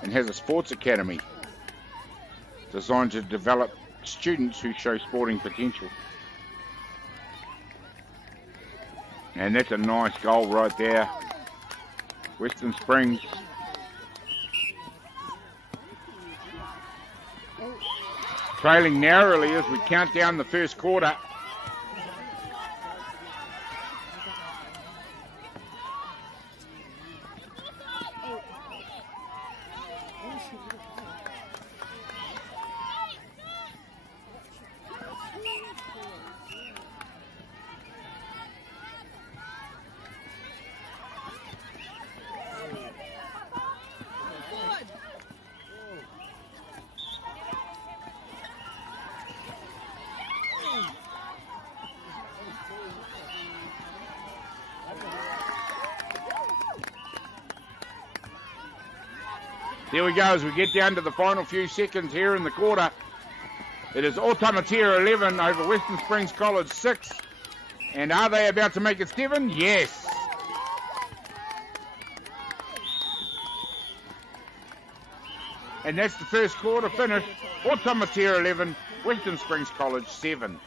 and has a sports academy designed to develop students who show sporting potential. And that's a nice goal right there. Western Springs trailing narrowly as we count down the first quarter. There we go as we get down to the final few seconds here in the quarter. It is Otamatea 11 over Western Springs College 6. And are they about to make it 7? Yes. And that's the first quarter finish. Otamatea 11, Western Springs College 7.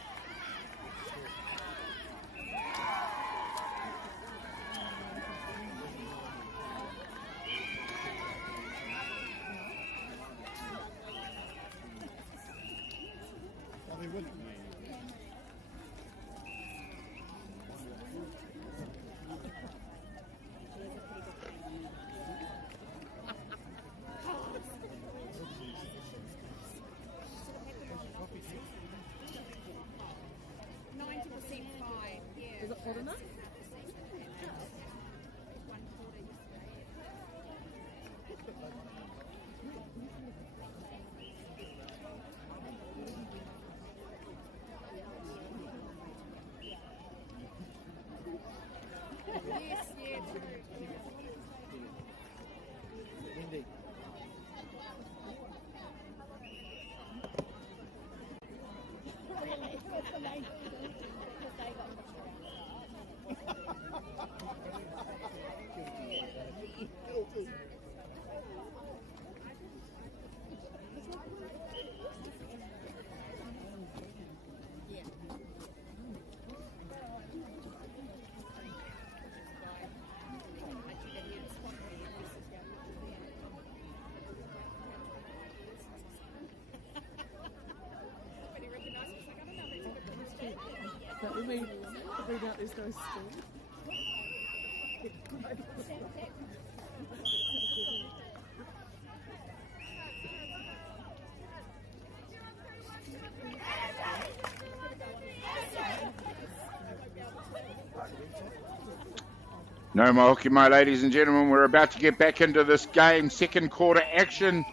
No more hockey, my ladies and gentlemen. We're about to get back into this game. Second quarter action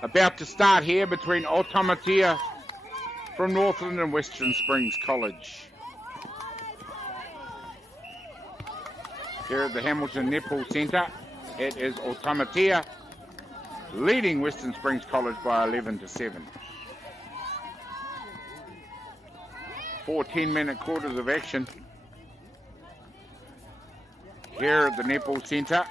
about to start here between Otamatea from Northland and Western Springs College. Here at the Hamilton Netball Centre, it is Otamatea leading Western Springs College by 11-7. 4 10-minute quarters of action here at the Netball Centre.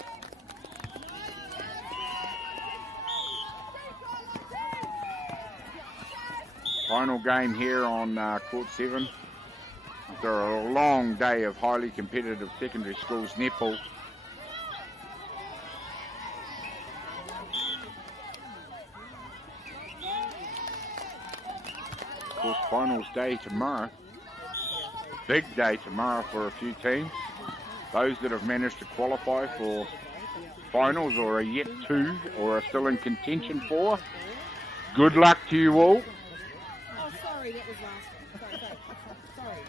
Final game here on Court 7. After a long day of highly competitive secondary schools netball. Of course, finals day tomorrow. Big day tomorrow for a few teams. Those that have managed to qualify for finals or are yet to or are still in contention for. Good luck to you all. Oh, sorry, that was last one. Sorry.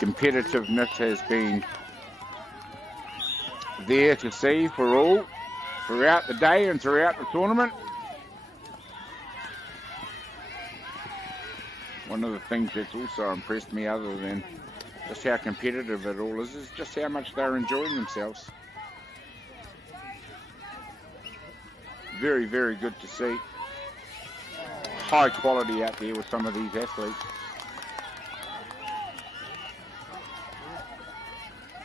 Competitiveness has been there to see for all throughout the day and throughout the tournament. One of the things that's also impressed me, other than just how competitive it all is just how much they're enjoying themselves. Very, very good to see. High quality out there with some of these athletes.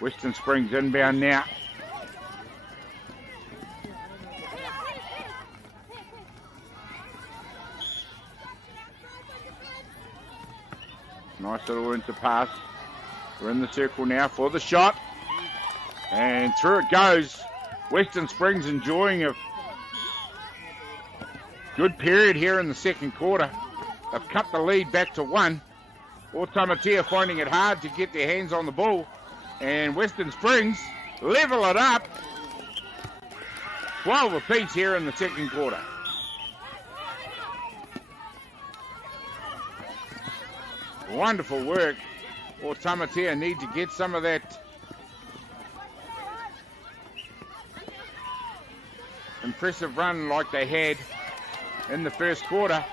Western Springs inbound now. Nice little interpass. We're in the circle now for the shot. And through it goes. Western Springs enjoying a good period here in the second quarter. They've cut the lead back to 1. Otamatea finding it hard to get their hands on the ball. And Western Springs level it up. 12 apiece here in the second quarter. Wonderful work. Otamatea need to get some of that impressive run like they had in the first quarter.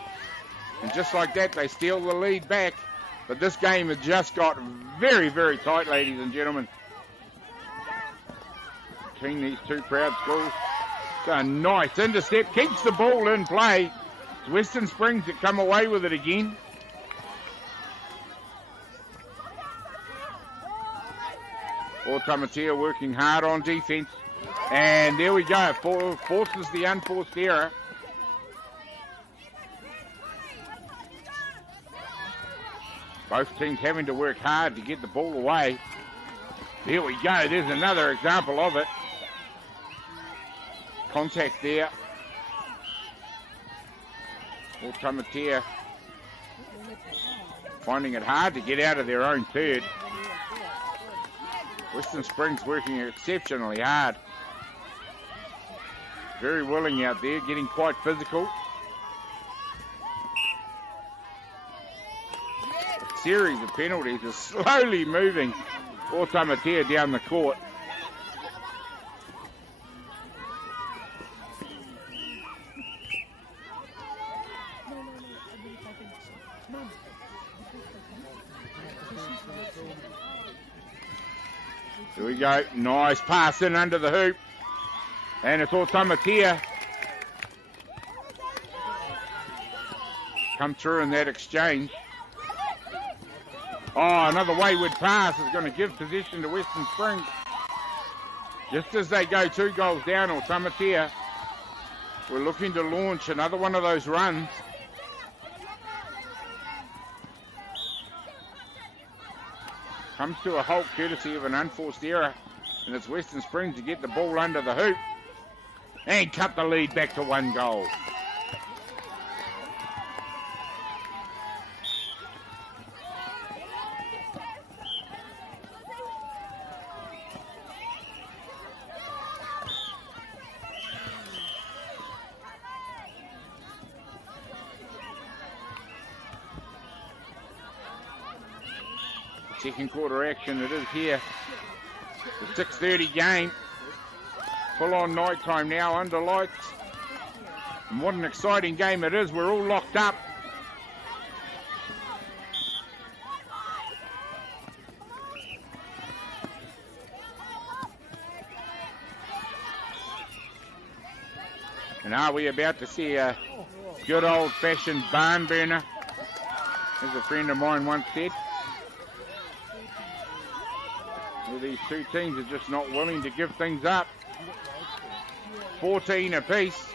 And just like that, they steal the lead back. But this game has just got very, very tight, ladies and gentlemen. Between these two proud schools. So a nice intercept, keeps the ball in play. It's Western Springs that come away with it again. Otamatea working hard on defense. And there we go, forces the unforced error. Both teams having to work hard to get the ball away. There we go, there's another example of it. Contact there. Otamatea finding it hard to get out of their own third. Western Springs working exceptionally hard. Very willing out there, getting quite physical. A series of penalties are slowly moving Otamatea down the court. Here we go, nice pass in under the hoop. And it's Otamatea. Come through in that exchange. Oh, another wayward pass is going to give position to Western Springs. Just as they go 2 goals down, Otamatea, we're looking to launch another one of those runs. Comes to a halt courtesy of an unforced error, and it's Western Springs to get the ball under the hoop and cut the lead back to 1 goal. Second quarter action it is here. The 6:30 game. Full on night time now under lights. And what an exciting game it is. We're all locked up. And are we about to see a good old-fashioned barn burner, as a friend of mine once said? Well, these two teams are just not willing to give things up. 14 apiece.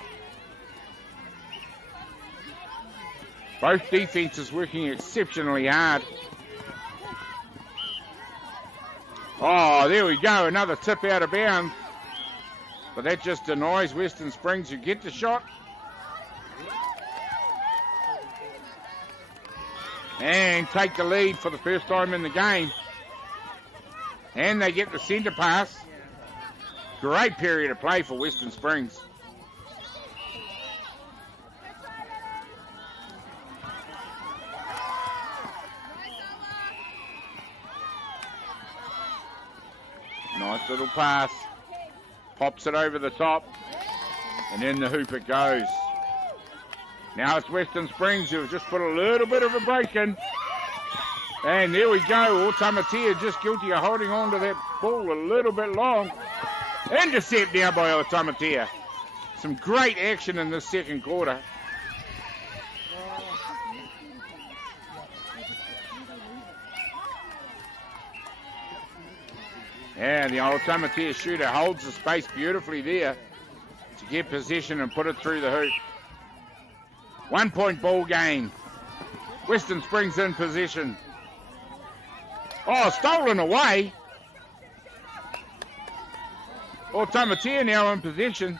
Both defenses working exceptionally hard. Oh, there we go. Another tip out of bounds. But that just denies Western Springs who get the shot. And take the lead for the first time in the game. And they get the centre pass. Great period of play for Western Springs. Nice little pass. Pops it over the top. And in the hoop it goes. Now it's Western Springs who have just put a little bit of a break in. And there we go. Otamatea just guilty of holding on to that ball a little bit long. Intercept now by Otamatea. Some great action in this second quarter. And the Otamatea shooter holds the space beautifully there to get possession and put it through the hoop. 1 point ball game. Western Springs in possession. Oh, stolen away. Otamatea now in possession.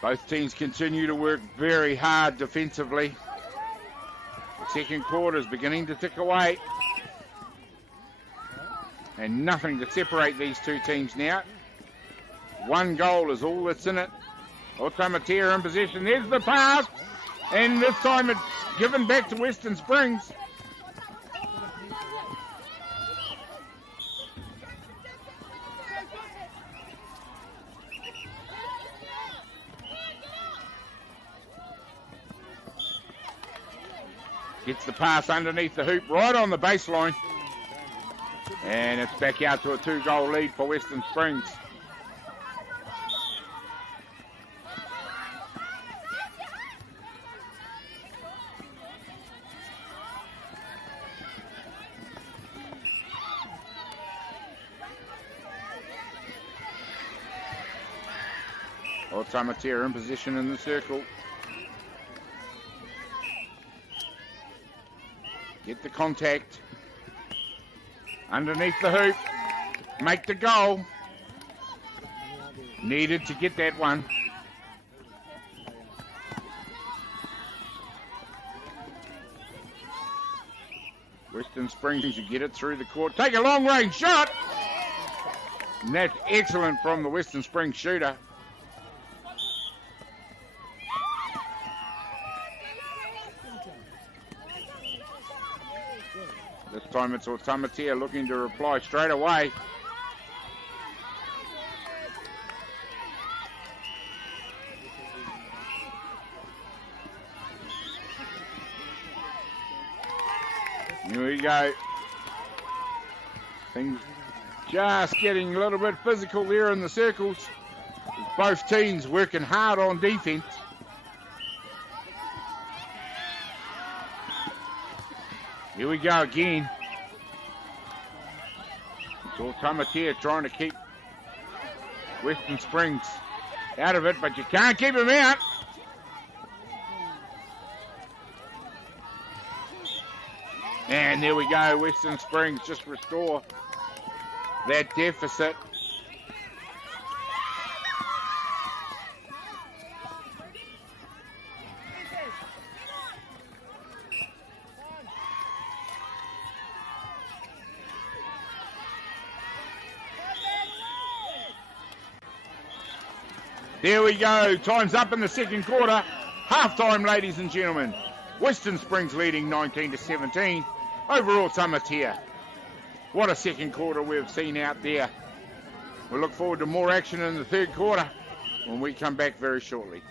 Both teams continue to work very hard defensively. The second quarter is beginning to tick away. And nothing to separate these two teams now. 1 goal is all that's in it. Otamatea in possession. There's the pass. And this time it's given back to Western Springs. Gets the pass underneath the hoop, right on the baseline. And it's back out to a 2-goal lead for Western Springs. Otamatea in position in the circle. Get the contact. Underneath the hoop. Make the goal. Needed to get that one. Western Springs to get it through the court. Take a long range shot. And that's excellent from the Western Springs shooter. This time it's Otamatea looking to reply straight away. Here we go. Things just getting a little bit physical there in the circles. Both teams working hard on defense. Here we go again. It's Otamatea trying to keep Western Springs out of it, but you can't keep them out. And there we go. Western Springs just restore that deficit. There we go. Time's up in the second quarter. Half-time, ladies and gentlemen. Western Springs leading 19-17 over Otamatea. What a second quarter we've seen out there. We look forward to more action in the third quarter when we come back very shortly.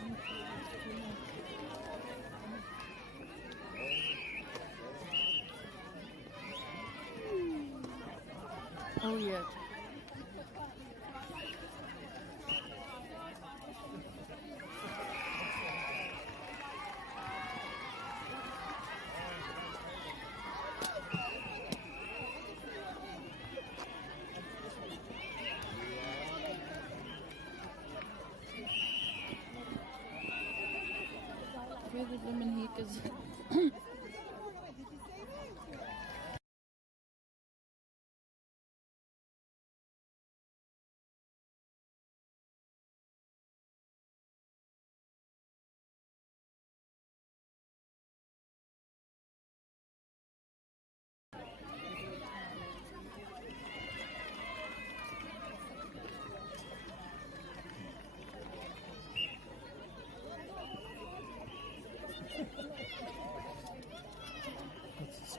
Oh, yeah. The women here because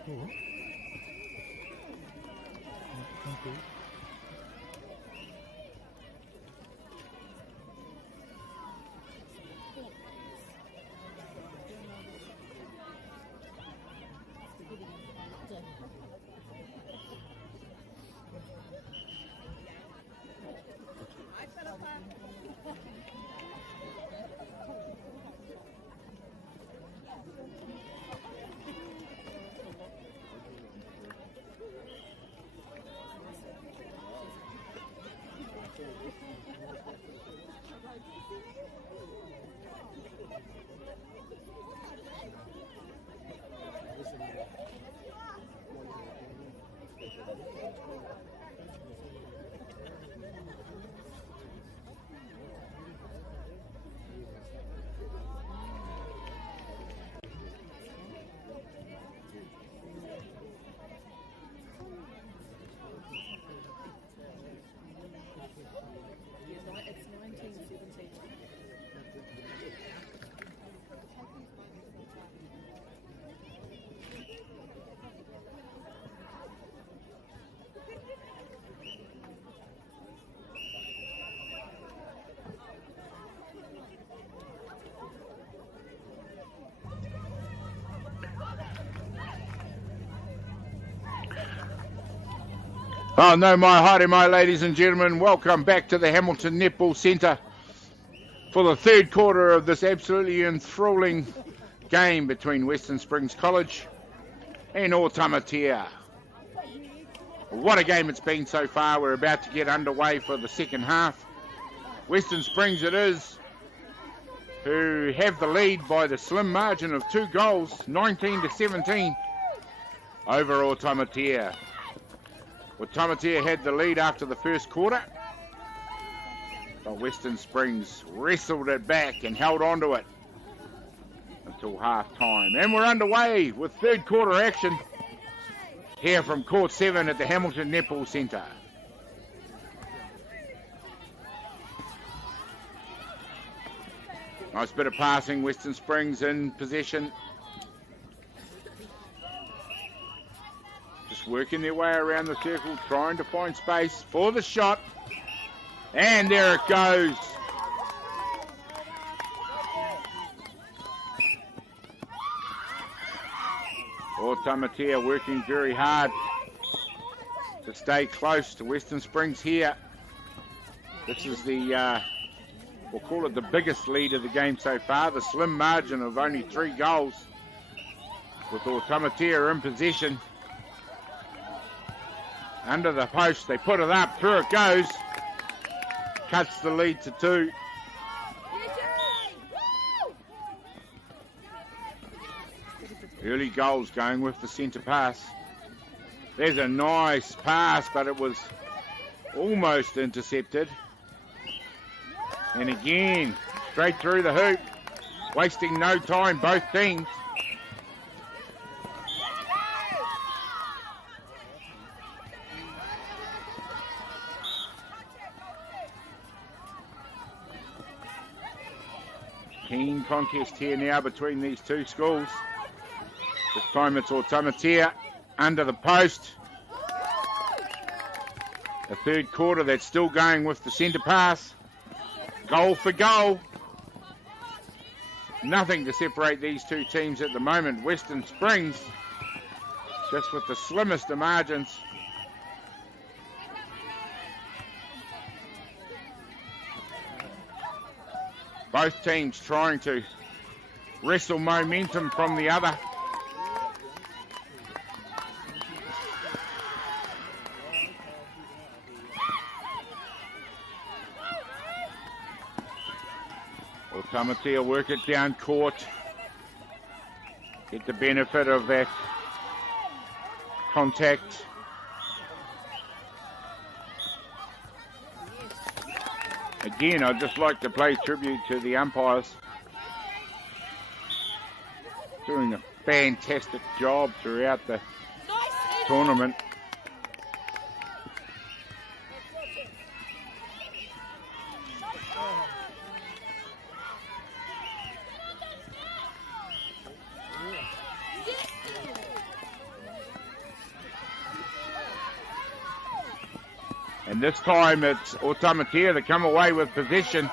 Cool. Thank you. Oh no, my haere mai, ladies and gentlemen. Welcome back to the Hamilton Netball Centre for the third quarter of this absolutely enthralling game between Western Springs College and Otamatea. What a game it's been so far. We're about to get underway for the second half. Western Springs it is, who have the lead by the slim margin of 2 goals, 19-17 over Otamatea. Otamatea had the lead after the first quarter, but Western Springs wrestled it back and held on to it until half time. And we're underway with third quarter action here from Court 7 at the Hamilton Netball Centre. Nice bit of passing, Western Springs in possession. Just working their way around the circle, trying to find space for the shot. And there it goes. Otamatea working very hard to stay close to Western Springs here. This is the, we'll call it the biggest lead of the game so far. The slim margin of only 3 goals with Otamatea in possession. Under the post, they put it up, through it goes. Cuts the lead to 2. Early goals going with the centre pass. There's a nice pass, but it was almost intercepted. And again, straight through the hoop. Wasting no time, both teams. Keen contest here now between these two schools. This time it's Otamatea under the post. The third quarter that's still going with the centre pass. Goal for goal. Nothing to separate these two teams at the moment. Western Springs just with the slimmest of margins. Both teams trying to wrestle momentum from the other. Otamatea work it down court. Get the benefit of that contact. Again, I'd just like to pay tribute to the umpires. Doing a fantastic job throughout the tournament. And this time it's Otamatea that come away with possession.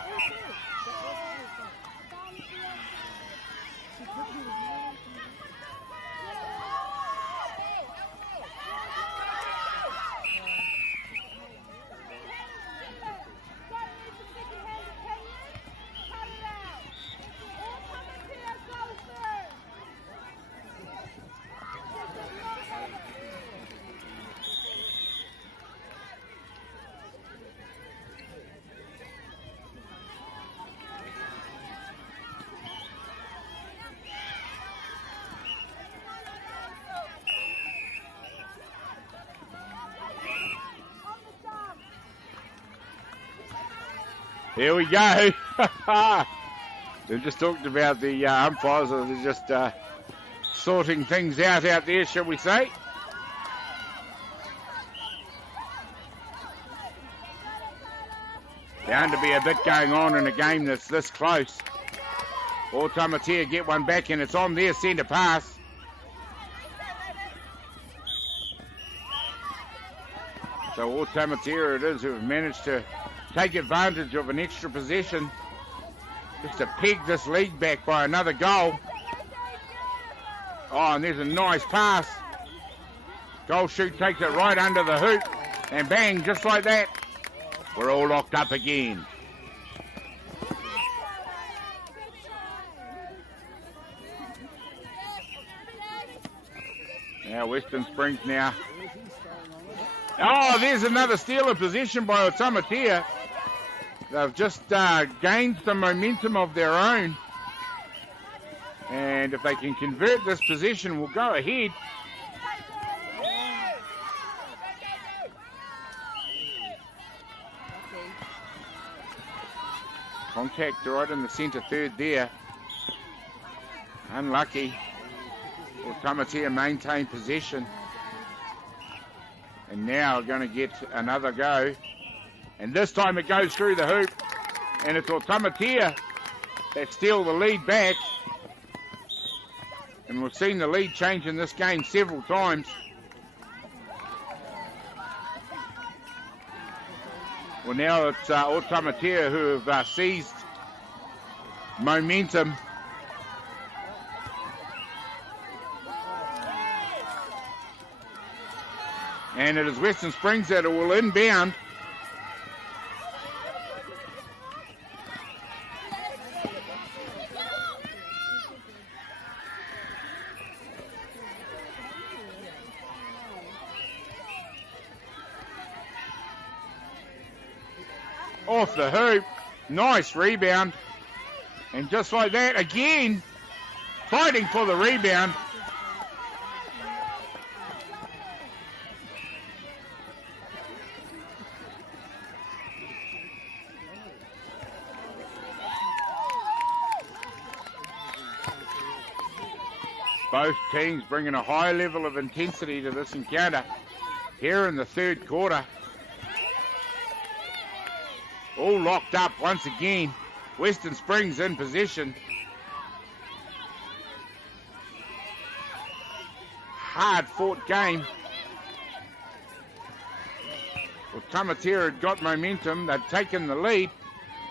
Here we go. We've just talked about the umpires. They're just sorting things out there, shall we say. Bound to be a bit going on in a game that's this close. Otamatea get one back and it's on their centre pass. So Otamatea it is who have managed to take advantage of an extra possession just to peg this lead back by another goal. Oh, and there's a nice pass. Goal shoot takes it right under the hoop. And bang, just like that, we're all locked up again. Now Western Springs now. Oh, there's another steal of possession by Otamatea. They've just gained some momentum of their own. And if they can convert this possession, we'll go ahead. Contact right in the centre third there. Unlucky. Otamatea maintain possession. And now going to get another go. And this time it goes through the hoop. And it's Otamatea that steal the lead back. And we've seen the lead change in this game several times. Well, now it's Otamatea who have seized momentum. And it is Western Springs that will inbound. Off the hoop. Nice rebound. And just like that, again, fighting for the rebound. Both teams bringing a high level of intensity to this encounter here in the third quarter. All locked up once again. Western Springs in possession. Hard fought game. Well, Otamatea had got momentum. They'd taken the lead,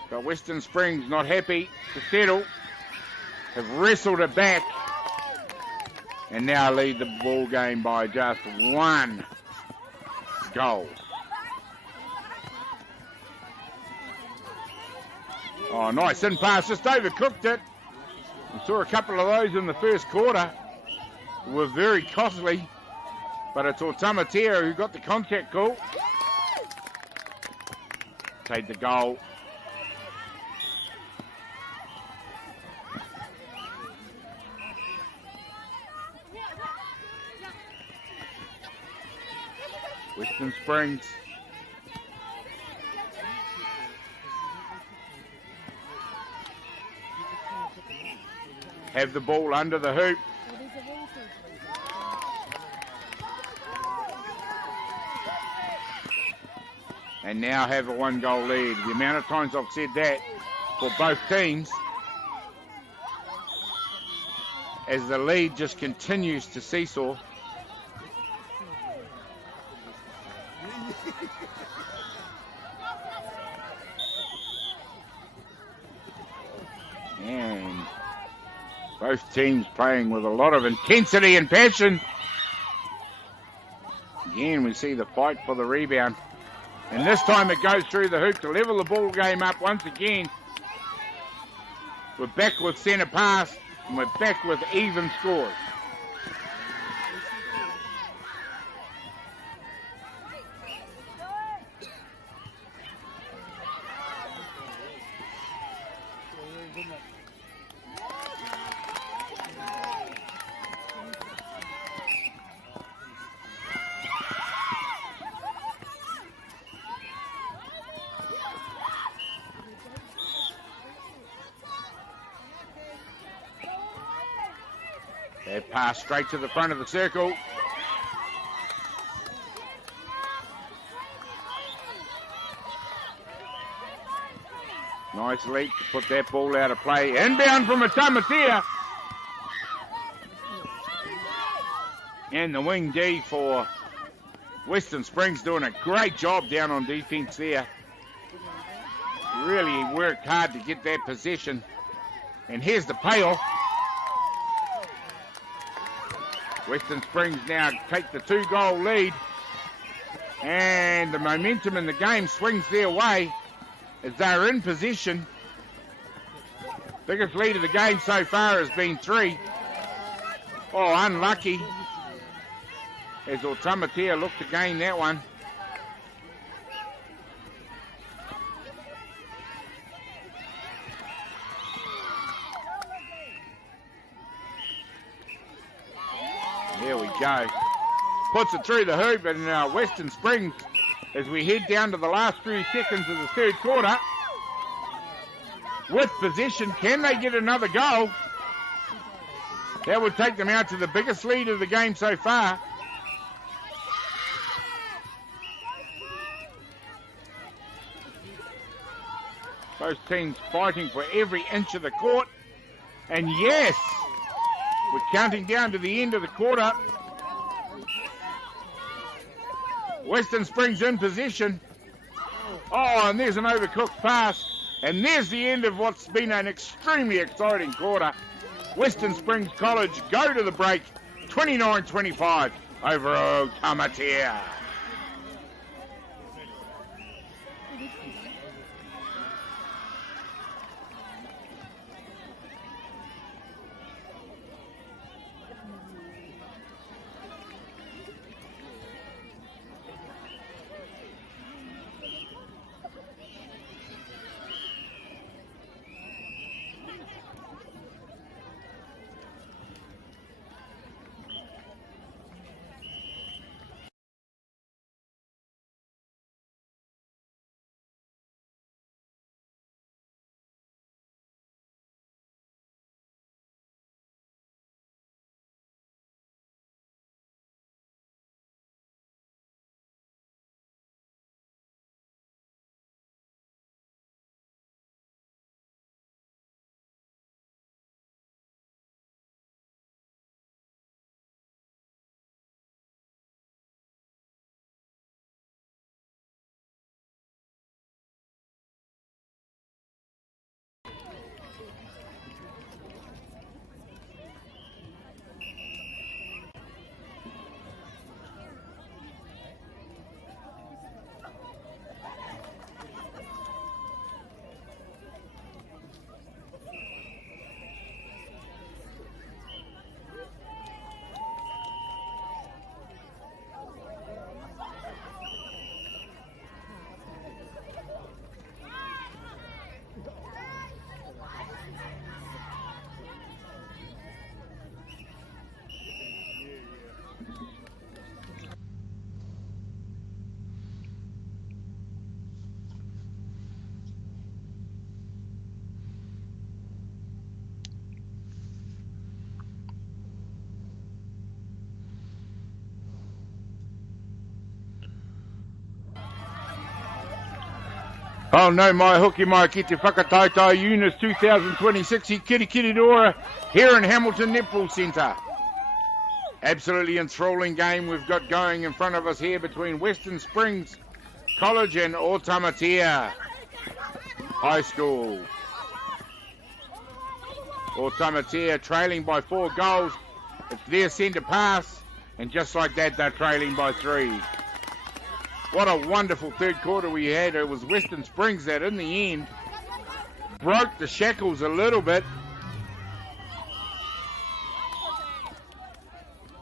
but Western Springs not happy to settle. Have wrestled it back. And now lead the ball game by just one goal. Oh, nice in pass, just overcooked it. We saw a couple of those in the first quarter. Were very costly, but it's Otamatea who got the contact call. Take the goal. Western Springs. Have the ball under the hoop. And now have a one-goal lead. The amount of times I've said that for both teams, as the lead just continues to seesaw. And both teams playing with a lot of intensity and passion. Again, we see the fight for the rebound. And this time it goes through the hoop to level the ball game up once again. We're back with centre pass, and we're back with even scores. They pass straight to the front of the circle. Nice leap to put that ball out of play. Inbound from Otamatea. And the wing D for Western Springs doing a great job down on defense there. Really worked hard to get that possession. And here's the payoff. Western Springs now take the 2-goal lead. And the momentum in the game swings their way as they're in possession. Biggest lead of the game so far has been 3. Oh, unlucky as Otamatea looked to gain that one. There we go. Puts it through the hoop, and Western Springs, as we head down to the last few seconds of the third quarter, with possession, can they get another goal? That would take them out to the biggest lead of the game so far. Both teams fighting for every inch of the court. And yes, we're counting down to the end of the quarter. Western Springs in possession. Oh, and there's an overcooked pass. And there's the end of what's been an extremely exciting quarter. Western Springs College go to the break, 29-25 over Otamatea. Oh no, mai hoki mai ki te whakatautau Unis 2026 i Kirikiriroa here in Hamilton Netball Centre. Absolutely enthralling game we've got going in front of us here between Western Springs College and Otamatea High School. Otamatea trailing by 4 goals. It's their centre pass, and just like that they're trailing by 3. What a wonderful third quarter we had. It was Western Springs that in the end broke the shackles a little bit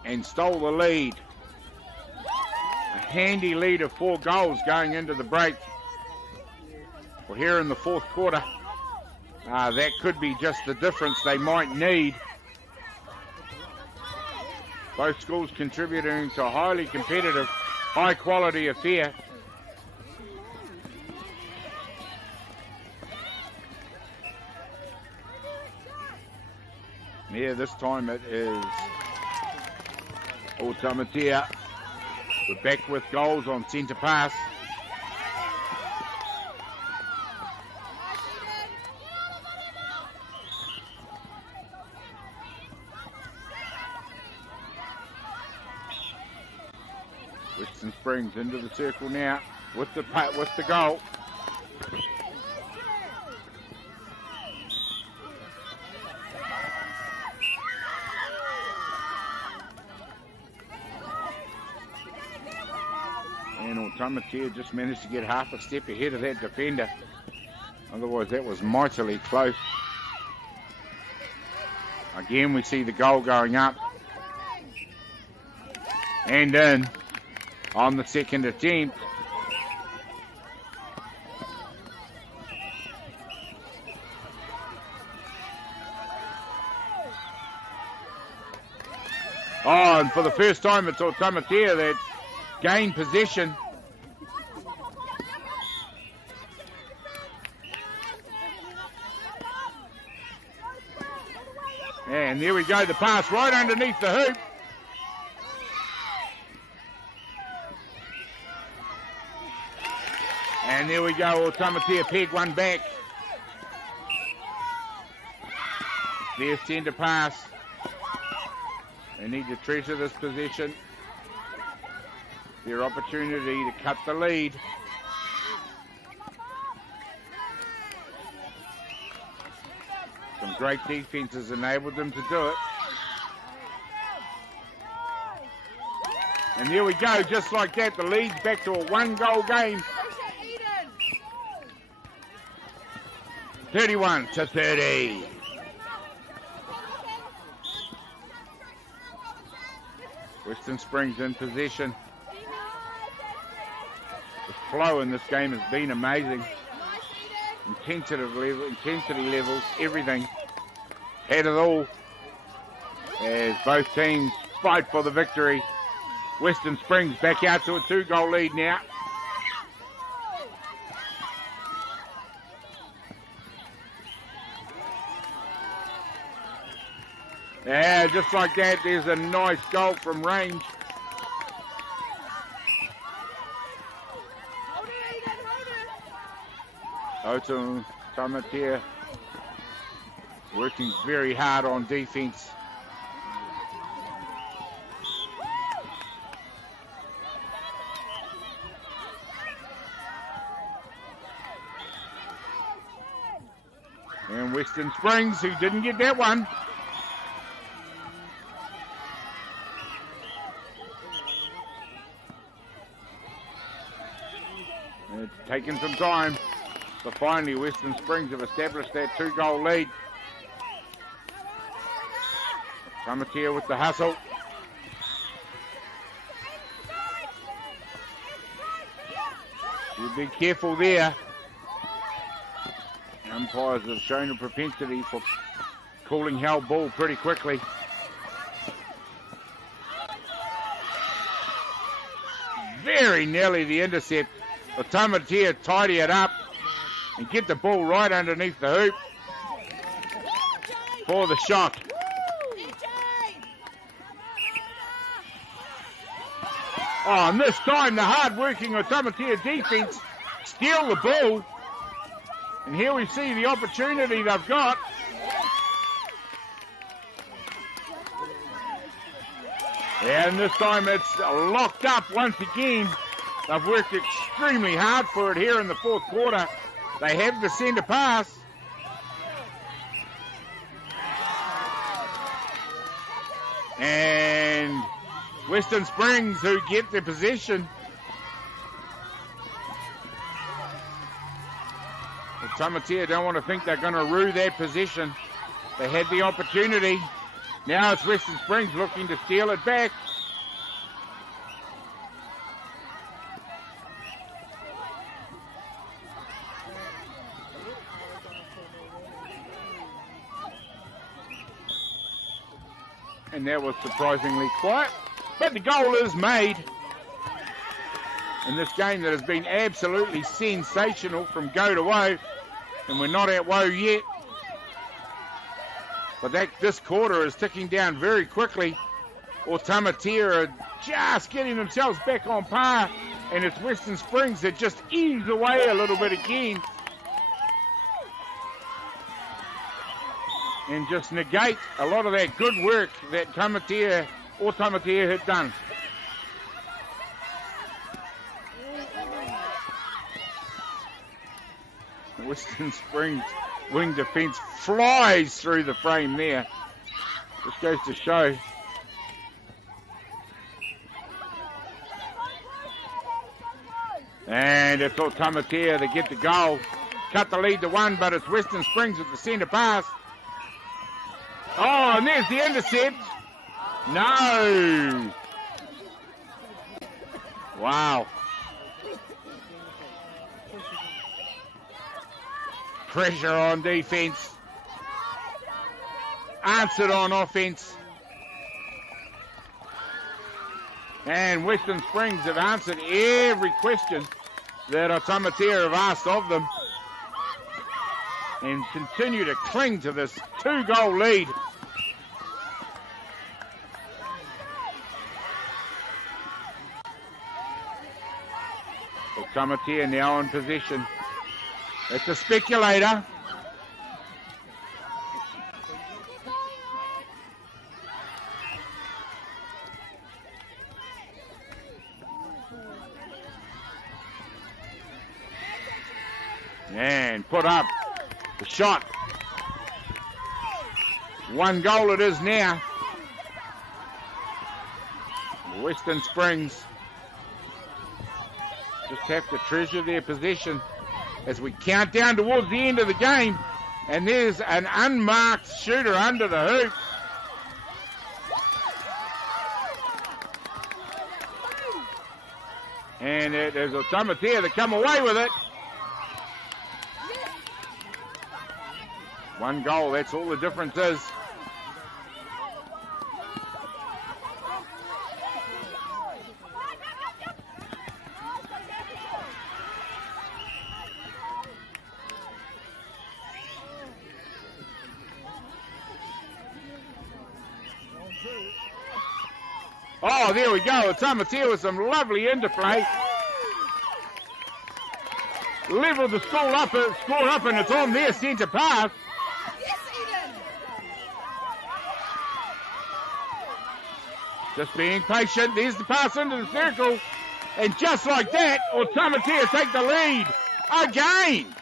and stole the lead. A handy lead of 4 goals going into the break. Well, here in the fourth quarter, that could be just the difference they might need. Both schools contributing to a highly competitive, high quality affair. Yeah, this time it is Otamatea. We're back with goals on centre pass. Western Springs into the circle now with the goal. And Tamatea just managed to get half a step ahead of that defender. Otherwise, that was mightily close. Again, we see the goal going up. And in on the second attempt. Oh, and for the first time it's Tamatea that gained possession. And there we go, the pass right underneath the hoop. And there we go, Tamatea peg one back. Their centre pass. They need to treasure this possession. Their opportunity to cut the lead. Some great defenses enabled them to do it. And there we go, just like that, the lead's back to a one-goal game. 31-30. Western Springs in possession. The flow in this game has been amazing. Intensity levels, everything. Had it all as both teams fight for the victory. Western Springs back out to a 2-goal lead now. Yeah, just like that, there's a nice goal from range. Otu Tamatea working very hard on defense. And Western Springs, who didn't get that one. It's taken some time, but finally Western Springs have established that 2-goal lead. Tamatea with the hustle. You be careful there. Umpires have shown a propensity for calling held ball pretty quickly. Very nearly the intercept. But Tamatea tidy it up and get the ball right underneath the hoop for the shot. Oh, and this time the hard-working of Tamatea defense steal the ball. And here we see the opportunity they've got. And this time it's locked up once again. They've worked extremely hard for it here in the fourth quarter. They have the centre pass. And Western Springs, who get the possession. But Tamatea don't want to think they're going to rue that possession. They had the opportunity. Now it's Western Springs looking to steal it back. And that was surprisingly quiet. But the goal is made in this game that has been absolutely sensational from go to woe. And we're not at woe yet. But this quarter is ticking down very quickly. Or Tamatea are just getting themselves back on par. And it's Western Springs that just ease away a little bit again. And just negate a lot of that good work that Tamatea had done. Western Springs wing defence flies through the frame there. This goes to show. And it's all Tamatea that get the goal. Cut the lead to 1, but it's Western Springs with the centre pass. Oh, and there's the intercept. No. Wow. Pressure on defence. Answered on offence. And Western Springs have answered every question that Tamatea have asked of them. And continue to cling to this 2-goal lead. Tamatea now in possession. It's a speculator. And put up the shot. 1 goal it is now. Western Springs just have to treasure their possession as we count down towards the end of the game. And there's an unmarked shooter under the hoop. And it is Tamatea that come away with it. 1 goal, that's all the difference is. Oh, there we go. Tamatea with some lovely interplay. Leveled the score up, and it's on their centre pass. Just being patient. There's the pass into the circle. And just like that, Tamatea take the lead again.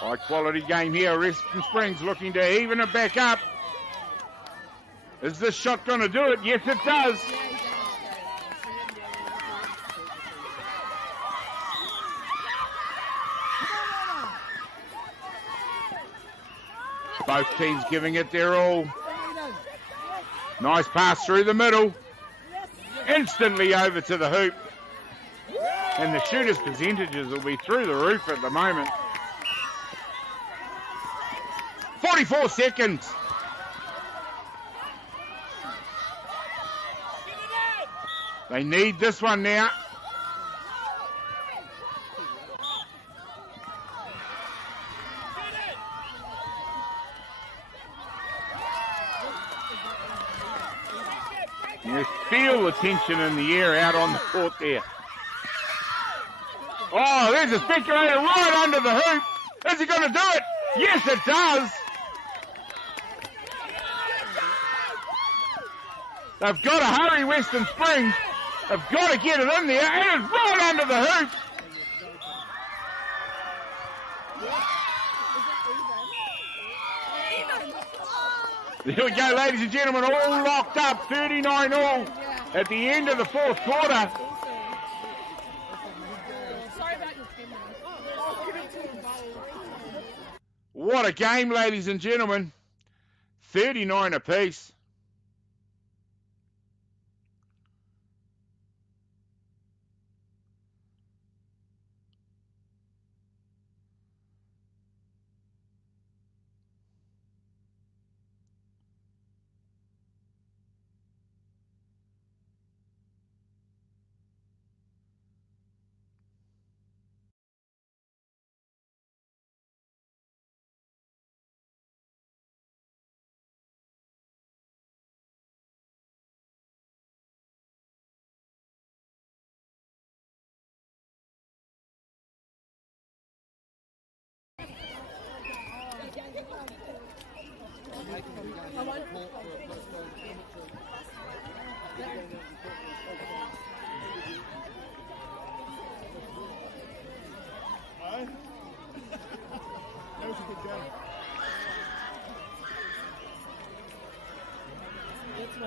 High quality game here. Western Springs looking to even it back up. Is this shot going to do it? Yes, it does. Both teams giving it their all. Nice pass through the middle. Instantly over to the hoop. And the shooters' percentages will be through the roof at the moment. 44 seconds. They need this one now. You feel the tension in the air out on the court there. Oh, there's a speculator right under the hoop. Is he going to do it? Yes, it does. They've got to hurry, Western Springs. They've got to get it in there, and it's right under the hoop. There we go, ladies and gentlemen, all locked up, 39 all at the end of the fourth quarter. What a game, ladies and gentlemen. 39 apiece.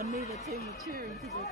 are neither too mature into the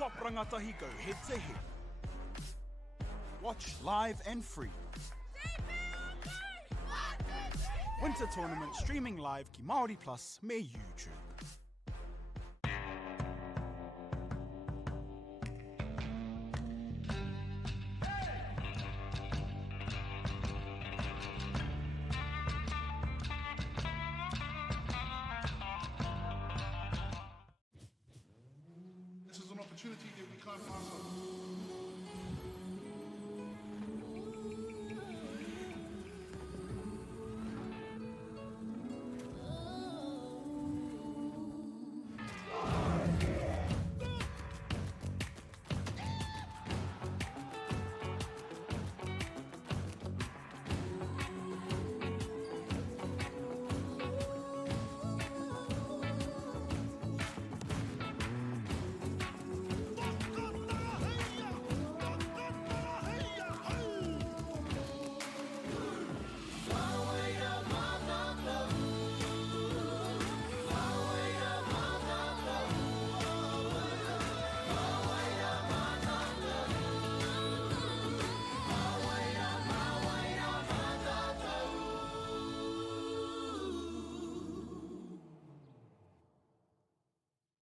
top rangatahi go head to head. Watch live and free. Winter Tournament streaming live ki Māori Plus me YouTube. This is an opportunity that we can't pass up.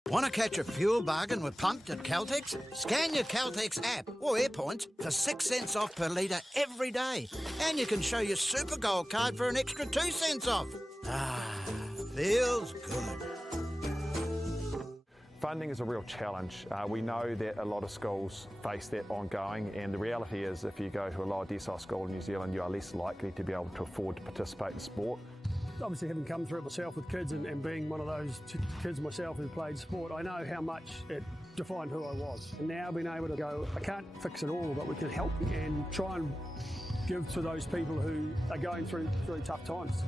Want to catch a fuel bargain with Pumped at Caltex? Scan your Caltex app or AirPoints for 6 cents off per litre every day. And you can show your Super Gold card for an extra 2 cents off. Ah, feels good. Funding is a real challenge. We know that a lot of schools face that ongoing, and the reality is if you go to a lower decile school in New Zealand, you are less likely to be able to afford to participate in sport. Obviously, having come through it myself with kids and being one of those kids myself who played sport, I know how much it defined who I was. And now being able to go, I can't fix it all, but we can help and try and give to those people who are going through really tough times.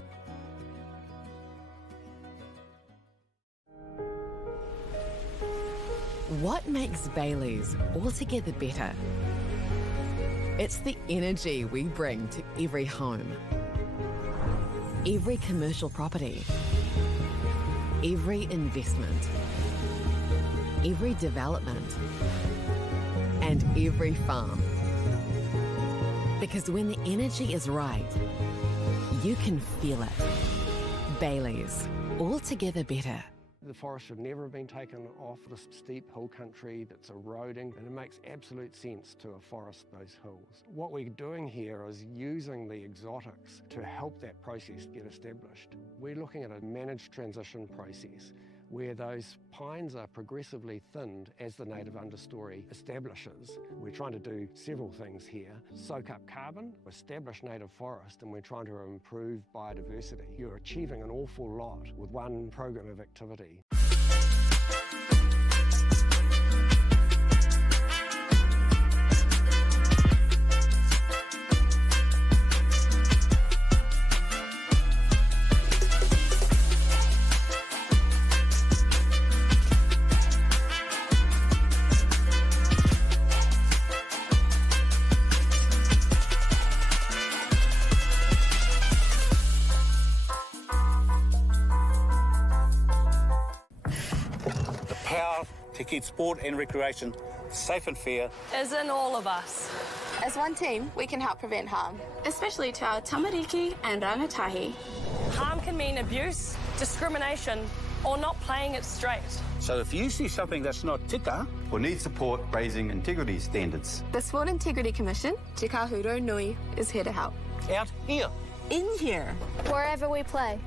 What makes Bailey's altogether better? It's the energy we bring to every home. Every commercial property, every investment, every development, and every farm. Because when the energy is right, you can feel it. Bailey's, altogether better. The forest should never have been taken off the steep hill country that's eroding, and it makes absolute sense to afforest those hills. What we're doing here is using the exotics to help that process get established. We're looking at a managed transition process where those pines are progressively thinned as the native understory establishes. We're trying to do several things here. Soak up carbon, establish native forest, and we're trying to improve biodiversity. You're achieving an awful lot with one program of activity. To keep sport and recreation safe and fair is in all of us. As one team, we can help prevent harm, especially to our tamariki and rangatahi. Harm can mean abuse, discrimination, or not playing it straight. So if you see something that's not tika, or need support raising integrity standards, The Sport Integrity Commission, Te Kahuro Nui, is here to help. out here. In here. Wherever we play.